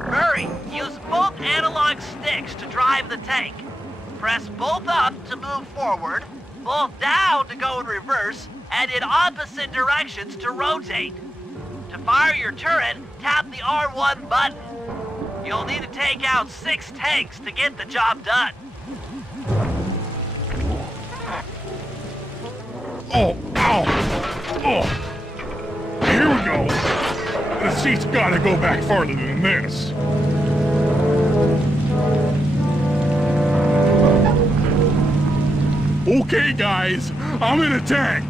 Murray, use both analog sticks to drive the tank. Press both up to move forward, both down to go in reverse, and in opposite directions to rotate. To fire your turret, tap the R1 button. You'll need to take out 6 tanks to get the job done. Oh, ow! Oh! Here we go! The seat's gotta go back farther than this. Okay, guys, I'm in a tank.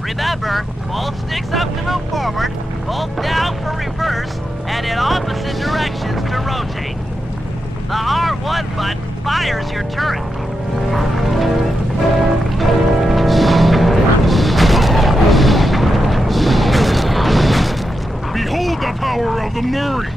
Remember, both sticks up to move forward, both down for reverse, and in opposite directions to rotate. The R1 button fires your turret. Behold the power of the Murray!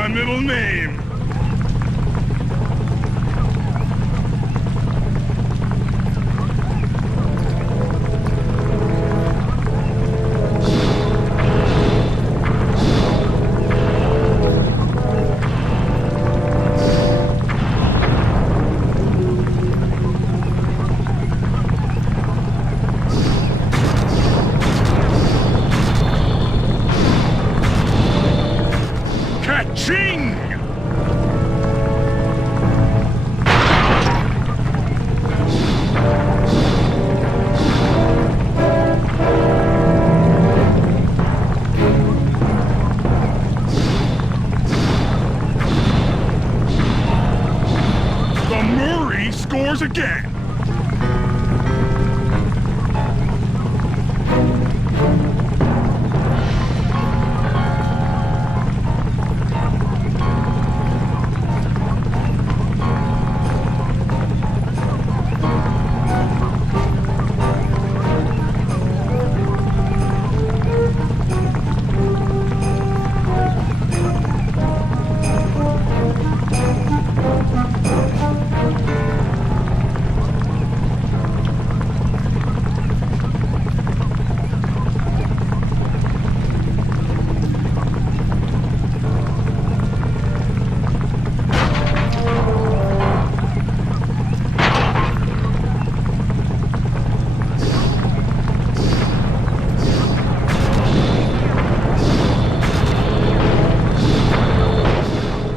my middle name. Ka-ching! The Murray scores again.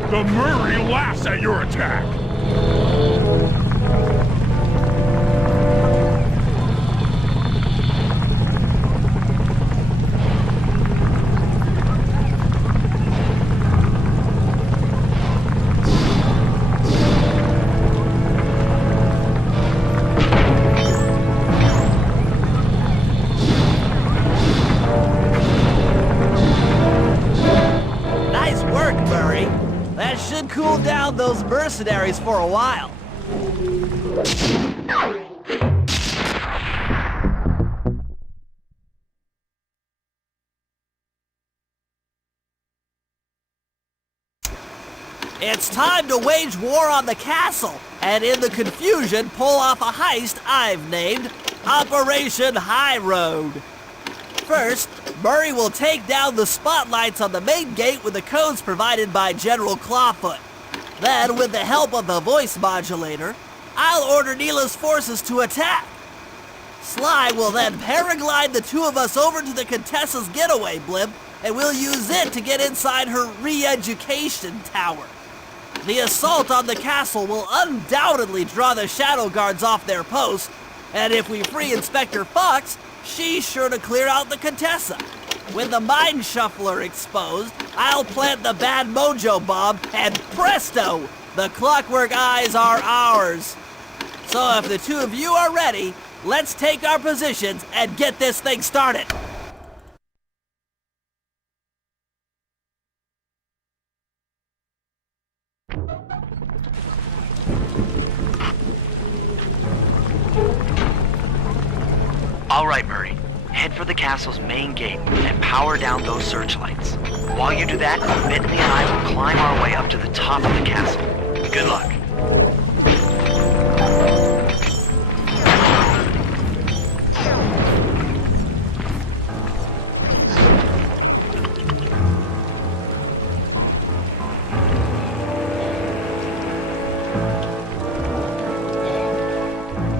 The Murray laughs at your attack. Nice work, Murray. That should cool down those mercenaries for a while. It's time to wage war on the castle, and in the confusion, pull off a heist I've named Operation High Road. First, Murray will take down the spotlights on the main gate with the codes provided by General Clawfoot. Then, with the help of the voice modulator, I'll order Neela's forces to attack. Sly will then paraglide the two of us over to the Contessa's getaway blimp, and we'll use it to get inside her re-education tower. The assault on the castle will undoubtedly draw the Shadow Guards off their post, and if we free Inspector Fox, she's sure to clear out the Contessa. With the Mind Shuffler exposed, I'll plant the Bad Mojo Bomb, and presto! The Clockwork Eyes are ours. So if the two of you are ready, let's take our positions and get this thing started. All right, Murray. Head for the castle's main gate and power down those searchlights. While you do that, Bentley and I will climb our way up to the top of the castle. Good luck.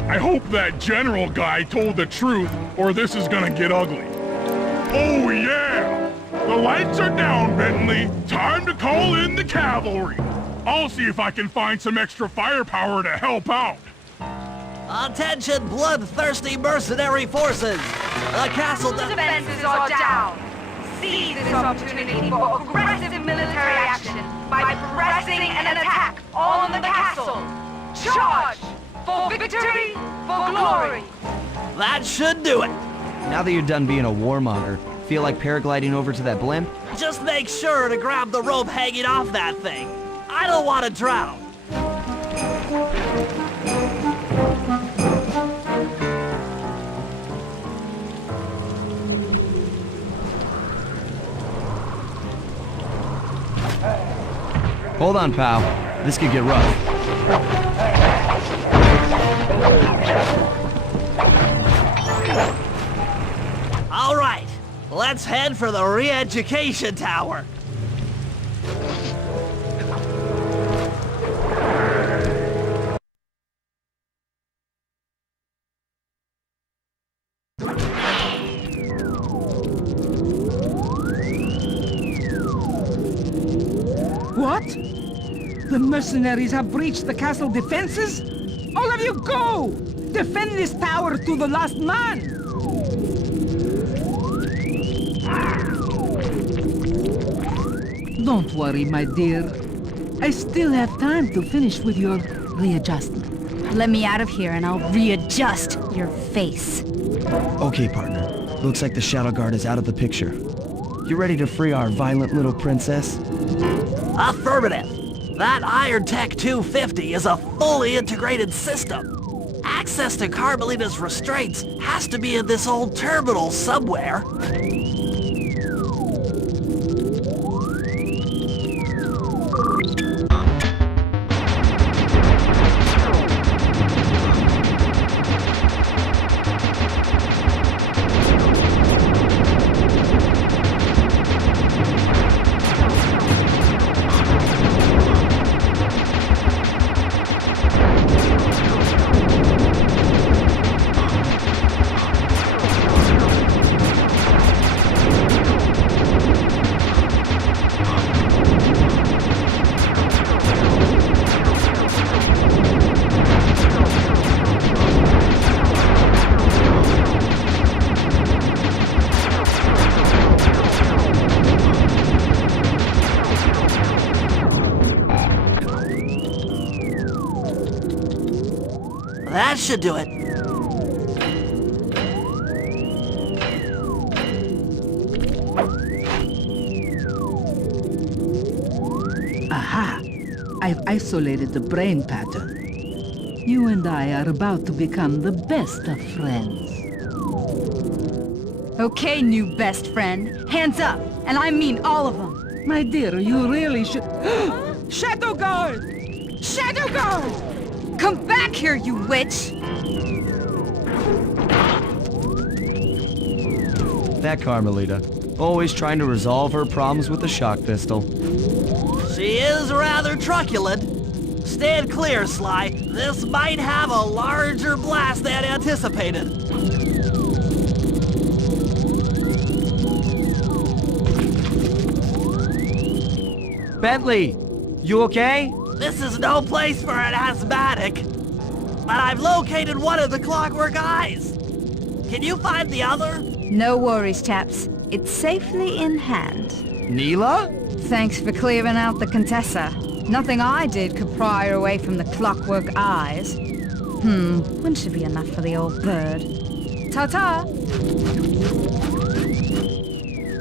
I hope that general guy told the truth, or this is gonna get ugly. Oh yeah! The lights are down, Bentley. Time to call in the cavalry. I'll see if I can find some extra firepower to help out. Attention, bloodthirsty mercenary forces! The castle Defenses are down. Seize this opportunity for aggressive military action by pressing an attack on the castle. Charge! For victory, for glory! That should do it! Now that you're done being a warmonger, feel like paragliding over to that blimp? Just make sure to grab the rope hanging off that thing. I don't want to drown. Hold on, pal. This could get rough. All right, let's head for the re-education tower. What? The mercenaries have breached the castle defenses? All of you go! Defend this tower to the last man! Don't worry, my dear. I still have time to finish with your readjustment. Let me out of here and I'll readjust your face. Okay, partner. Looks like the Shadow Guard is out of the picture. You ready to free our violent little princess? Affirmative. That Iron Tech 250 is a fully integrated system. Access to Carmelita's restraints has to be in this old terminal somewhere. That should do it. Aha! I've isolated the brain pattern. You and I are about to become the best of friends. Okay, new best friend. Hands up, and I mean all of them. My dear, you really should... Shadow Guard! Shadow Guard! Come back here, you witch! That Carmelita. Always trying to resolve her problems with the shock pistol. She is rather truculent. Stand clear, Sly. This might have a larger blast than anticipated. Bentley, you okay? This is no place for an asthmatic. But I've located one of the Clockwork Eyes. Can you find the other? No worries, chaps. It's safely in hand. Neela? Thanks for clearing out the Contessa. Nothing I did could pry her away from the Clockwork Eyes. One should be enough for the old bird. Ta-ta!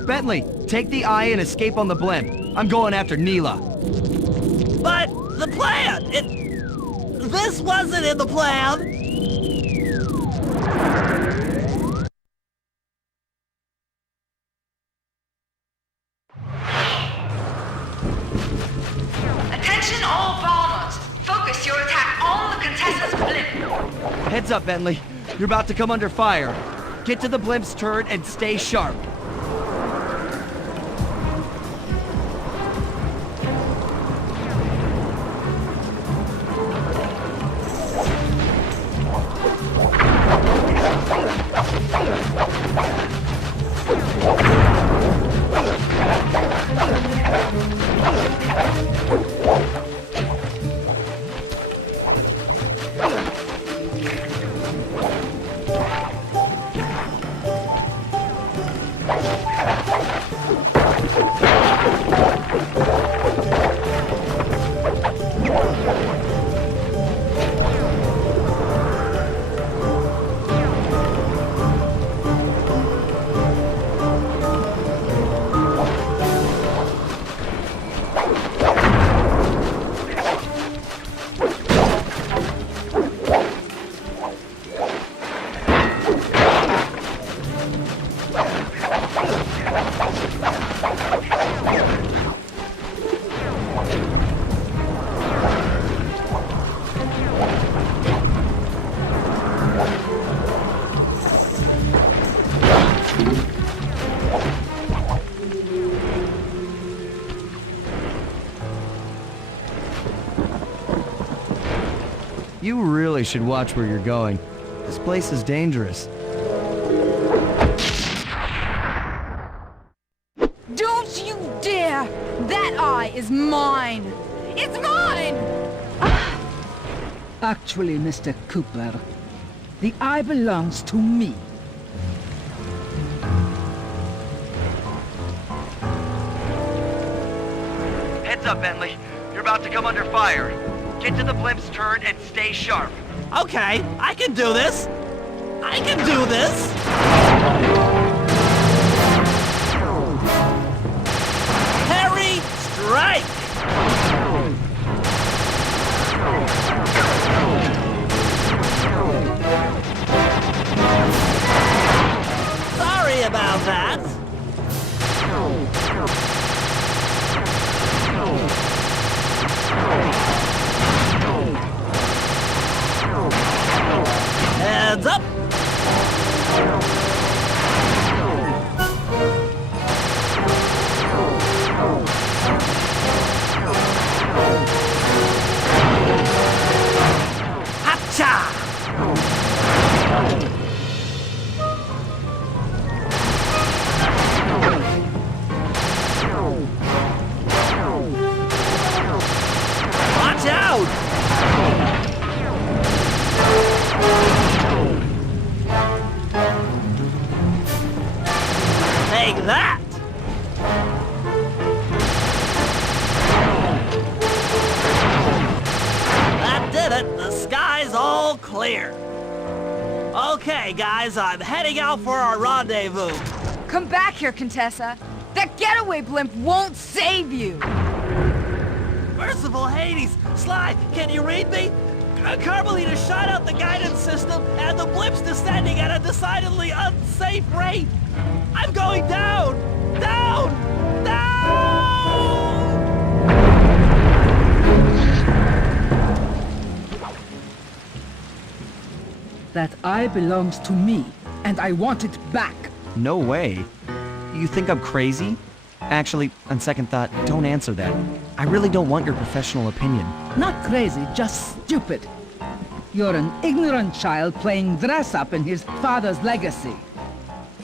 Bentley, take the eye and escape on the blimp. I'm going after Neela. But the plan! This wasn't in the plan! Attention all bombers! Focus your attack on the Contessa's blimp! Heads up, Bentley. You're about to come under fire. Get to the blimp's turret and stay sharp. You really should watch where you're going. This place is dangerous. Don't you dare! That eye is mine! It's mine! Actually, Mr. Cooper, the eye belongs to me. Heads up, Bentley. You're about to come under fire. Get to the blimp's turn and stay sharp. Okay, I can do this. I can do this. Harry, strike! Sorry about that. Heads up! Watch out! Take that! That did it! The sky's all clear. Okay, guys, I'm heading out for our rendezvous. Come back here, Contessa. That getaway blimp won't save you! Merciful Hades! Sly, can you read me? Carmelita shot out the guidance system, and the blimp's descending at a decidedly unsafe rate! I'm going down! Down! Down! That eye belongs to me, and I want it back. No way. You think I'm crazy? Actually, on second thought, don't answer that. I really don't want your professional opinion. Not crazy, just stupid. You're an ignorant child playing dress-up in his father's legacy.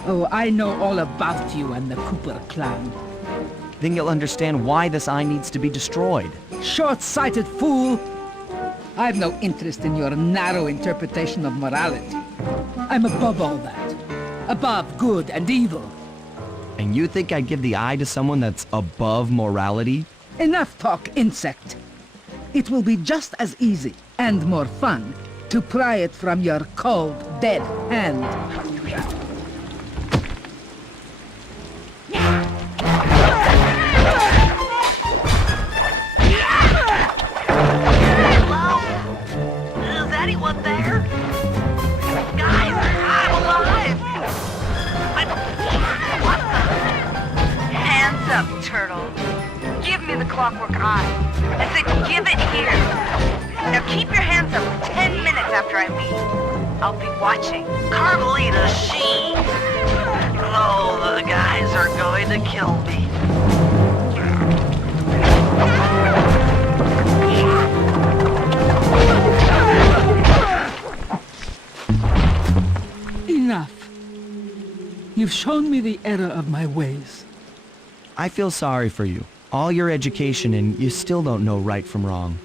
Oh, I know all about you and the Cooper clan. Then you'll understand why this eye needs to be destroyed. Short-sighted fool! I've no interest in your narrow interpretation of morality. I'm above all that. Above good and evil. And you think I'd give the eye to someone that's above morality? Enough talk, insect. It will be just as easy and more fun to pry it from your cold, dead hand. Is anyone there? Guys, I'm alive! What the? Hands up, turtle. Give me the clockwork eye. I said give it here. Now keep your hands up for 10 minutes after I leave. I'll be watching. Carmelita, she... Oh, the guys are going to kill me. Enough. You've shown me the error of my ways. I feel sorry for you. All your education and you still don't know right from wrong.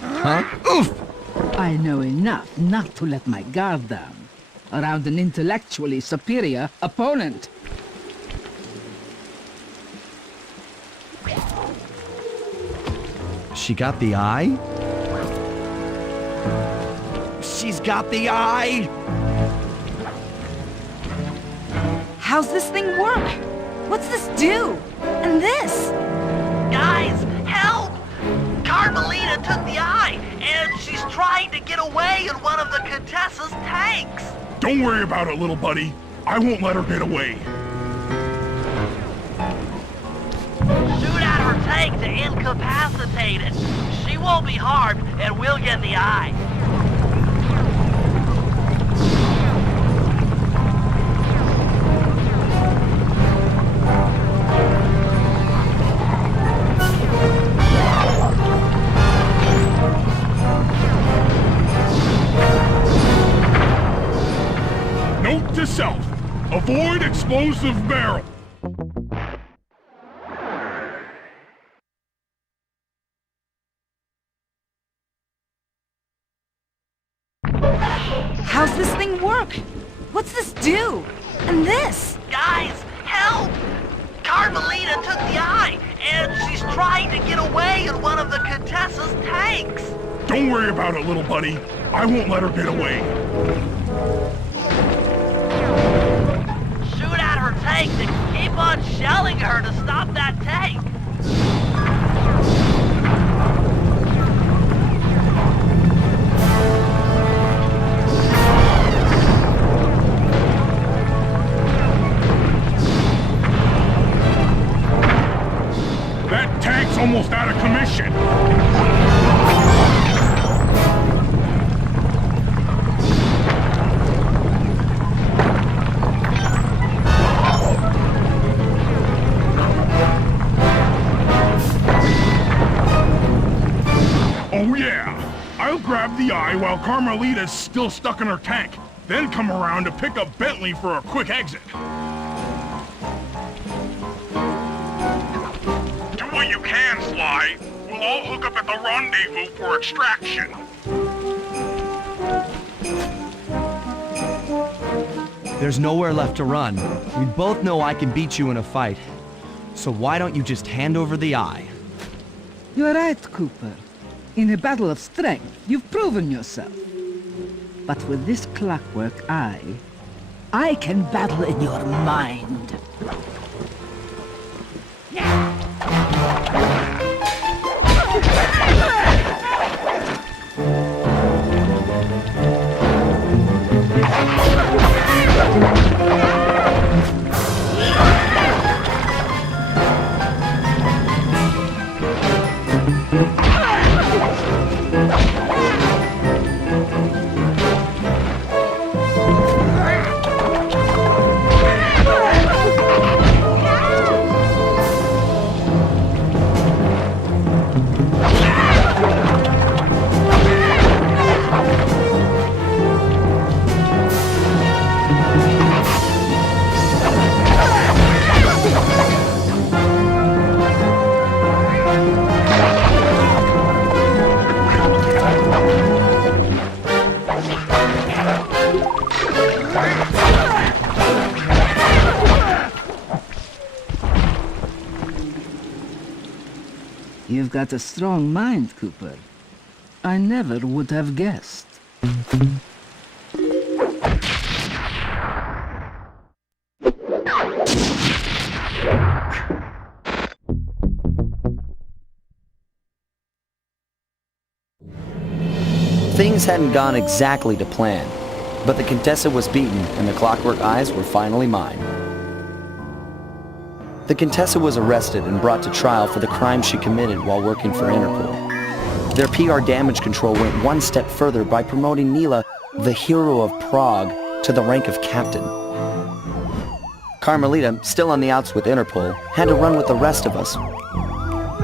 Huh? Oof! I know enough not to let my guard down around an intellectually superior opponent. She got the eye? She's got the eye! How's this thing work? What's this do? And this? Guys, help! Carmelita took the eye, and she's trying to get away in one of the Contessa's tanks. Don't worry about it, little buddy. I won't let her get away. Shoot at her tank to incapacitate it. She won't be harmed, and we'll get the eye. Avoid explosive barrel. How's this thing work? What's this do? And this? Guys, help! Carmelita took the eye, and she's trying to get away in one of the Contessa's tanks. Don't worry about it, little buddy. I won't let her get away. Shoot at her tank and keep on shelling her to stop that tank. That tank's almost out of commission. Oh yeah! I'll grab the eye while Carmelita's still stuck in her tank, then come around to pick up Bentley for a quick exit. Do what you can, Sly. We'll all hook up at the rendezvous for extraction. There's nowhere left to run. We both know I can beat you in a fight. So why don't you just hand over the eye? You're right, Cooper. In a battle of strength, you've proven yourself. But with this clockwork eye, I can battle in your mind. You've got a strong mind, Cooper. I never would have guessed. Things hadn't gone exactly to plan, but the Contessa was beaten and the clockwork eyes were finally mine. The Contessa was arrested and brought to trial for the crime she committed while working for Interpol. Their PR damage control went one step further by promoting Nila, the hero of Prague, to the rank of captain. Carmelita, still on the outs with Interpol, had to run with the rest of us.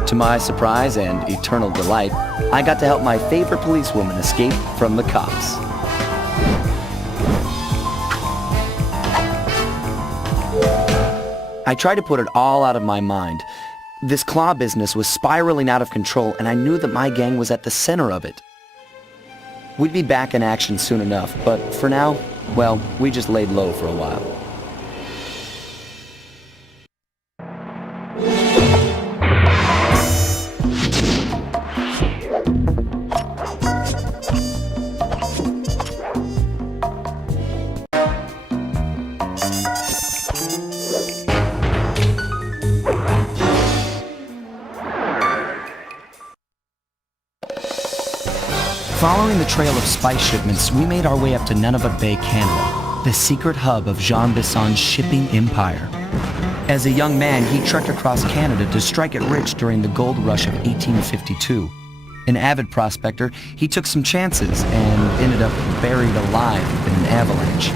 To my surprise and eternal delight, I got to help my favorite policewoman escape from the cops. I tried to put it all out of my mind. This claw business was spiraling out of control, and I knew that my gang was at the center of it. We'd be back in action soon enough, but for now, well, we just laid low for a while. Following the trail of spice shipments, we made our way up to Nunavut Bay, Canada, the secret hub of Jean Bisson's shipping empire. As a young man, he trekked across Canada to strike it rich during the gold rush of 1852. An avid prospector, he took some chances and ended up buried alive in an avalanche.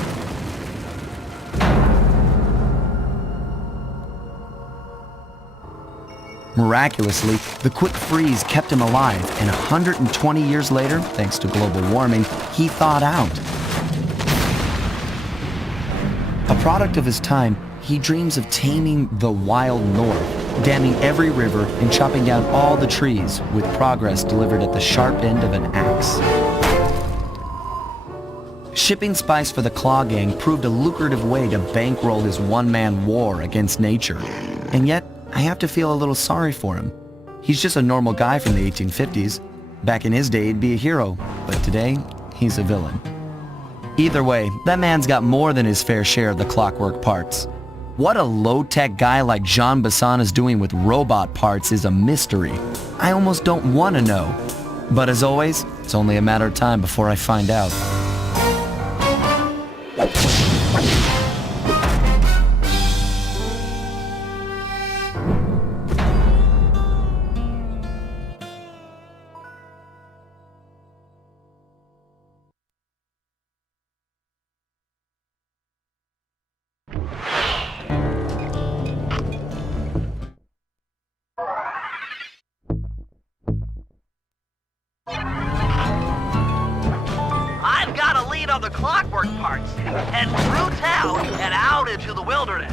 Miraculously, the quick freeze kept him alive, and 120 years later, thanks to global warming, he thawed out. A product of his time, he dreams of taming the wild north, damming every river and chopping down all the trees, with progress delivered at the sharp end of an axe. Shipping spice for the Claw Gang proved a lucrative way to bankroll his one-man war against nature. And yet, I have to feel a little sorry for him. He's just a normal guy from the 1850s. Back in his day, he'd be a hero, but today, he's a villain. Either way, that man's got more than his fair share of the clockwork parts. What a low-tech guy like Jean Bassan is doing with robot parts is a mystery. I almost don't want to know. But as always, it's only a matter of time before I find out. I've got a lead on the clockwork parts. Head through town and out into the wilderness.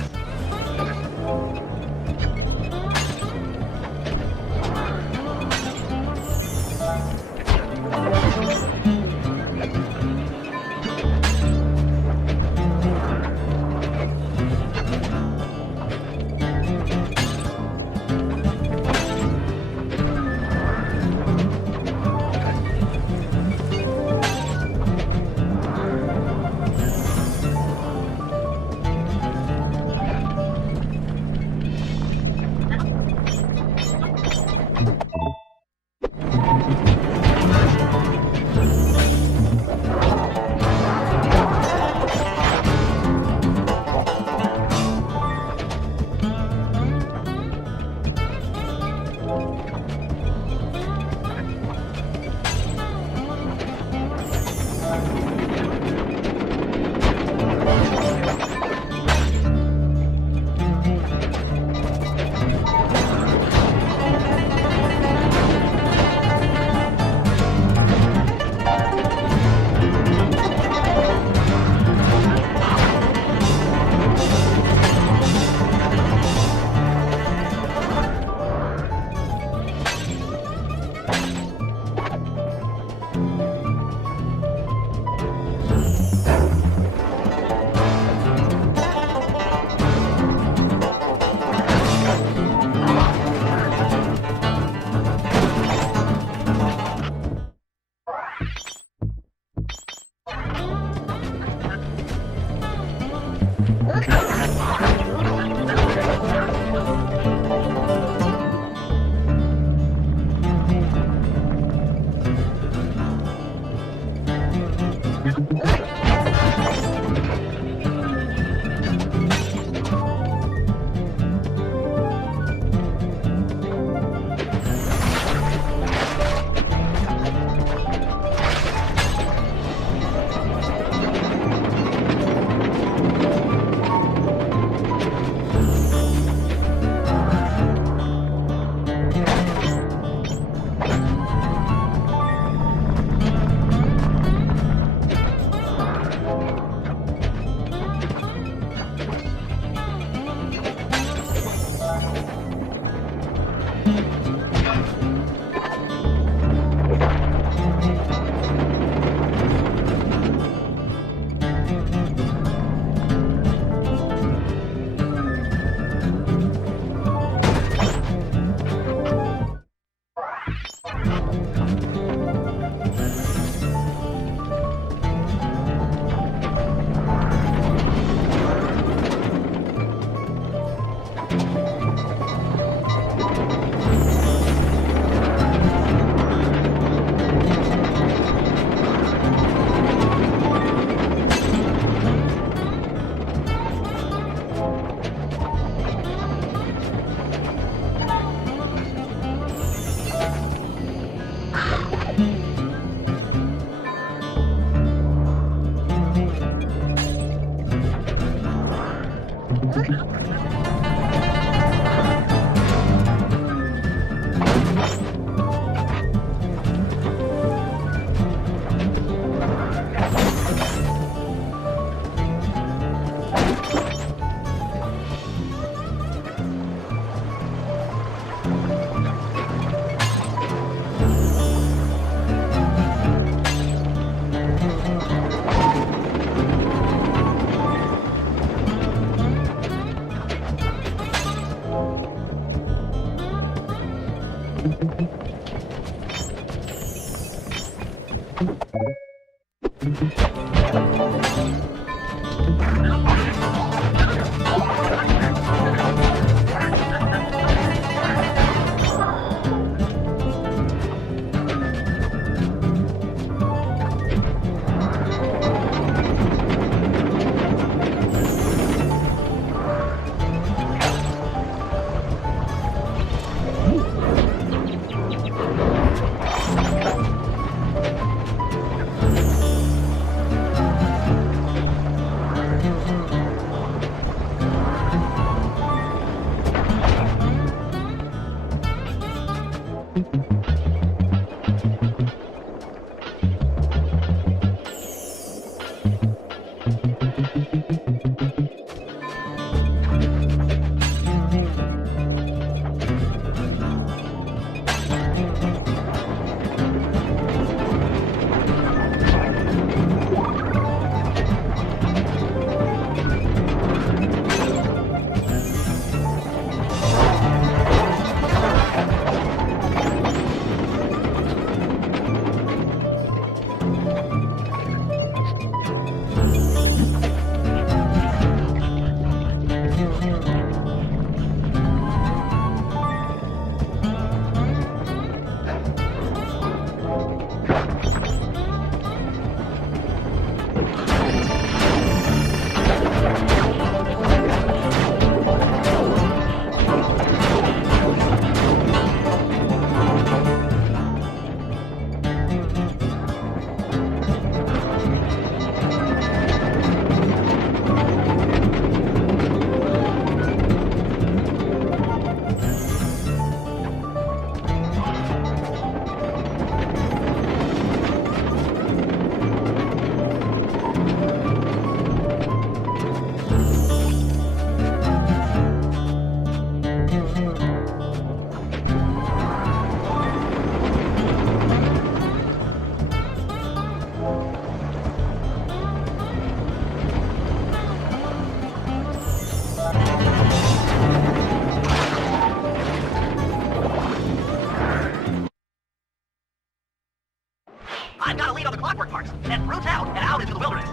I've got a lead on the clockwork parts, and route out and out into the wilderness.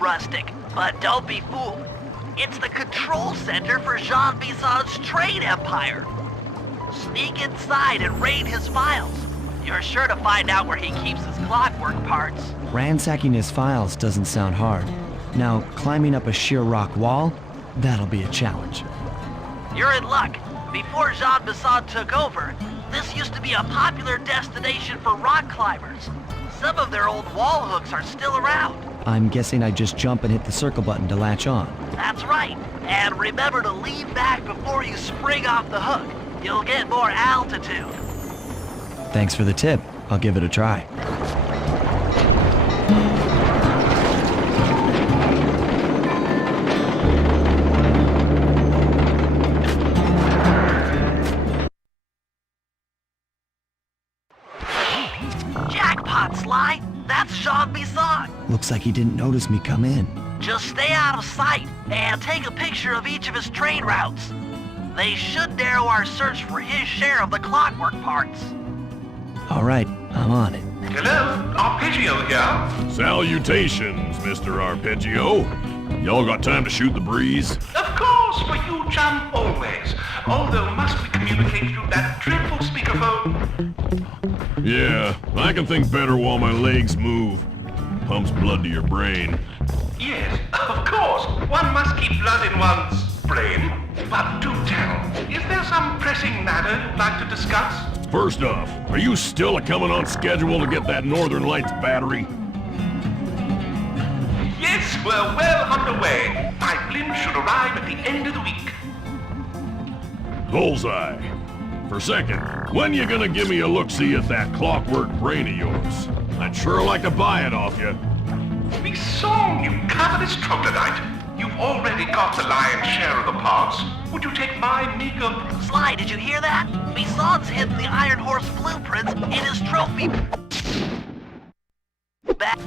Rustic, but don't be fooled. It's the control center for Jean Bison's trade empire. Sneak inside and raid his files. You're sure to find out where he keeps his clockwork parts. Ransacking his files doesn't sound hard. Now, climbing up a sheer rock wall? That'll be a challenge. You're in luck. Before Jean Bison took over, this used to be a popular destination for rock climbers. Some of their old wall hooks are still around. I'm guessing I just jump and hit the circle button to latch on. That's right. And remember to lean back before you spring off the hook. You'll get more altitude. Thanks for the tip. I'll give it a try. that, Sly? That's Jean Bisson. Looks like he didn't notice me come in. Just stay out of sight and take a picture of each of his trade routes. They should narrow our search for his share of the clockwork parts. All right, I'm on it. Hello, Arpeggio here. Salutations, Mr. Arpeggio. Y'all got time to shoot the breeze? Of course, for you, chum, always. Although, must we communicate through that dreadful speakerphone? Yeah, I can think better while my legs move. Pumps blood to your brain. Yes, of course. One must keep blood in one's brain. But do tell, is there some pressing matter you'd like to discuss? First off, are you still coming on schedule to get that Northern Lights battery? Yes, we're well underway. My blimp should arrive at the end of the week. Bullseye. For second, when you gonna give me a look-see at that clockwork brain of yours? I'd sure like to buy it off you. Be song, you covetous troglodyte. You've already got the lion's share of the parts. Would you take my meager... Sly, did you hear that? Bisson's hidden the Iron Horse blueprints in his trophy...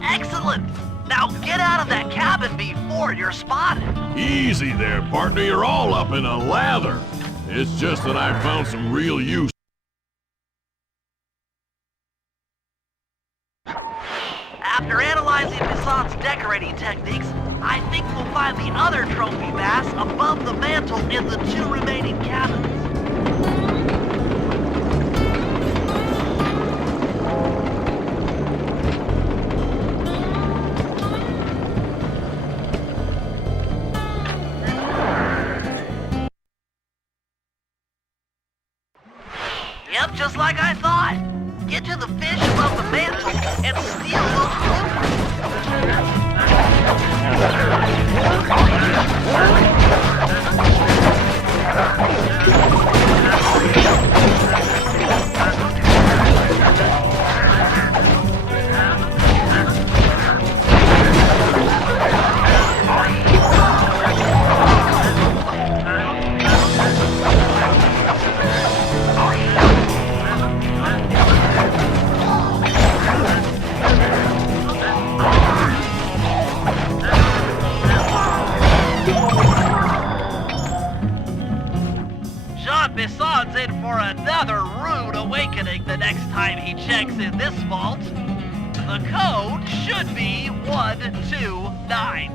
Excellent! Now get out of that cabin before you're spotted. Easy there, partner. You're all up in a lather. It's just that I found some real use. After analyzing Bisson's decorating techniques, I think we'll find the other trophy bass above the mantle in the 2 remaining cabins. Yep, just like I thought. Get to the fish above the mantle and steal those Bisson's in for another rude awakening the next time he checks in this vault. The code should be 129.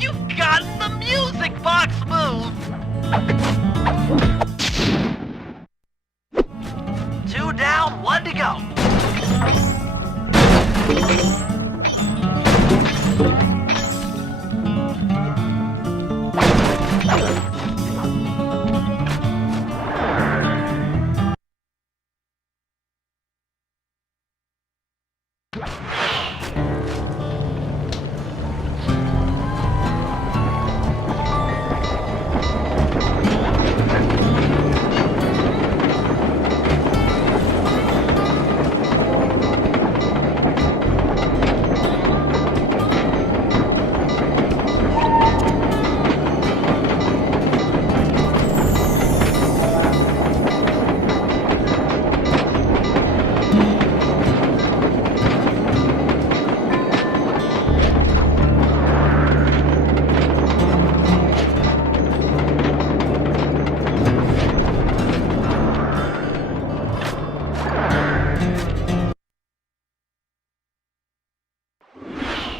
You've got the music box move! 2 down, 1 to go.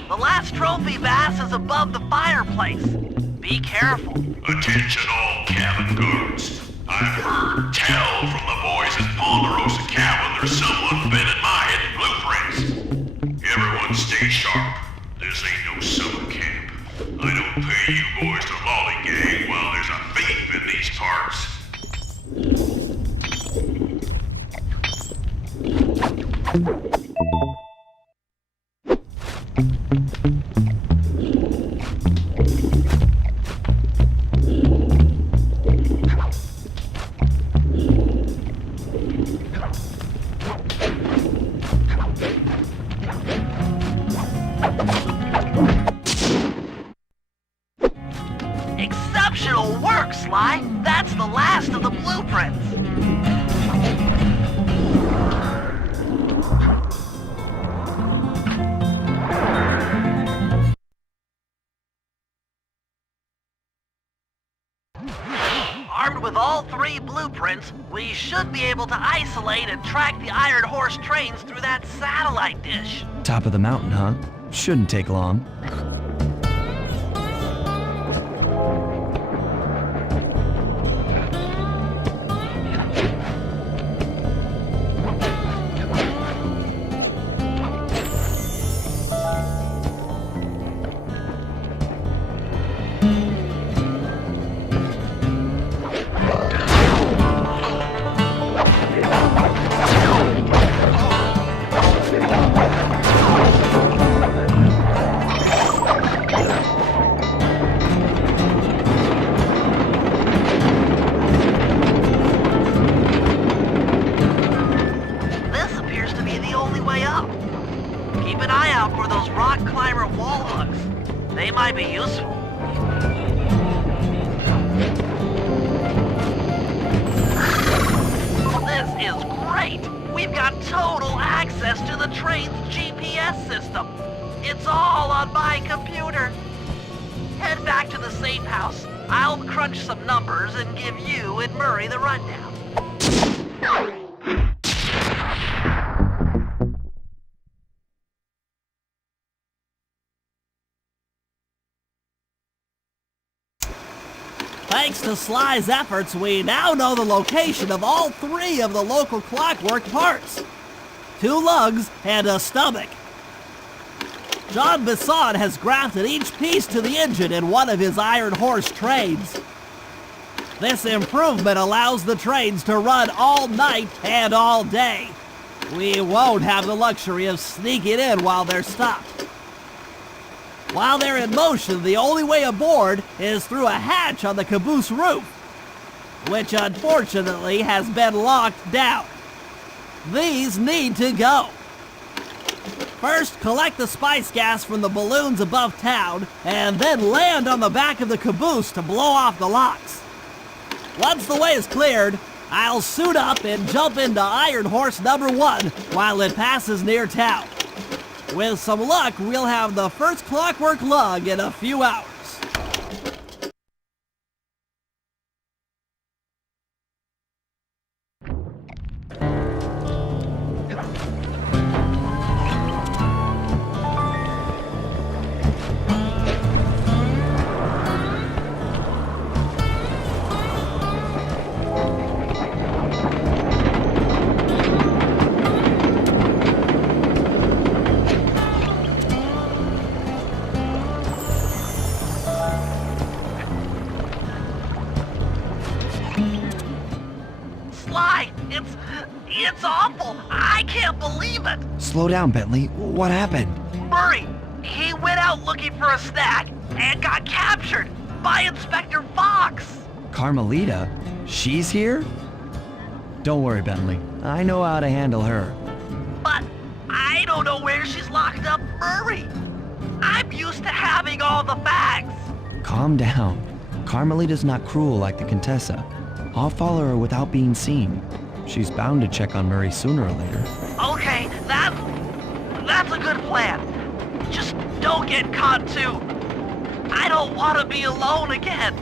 The last trophy bass is above the fireplace. Be careful. Attention all cabin guards. I've heard tell from the boys at Ponderosa Cabin there's someone been in my hidden blueprints. Everyone stay sharp. This ain't no summer camp. I don't pay you boys to lollygag while there's a thief in these parts. blueprints, we should be able to isolate and track the Iron Horse trains through that satellite dish. Top of the mountain, huh? Shouldn't take long. This appears to be the only way up. Keep an eye out for those rock climber wall hooks. They might be useful. This is great! We've got total access to the train's GPS system. It's all on my computer. Head back to the safe house. I'll crunch some numbers and give you and Murray the rundown. Thanks to Sly's efforts, we now know the location of all 3 of the local clockwork parts. 2 lugs and a stomach. John Bisson has grafted each piece to the engine in one of his Iron Horse trains. This improvement allows the trains to run all night and all day. We won't have the luxury of sneaking in while they're stopped. While they're in motion, the only way aboard is through a hatch on the caboose roof, which unfortunately has been locked down. These need to go. First, collect the spice gas from the balloons above town, and then land on the back of the caboose to blow off the locks. Once the way is cleared, I'll suit up and jump into Iron Horse number 1 while it passes near town. With some luck, we'll have the first clockwork lug in a few hours. Sly, it's awful. I can't believe it. Slow down, Bentley. What happened? Murray, he went out looking for a snack and got captured by Inspector Fox. Carmelita? She's here? Don't worry, Bentley. I know how to handle her. But I don't know where she's locked up Murray. I'm used to having all the facts. Calm down. Carmelita's not cruel like the Contessa. I'll follow her without being seen. She's bound to check on Murray sooner or later. Okay, that's a good plan. Just don't get caught too. I don't want to be alone again.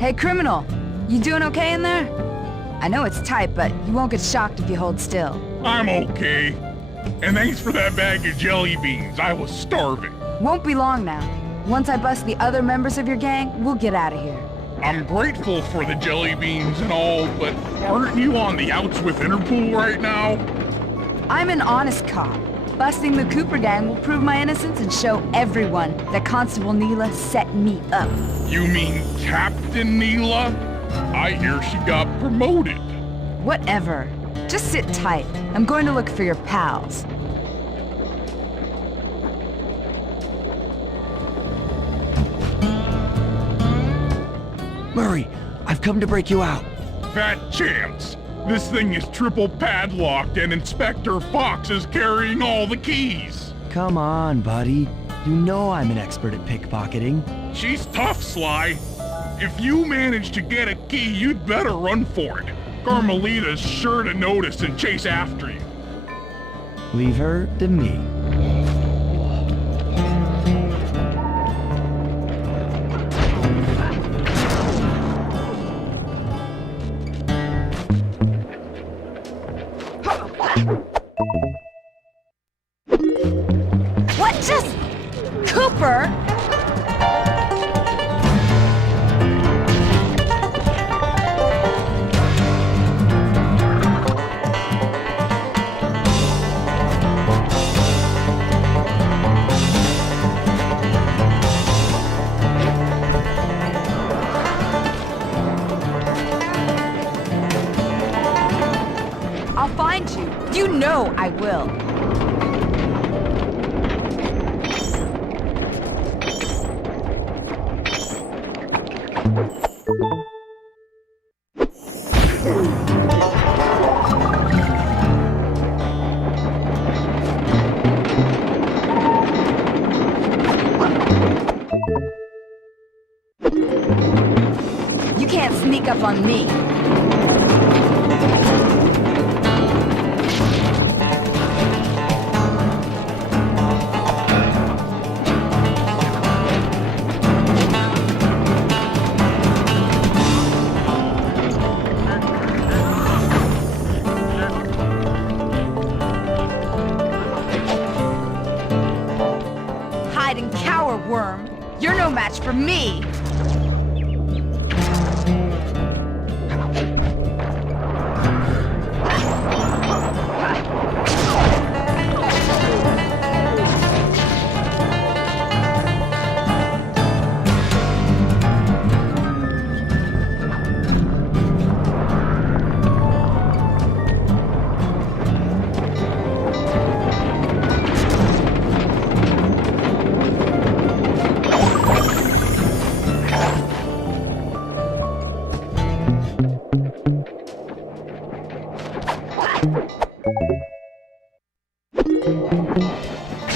Hey, criminal. You doing okay in there? I know it's tight, but you won't get shocked if you hold still. I'm okay. And thanks for that bag of jelly beans. I was starving. Won't be long now. Once I bust the other members of your gang, we'll get out of here. I'm grateful for the jelly beans and all, but aren't you on the outs with Interpol right now? I'm an honest cop. Busting the Cooper gang will prove my innocence and show everyone that Constable Neela set me up. You mean Captain Neela? I hear she got promoted. Whatever. Just sit tight. I'm going to look for your pals. Murray, I've come to break you out. Fat chance. This thing is triple padlocked and Inspector Fox is carrying all the keys. Come on, buddy. You know I'm an expert at pickpocketing. She's tough, Sly. If you manage to get a key, you'd better run for it. Carmelita's sure to notice and chase after you. Leave her to me. What just... Cooper? I'll find you. You know I will. You can't sneak up on me. Hide and cower, worm. You're no match for me.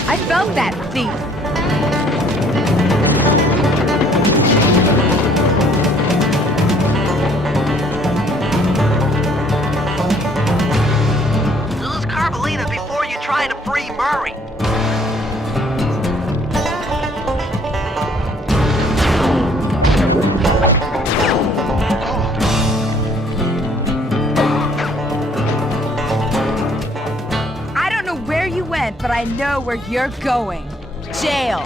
I felt that, thief. Lose Carmelita before you try to free Murray. I don't know where you went, but I know where you're going. Jail.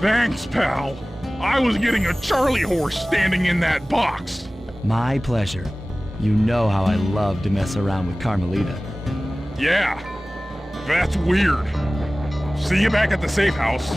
Thanks, pal. I was getting a Charlie horse standing in that box. My pleasure. You know how I love to mess around with Carmelita. Yeah, that's weird. See you back at the safe house.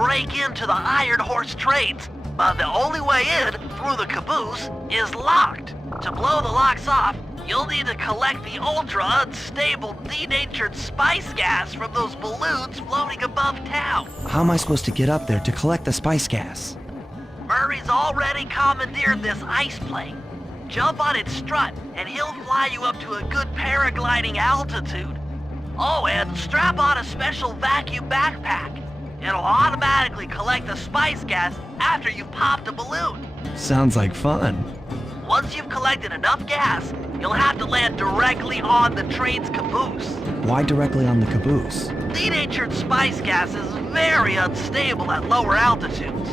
break into the Iron Horse trains, but the only way in, through the caboose, is locked. To blow the locks off, you'll need to collect the ultra-unstable, denatured spice gas from those balloons floating above town. How am I supposed to get up there to collect the spice gas? Murray's already commandeered this ice plane. Jump on its strut, and he'll fly you up to a good paragliding altitude. Oh, and strap on a special vacuum backpack. It'll automatically collect the spice gas after you've popped a balloon. Sounds like fun. Once you've collected enough gas, you'll have to land directly on the train's caboose. Why directly on the caboose? Denatured spice gas is very unstable at lower altitudes.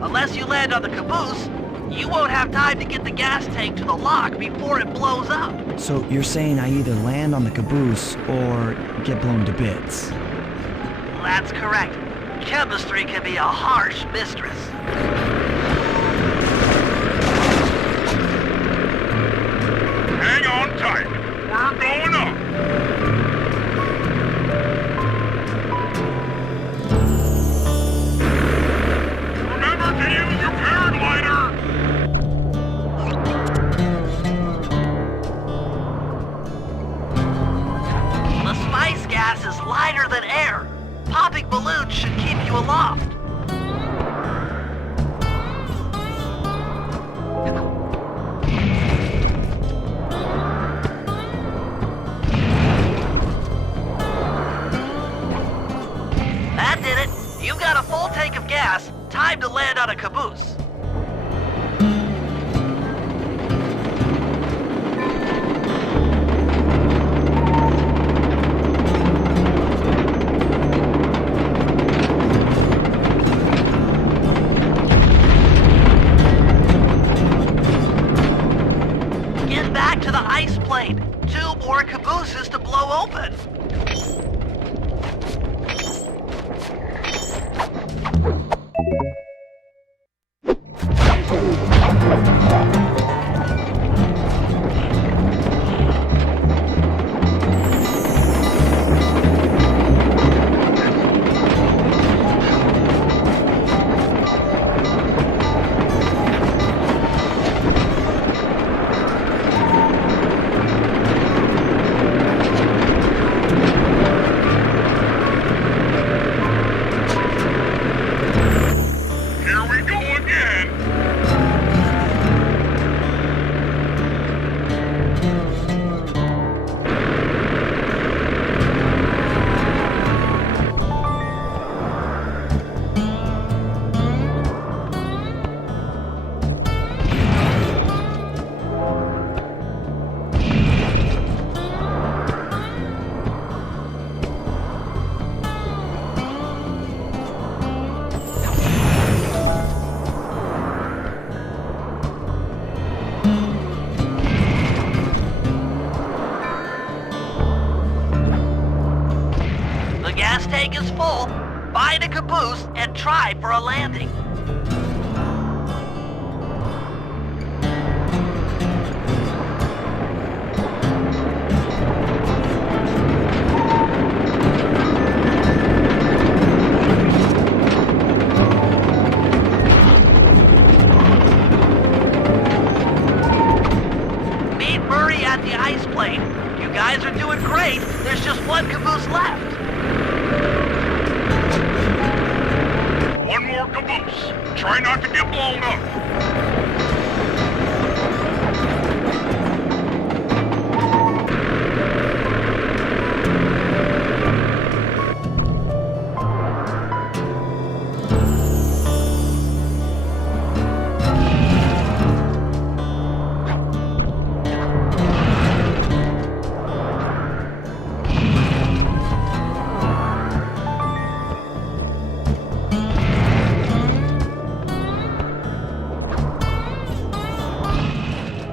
Unless you land on the caboose, you won't have time to get the gas tank to the lock before it blows up. So you're saying I either land on the caboose or get blown to bits? That's correct. Chemistry can be a harsh mistress. Hang on tight. We're going up. Remember to use your paraglider. The spice gas is lighter than air. Popping balloons should keep you aloft. That did it. You've got a full tank of gas. Time to land on a caboose. Get back to the ice plane. 2 more cabooses to blow open. Here we go again. The gas tank is full. Find a caboose and try for a landing. Meet Murray at the ice plane. You guys are doing great. There's just one caboose left. One more caboose. Try not to get blown up.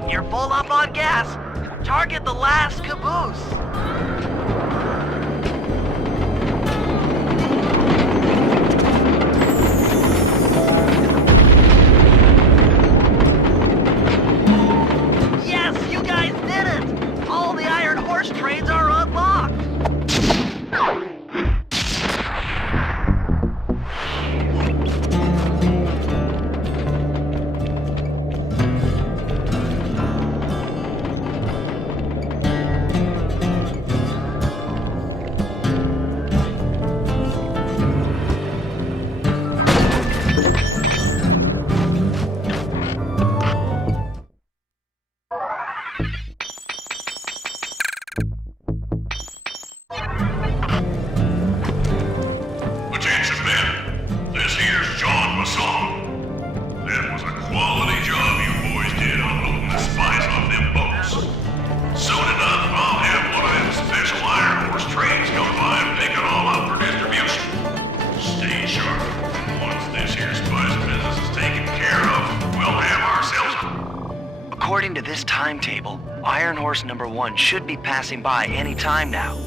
You're full up on gas. Target the last caboose. Yes, you guys did it! All the Iron Horse trains are unlocked. According to this timetable, Iron Horse number 1 should be passing by any time now.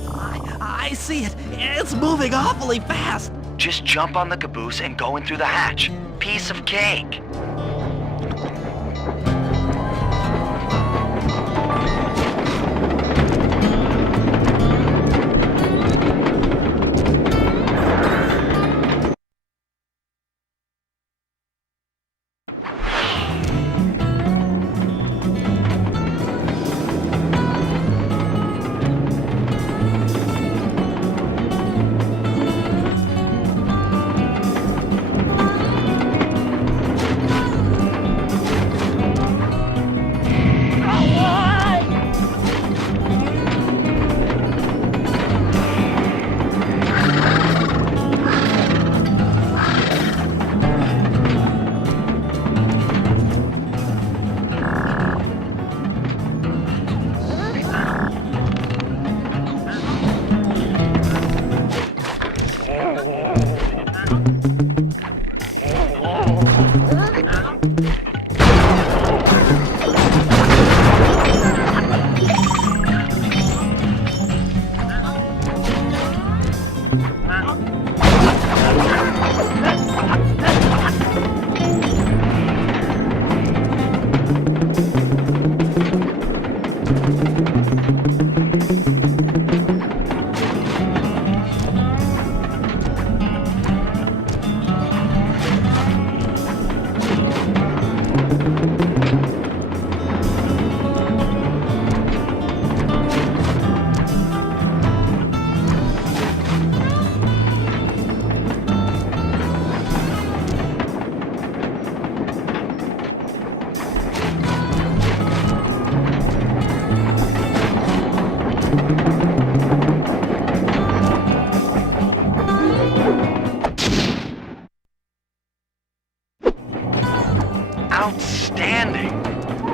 I see it. It's moving awfully fast. Just jump on the caboose and go in through the hatch. Piece of cake. Outstanding!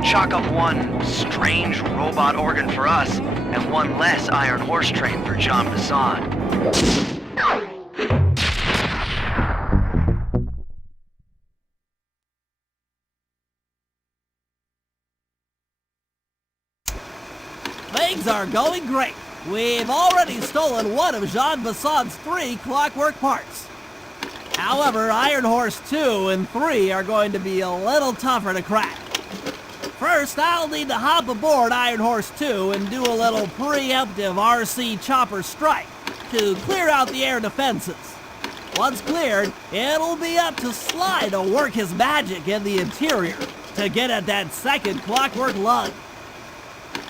Chalk up one strange robot organ for us, and one less Iron Horse train for John Bassan. Things are going great. We've already stolen one of Jean Bassan's 3 clockwork parts. However, Iron Horse 2 and 3 are going to be a little tougher to crack. First, I'll need to hop aboard Iron Horse 2 and do a little preemptive RC chopper strike to clear out the air defenses. Once cleared, it'll be up to Sly to work his magic in the interior to get at that second clockwork lug.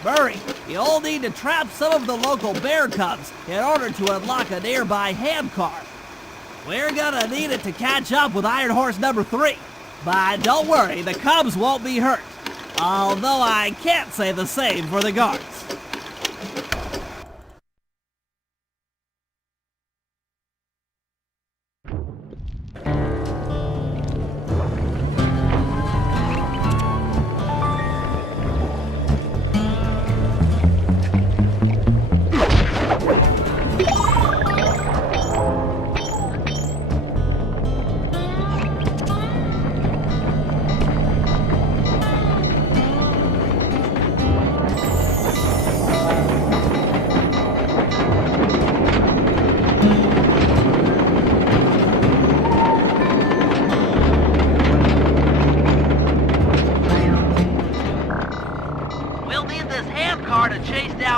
Murray, you'll need to trap some of the local bear cubs in order to unlock a nearby handcar. We're gonna need it to catch up with Iron Horse number 3. But don't worry, the cubs won't be hurt. Although I can't say the same for the guards.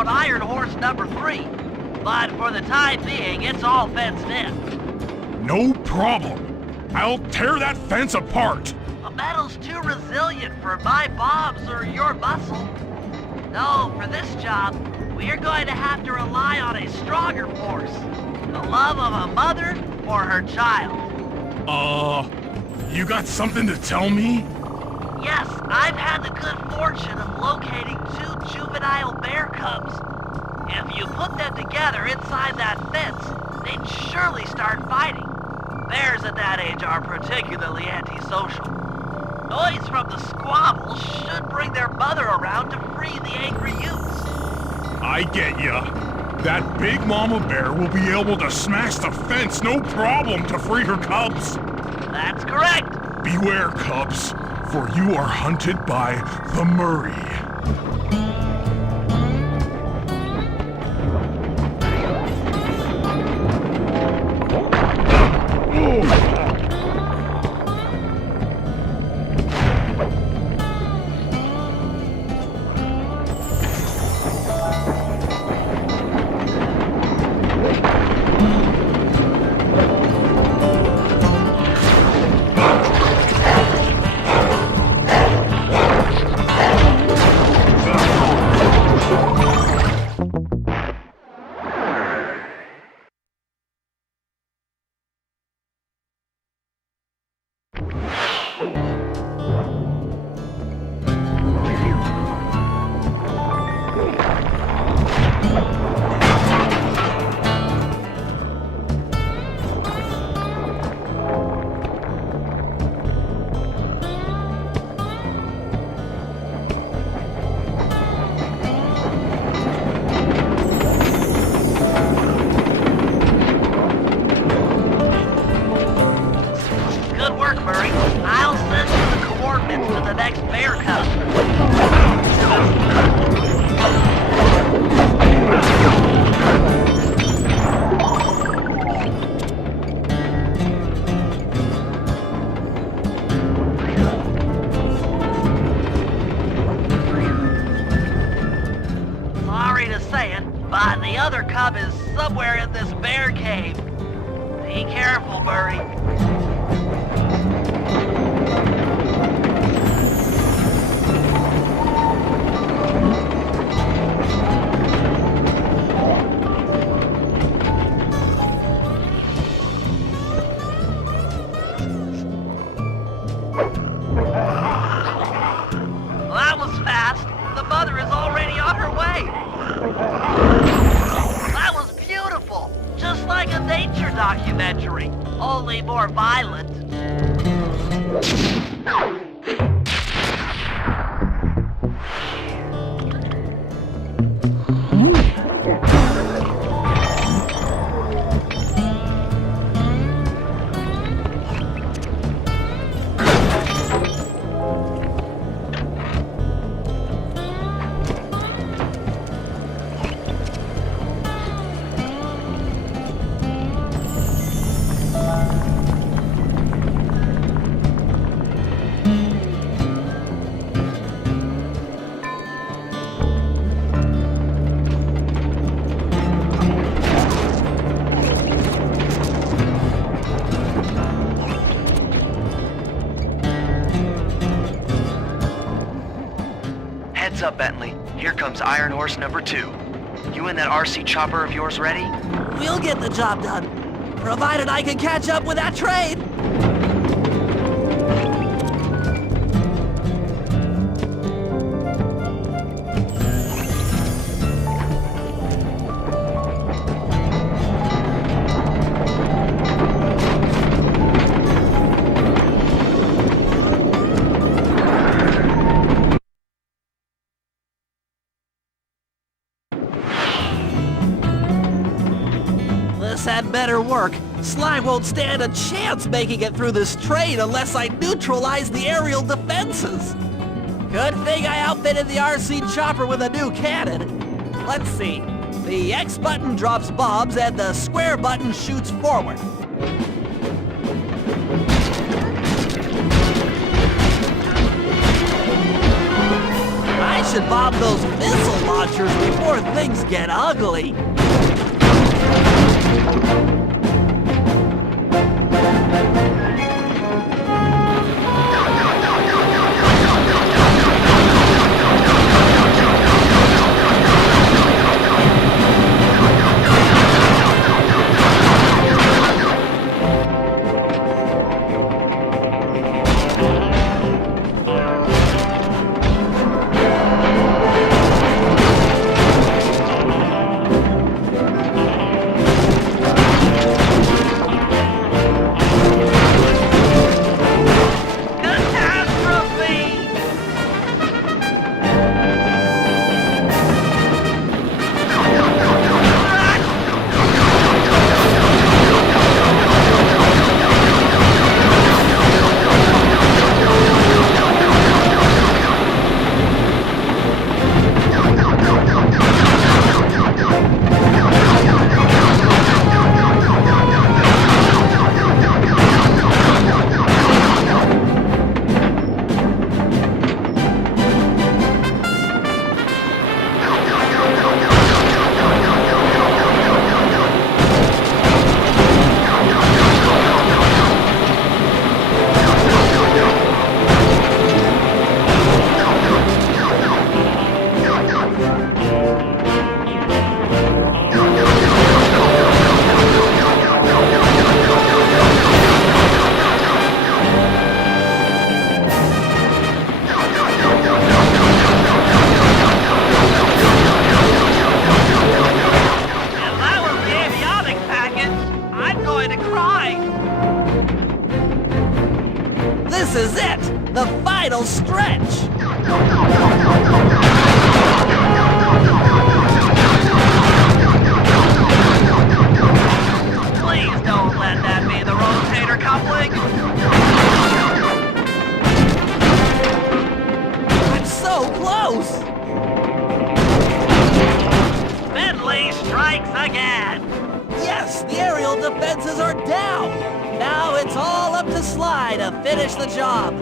Iron Horse number 3, but for the time being, it's all fenced in. No problem. I'll tear that fence apart. The metal's too resilient for my bombs or your muscle. No, for this job, we're going to have to rely on a stronger force. The love of a mother or her child. You got something to tell me? Yes, I've had the good fortune of locating 2 juvenile bear cubs. If you put them together inside that fence, they'd surely start fighting. Bears at that age are particularly antisocial. Noise from the squabble should bring their mother around to free the angry youths. I get ya. That big mama bear will be able to smash the fence no problem to free her cubs. That's correct. Beware, cubs. for you are hunted by the Murray. Good work, Murray. I'll send you the coordinates to the next bear cub. Sorry to say it, but the other cub is somewhere in this bear cave. Be careful, Murray. That was fast. The mother is already on her way. That was beautiful. Just like a nature documentary, only more violent. Heads up, Bentley. Here comes Iron Horse number 2. You and that RC chopper of yours ready? We'll get the job done, provided I can catch up with that train. This had better work. Sly won't stand a chance making it through this train unless I neutralize the aerial defenses. Good thing I outfitted the RC chopper with a new cannon. Let's see. The X button drops bombs and the square button shoots forward. I should bomb those missile launchers before things get ugly. Please don't let that be the rotator coupling. I'm so close! Bentley strikes again. Yes, the aerial defenses are down! Now it's all up to Sly to finish the job.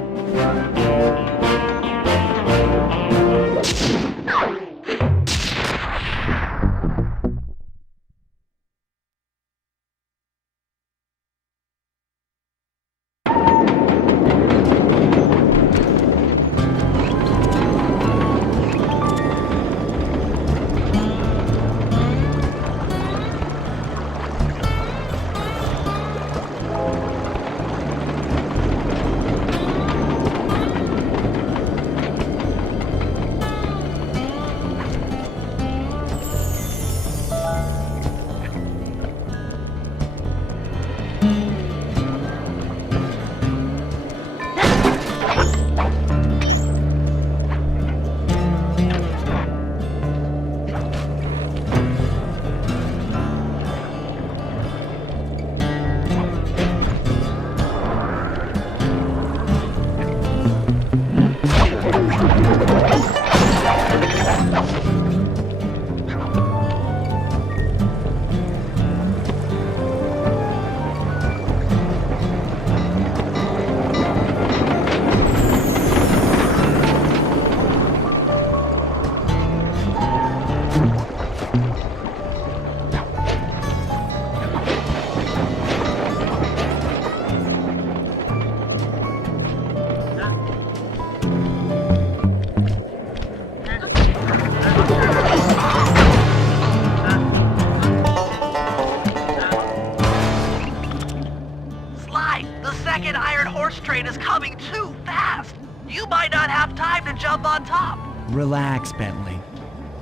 second iron horse train is coming too fast. You might not have time to jump on top. Relax, Bentley.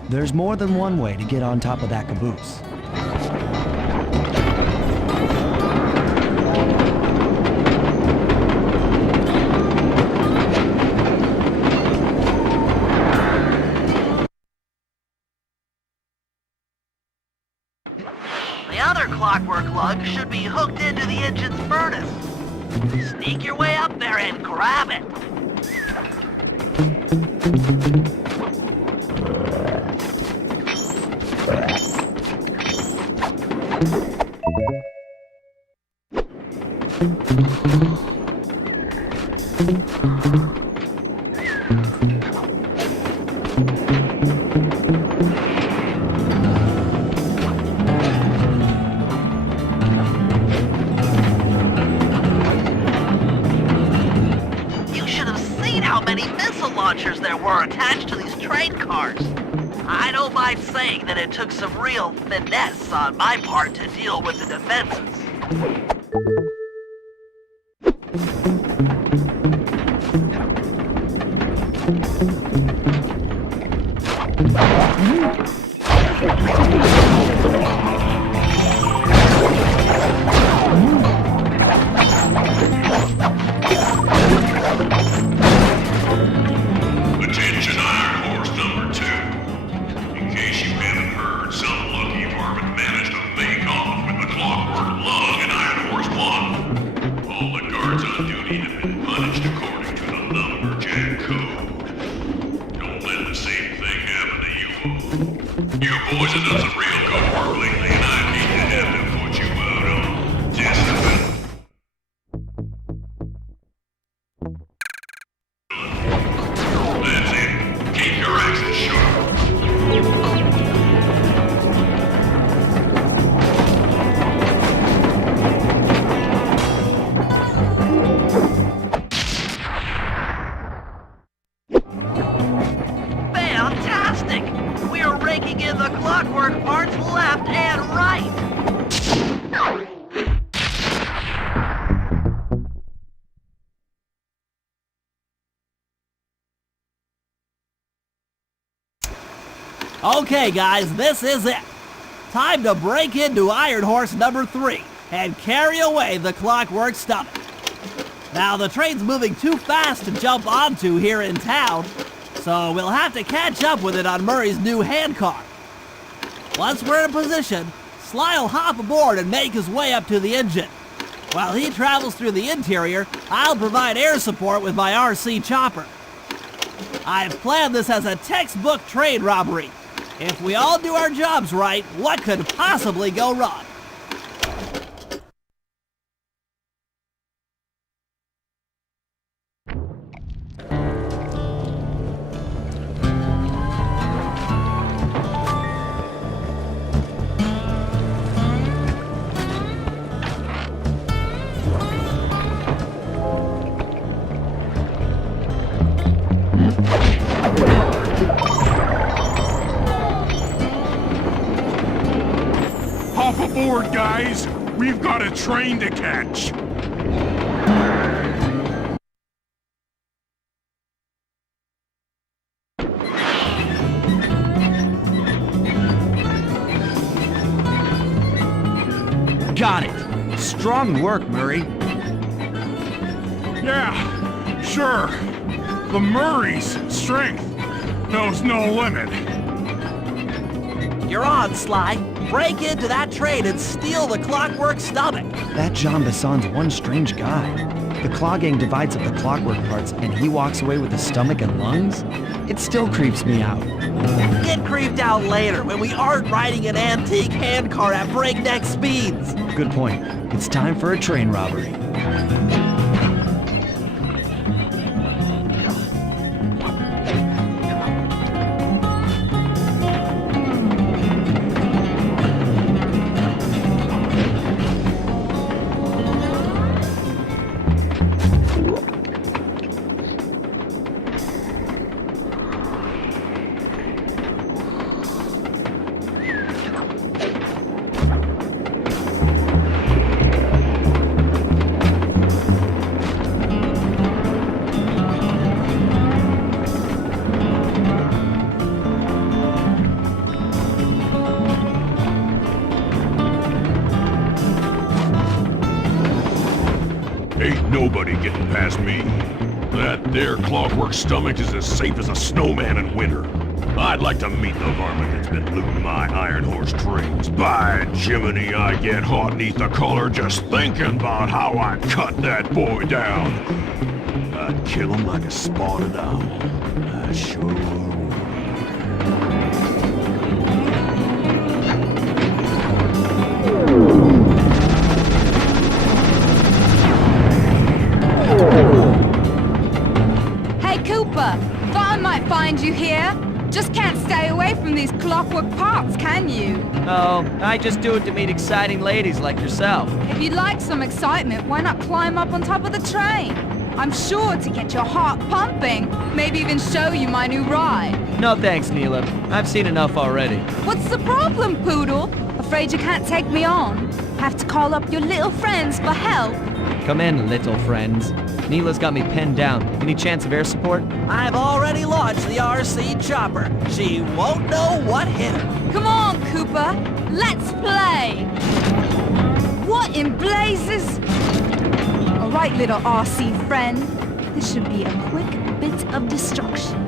There's more than one way to get on top of that caboose. The other clockwork lug should be hooked into the engine's furnace. Sneak your way up there and grab it. You should have seen how many missile launchers there were attached to these train cars. I don't mind saying that it took some real finesse on my part to deal with the defenses. Attention Iron Horse number 2. In case you haven't heard, some lucky varmint managed to make off with the clockwork lug in Iron Horse 1. All the guards on duty have been punished according to the lumberjack code. Don't let the same thing happen to you. You boys have done some real good work lately, and I hate to have to put you out on discipline. That's it. Keep your axes sharp. Fantastic! We're raking in the clockwork parts left and right. Okay, guys, this is it. Time to break into Iron Horse number 3 and carry away the clockwork stomach. Now, the train's moving too fast to jump onto here in town, so we'll have to catch up with it on Murray's new handcar. Once we're in position, Sly'll hop aboard and make his way up to the engine. While he travels through the interior, I'll provide air support with my RC chopper. I've planned this as a textbook train robbery. If we all do our jobs right, what could possibly go wrong? Hop aboard, guys! We've got a train to catch! Got it! Strong work, Murray. Yeah, sure. The Murray's strength knows no limit. You're on, Sly. Break into that train and steal the Clockwork stomach. That Jean Besson's one strange guy. The Claw Gang divides up the clockwork parts and he walks away with the stomach and lungs? It still creeps me out. Get creeped out later when we aren't riding an antique handcar at breakneck speeds. Good point. It's time for a train robbery. Ain't nobody getting past me. That there clockwork stomach is as safe as a snowman in winter. I'd like to meet the varmint that's been looting my Iron Horse trains. By Jiminy, I get hot neath the collar just thinking about how I cut that boy down. I'd kill him like a spotted owl. I sure would. Hey, Cooper! Thought I might find you here. Just can't stay away from these clockwork parts, can you? Oh, I just do it to meet exciting ladies like yourself. If you'd like some excitement, why not climb up on top of the train? I'm sure to get your heart pumping. Maybe even show you my new ride. No thanks, Neela. I've seen enough already. What's the problem, Poodle? Afraid you can't take me on? Have to call up your little friends for help? Come in, little friends. Neela's got me pinned down. Any chance of air support? I've already launched the RC chopper. She won't know what hit her. Come on, Cooper. Let's play. What in blazes? All right, little RC friend. This should be a quick bit of destruction.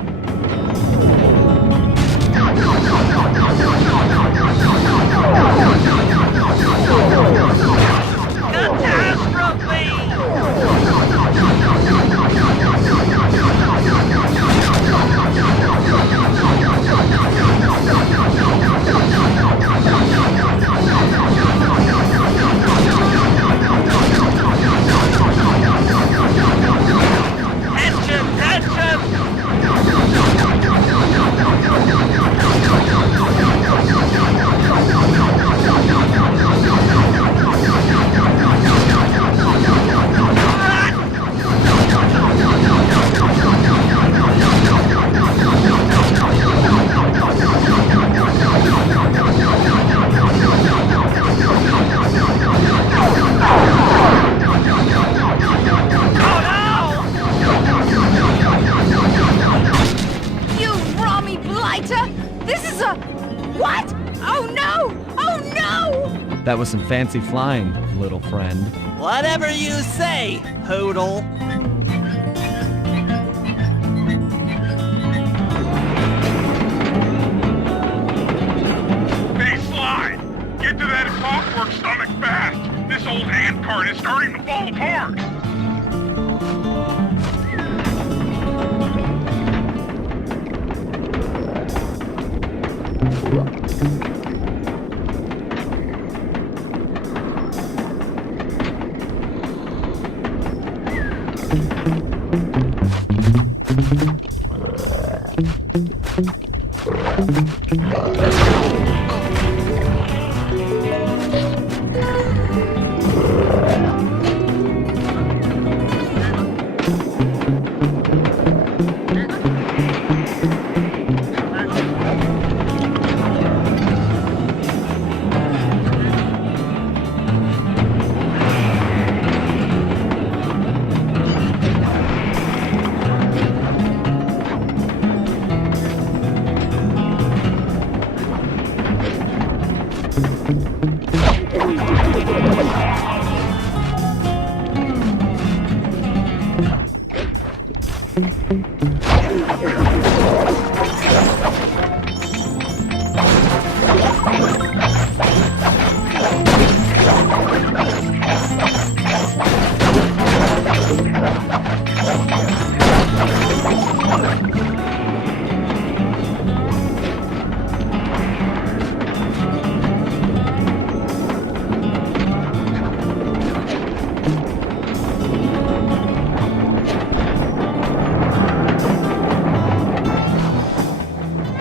That was some fancy flying, little friend. Whatever you say, Poodle.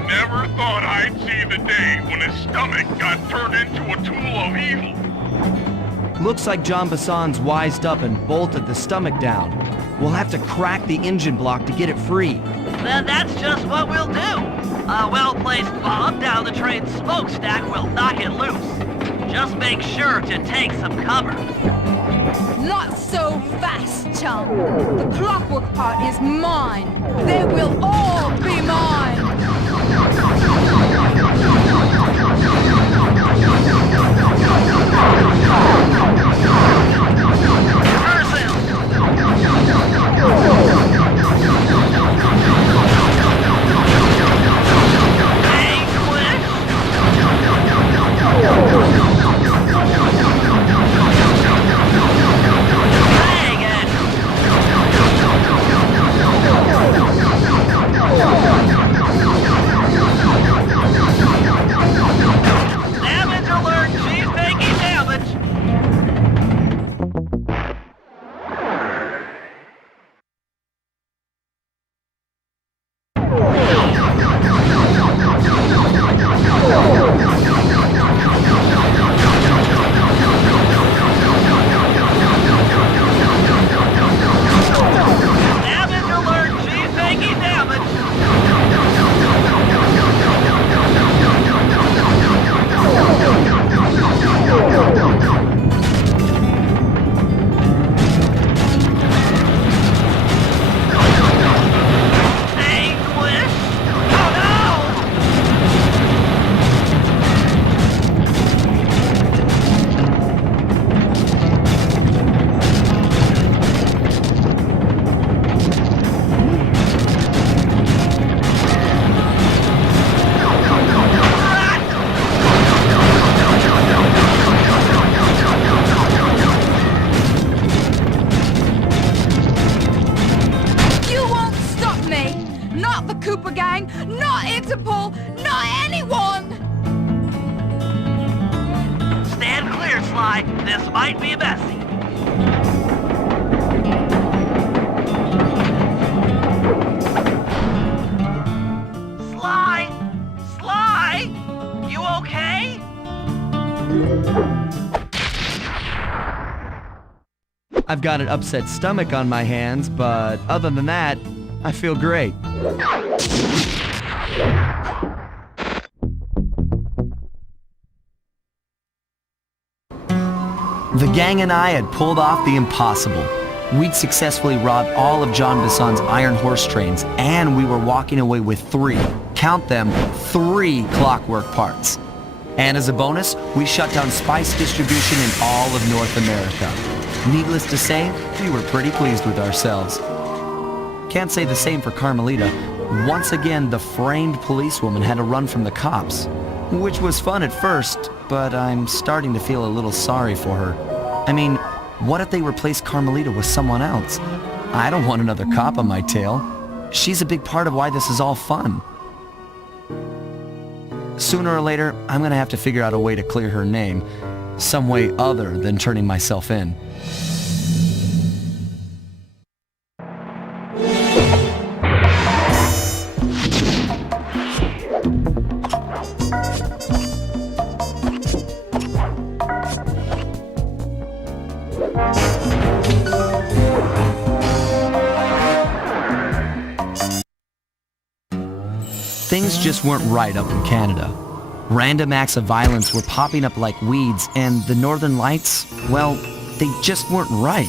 Never thought I'd see the day when his stomach got turned into a tool of evil. Looks like John Bassan's wised up and bolted the stomach down. We'll have to crack the engine block to get it free. Then that's just what we'll do. A well-placed bomb down the train's smokestack will knock it loose. Just make sure to take some cover. Not so fast, chum. The clockwork part is mine. They will all be mine. Damage alert! She's taking damage! Damage alert! She's taking damage! Anguish! Oh no! You won't stop me! Not the Cooper Gang, not Interpol, not anyone! Stand clear, Sly. This might be messy. Sly! Sly! You okay? I've got an upset stomach on my hands, but other than that, I feel great. The gang and I had pulled off the impossible. We'd successfully robbed all of John Bassan's iron horse trains, and we were walking away with 3, count them, 3 clockwork parts. And as a bonus, we shut down spice distribution in all of North America. Needless to say, we were pretty pleased with ourselves. Can't say the same for Carmelita. Once again, the framed policewoman had to run from the cops, which was fun at first, but I'm starting to feel a little sorry for her. I mean, what if they replaced Carmelita with someone else? I don't want another cop on my tail. She's a big part of why this is all fun. Sooner or later, I'm gonna have to figure out a way to clear her name. Some way other than turning myself in. Things just weren't right up in Canada. Random acts of violence were popping up like weeds, and the Northern Lights, well, they just weren't right.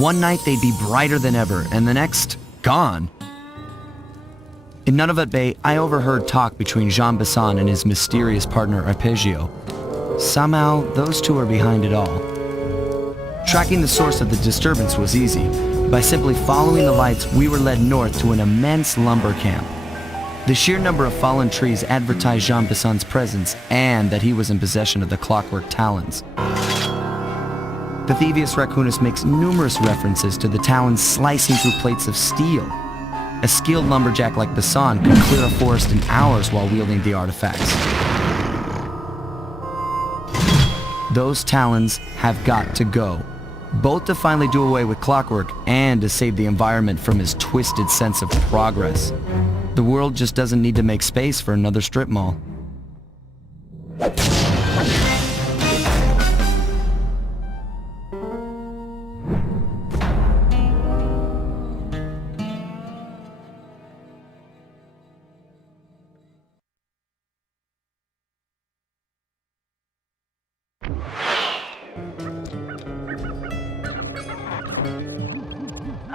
One night they'd be brighter than ever, and the next, gone. In Nunavut Bay, I overheard talk between Jean Bisson and his mysterious partner Arpeggio. Somehow, those two are behind it all. Tracking the source of the disturbance was easy. By simply following the lights, we were led north to an immense lumber camp. The sheer number of fallen trees advertised Jean Bisson's presence and that he was in possession of the clockwork talons. The Thievius Raccoonus makes numerous references to the talons slicing through plates of steel. A skilled lumberjack like Bisson could clear a forest in hours while wielding the artifacts. Those talons have got to go, both to finally do away with clockwork and to save the environment from his twisted sense of progress. The world just doesn't need to make space for another strip mall.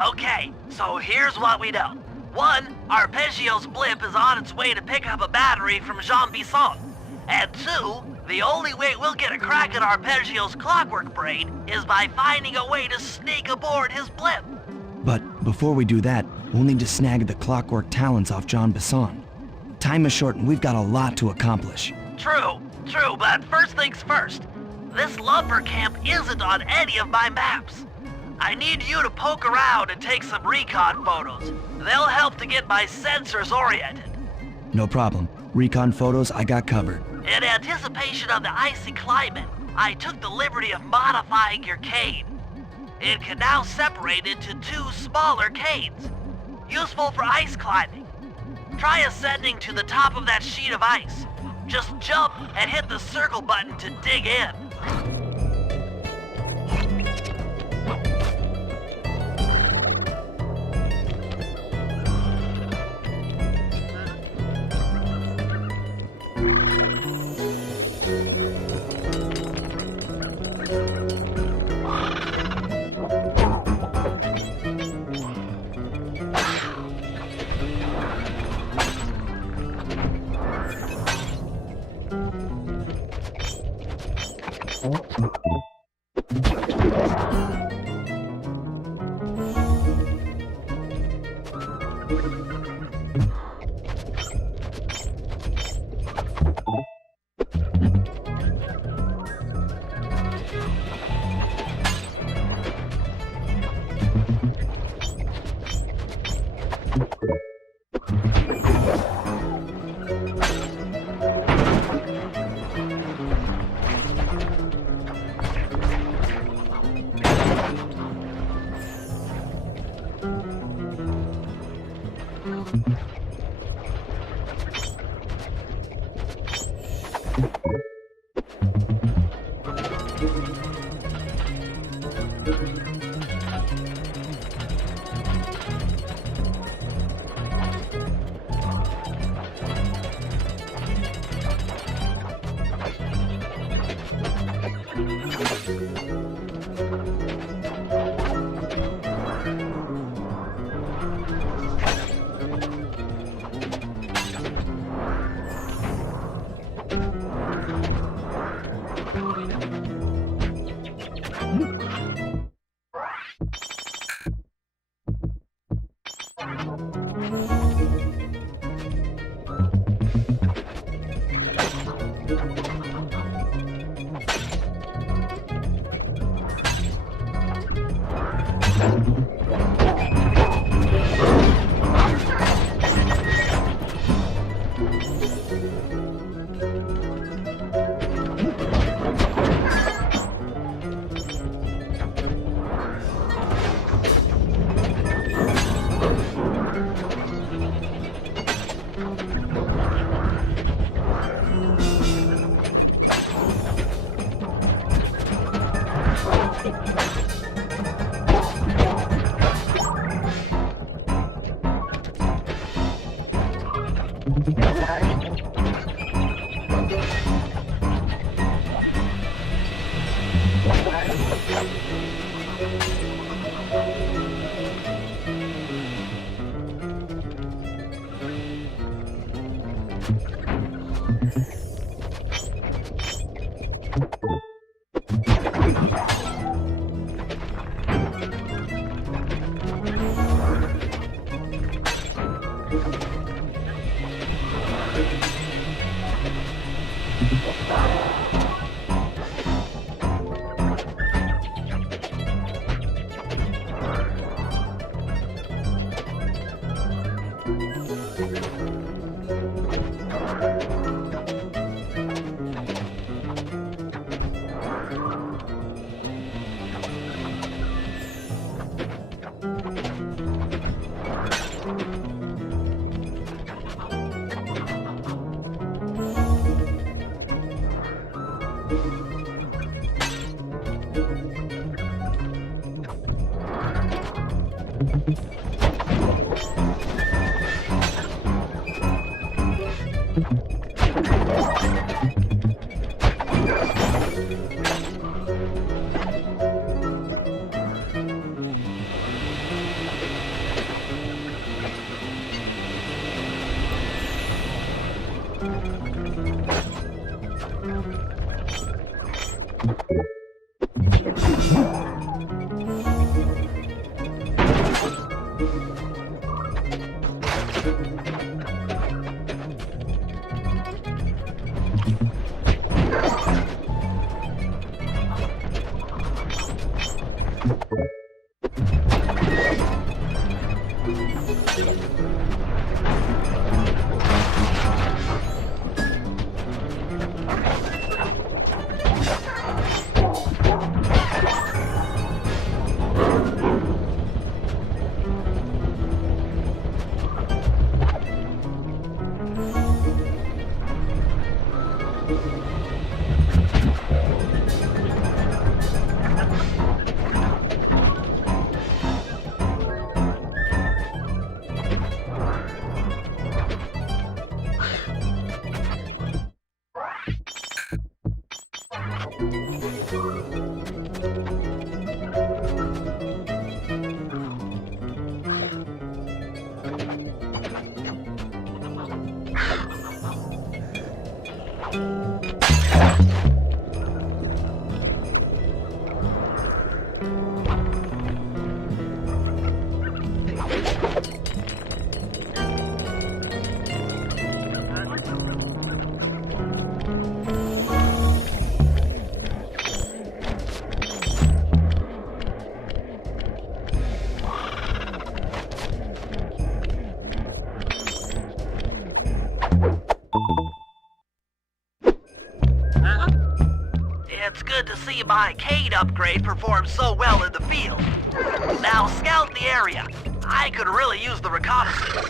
Okay, so here's what we know. 1, Arpeggio's blimp is on its way to pick up a battery from Jean Bisson. And 2, the only way we'll get a crack at Arpeggio's clockwork brain is by finding a way to sneak aboard his blimp. But before we do that, we'll need to snag the clockwork talons off Jean Bisson. Time is short and we've got a lot to accomplish. True, but first things first. This lumber camp isn't on any of my maps. I need you to poke around and take some recon photos. They'll help to get my sensors oriented. No problem. Recon photos, I got covered. In anticipation of the icy climate, I took the liberty of modifying your cane. It can now separate into 2 smaller canes, useful for ice climbing. Try ascending to the top of that sheet of ice. Just jump and hit the circle button to dig in. It's good to see my Cade upgrade perform so well in the field. Now scout the area. I could really use the reconnaissance.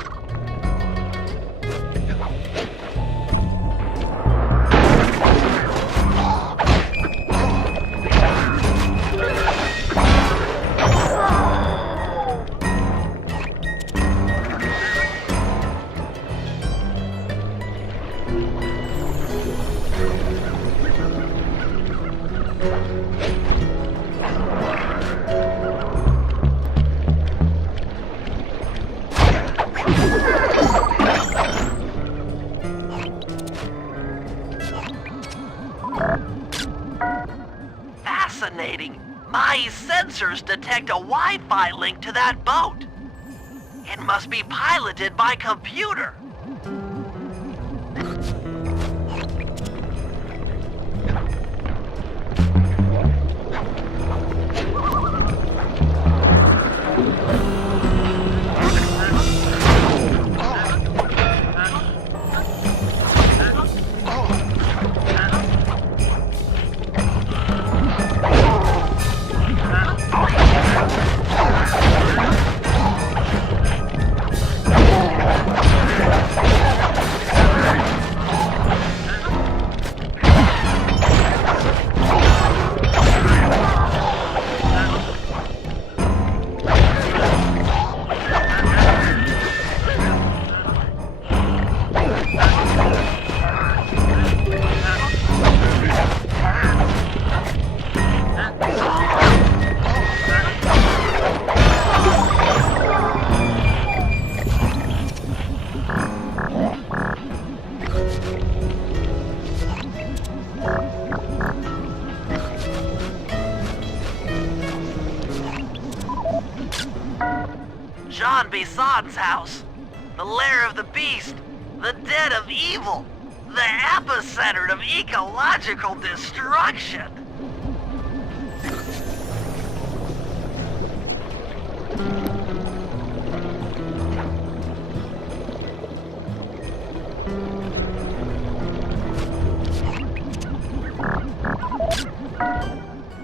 Fascinating. My sensors detect a Wi-Fi link to that boat. It must be piloted by computer. Bison's house. The lair of the beast. The den of evil. The epicenter of ecological destruction.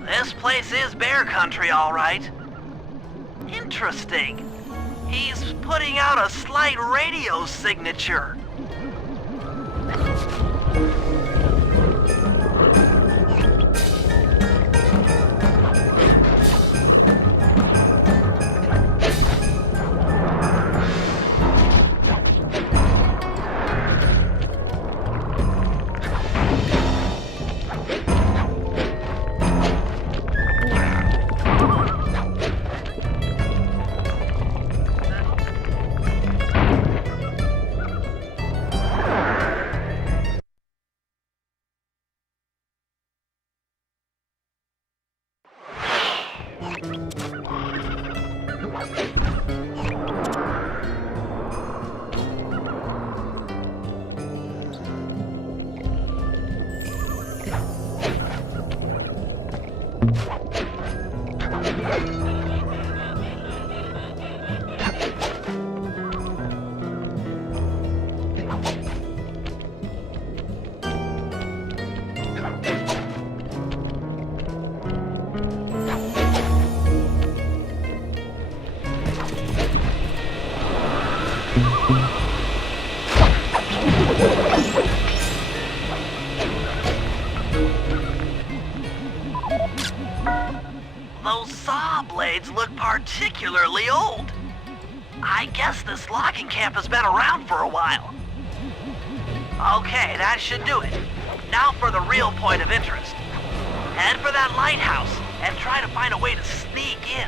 This place is bear country, all right. Interesting. He's putting out a slight radio signature. Those saw blades look particularly old. I guess this logging camp has been around for a while. Okay, that should do it. Now for the real point of interest. Head for that lighthouse and try to find a way to sneak in.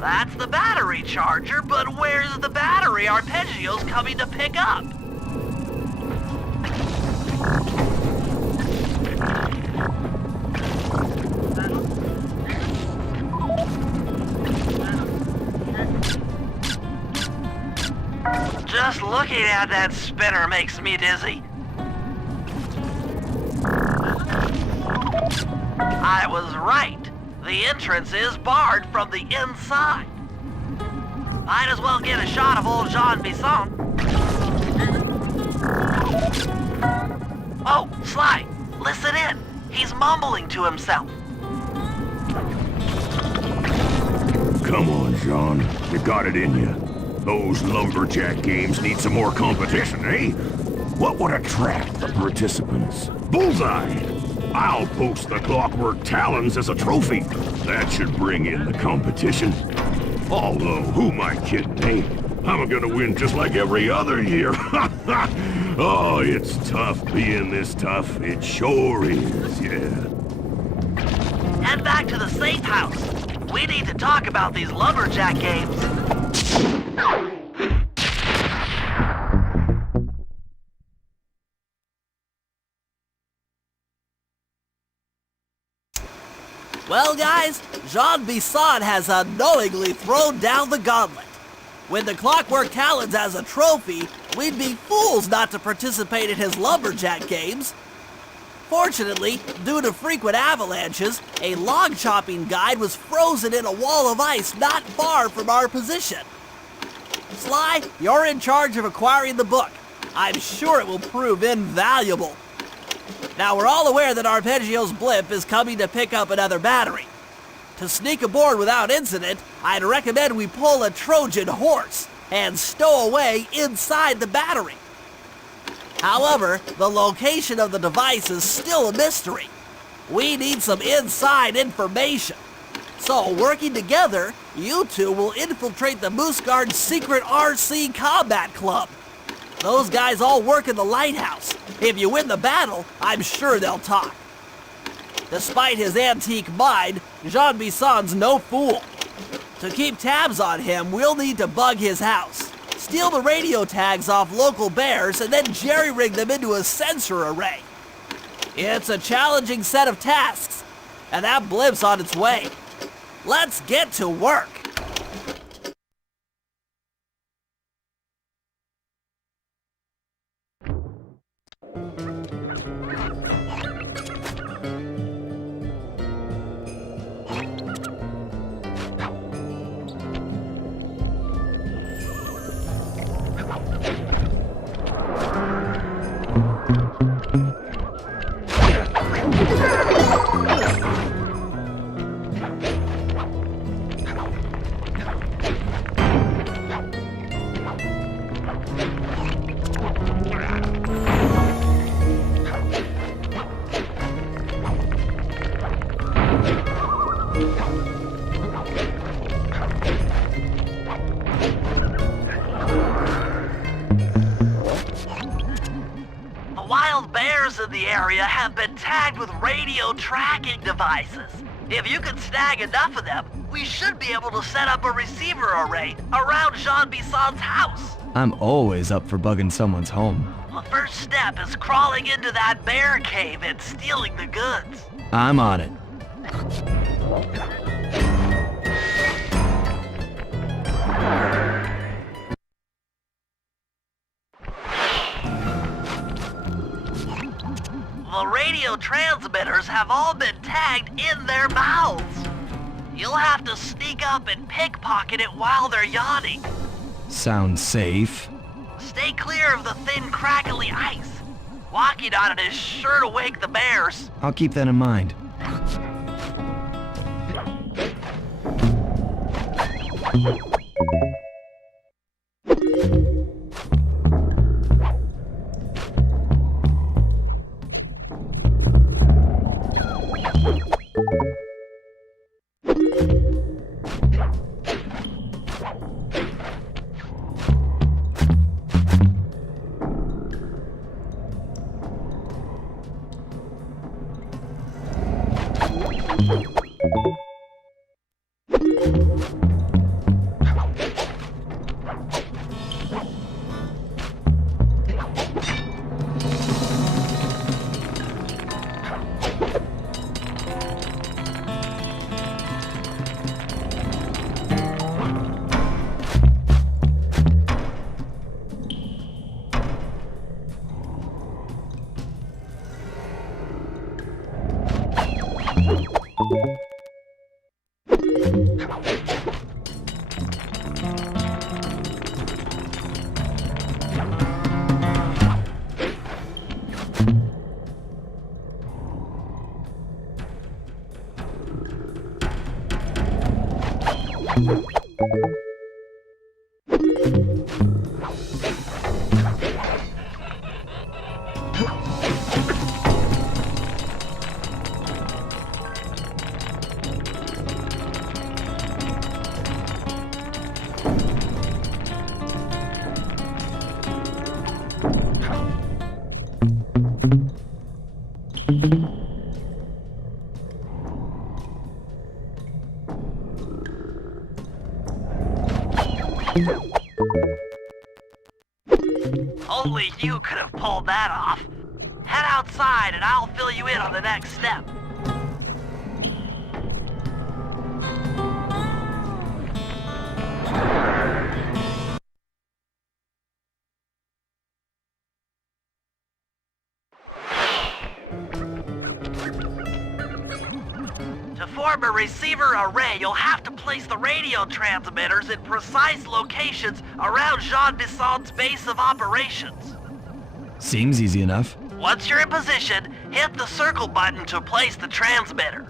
That's the battery charger, but where's the battery arpeggios coming to pick up? Just looking at that spinner makes me dizzy. I was right. The entrance is barred from the inside. Might as well get a shot of old Jean Bisson. Oh, Sly, listen in. He's mumbling to himself. Come on, Jean. You got it in you. Those lumberjack games need some more competition, eh? What would attract the participants? Bullseye! I'll post the clockwork talons as a trophy. That should bring in the competition. Although, who am I kidding, eh? I'm gonna win just like every other year. Oh, it's tough being this tough. It sure is, yeah. Head back to the safe house. We need to talk about these lumberjack games. Well, guys, Jean Bisson has unknowingly thrown down the gauntlet. With the Clockwork Talons as a trophy, we'd be fools not to participate in his lumberjack games. Fortunately, due to frequent avalanches, a log chopping guide was frozen in a wall of ice not far from our position. Sly, you're in charge of acquiring the book. I'm sure it will prove invaluable. Now, we're all aware that Arpeggio's blimp is coming to pick up another battery. To sneak aboard without incident, I'd recommend we pull a Trojan horse and stow away inside the battery. However, the location of the device is still a mystery. We need some inside information. So, working together, you two will infiltrate the Moose Guard's secret RC combat club. Those guys all work in the lighthouse. If you win the battle, I'm sure they'll talk. Despite his antique mind, Jean Bisson's no fool. To keep tabs on him, we'll need to bug his house, steal the radio tags off local bears, and then jerry-rig them into a sensor array. It's a challenging set of tasks, and that blimp's on its way. Let's get to work. In the area have been tagged with radio tracking devices. If you can snag enough of them, we should be able to set up a receiver array around Jean Bisson's house. I'm always up for bugging someone's home. The first step is crawling into that bear cave and stealing the goods. I'm on it. The radio transmitters have all been tagged in their mouths. You'll have to sneak up and pickpocket it while they're yawning. Sounds safe. Stay clear of the thin, crackly ice. Walking on it is sure to wake the bears. I'll keep that in mind. Only you could have pulled that off. Head outside and I'll fill you in on the next step. To form a receiver array, you'll have to place the radio transmitters in precise locations around Jean Bisson's base of operations. Seems easy enough. Once you're in position, hit the circle button to place the transmitter.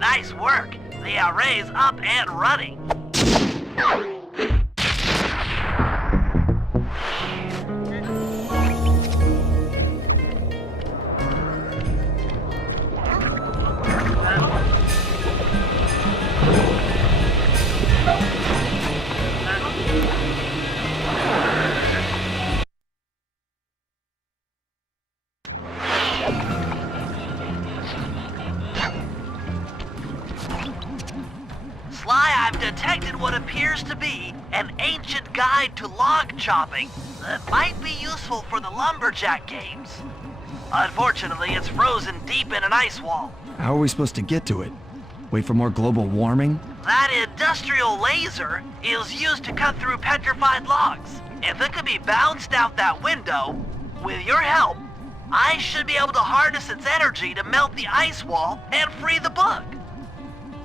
Nice work. The array's up and running. I've detected what appears to be an ancient guide to log chopping that might be useful for the lumberjack games. Unfortunately, it's frozen deep in an ice wall. How are we supposed to get to it? Wait for more global warming? That industrial laser is used to cut through petrified logs. If it could be bounced out that window, with your help, I should be able to harness its energy to melt the ice wall and free the bug.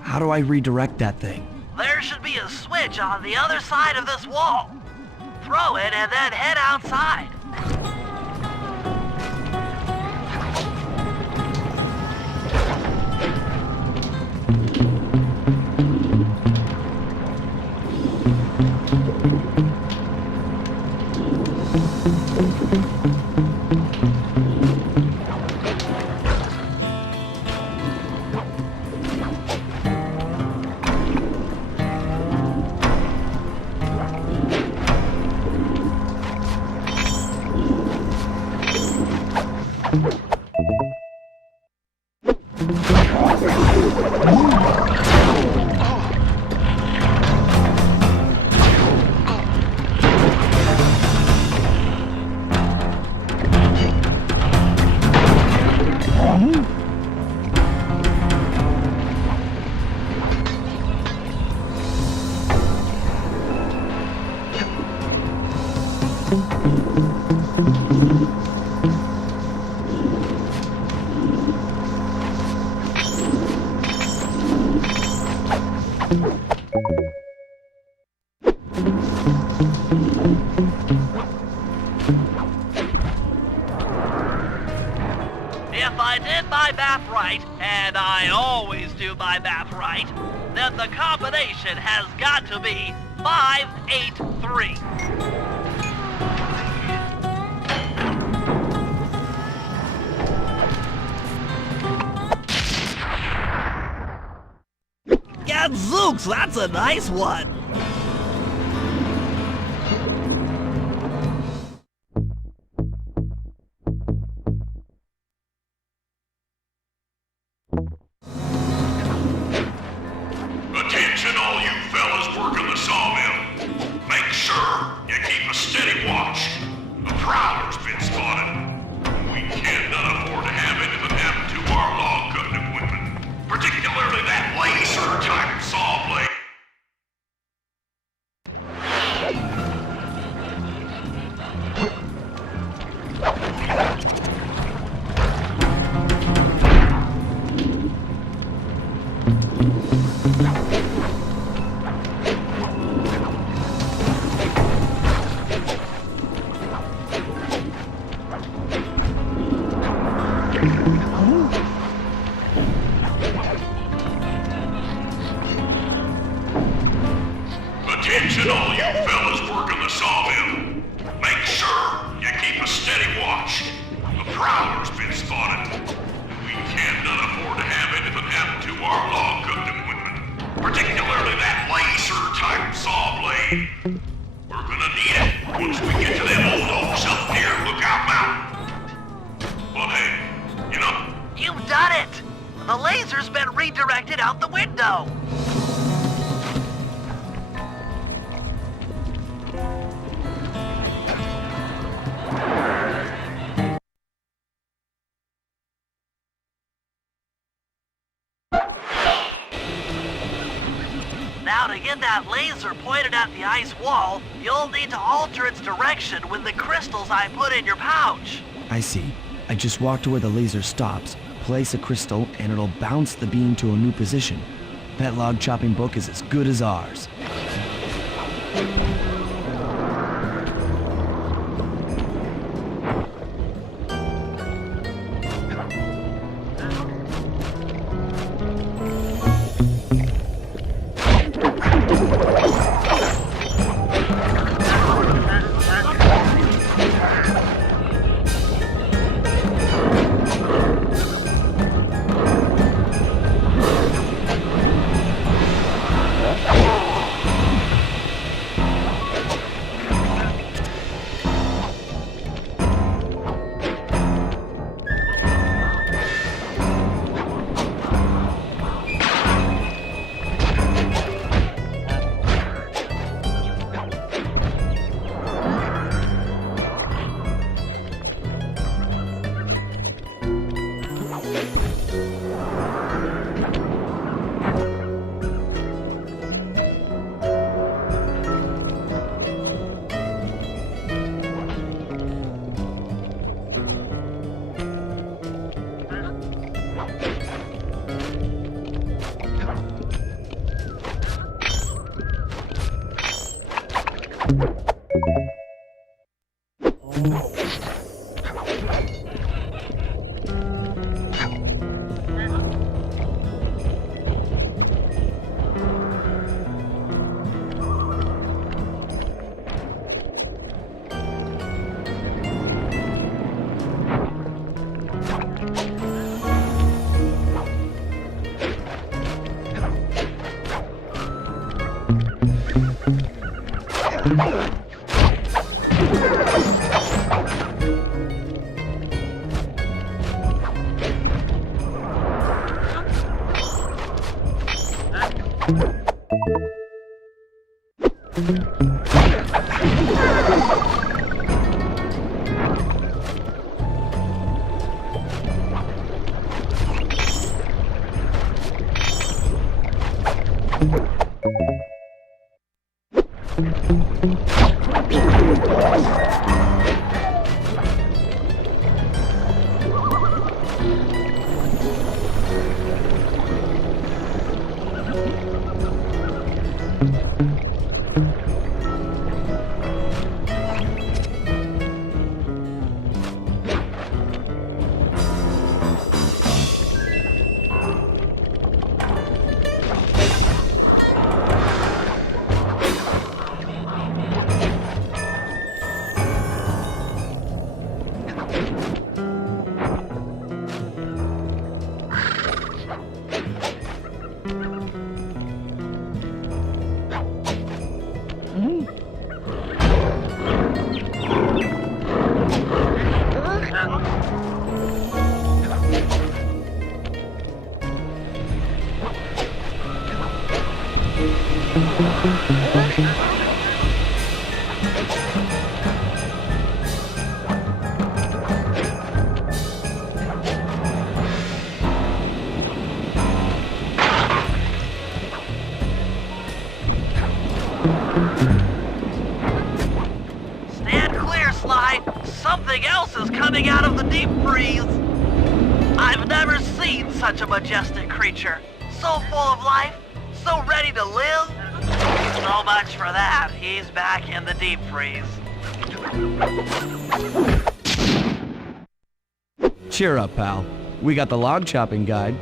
How do I redirect that thing? There should be a switch on the other side of this wall. Throw it and then head outside. If I did my math right, and I always do my math right, then the combination has got to be 583. Gadzooks, that's a nice one. Attention all you fellas working the sawmill. Make sure you keep a steady watch. A prowler's been spotted. We cannot afford to have anything happen to our log-cutting equipment. Particularly that laser-type saw blade. Attention all you fellas working the sawmill. Make sure you keep a steady watch. A prowler's been spotted. We cannot afford to have anything happen to our log-cutting equipment. Particularly that laser-type saw blade. We're gonna need it once we get to them old oaks up near Lookout Mountain. But hey, you know... You've done it! The laser's been redirected out the window! Now to get that laser pointed at the ice wall, you'll need to alter its direction with the crystals I put in your pouch. I see. I just walk to where the laser stops, place a crystal, and it'll bounce the beam to a new position. That log chopping book is as good as ours. Stand clear, Sly. Something else is coming out of the deep freeze. I've never seen such a majestic creature. So full of life, so ready to live. So much for that. He's back in the deep freeze. Cheer up, pal. We got the log chopping guide.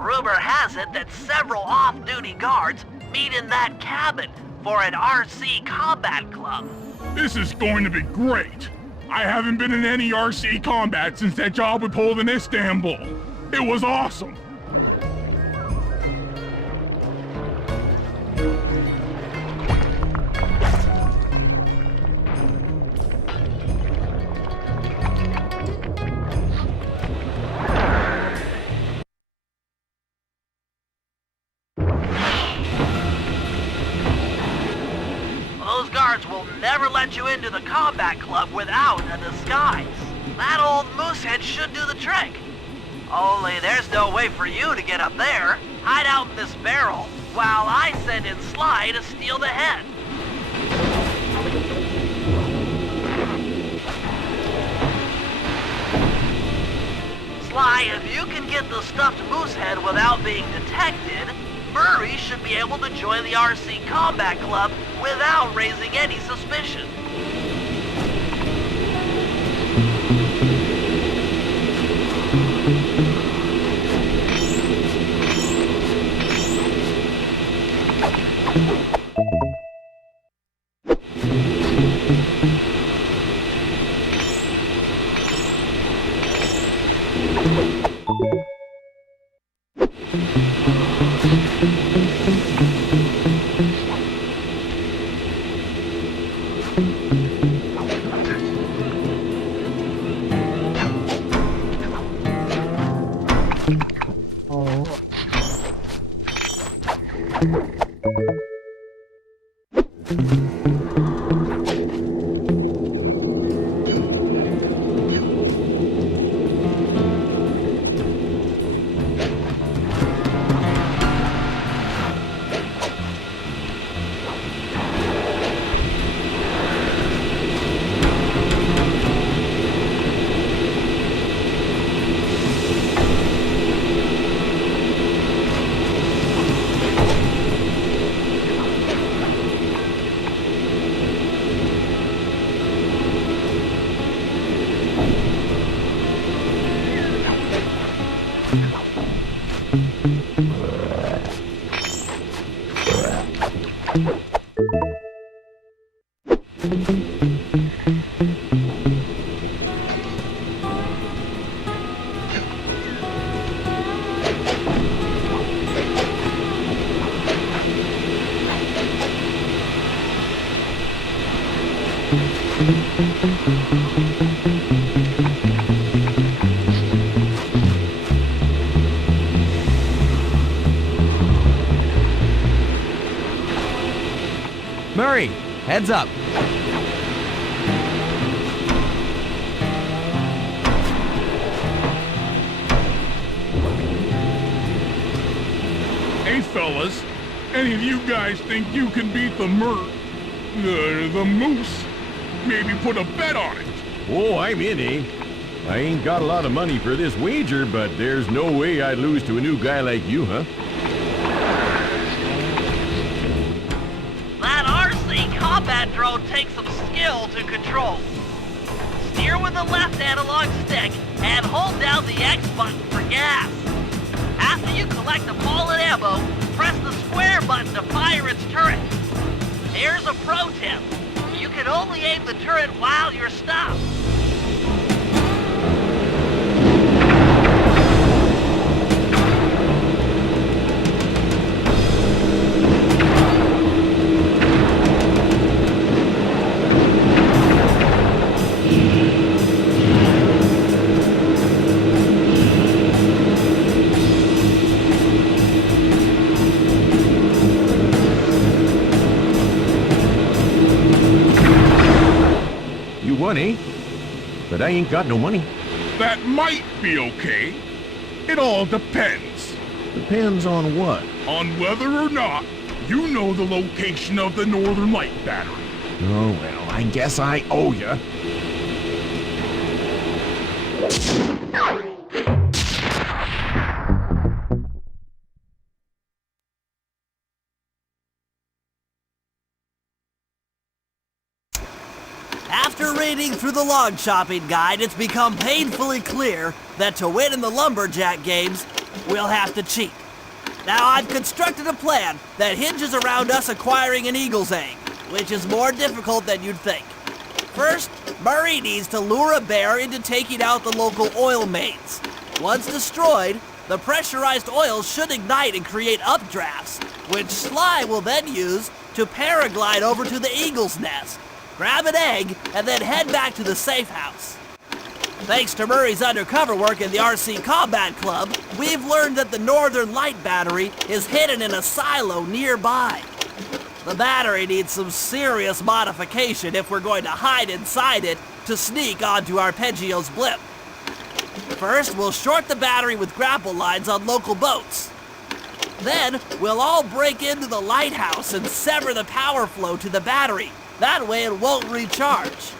Rumor has it that several off-duty guards meet in that cabin for an RC combat club. This is going to be great. I haven't been in any RC combat since that job we pulled in Istanbul. It was awesome. Those guards will never let you into the combat club without a disguise. That old moosehead should do the trick. Only there's no way for you to get up there. Hide out in this barrel while I send in Sly to steal the head. Sly, if you can get the stuffed moosehead without being detected, Murray should be able to join the RC Combat Club without raising any suspicion. Murray, heads up. Hey, fellas, any of you guys think you can beat the moose? Maybe put a bet on it. Oh, I'm in, eh? I ain't got a lot of money for this wager, but there's no way I'd lose to a new guy like you, huh? That RC combat drone takes some skill to control. Steer with the left analog stick and hold down the X button for gas. After you collect the fallen ammo, press the square button to fire its turret. Here's a pro tip. You can only aim the turret while you're stopped. Eh? But I ain't got no money. That might be okay. It all depends. Depends on what? On whether or not you know the location of the Northern Light Battery. Oh, well, I guess I owe ya. After reading through the log shopping guide, it's become painfully clear that to win in the lumberjack games, we'll have to cheat. Now, I've constructed a plan that hinges around us acquiring an eagle's egg, which is more difficult than you'd think. First, Murray needs to lure a bear into taking out the local oil mains. Once destroyed, the pressurized oil should ignite and create updrafts, which Sly will then use to paraglide over to the eagle's nest, grab an egg, and then head back to the safe house. Thanks to Murray's undercover work in the RC Combat Club, we've learned that the Northern Light Battery is hidden in a silo nearby. The battery needs some serious modification if we're going to hide inside it to sneak onto Arpeggio's blimp. First, we'll short the battery with grapple lines on local boats. Then, we'll all break into the lighthouse and sever the power flow to the battery. That way it won't recharge.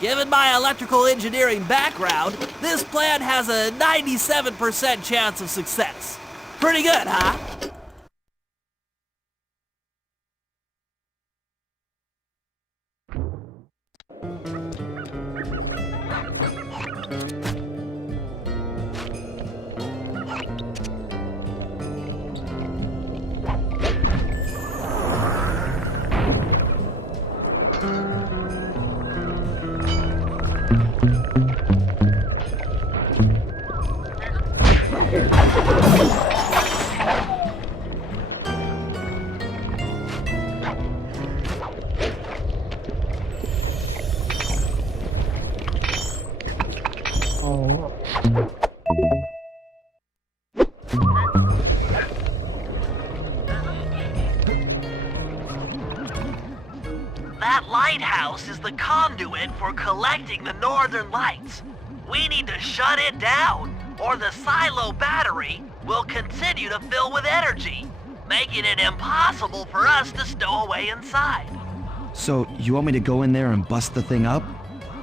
Given my electrical engineering background, this plan has a 97% chance of success. Pretty good, huh? That lighthouse is the conduit for collecting the northern lights. We need to shut it down, or the silo battery will continue to fill with energy, making it impossible for us to stow away inside. So, you want me to go in there and bust the thing up?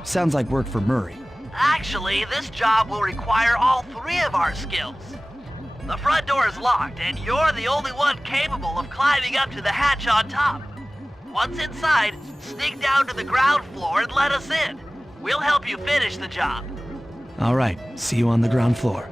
Sounds like work for Murray. Actually, this job will require all three of our skills. The front door is locked, and you're the only one capable of climbing up to the hatch on top. Once inside, sneak down to the ground floor and let us in. We'll help you finish the job. All right, see you on the ground floor.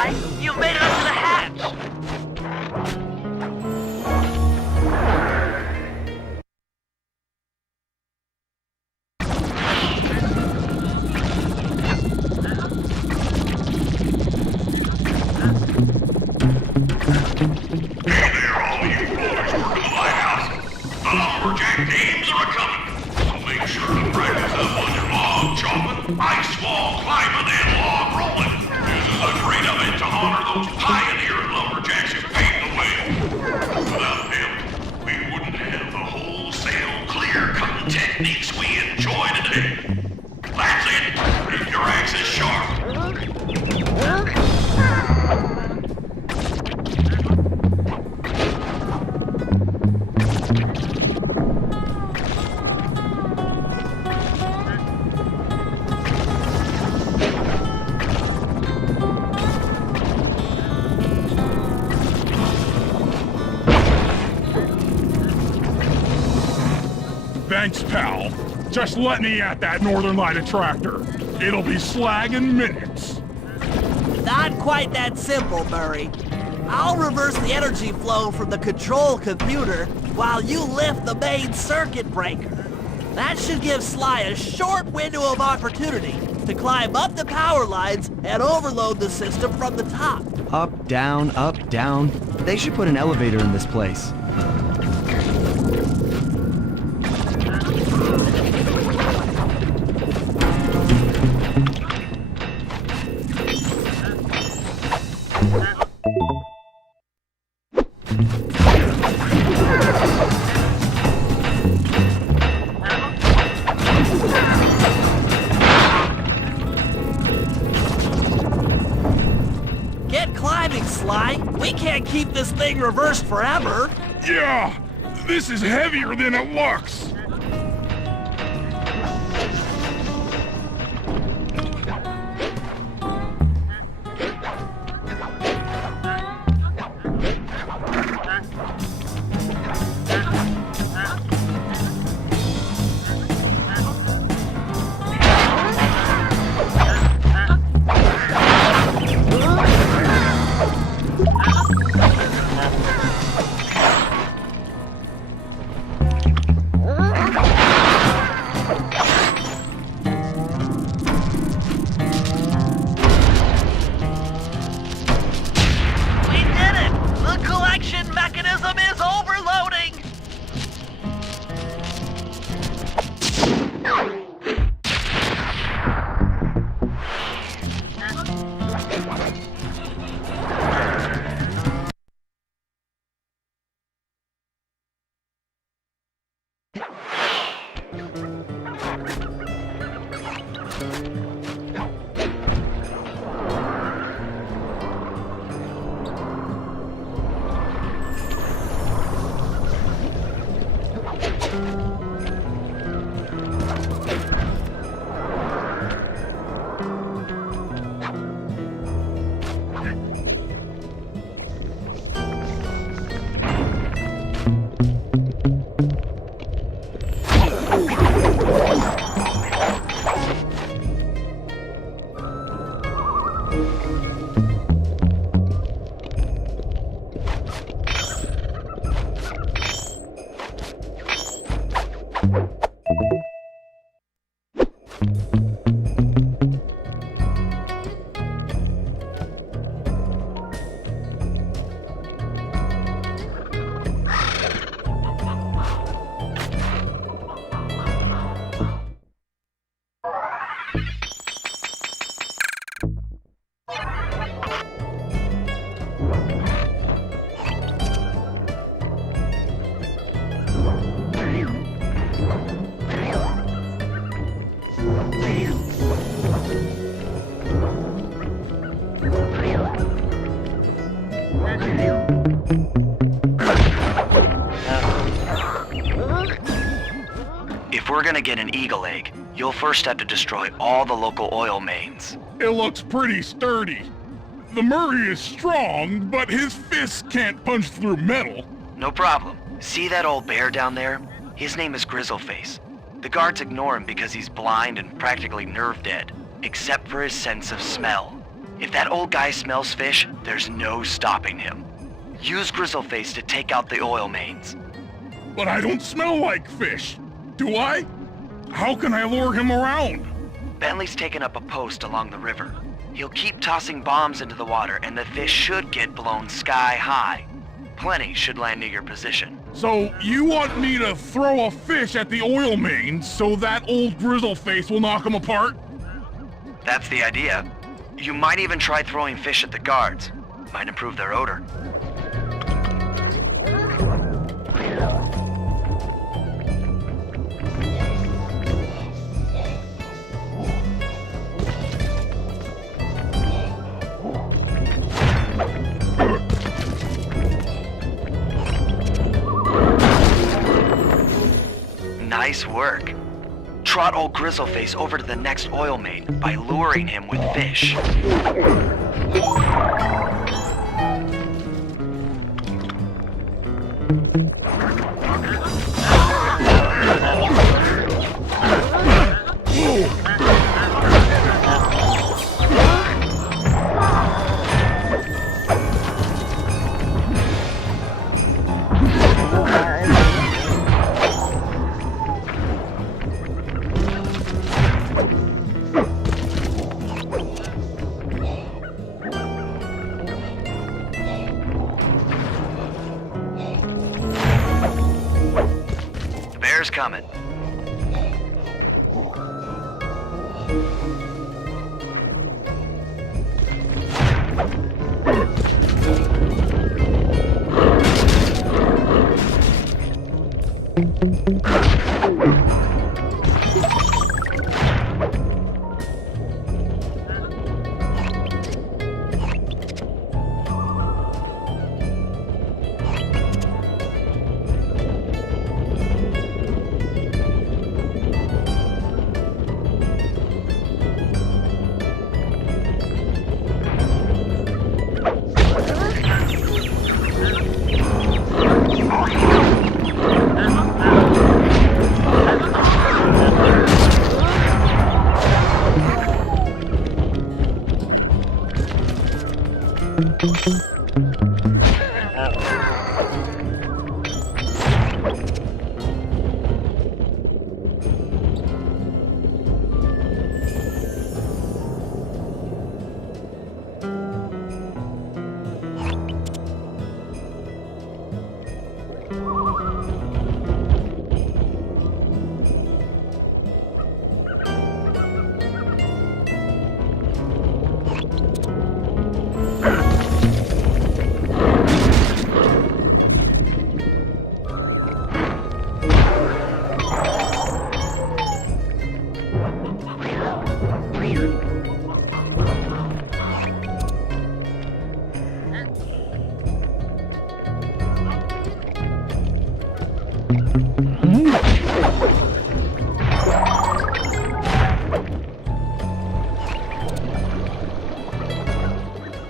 Sly. You made it up to the hatch. Lumberjack games are a-coming, so make sure to practice up on your log chopping, ice wall climbing, and log rolling. This is a great event to honor those pioneer lumberjacks who paved the way. Without them, we wouldn't have the wholesale clear-cutting techniques we enjoy today. That's it. Keep your axes sharp. Thanks, pal. Just let me at that Northern Light attractor. It'll be slag in minutes. Not quite that simple, Murray. I'll reverse the energy flow from the control computer while you lift the main circuit breaker. That should give Sly a short window of opportunity to climb up the power lines and overload the system from the top. Up, down, up, down. They should put an elevator in this place. Get climbing, Sly. We can't keep this thing reversed forever. Yeah, this is heavier than it looks. If we're gonna get an eagle egg, you'll first have to destroy all the local oil mains. It looks pretty sturdy. The Murray is strong, but his fists can't punch through metal. No problem. See that old bear down there? His name is Grizzleface. The guards ignore him because he's blind and practically nerve dead, except for his sense of smell. If that old guy smells fish, there's no stopping him. Use Grizzleface to take out the oil mains. But I don't smell like fish, do I? How can I lure him around? Bentley's taken up a post along the river. He'll keep tossing bombs into the water, and the fish should get blown sky high. Plenty should land near your position. So you want me to throw a fish at the oil mains so that old Grizzleface will knock him apart? That's the idea. You might even try throwing fish at the guards. Might improve their odor. Nice work. Trot old Grizzleface over to the next oil main by luring him with fish. Coming.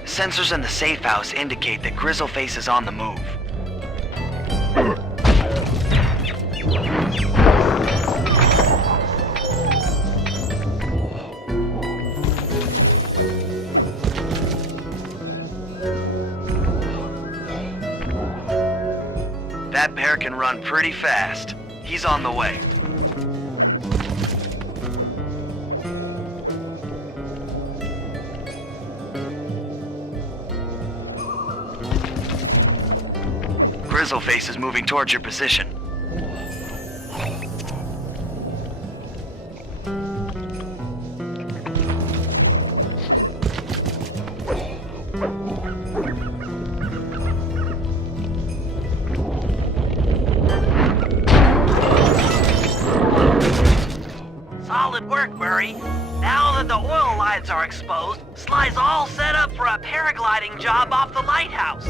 Sensors in the safe house indicate that Grizzleface is on the move. That bear can run pretty fast. He's on the way. Grizzleface is moving towards your position. Solid work, Murray. Now that the oil lines are exposed, Sly's all set up for a paragliding job off the lighthouse.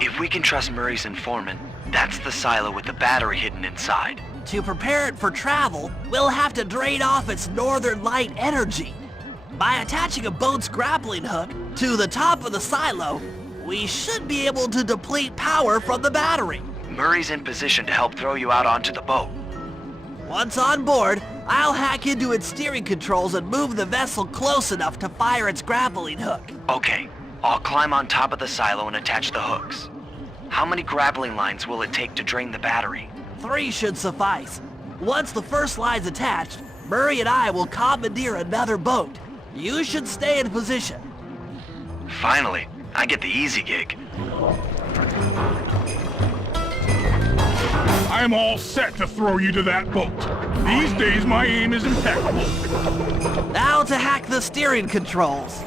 If we can trust Murray's informant, that's the silo with the battery hidden inside. To prepare it for travel, we'll have to drain off its northern light energy. By attaching a boat's grappling hook to the top of the silo, we should be able to deplete power from the battery. Murray's in position to help throw you out onto the boat. Once on board, I'll hack into its steering controls and move the vessel close enough to fire its grappling hook. Okay, I'll climb on top of the silo and attach the hooks. How many grappling lines will it take to drain the battery? 3 should suffice. Once the first line's attached, Murray and I will commandeer another boat. You should stay in position. Finally, I get the easy gig. I'm all set to throw you to that boat. These days, my aim is impeccable. Now to hack the steering controls.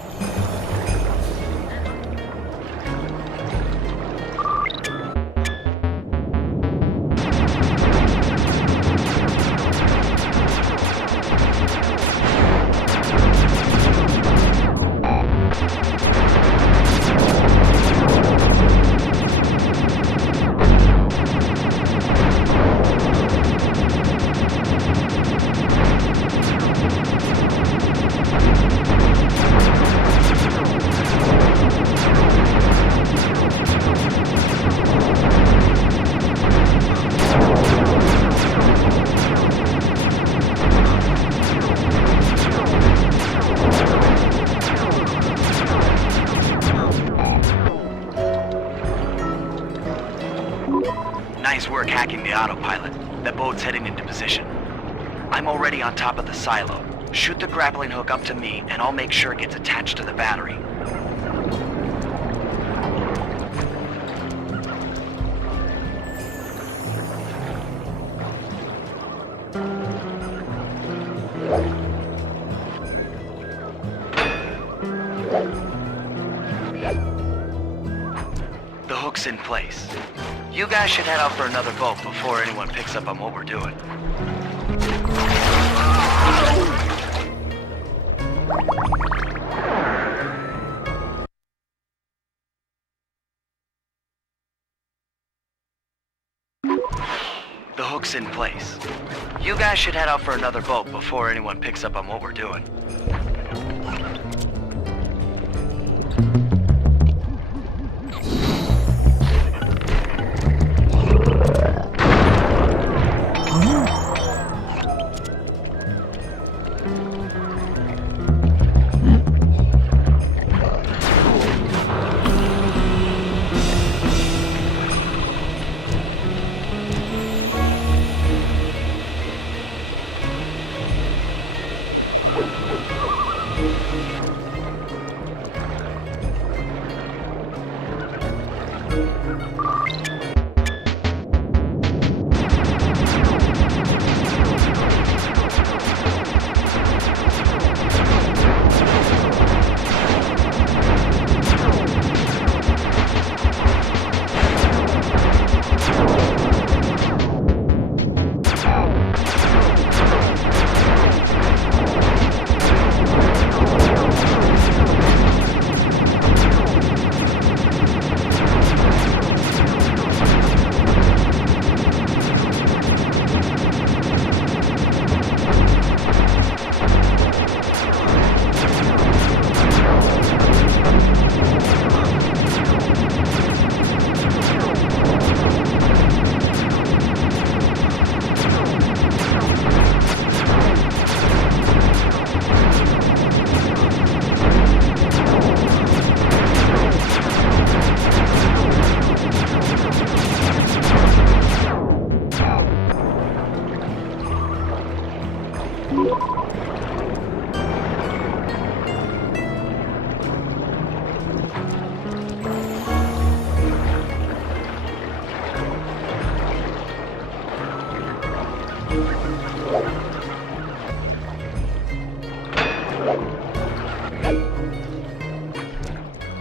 Nice work hacking the autopilot. The boat's heading into position. I'm already on top of the silo. Shoot the grappling hook up to me, and I'll make sure it gets attached to the battery. The hook's in place. You guys should head out for another boat before anyone picks up on what we're doing. The hook's in place. You guys should head out for another boat before anyone picks up on what we're doing.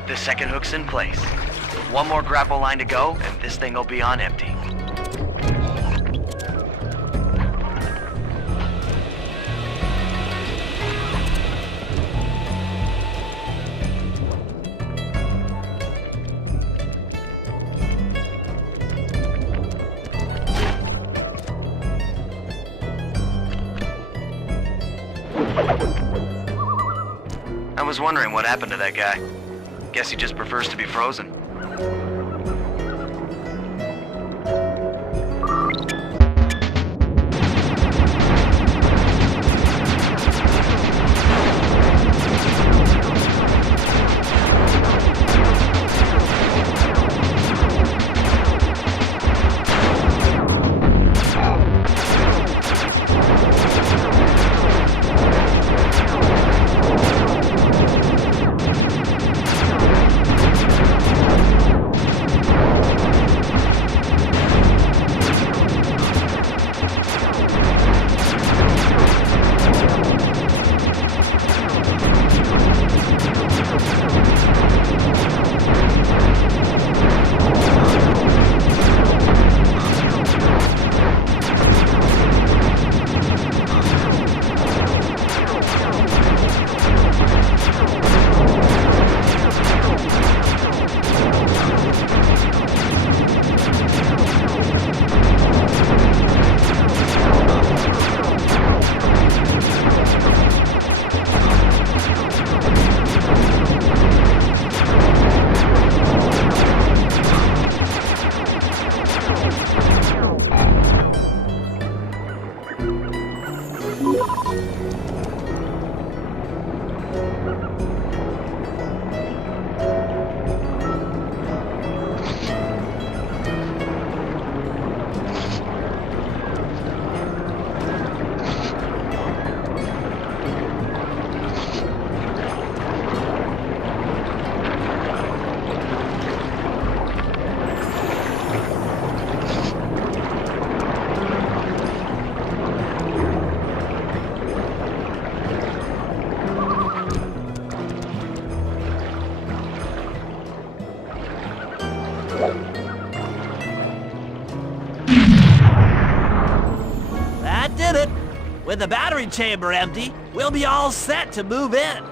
The second hook's in place. One more grapple line to go, and this thing will be on empty. I was wondering what happened to that guy. Guess he just prefers to be frozen. That did it. With the battery chamber empty, we'll be all set to move in.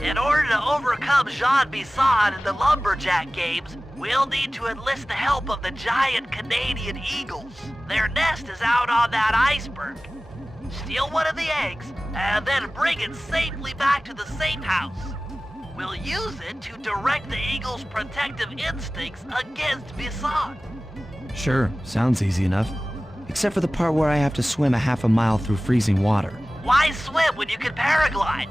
In order to overcome Jean Bisson in the Lumberjack games, we'll need to enlist the help of the giant Canadian eagles. Their nest is out on that iceberg. Steal one of the eggs, and then bring it safely back to the safe house. We'll use it to direct the eagle's protective instincts against Bisson. Sure, sounds easy enough. Except for the part where I have to swim a half a mile through freezing water. Why swim when you can paraglide?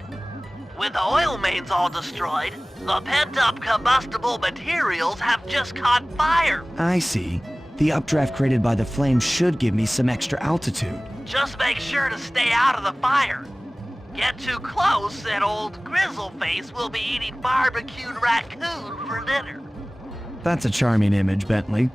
With the oil mains all destroyed, the pent-up combustible materials have just caught fire. I see. The updraft created by the flames should give me some extra altitude. Just make sure to stay out of the fire. Get too close and old Grizzleface will be eating barbecued raccoon for dinner. That's a charming image, Bentley.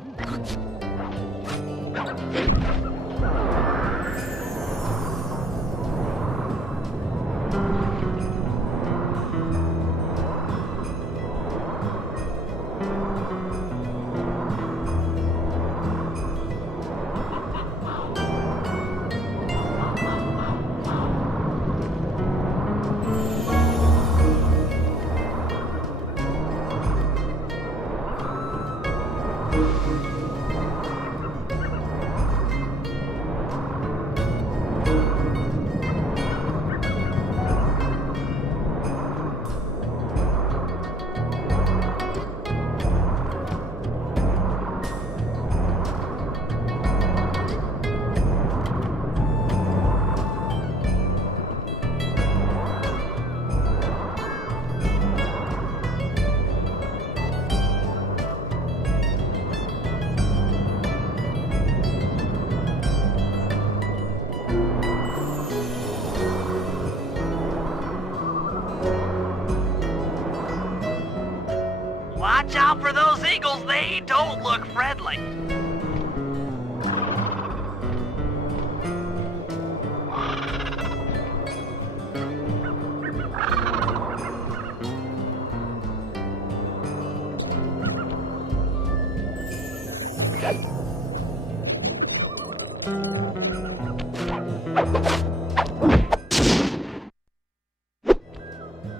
Watch out for those eagles, they don't look friendly.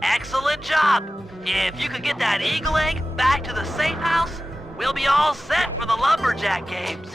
Excellent job! If you could get that eagle egg back to the safe house, we'll be all set for the Lumberjack games.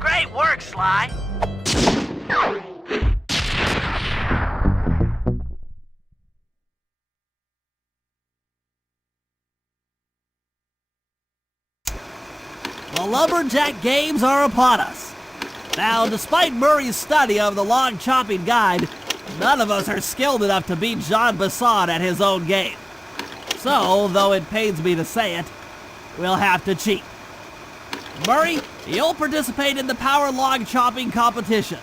Great work, Sly. The Lumberjack games are upon us. Now, despite Murray's study of the log chopping guide, none of us are skilled enough to beat Jean Bisson at his own game. So, though it pains me to say it, we'll have to cheat. Murray, you'll participate in the power log chopping competition.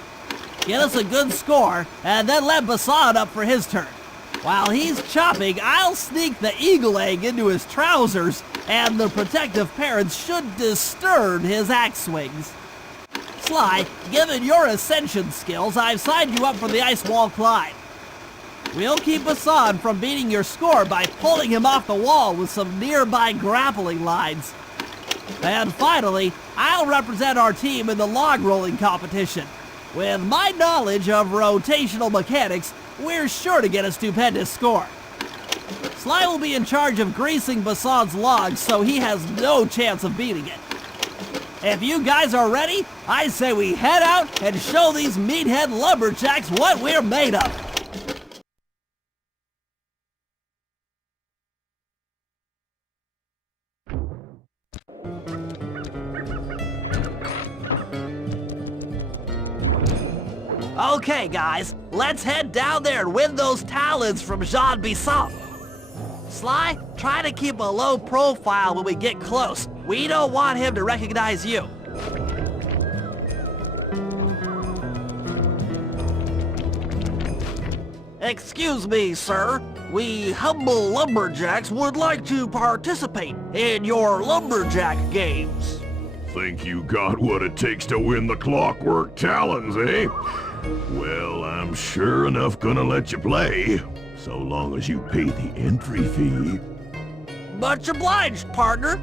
Get us a good score, and then let Bisson up for his turn. While he's chopping, I'll sneak the eagle egg into his trousers, and the protective parents should disturb his axe swings. Sly, given your ascension skills, I've signed you up for the ice wall climb. We'll keep Bisson from beating your score by pulling him off the wall with some nearby grappling lines. And finally, I'll represent our team in the log rolling competition. With my knowledge of rotational mechanics, we're sure to get a stupendous score. Sly will be in charge of greasing Bisson's logs, so he has no chance of beating it. If you guys are ready, I say we head out and show these meathead lumberjacks what we're made of. Okay, guys, let's head down there and win those talons from Jean Bisson. Sly, try to keep a low profile when we get close. We don't want him to recognize you. Excuse me, sir. We humble lumberjacks would like to participate in your lumberjack games. Think you got what it takes to win the Clockwork Talons, eh? Well, I'm sure enough gonna let you play, so long as you pay the entry fee. Much obliged, partner.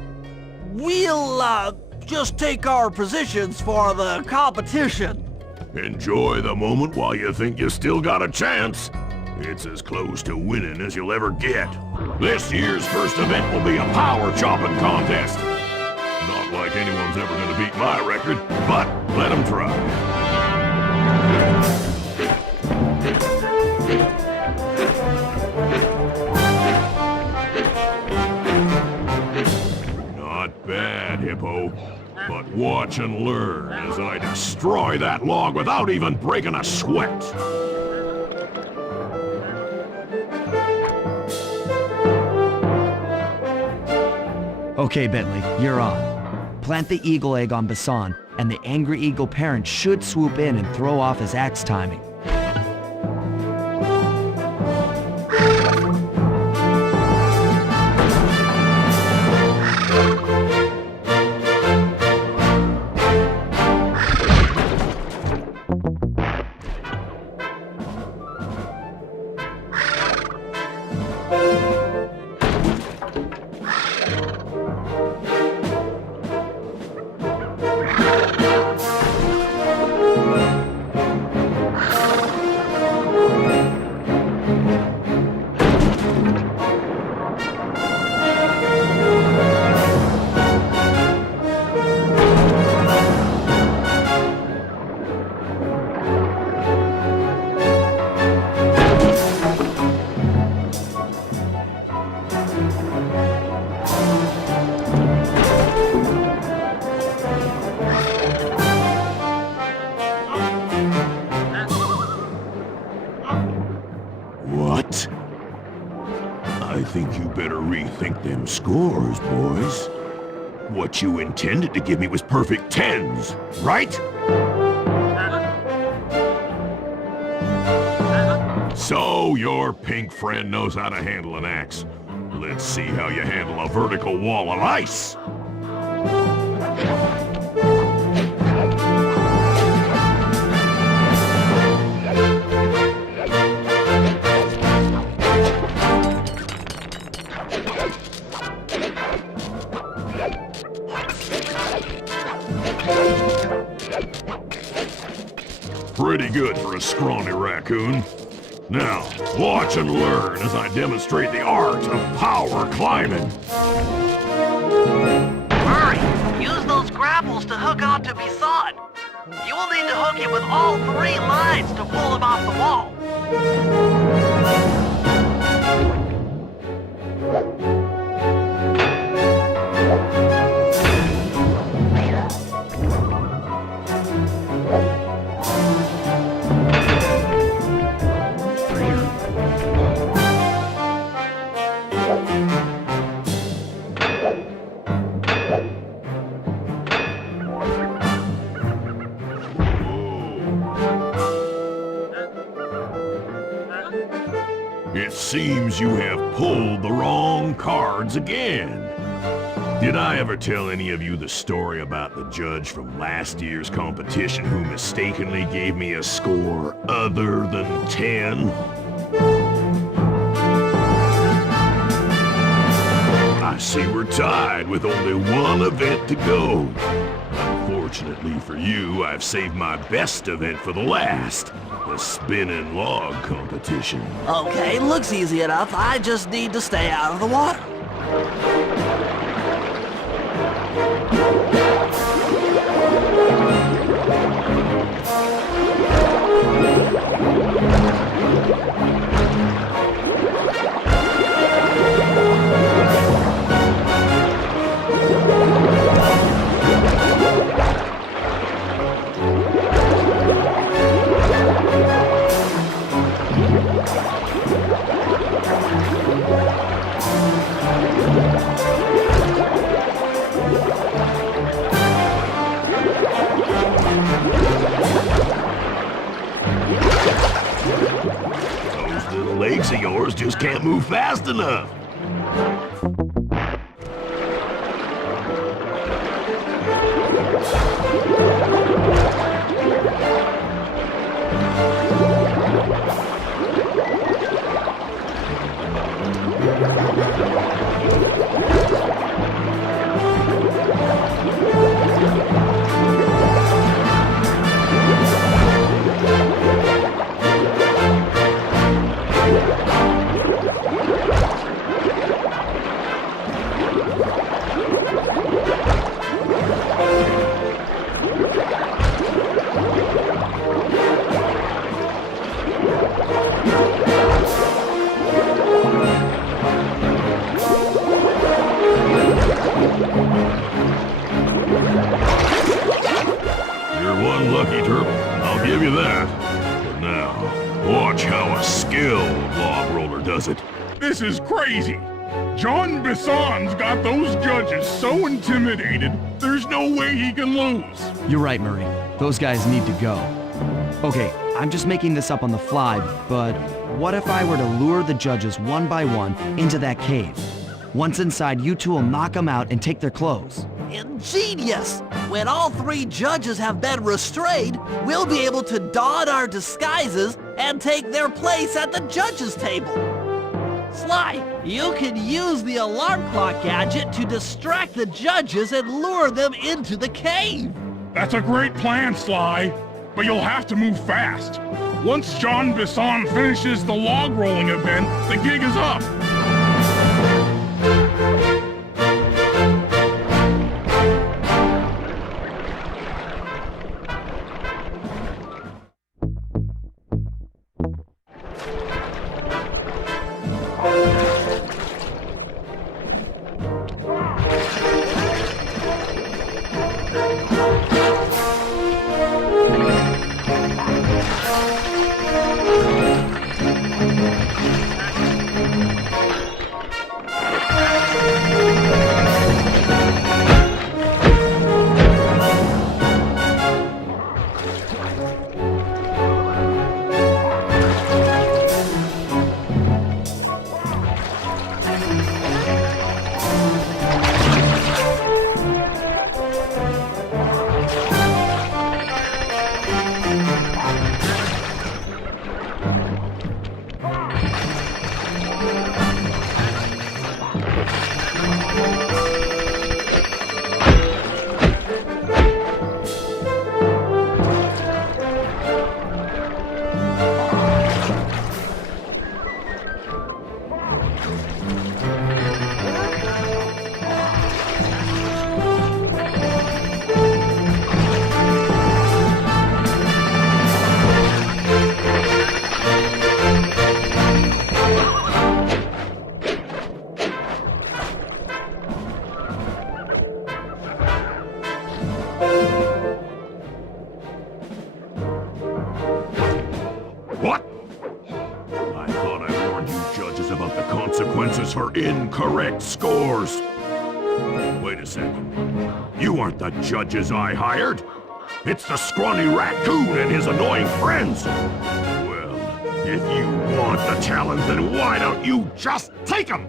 We'll, just take our positions for the competition. Enjoy the moment while you think you still got a chance. It's as close to winning as you'll ever get. This year's first event will be a power-chopping contest. Not like anyone's ever gonna beat my record, but let them try. Not bad, Hippo. But watch and learn as I destroy that log without even breaking a sweat. Okay, Bentley, you're on. Plant the eagle egg on Bassan, and the angry eagle parent should swoop in and throw off his axe timing. What? I think you better rethink them scores, boys. What you intended to give me was perfect tens, right? So your pink friend knows how to handle an axe. Let's see how you handle a vertical wall of ice. Pretty good for a scrawny raccoon. Now, watch and learn as I demonstrate the art of power climbing. Hurry! Use those grapples to hook onto Bisson. You will need to hook him with all 3 lines to pull him off the wall. It seems you have pulled the wrong cards again. Did I ever tell any of you the story about the judge from last year's competition who mistakenly gave me a score other than 10? I see we're tied with only one event to go. Unfortunately for you, I've saved my best event for the last. The spinning log competition. Okay, looks easy enough. I just need to stay out of the water. Those little legs of yours just can't move fast enough. You're one lucky Terp, I'll give you that. But now, watch how a skilled log roller does it. This is crazy. John Bisson's got those judges so intimidated, there's no way he can lose. You're right, Murray. Those guys need to go. Okay, I'm just making this up on the fly, but what if I were to lure the judges one by one into that cave? Once inside, you two will knock them out and take their clothes. Ingenious! When all 3 judges have been restrained, we'll be able to don our disguises and take their place at the judges' table. Sly, you can use the alarm clock gadget to distract the judges and lure them into the cave. That's a great plan, Sly. But you'll have to move fast. Once John Bisson finishes the log rolling event, the gig is up. Consequences for incorrect scores. Wait a second. You aren't the judges I hired. It's the scrawny raccoon and his annoying friends. Well, if you want the challenge, then why don't you just take them?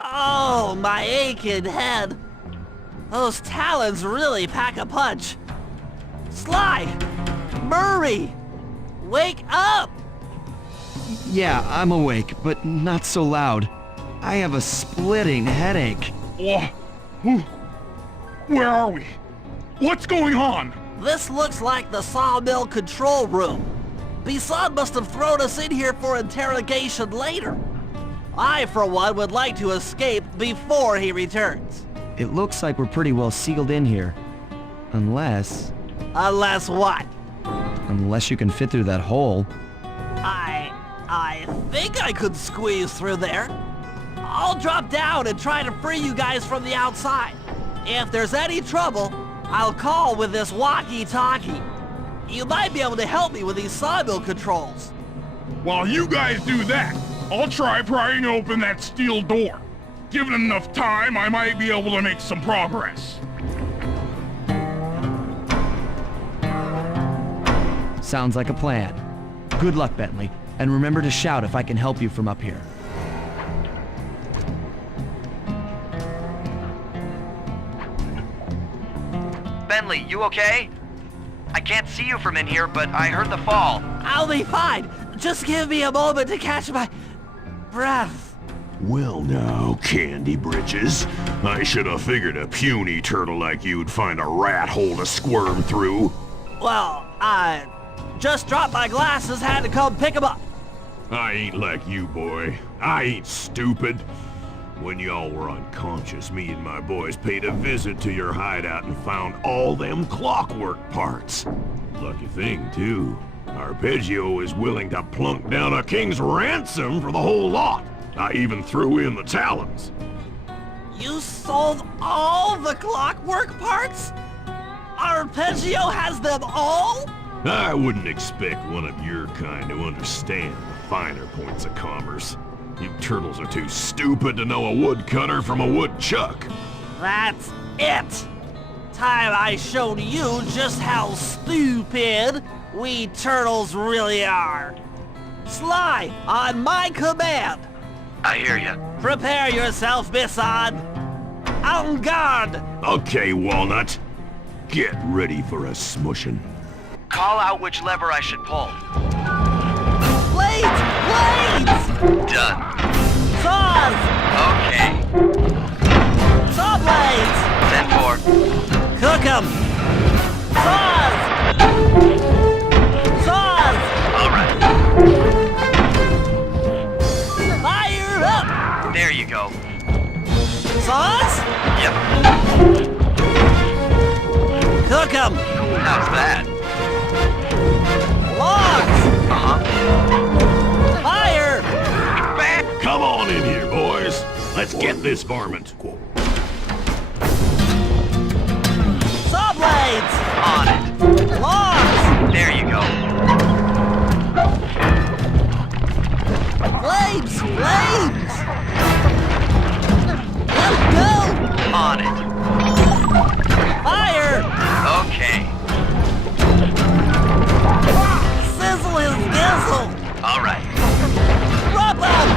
Oh, my aching head. Those talons really pack a punch. Sly! Murray! Wake up! Yeah, I'm awake, but not so loud. I have a splitting headache. Where are we? What's going on? This looks like the sawmill control room. Bisson must have thrown us in here for interrogation later. I, for one, would like to escape before he returns. It looks like we're pretty well sealed in here. Unless... Unless what? Unless you can fit through that hole. I think I could squeeze through there. I'll drop down and try to free you guys from the outside. If there's any trouble, I'll call with this walkie-talkie. You might be able to help me with these sawmill controls. While you guys do that, I'll try prying open that steel door. Given enough time, I might be able to make some progress. Sounds like a plan. Good luck, Bentley, and remember to shout if I can help you from up here. Bentley, you okay? I can't see you from in here, but I heard the fall. I'll be fine. Just give me a moment to catch my breath. Well now, Candy Britches. I should have figured a puny turtle like you'd find a rat hole to squirm through. Well, I just dropped my glasses, had to come pick them up. I ain't like you, boy. I ain't stupid. When y'all were unconscious, me and my boys paid a visit to your hideout and found all them clockwork parts. Lucky thing, too. Arpeggio is willing to plunk down a king's ransom for the whole lot. I even threw in the talons. You sold all the clockwork parts? Arpeggio has them all? I wouldn't expect one of your kind to understand the finer points of commerce. You turtles are too stupid to know a woodcutter from a woodchuck. That's it! Time I showed you just how stupid we turtles really are. Sly, on my command! I hear ya. Prepare yourself, Bisson! En garde! Okay, Walnut. Get ready for a smushin'. Call out which lever I should pull. Blades! Blades! Done. Saws! Okay. Saw blades! 10-4. Cook 'em! Saws! Saws! All right. Fire up! There you go. Saws? Yep. Cook 'em! How's that? Logs! Uh-huh. Fire! Come on in here, boys. Let's get this varmint. Saw blades! On it. Logs! There you go. Flames! Flames! Let's go! On it. Fire! Okay. Sizzle his gizzle! All right. Rub 'em!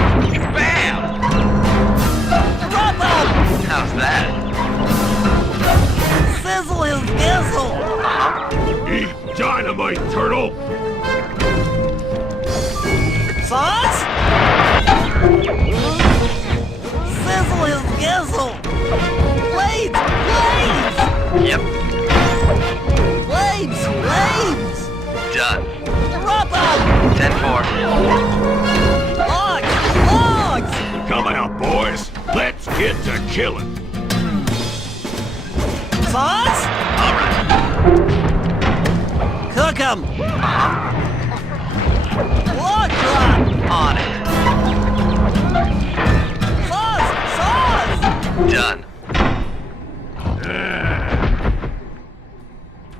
Bam! Rub 'em! How's that? Sizzle his gizzle! Uh-huh. Eat dynamite, turtle! Sauce? Sizzle his gizzle! Blades! Blades! Yep. Blades! Blades! Done. Rub 'em! 10-4. Logs! Logs! Come out, boys. Let's get to killing. Sauce? All right. Cook 'em! Uh-huh. Log drop! On it. Sauce! Sauce! Done.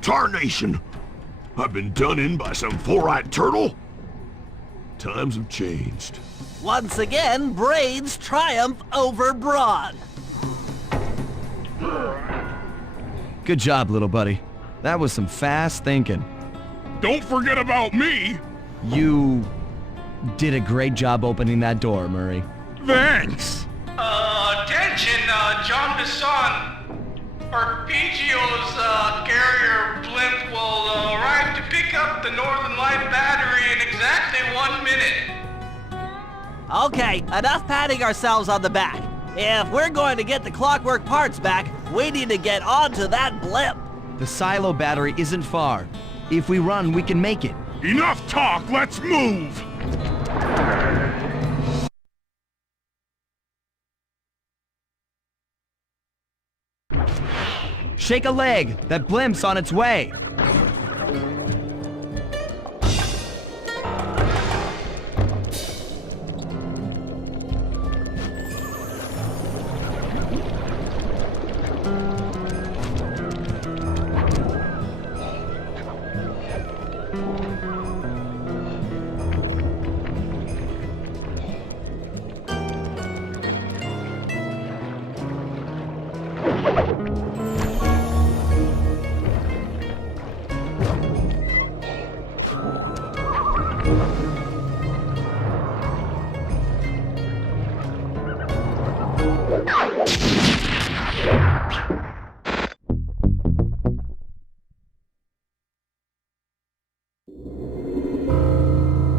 Tarnation! I've been done in by some four-eyed turtle? Times have changed. Once again, braids triumph over brawn. Good job, little buddy. That was some fast thinking. Don't forget about me! You did a great job opening that door, Murray. Thanks! Attention, John Bisson. Arpeggio's carrier blimp will arrive to pick up the Northern Light battery in exactly 1 minute. Okay, enough patting ourselves on the back. If we're going to get the clockwork parts back, we need to get onto that blimp. The silo battery isn't far. If we run, we can make it. Enough talk, let's move! Shake a leg! That blimp's on its way!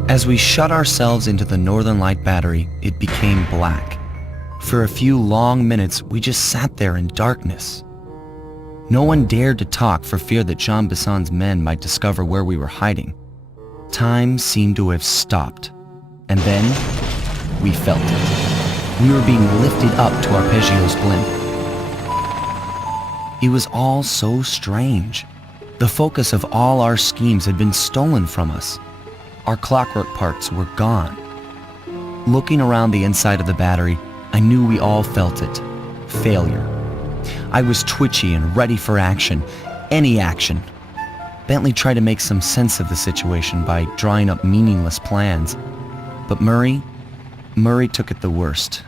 As we shut ourselves into the Northern Light Battery, it became black. For a few long minutes, we just sat there in darkness. No one dared to talk for fear that Jean Bisson's men might discover where we were hiding. Time seemed to have stopped. And then, we felt it. We were being lifted up to Arpeggio's blimp. It was all so strange. The focus of all our schemes had been stolen from us. Our clockwork parts were gone. Looking around the inside of the battery, I knew we all felt it. Failure. I was twitchy and ready for action. Any action. Bentley tried to make some sense of the situation by drawing up meaningless plans. But Murray took it the worst.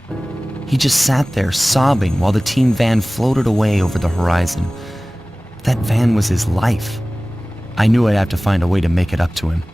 He just sat there sobbing while the team van floated away over the horizon. That van was his life. I knew I'd have to find a way to make it up to him.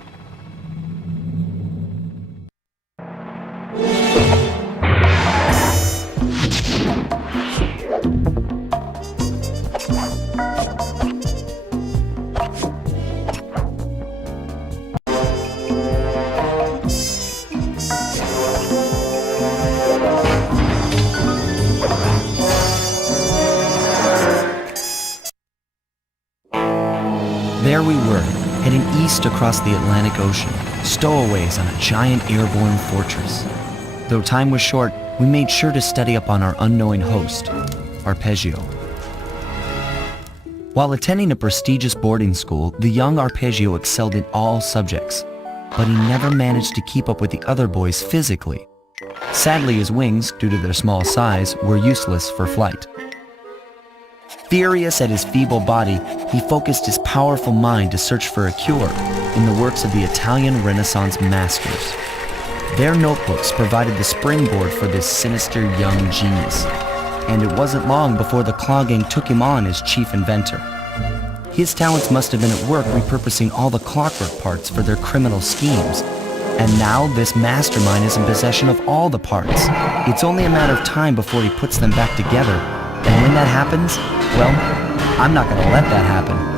There we were, heading east across the Atlantic Ocean, stowaways on a giant airborne fortress. Though time was short, we made sure to study up on our unknowing host, Arpeggio. While attending a prestigious boarding school, the young Arpeggio excelled in all subjects, but he never managed to keep up with the other boys physically. Sadly, his wings, due to their small size, were useless for flight. Furious at his feeble body, he focused his powerful mind to search for a cure in the works of the Italian Renaissance masters. Their notebooks provided the springboard for this sinister young genius, and it wasn't long before the Claw Gang took him on as chief inventor. His talents must have been at work repurposing all the clockwork parts for their criminal schemes, and now this mastermind is in possession of all the parts. It's only a matter of time before he puts them back together, and when that happens, well, I'm not gonna let that happen.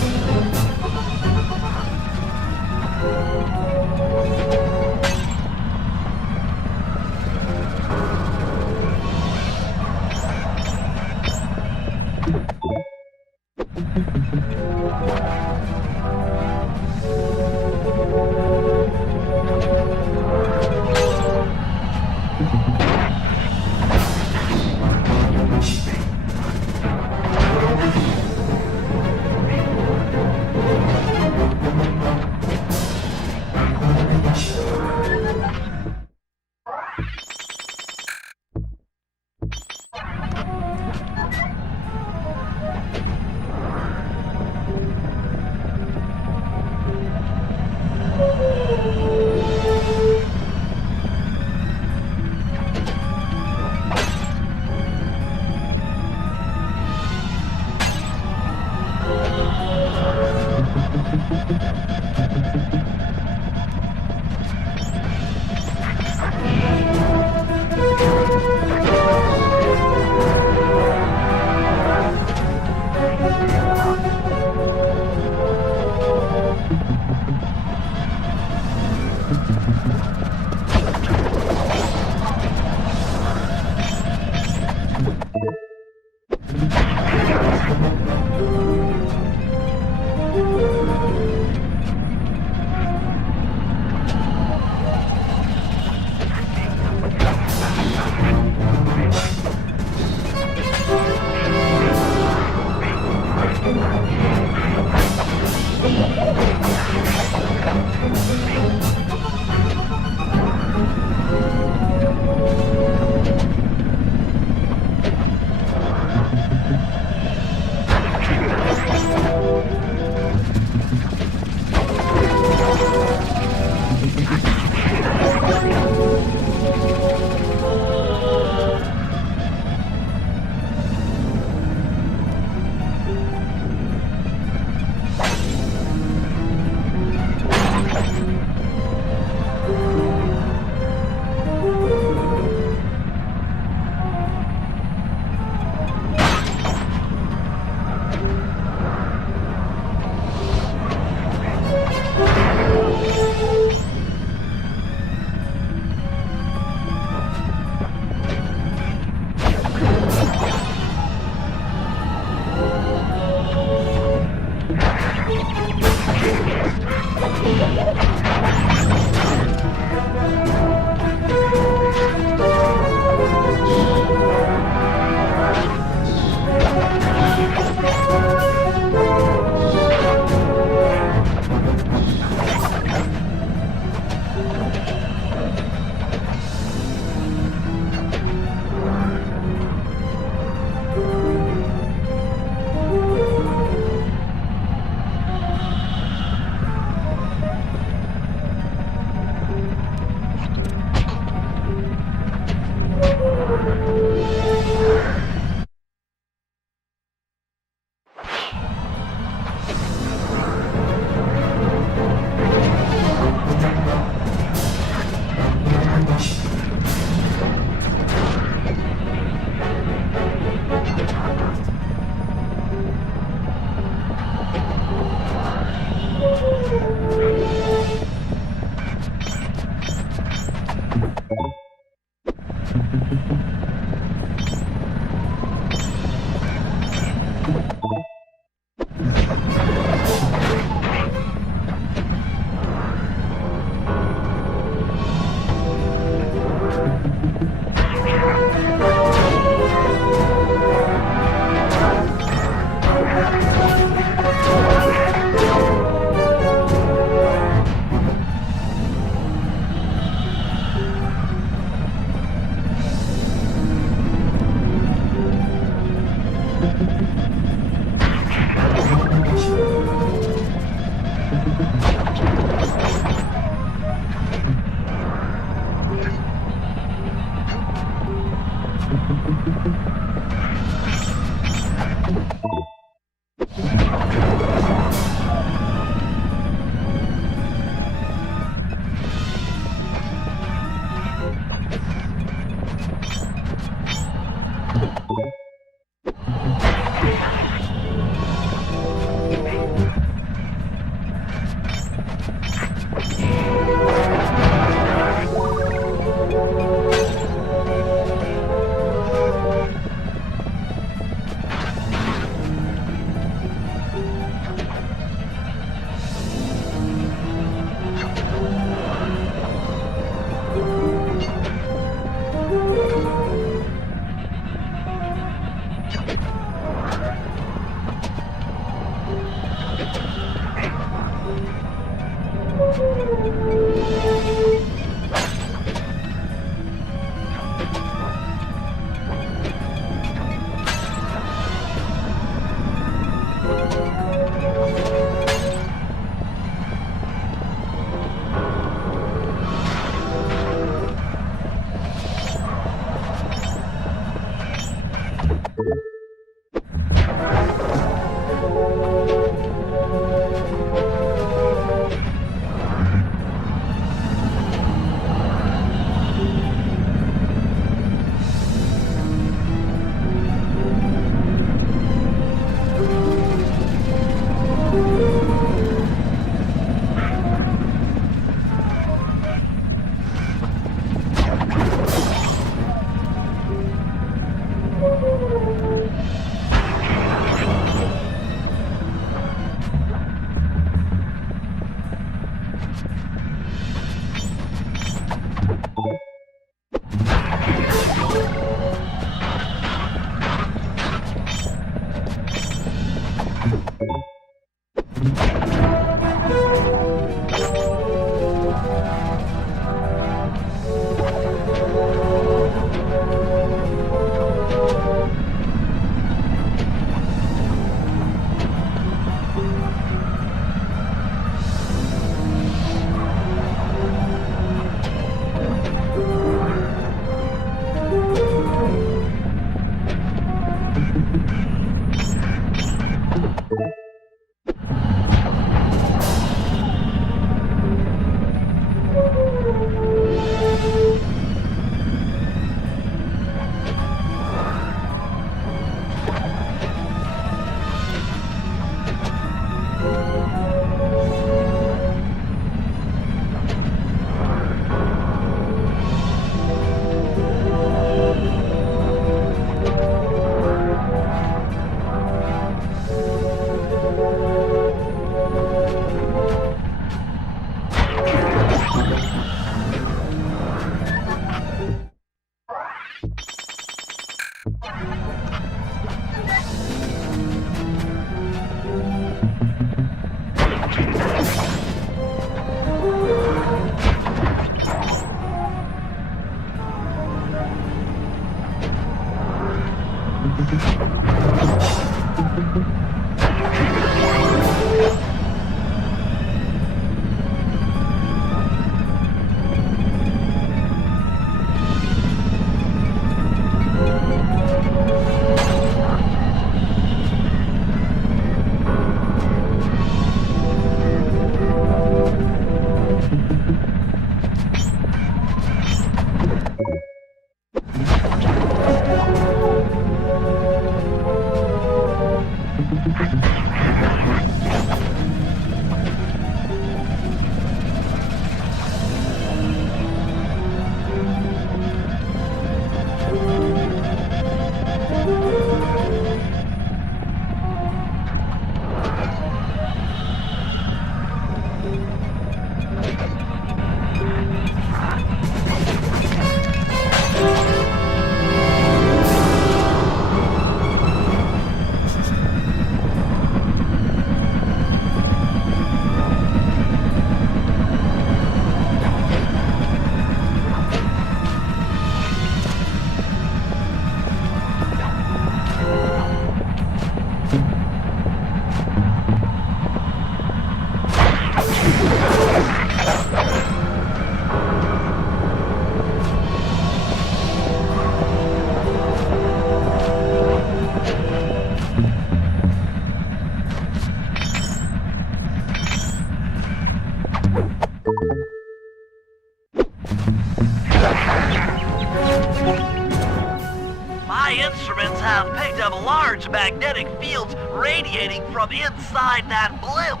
instruments have picked up large magnetic fields radiating from inside that blimp.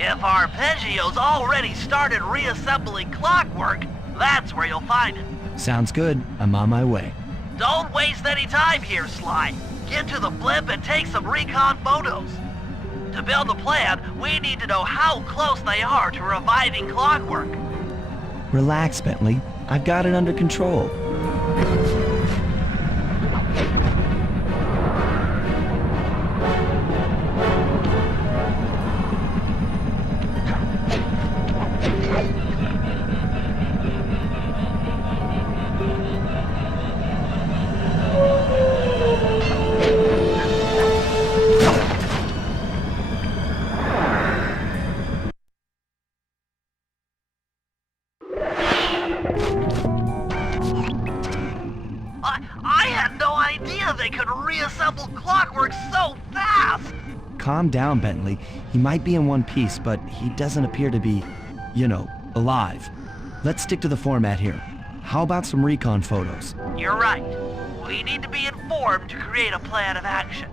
If Arpeggio's already started reassembling clockwork, that's where you'll find it. Sounds good. I'm on my way. Don't waste any time here, Sly. Get to the blimp and take some recon photos. To build a plan, we need to know how close they are to reviving clockwork. Relax, Bentley. I've got it under control. they could reassemble Clockwork so fast? Calm down, Bentley. He might be in one piece, but he doesn't appear to be, alive. Let's stick to the format here. How about some recon photos? You're right. We need to be informed to create a plan of action.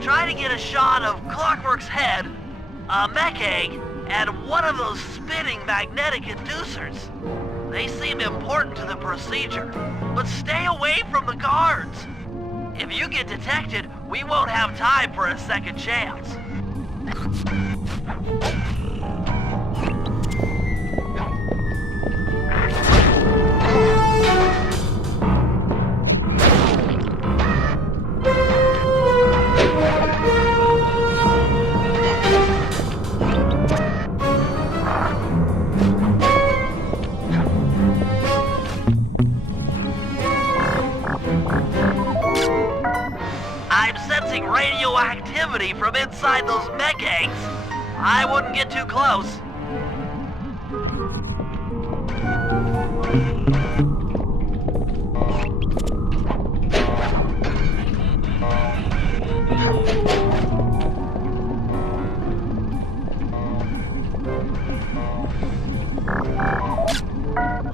Try to get a shot of Clockwork's head, a mech egg, and one of those spinning magnetic inducers. They seem important to the procedure, but stay away from the guards. If you get detected, we won't have time for a second chance. I'm sensing radioactivity from inside those mech eggs. I wouldn't get too close.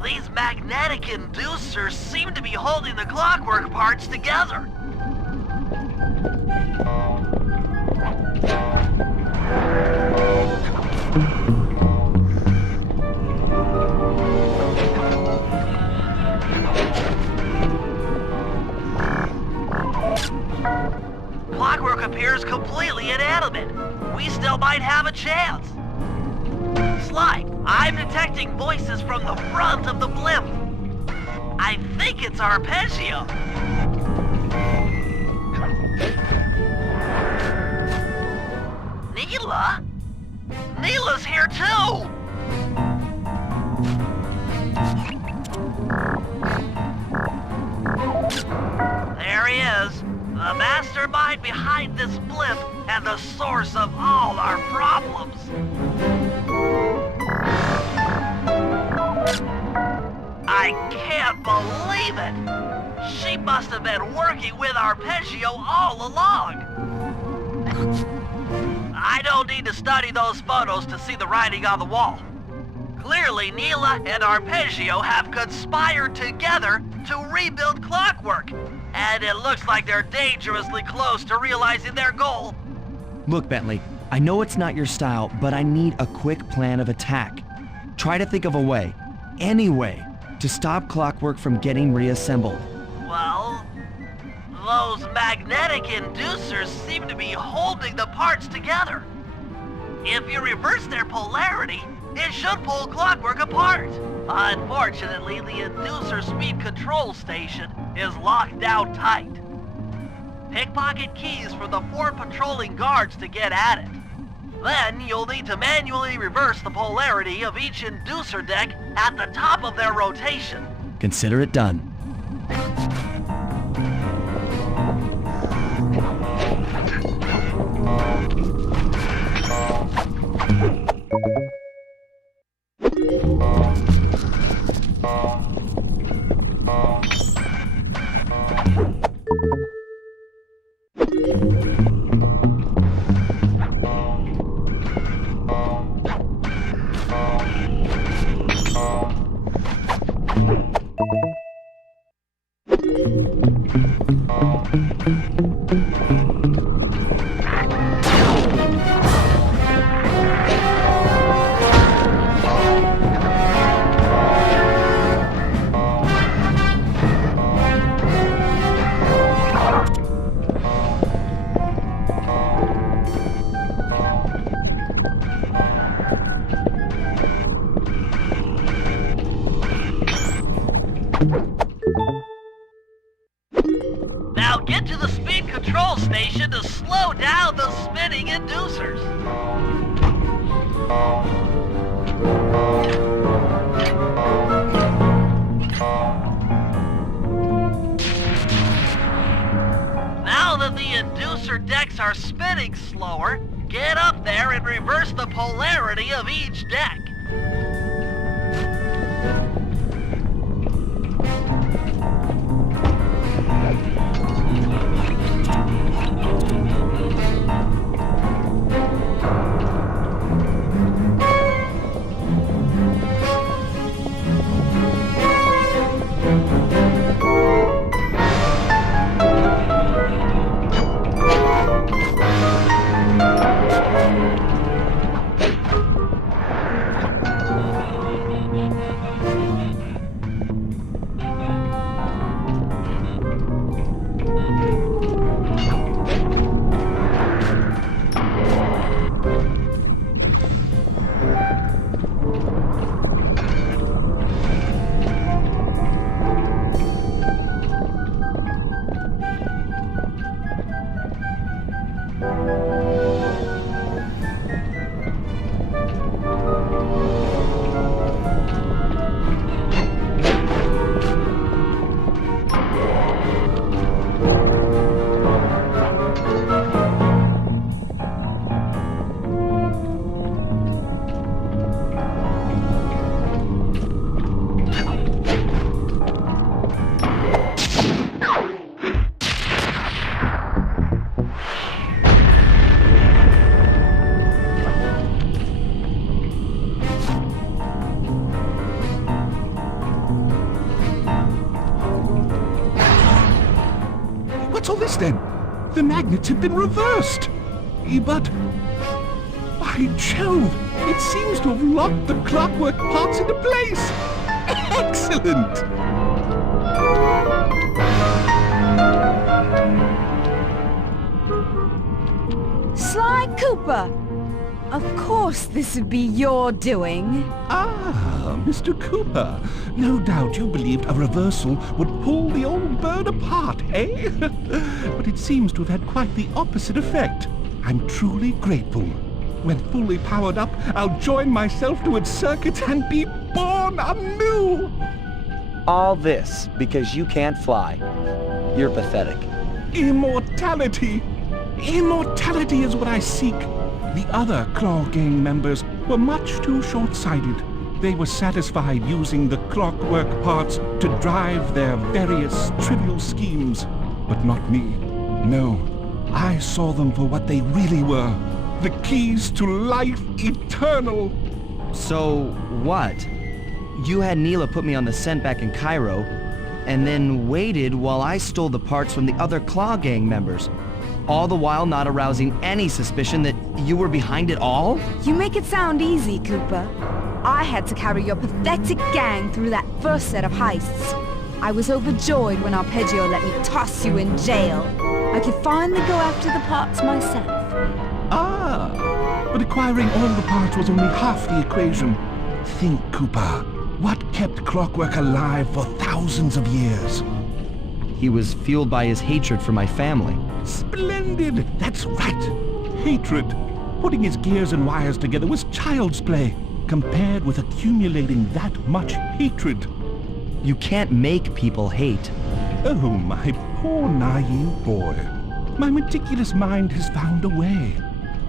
These magnetic inducers seem to be holding the Clockwork parts together. Clockwork appears completely inanimate. We still might have a chance. Sly, I'm detecting voices from the front of the blimp. I think it's Arpeggio. Neela? Neela's here too! There he is, the mastermind behind this blimp and the source of all our problems. I can't believe it! She must have been working with Arpeggio all along! I don't need to study those photos to see the writing on the wall. Clearly, Neela and Arpeggio have conspired together to rebuild Clockwork, and it looks like they're dangerously close to realizing their goal. Look, Bentley, I know it's not your style, but I need a quick plan of attack. Try to think of a way, any way, to stop Clockwork from getting reassembled. Well, those magnetic inducers seem to be holding the parts together. If you reverse their polarity, it should pull Clockwork apart. Unfortunately, the inducer speed control station is locked down tight. Pickpocket keys for the 4 patrolling guards to get at it. Then you'll need to manually reverse the polarity of each inducer deck at the top of their rotation. Consider it done. Now get to the speed control station to slow down the spinning inducers. Now that the inducer decks are spinning slower, get up there and reverse the polarity of each deck. then. The magnets have been reversed. But... by Jove, it seems to have locked the clockwork parts into place. Excellent! Sly Cooper! Of course this would be your doing. Ah, Mr. Cooper. No doubt you believed a reversal would pull the old bird apart, eh? But it seems to have had quite the opposite effect. I'm truly grateful. When fully powered up, I'll join myself to its circuit and be born anew! All this because you can't fly. You're pathetic. Immortality! Immortality is what I seek. The other Claw Gang members were much too short-sighted. They were satisfied using the clockwork parts to drive their various trivial schemes. But not me. No, I saw them for what they really were. The keys to life eternal. So, what? You had Neela put me on the scent back in Cairo, and then waited while I stole the parts from the other Claw Gang members. All the while not arousing any suspicion that you were behind it all? You make it sound easy, Cooper. I had to carry your pathetic gang through that first set of heists. I was overjoyed when Arpeggio let me toss you in jail. I could finally go after the parts myself. Ah, but acquiring all the parts was only half the equation. Think, Cooper. What kept Clockwork alive for thousands of years? He was fueled by his hatred for my family. Splendid! That's right! Hatred. Putting his gears and wires together was child's play, compared with accumulating that much hatred. You can't make people hate. Oh, my poor naive boy. My meticulous mind has found a way.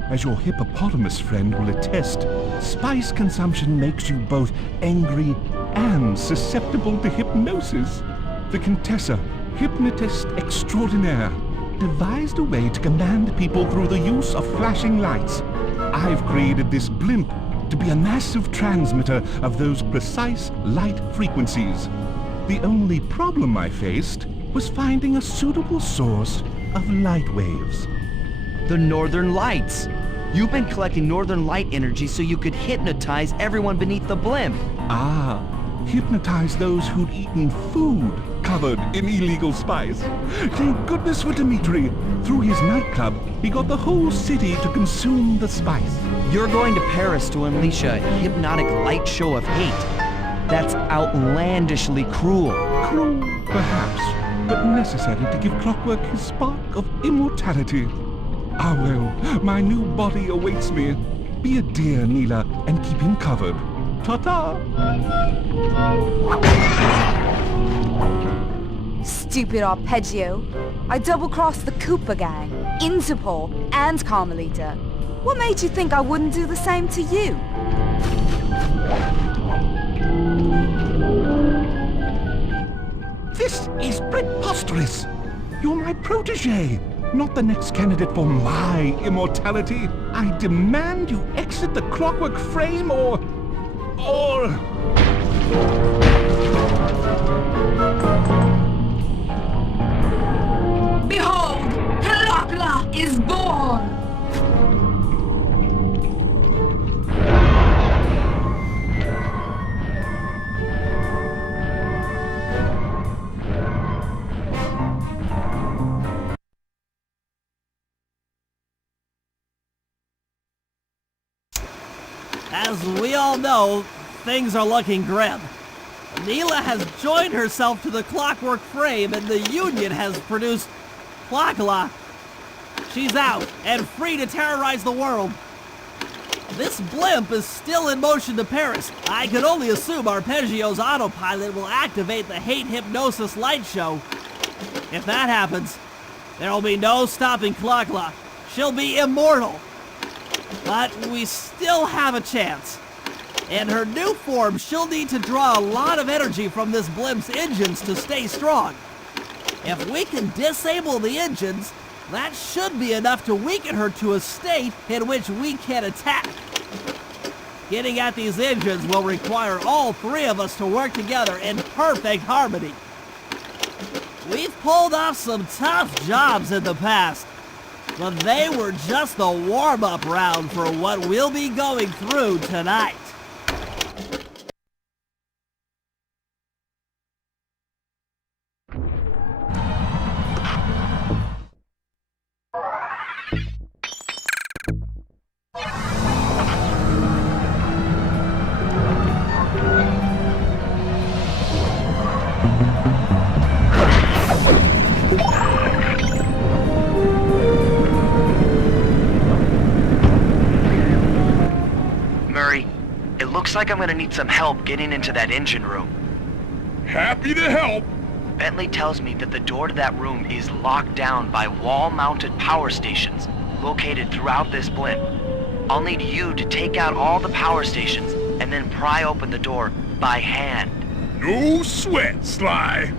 As your hippopotamus friend will attest, spice consumption makes you both angry and susceptible to hypnosis. The Contessa, hypnotist extraordinaire, devised a way to command people through the use of flashing lights. I've created this blimp to be a massive transmitter of those precise light frequencies. The only problem I faced was finding a suitable source of light waves. The Northern Lights! You've been collecting Northern Light energy so you could hypnotize everyone beneath the blimp. Ah, hypnotize those who'd eaten food covered in illegal spice. Thank goodness for Dimitri. Through his nightclub, he got the whole city to consume the spice. You're going to Paris to unleash a hypnotic light show of hate. That's outlandishly cruel. Cruel, perhaps, but necessary to give Clockwork his spark of immortality. Ah well, my new body awaits me. Be a dear, Neela, and keep him covered. Ta-ta! Stupid Arpeggio. I double-crossed the Cooper gang, Interpol, and Carmelita. What made you think I wouldn't do the same to you? This is preposterous! You're my protege, not the next candidate for my immortality. I demand you exit the Clockwork frame or... Behold, Kalakla is born! As we all know, things are looking grim. Neela has joined herself to the Clockwork frame and the Union has produced Clockla. She's out and free to terrorize the world. This blimp is still in motion to Paris. I can only assume Arpeggio's autopilot will activate the hate hypnosis light show. If that happens, there will be no stopping Clockla. She'll be immortal. But we still have a chance. In her new form, she'll need to draw a lot of energy from this blimp's engines to stay strong. If we can disable the engines, that should be enough to weaken her to a state in which we can attack. Getting at these engines will require all three of us to work together in perfect harmony. We've pulled off some tough jobs in the past, but they were just a warm-up round for what we'll be going through tonight. Murray, it looks like I'm gonna need some help getting into that engine room. Happy to help. Bentley tells me that the door to that room is locked down by wall-mounted power stations located throughout this blimp. I'll need you to take out all the power stations and then pry open the door by hand. No sweat, Sly.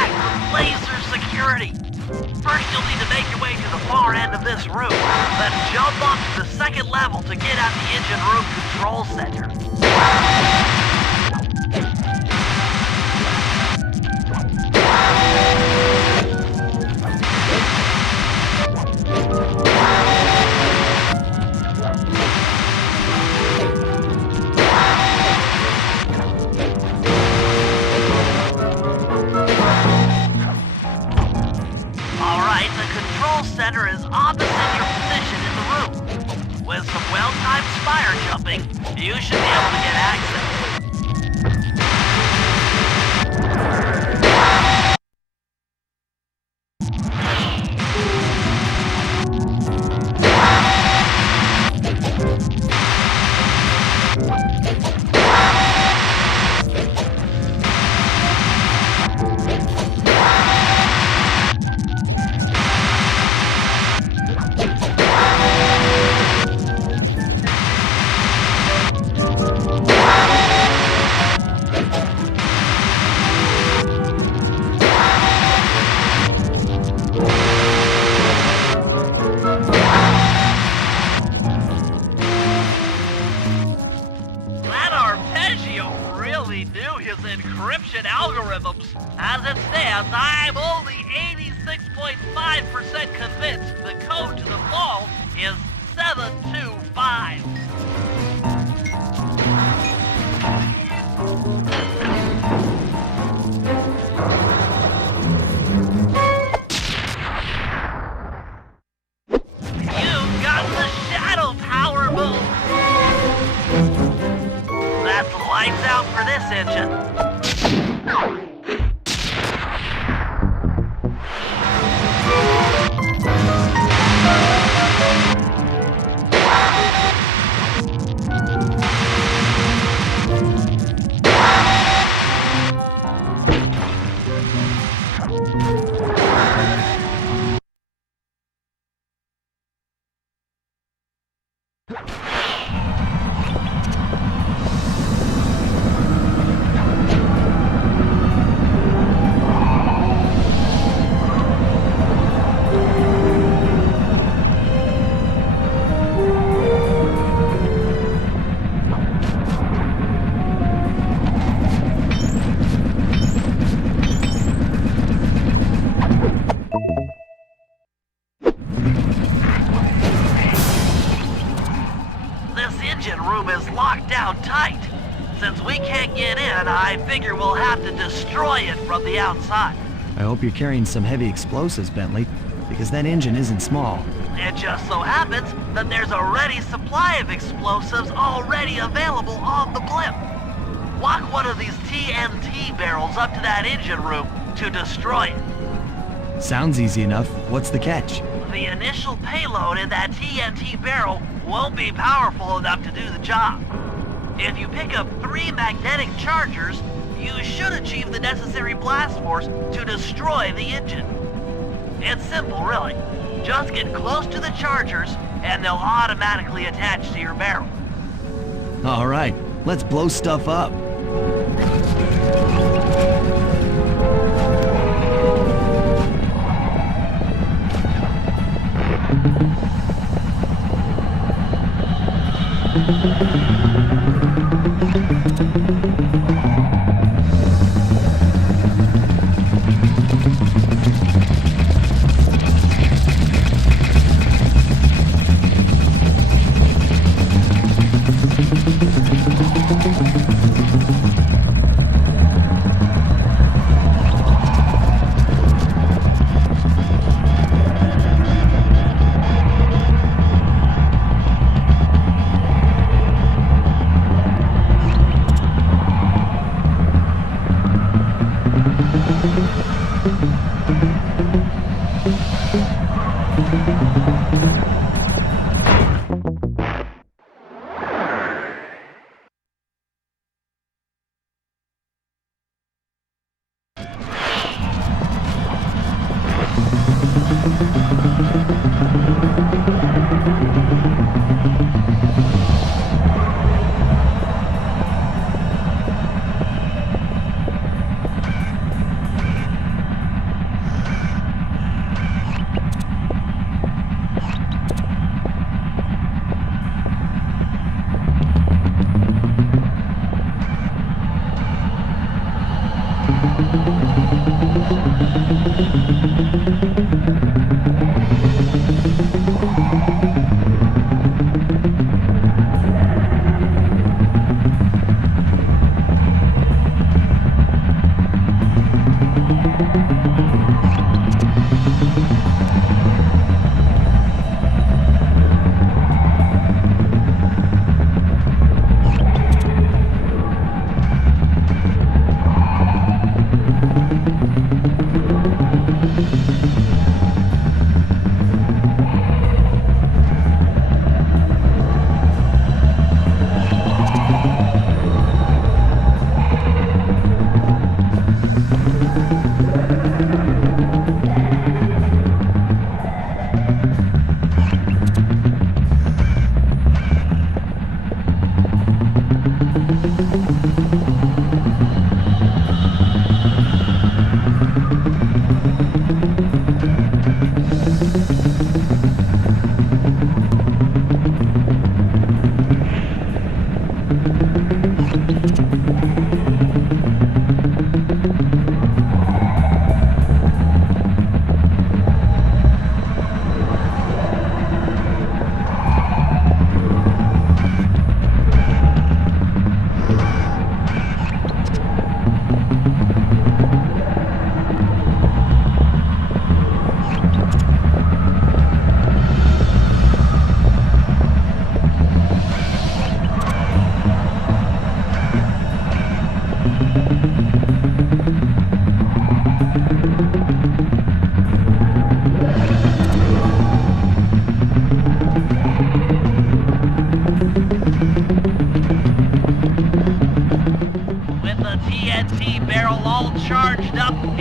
packed with laser security. First, you'll need to make your way to the far end of this room, then jump up to the second level to get at the engine room control center. Alright, the control center is opposite your position in the room. With some well-timed spire jumping, you should be able to get access. Encryption algorithms. As it stands, I'm only 86.5% convinced the code to the vault is 725. You've got the shadow power move. That's lights out for this engine. Tight. Since we can't get in, I figure we'll have to destroy it from the outside. I hope you're carrying some heavy explosives, Bentley, because that engine isn't small. It just so happens that there's a ready supply of explosives already available on the blimp. Walk one of these TNT barrels up to that engine room to destroy it. Sounds easy enough. What's the catch? The initial payload in that TNT barrel won't be powerful enough to do the job. If you pick up 3 magnetic chargers, you should achieve the necessary blast force to destroy the engine. It's simple, really. Just get close to the chargers, and they'll automatically attach to your barrel. All right, let's blow stuff up.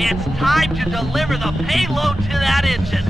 It's time to deliver the payload to that engine.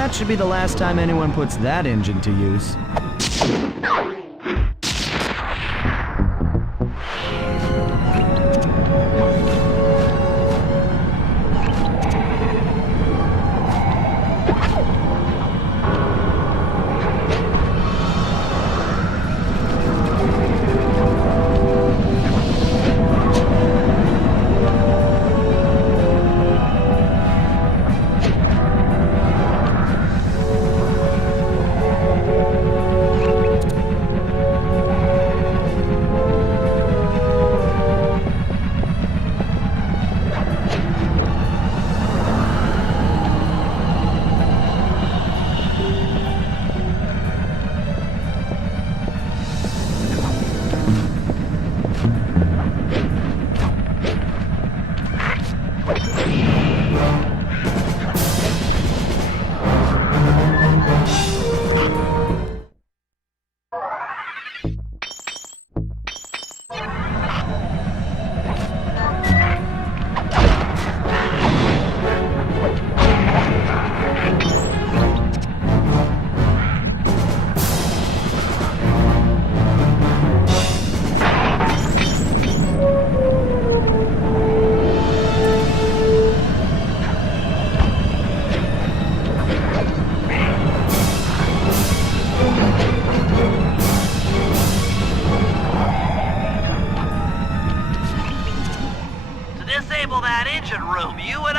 That should be the last time anyone puts that engine to use.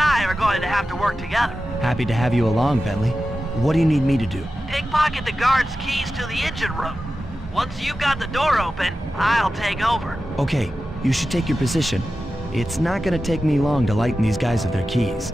I are going to have to work together. Happy to have you along, Bentley. What do you need me to do? Pickpocket the guard's keys to the engine room. Once you've got the door open, I'll take over. Okay, you should take your position. It's not gonna take me long to lighten these guys of their keys.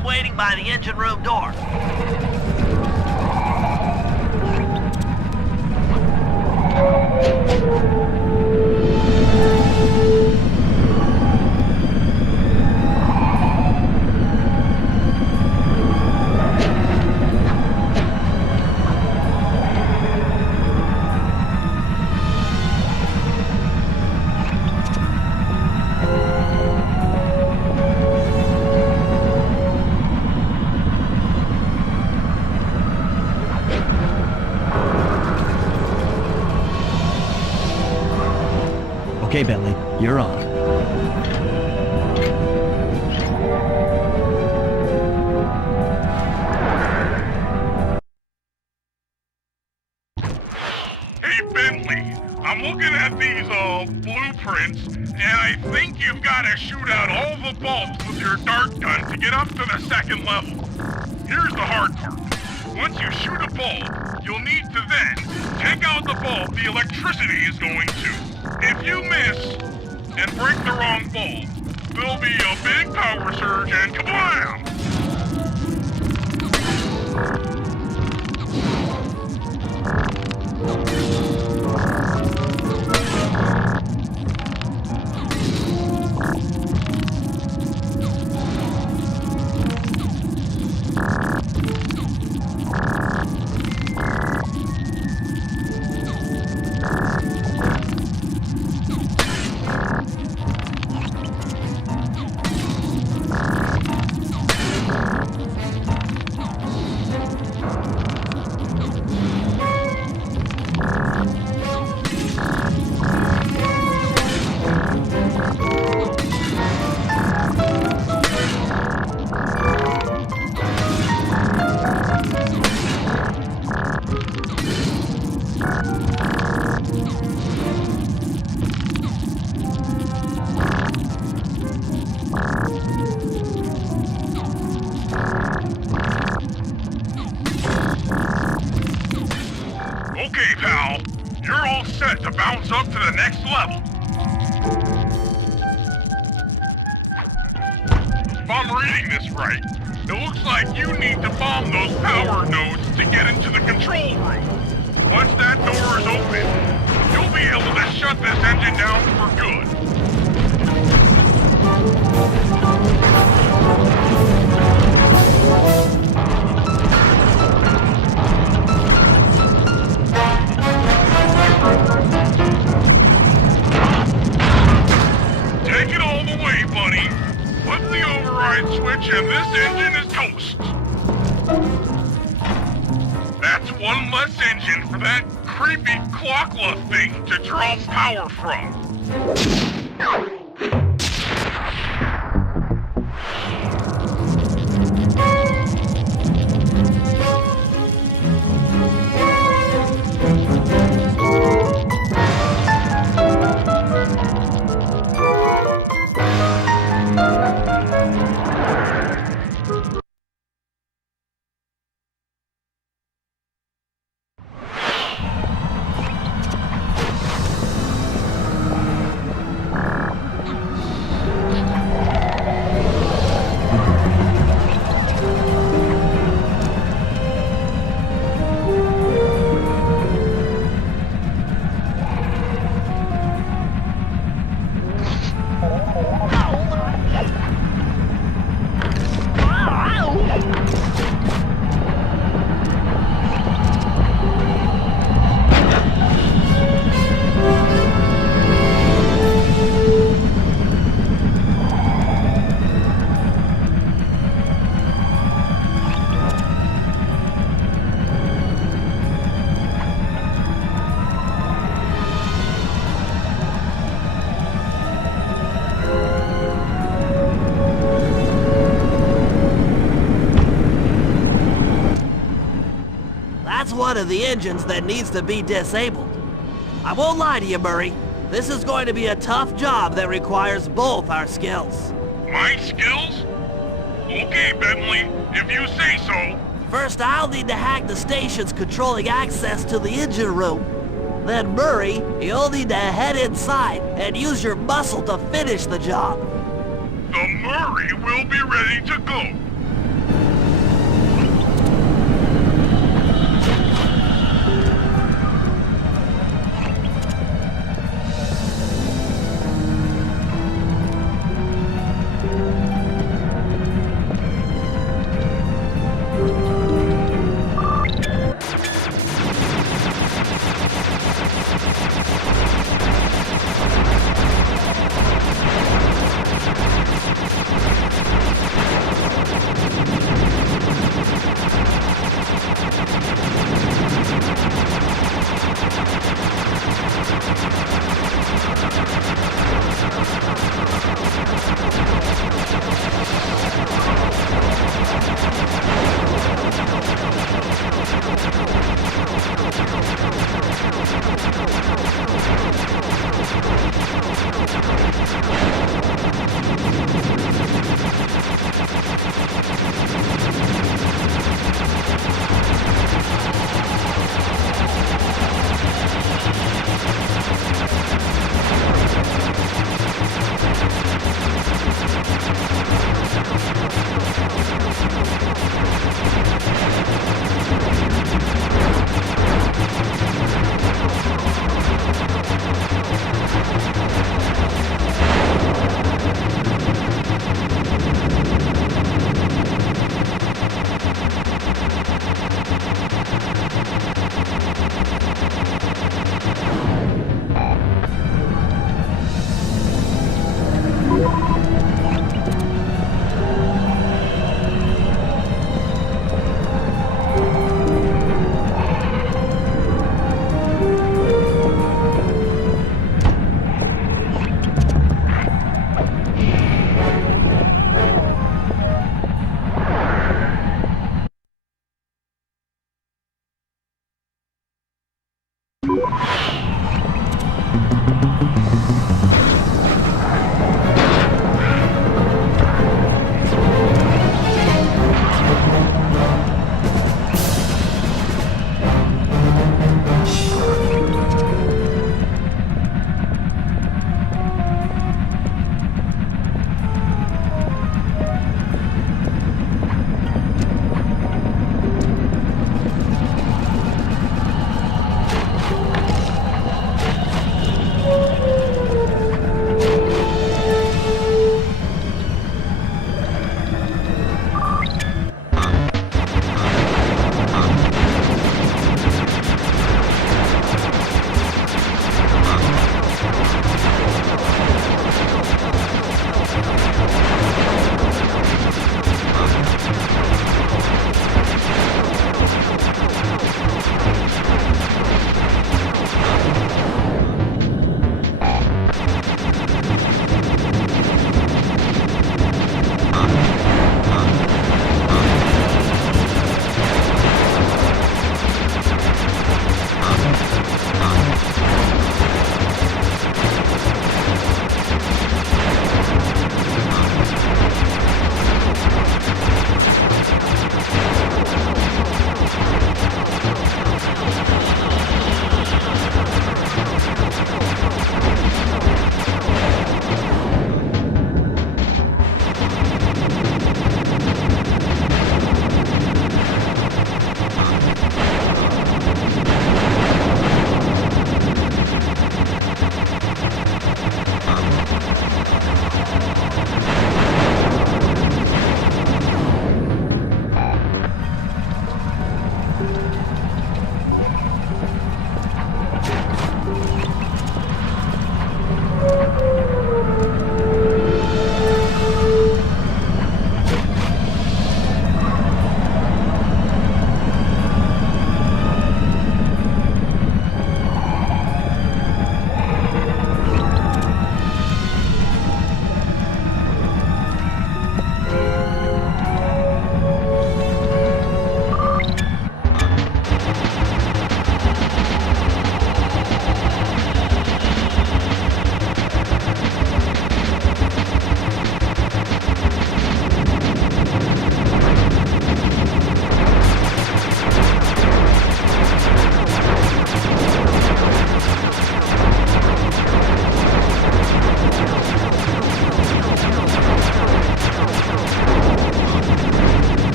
I'm waiting by the engine room door. Okay, Bentley, you're on. Hey, Bentley, I'm looking at these, blueprints, and I think you've got to shoot out all the bulbs with your dart gun to get up to the second level. Here's the hard part. Once you shoot a bulb, you'll need to then take out the bulb the electricity is going to. If you miss and break the wrong bulb, there'll be a big power surge and kablam! Okay, pal. You're all set to bounce up to the next level. If I'm reading this right, it looks like you need to bomb those power nodes to get into the control room. Once that door is open, you'll be able to shut this engine down for good. Take it all the way, buddy. Flip the override switch and this engine is toast. That's one less engine for that creepy clockla thing to draw power from. That's one of the engines that needs to be disabled. I won't lie to you, Murray. This is going to be a tough job that requires both our skills. My skills? Okay, Bentley, if you say so. First, I'll need to hack the stations controlling access to the engine room. Then, Murray, you'll need to head inside and use your muscle to finish the job. The Murray will be ready to go.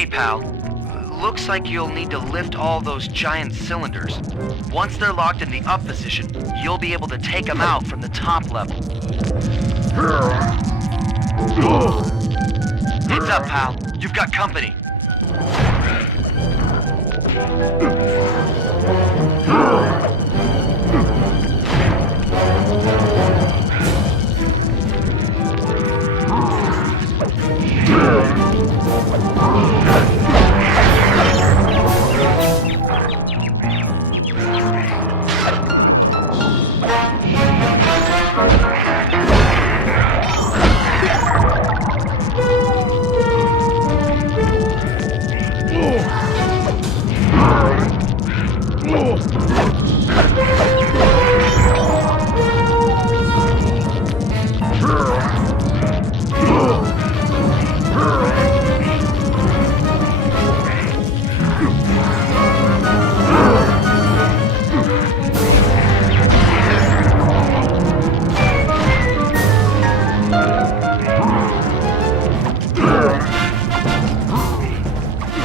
Hey, pal. Looks like you'll need to lift all those giant cylinders. Once they're locked in the up position, you'll be able to take them out from the top level. Heads up, pal. You've got company.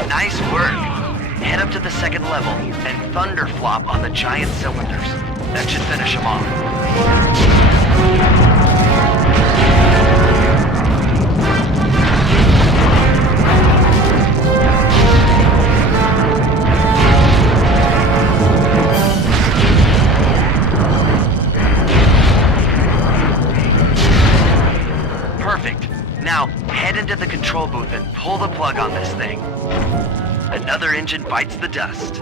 Nice work. Head up to the second level and thunder flop on the giant cylinders. That should finish them off. Perfect. Now, head into the control booth and pull the plug on this thing. Another engine bites the dust.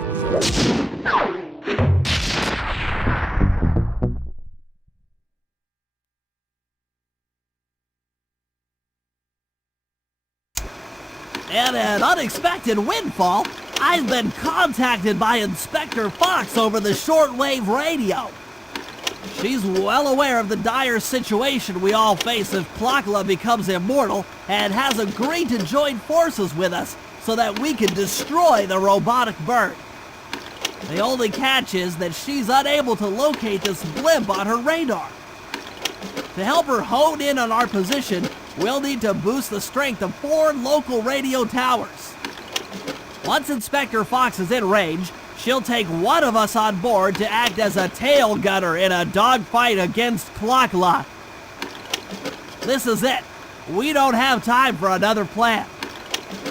And an unexpected windfall, I've been contacted by Inspector Fox over the shortwave radio. She's well aware of the dire situation we all face if Klakla becomes immortal and has agreed to join forces with us so that we can destroy the robotic bird. The only catch is that she's unable to locate this blimp on her radar. To help her hone in on our position, we'll need to boost the strength of 4 local radio towers. Once Inspector Fox is in range, she'll take one of us on board to act as a tail gunner in a dogfight against Klakla. This is it. We don't have time for another plan.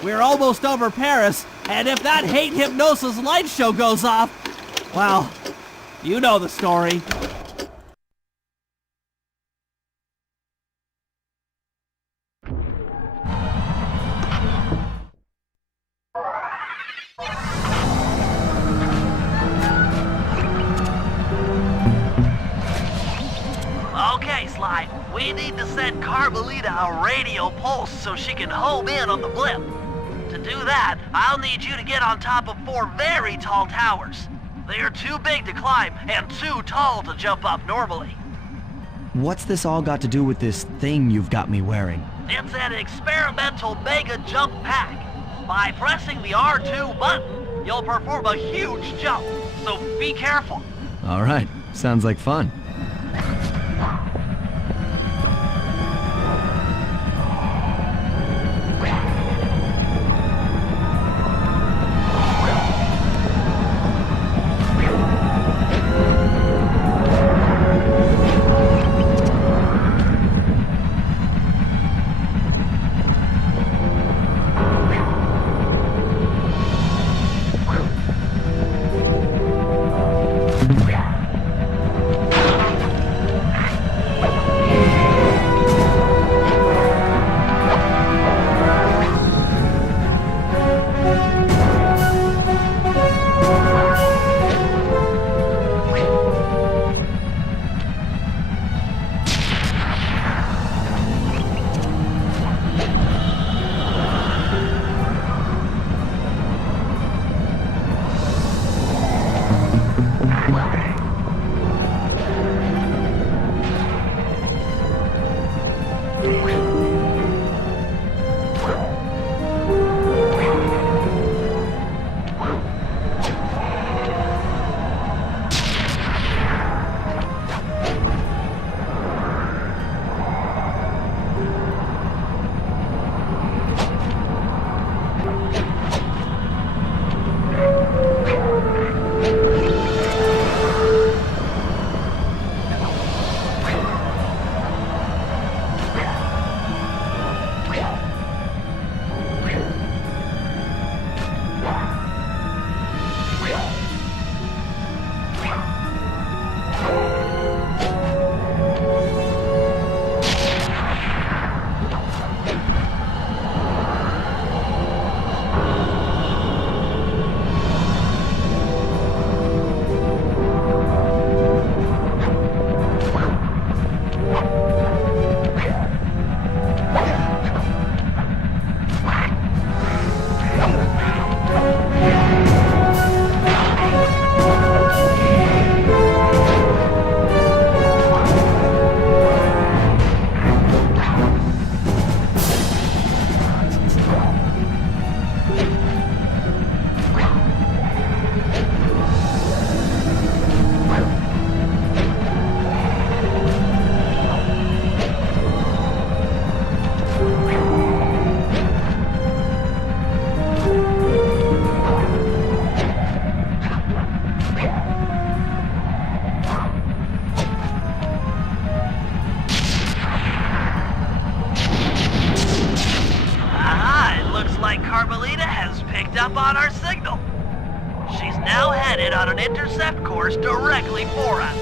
We're almost over Paris, and if that hate hypnosis light show goes off, well, you know the story. Okay, Sly, we need to send Carmelita a radio pulse so she can home in on the blimp. To do that, I'll need you to get on top of 4 very tall towers. They are too big to climb and too tall to jump up normally. What's this all got to do with this thing you've got me wearing? It's an experimental mega jump pack. By pressing the R2 button, you'll perform a huge jump, so be careful. All right, sounds like fun. like Carmelita has picked up on our signal. She's now headed on an intercept course directly for us.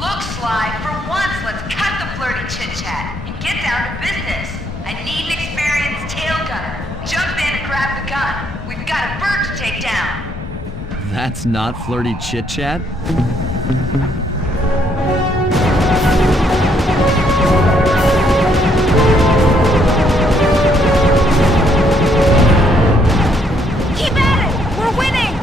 Look, Sly, for once, let's cut the flirty chit-chat and get down to business. I need an experienced tail gunner. Jump in and grab the gun. We've got a bird to take down. That's not flirty chit-chat? Keep at it! We're winning!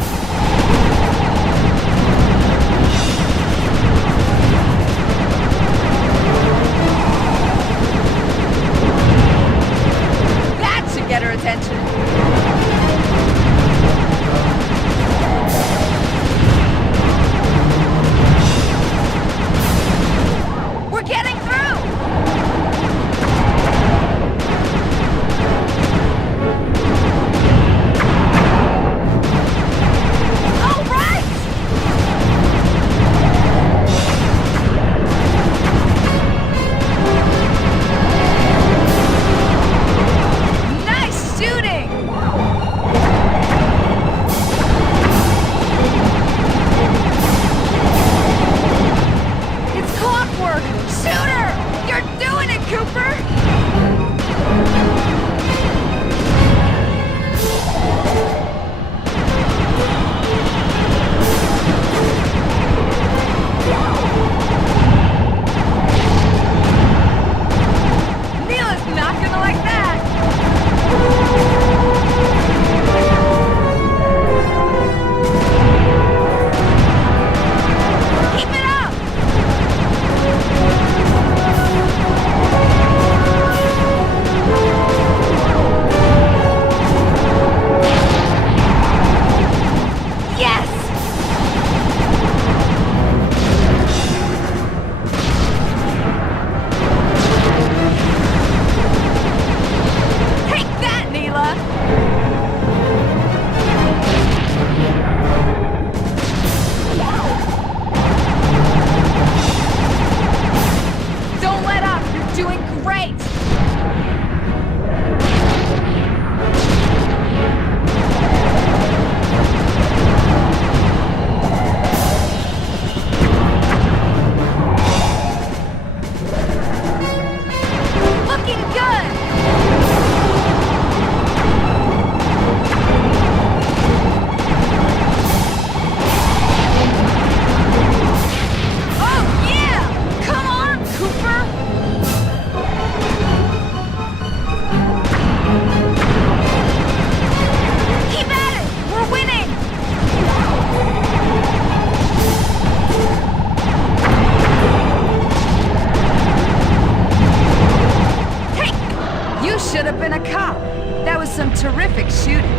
That should get her attention. We're getting through! All right! Nice shooting! It's clockwork! Shoot her! You're doing it, Cooper! Neela's not gonna like that! Keep it up! Yes! Take that, Neela! Don't let up! You're doing great! Looking good! Oh yeah! Come on, Cooper! Keep at it! We're winning! Hey! You should have been a cop. That was some terrific shooting.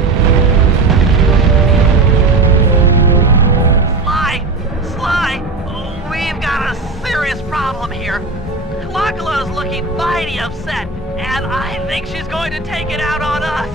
Sly, we've got a serious problem here. Clockula's looking mighty upset, and I think she's going to take it out on us.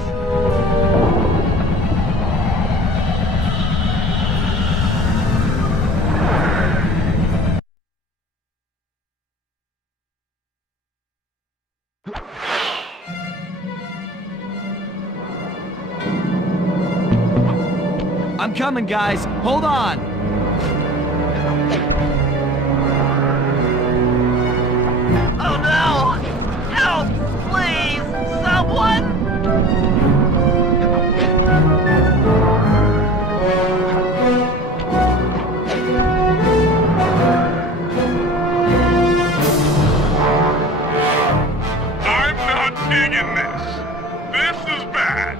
I'm coming, guys. Hold on. Oh no! Help! Please! Someone! I'm not digging this. This is bad.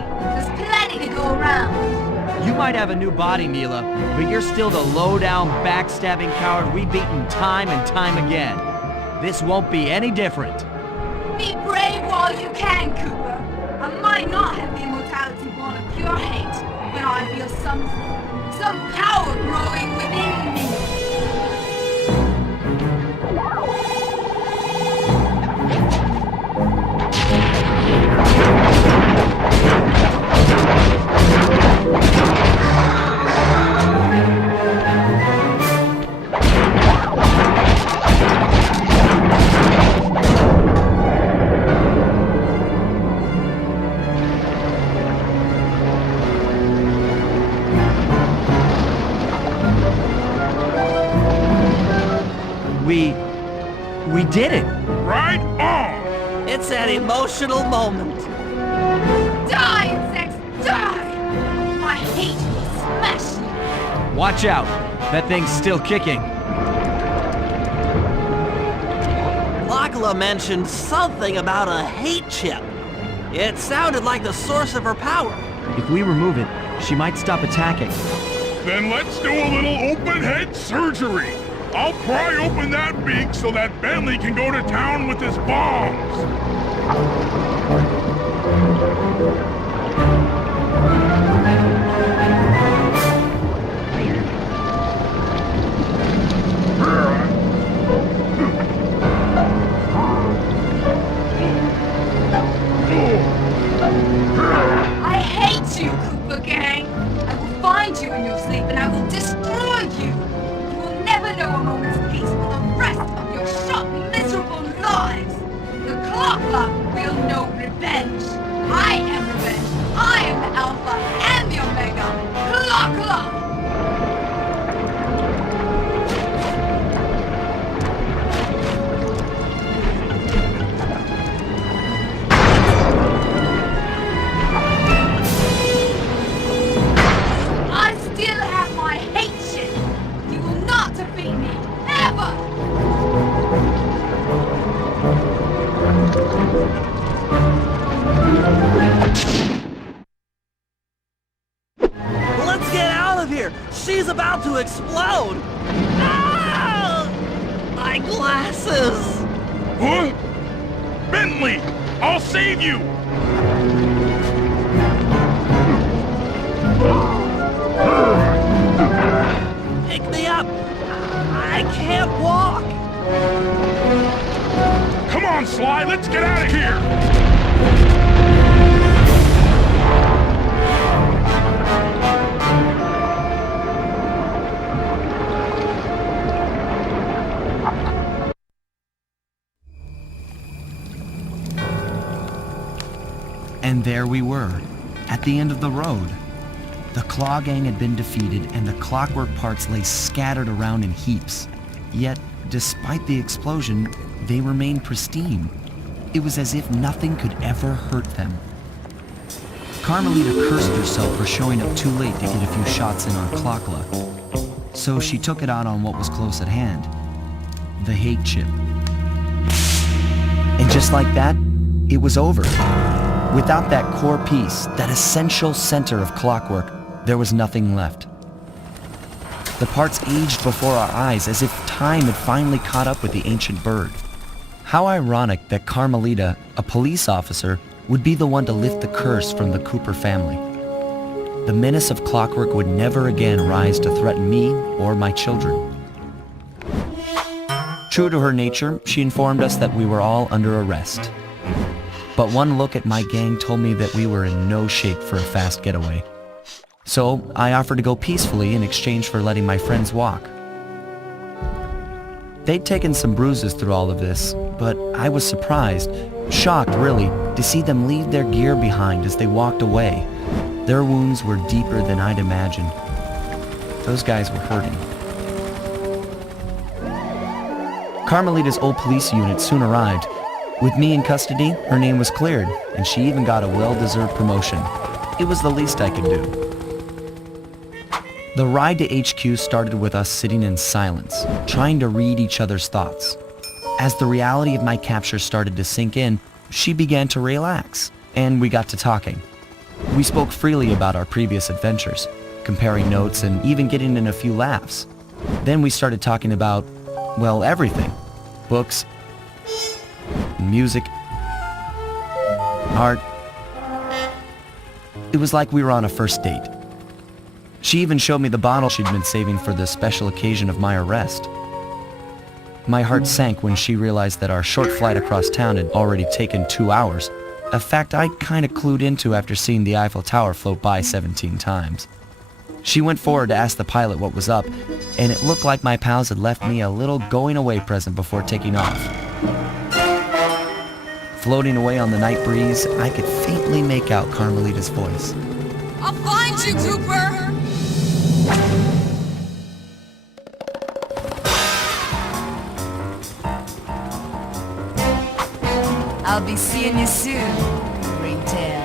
There's plenty to go around. You might have a new body, Neela, but you're still the low-down, backstabbing coward we've beaten time and time again. This won't be any different. Be brave while you can, Cooper. I might not have the immortality born of pure hate, but I feel something, some power growing within me. We did it! Right on! It's an emotional moment. Die, insects, die! I hate you, smash you! Watch out! That thing's still kicking. Lachlan mentioned something about a hate chip. It sounded like the source of her power. If we remove it, she might stop attacking. Then let's do a little open head surgery. I'll pry open that beak so that Bentley can go to town with his bombs. I hate you, Cooper Gang! I will find you in your sleep and I will destroy you! You will never know a moment's peace for the rest of your short, miserable lives! The Clock will know revenge! I am revenge! I am the Alpha and the Omega! Clock! Let's get out of here! She's about to explode! Ah! My glasses! What? Bentley! I'll save you! Pick me up! I can't walk! Come on, Sly, let's get out of here! And there we were, at the end of the road. The Claw Gang had been defeated and the clockwork parts lay scattered around in heaps. Yet, despite the explosion, they remained pristine. It was as if nothing could ever hurt them. Carmelita cursed herself for showing up too late to get a few shots in on Clockla. So she took it out on what was close at hand, the hate chip. And just like that, it was over. Without that core piece, that essential center of clockwork, there was nothing left. The parts aged before our eyes as if time had finally caught up with the ancient bird. How ironic that Carmelita, a police officer, would be the one to lift the curse from the Cooper family. The menace of clockwork would never again rise to threaten me or my children. True to her nature, she informed us that we were all under arrest. But one look at my gang told me that we were in no shape for a fast getaway. So I offered to go peacefully in exchange for letting my friends walk. They'd taken some bruises through all of this, but I was surprised, shocked really, to see them leave their gear behind as they walked away. Their wounds were deeper than I'd imagined. Those guys were hurting. Carmelita's old police unit soon arrived. With me in custody, her name was cleared, and she even got a well-deserved promotion. It was the least I could do. The ride to HQ started with us sitting in silence, trying to read each other's thoughts. As the reality of my capture started to sink in, she began to relax, and we got to talking. We spoke freely about our previous adventures, comparing notes and even getting in a few laughs. Then we started talking about, well, everything. Books, music, art. It was like we were on a first date. She even showed me the bottle she'd been saving for the special occasion of my arrest. My heart sank when she realized that our short flight across town had already taken 2 hours, a fact I kinda clued into after seeing the Eiffel Tower float by 17 times. She went forward to ask the pilot what was up, and it looked like my pals had left me a little going-away present before taking off. Floating away on the night breeze, I could faintly make out Carmelita's voice. I'll find you, Cooper! I'll be seeing you soon, Ringtail.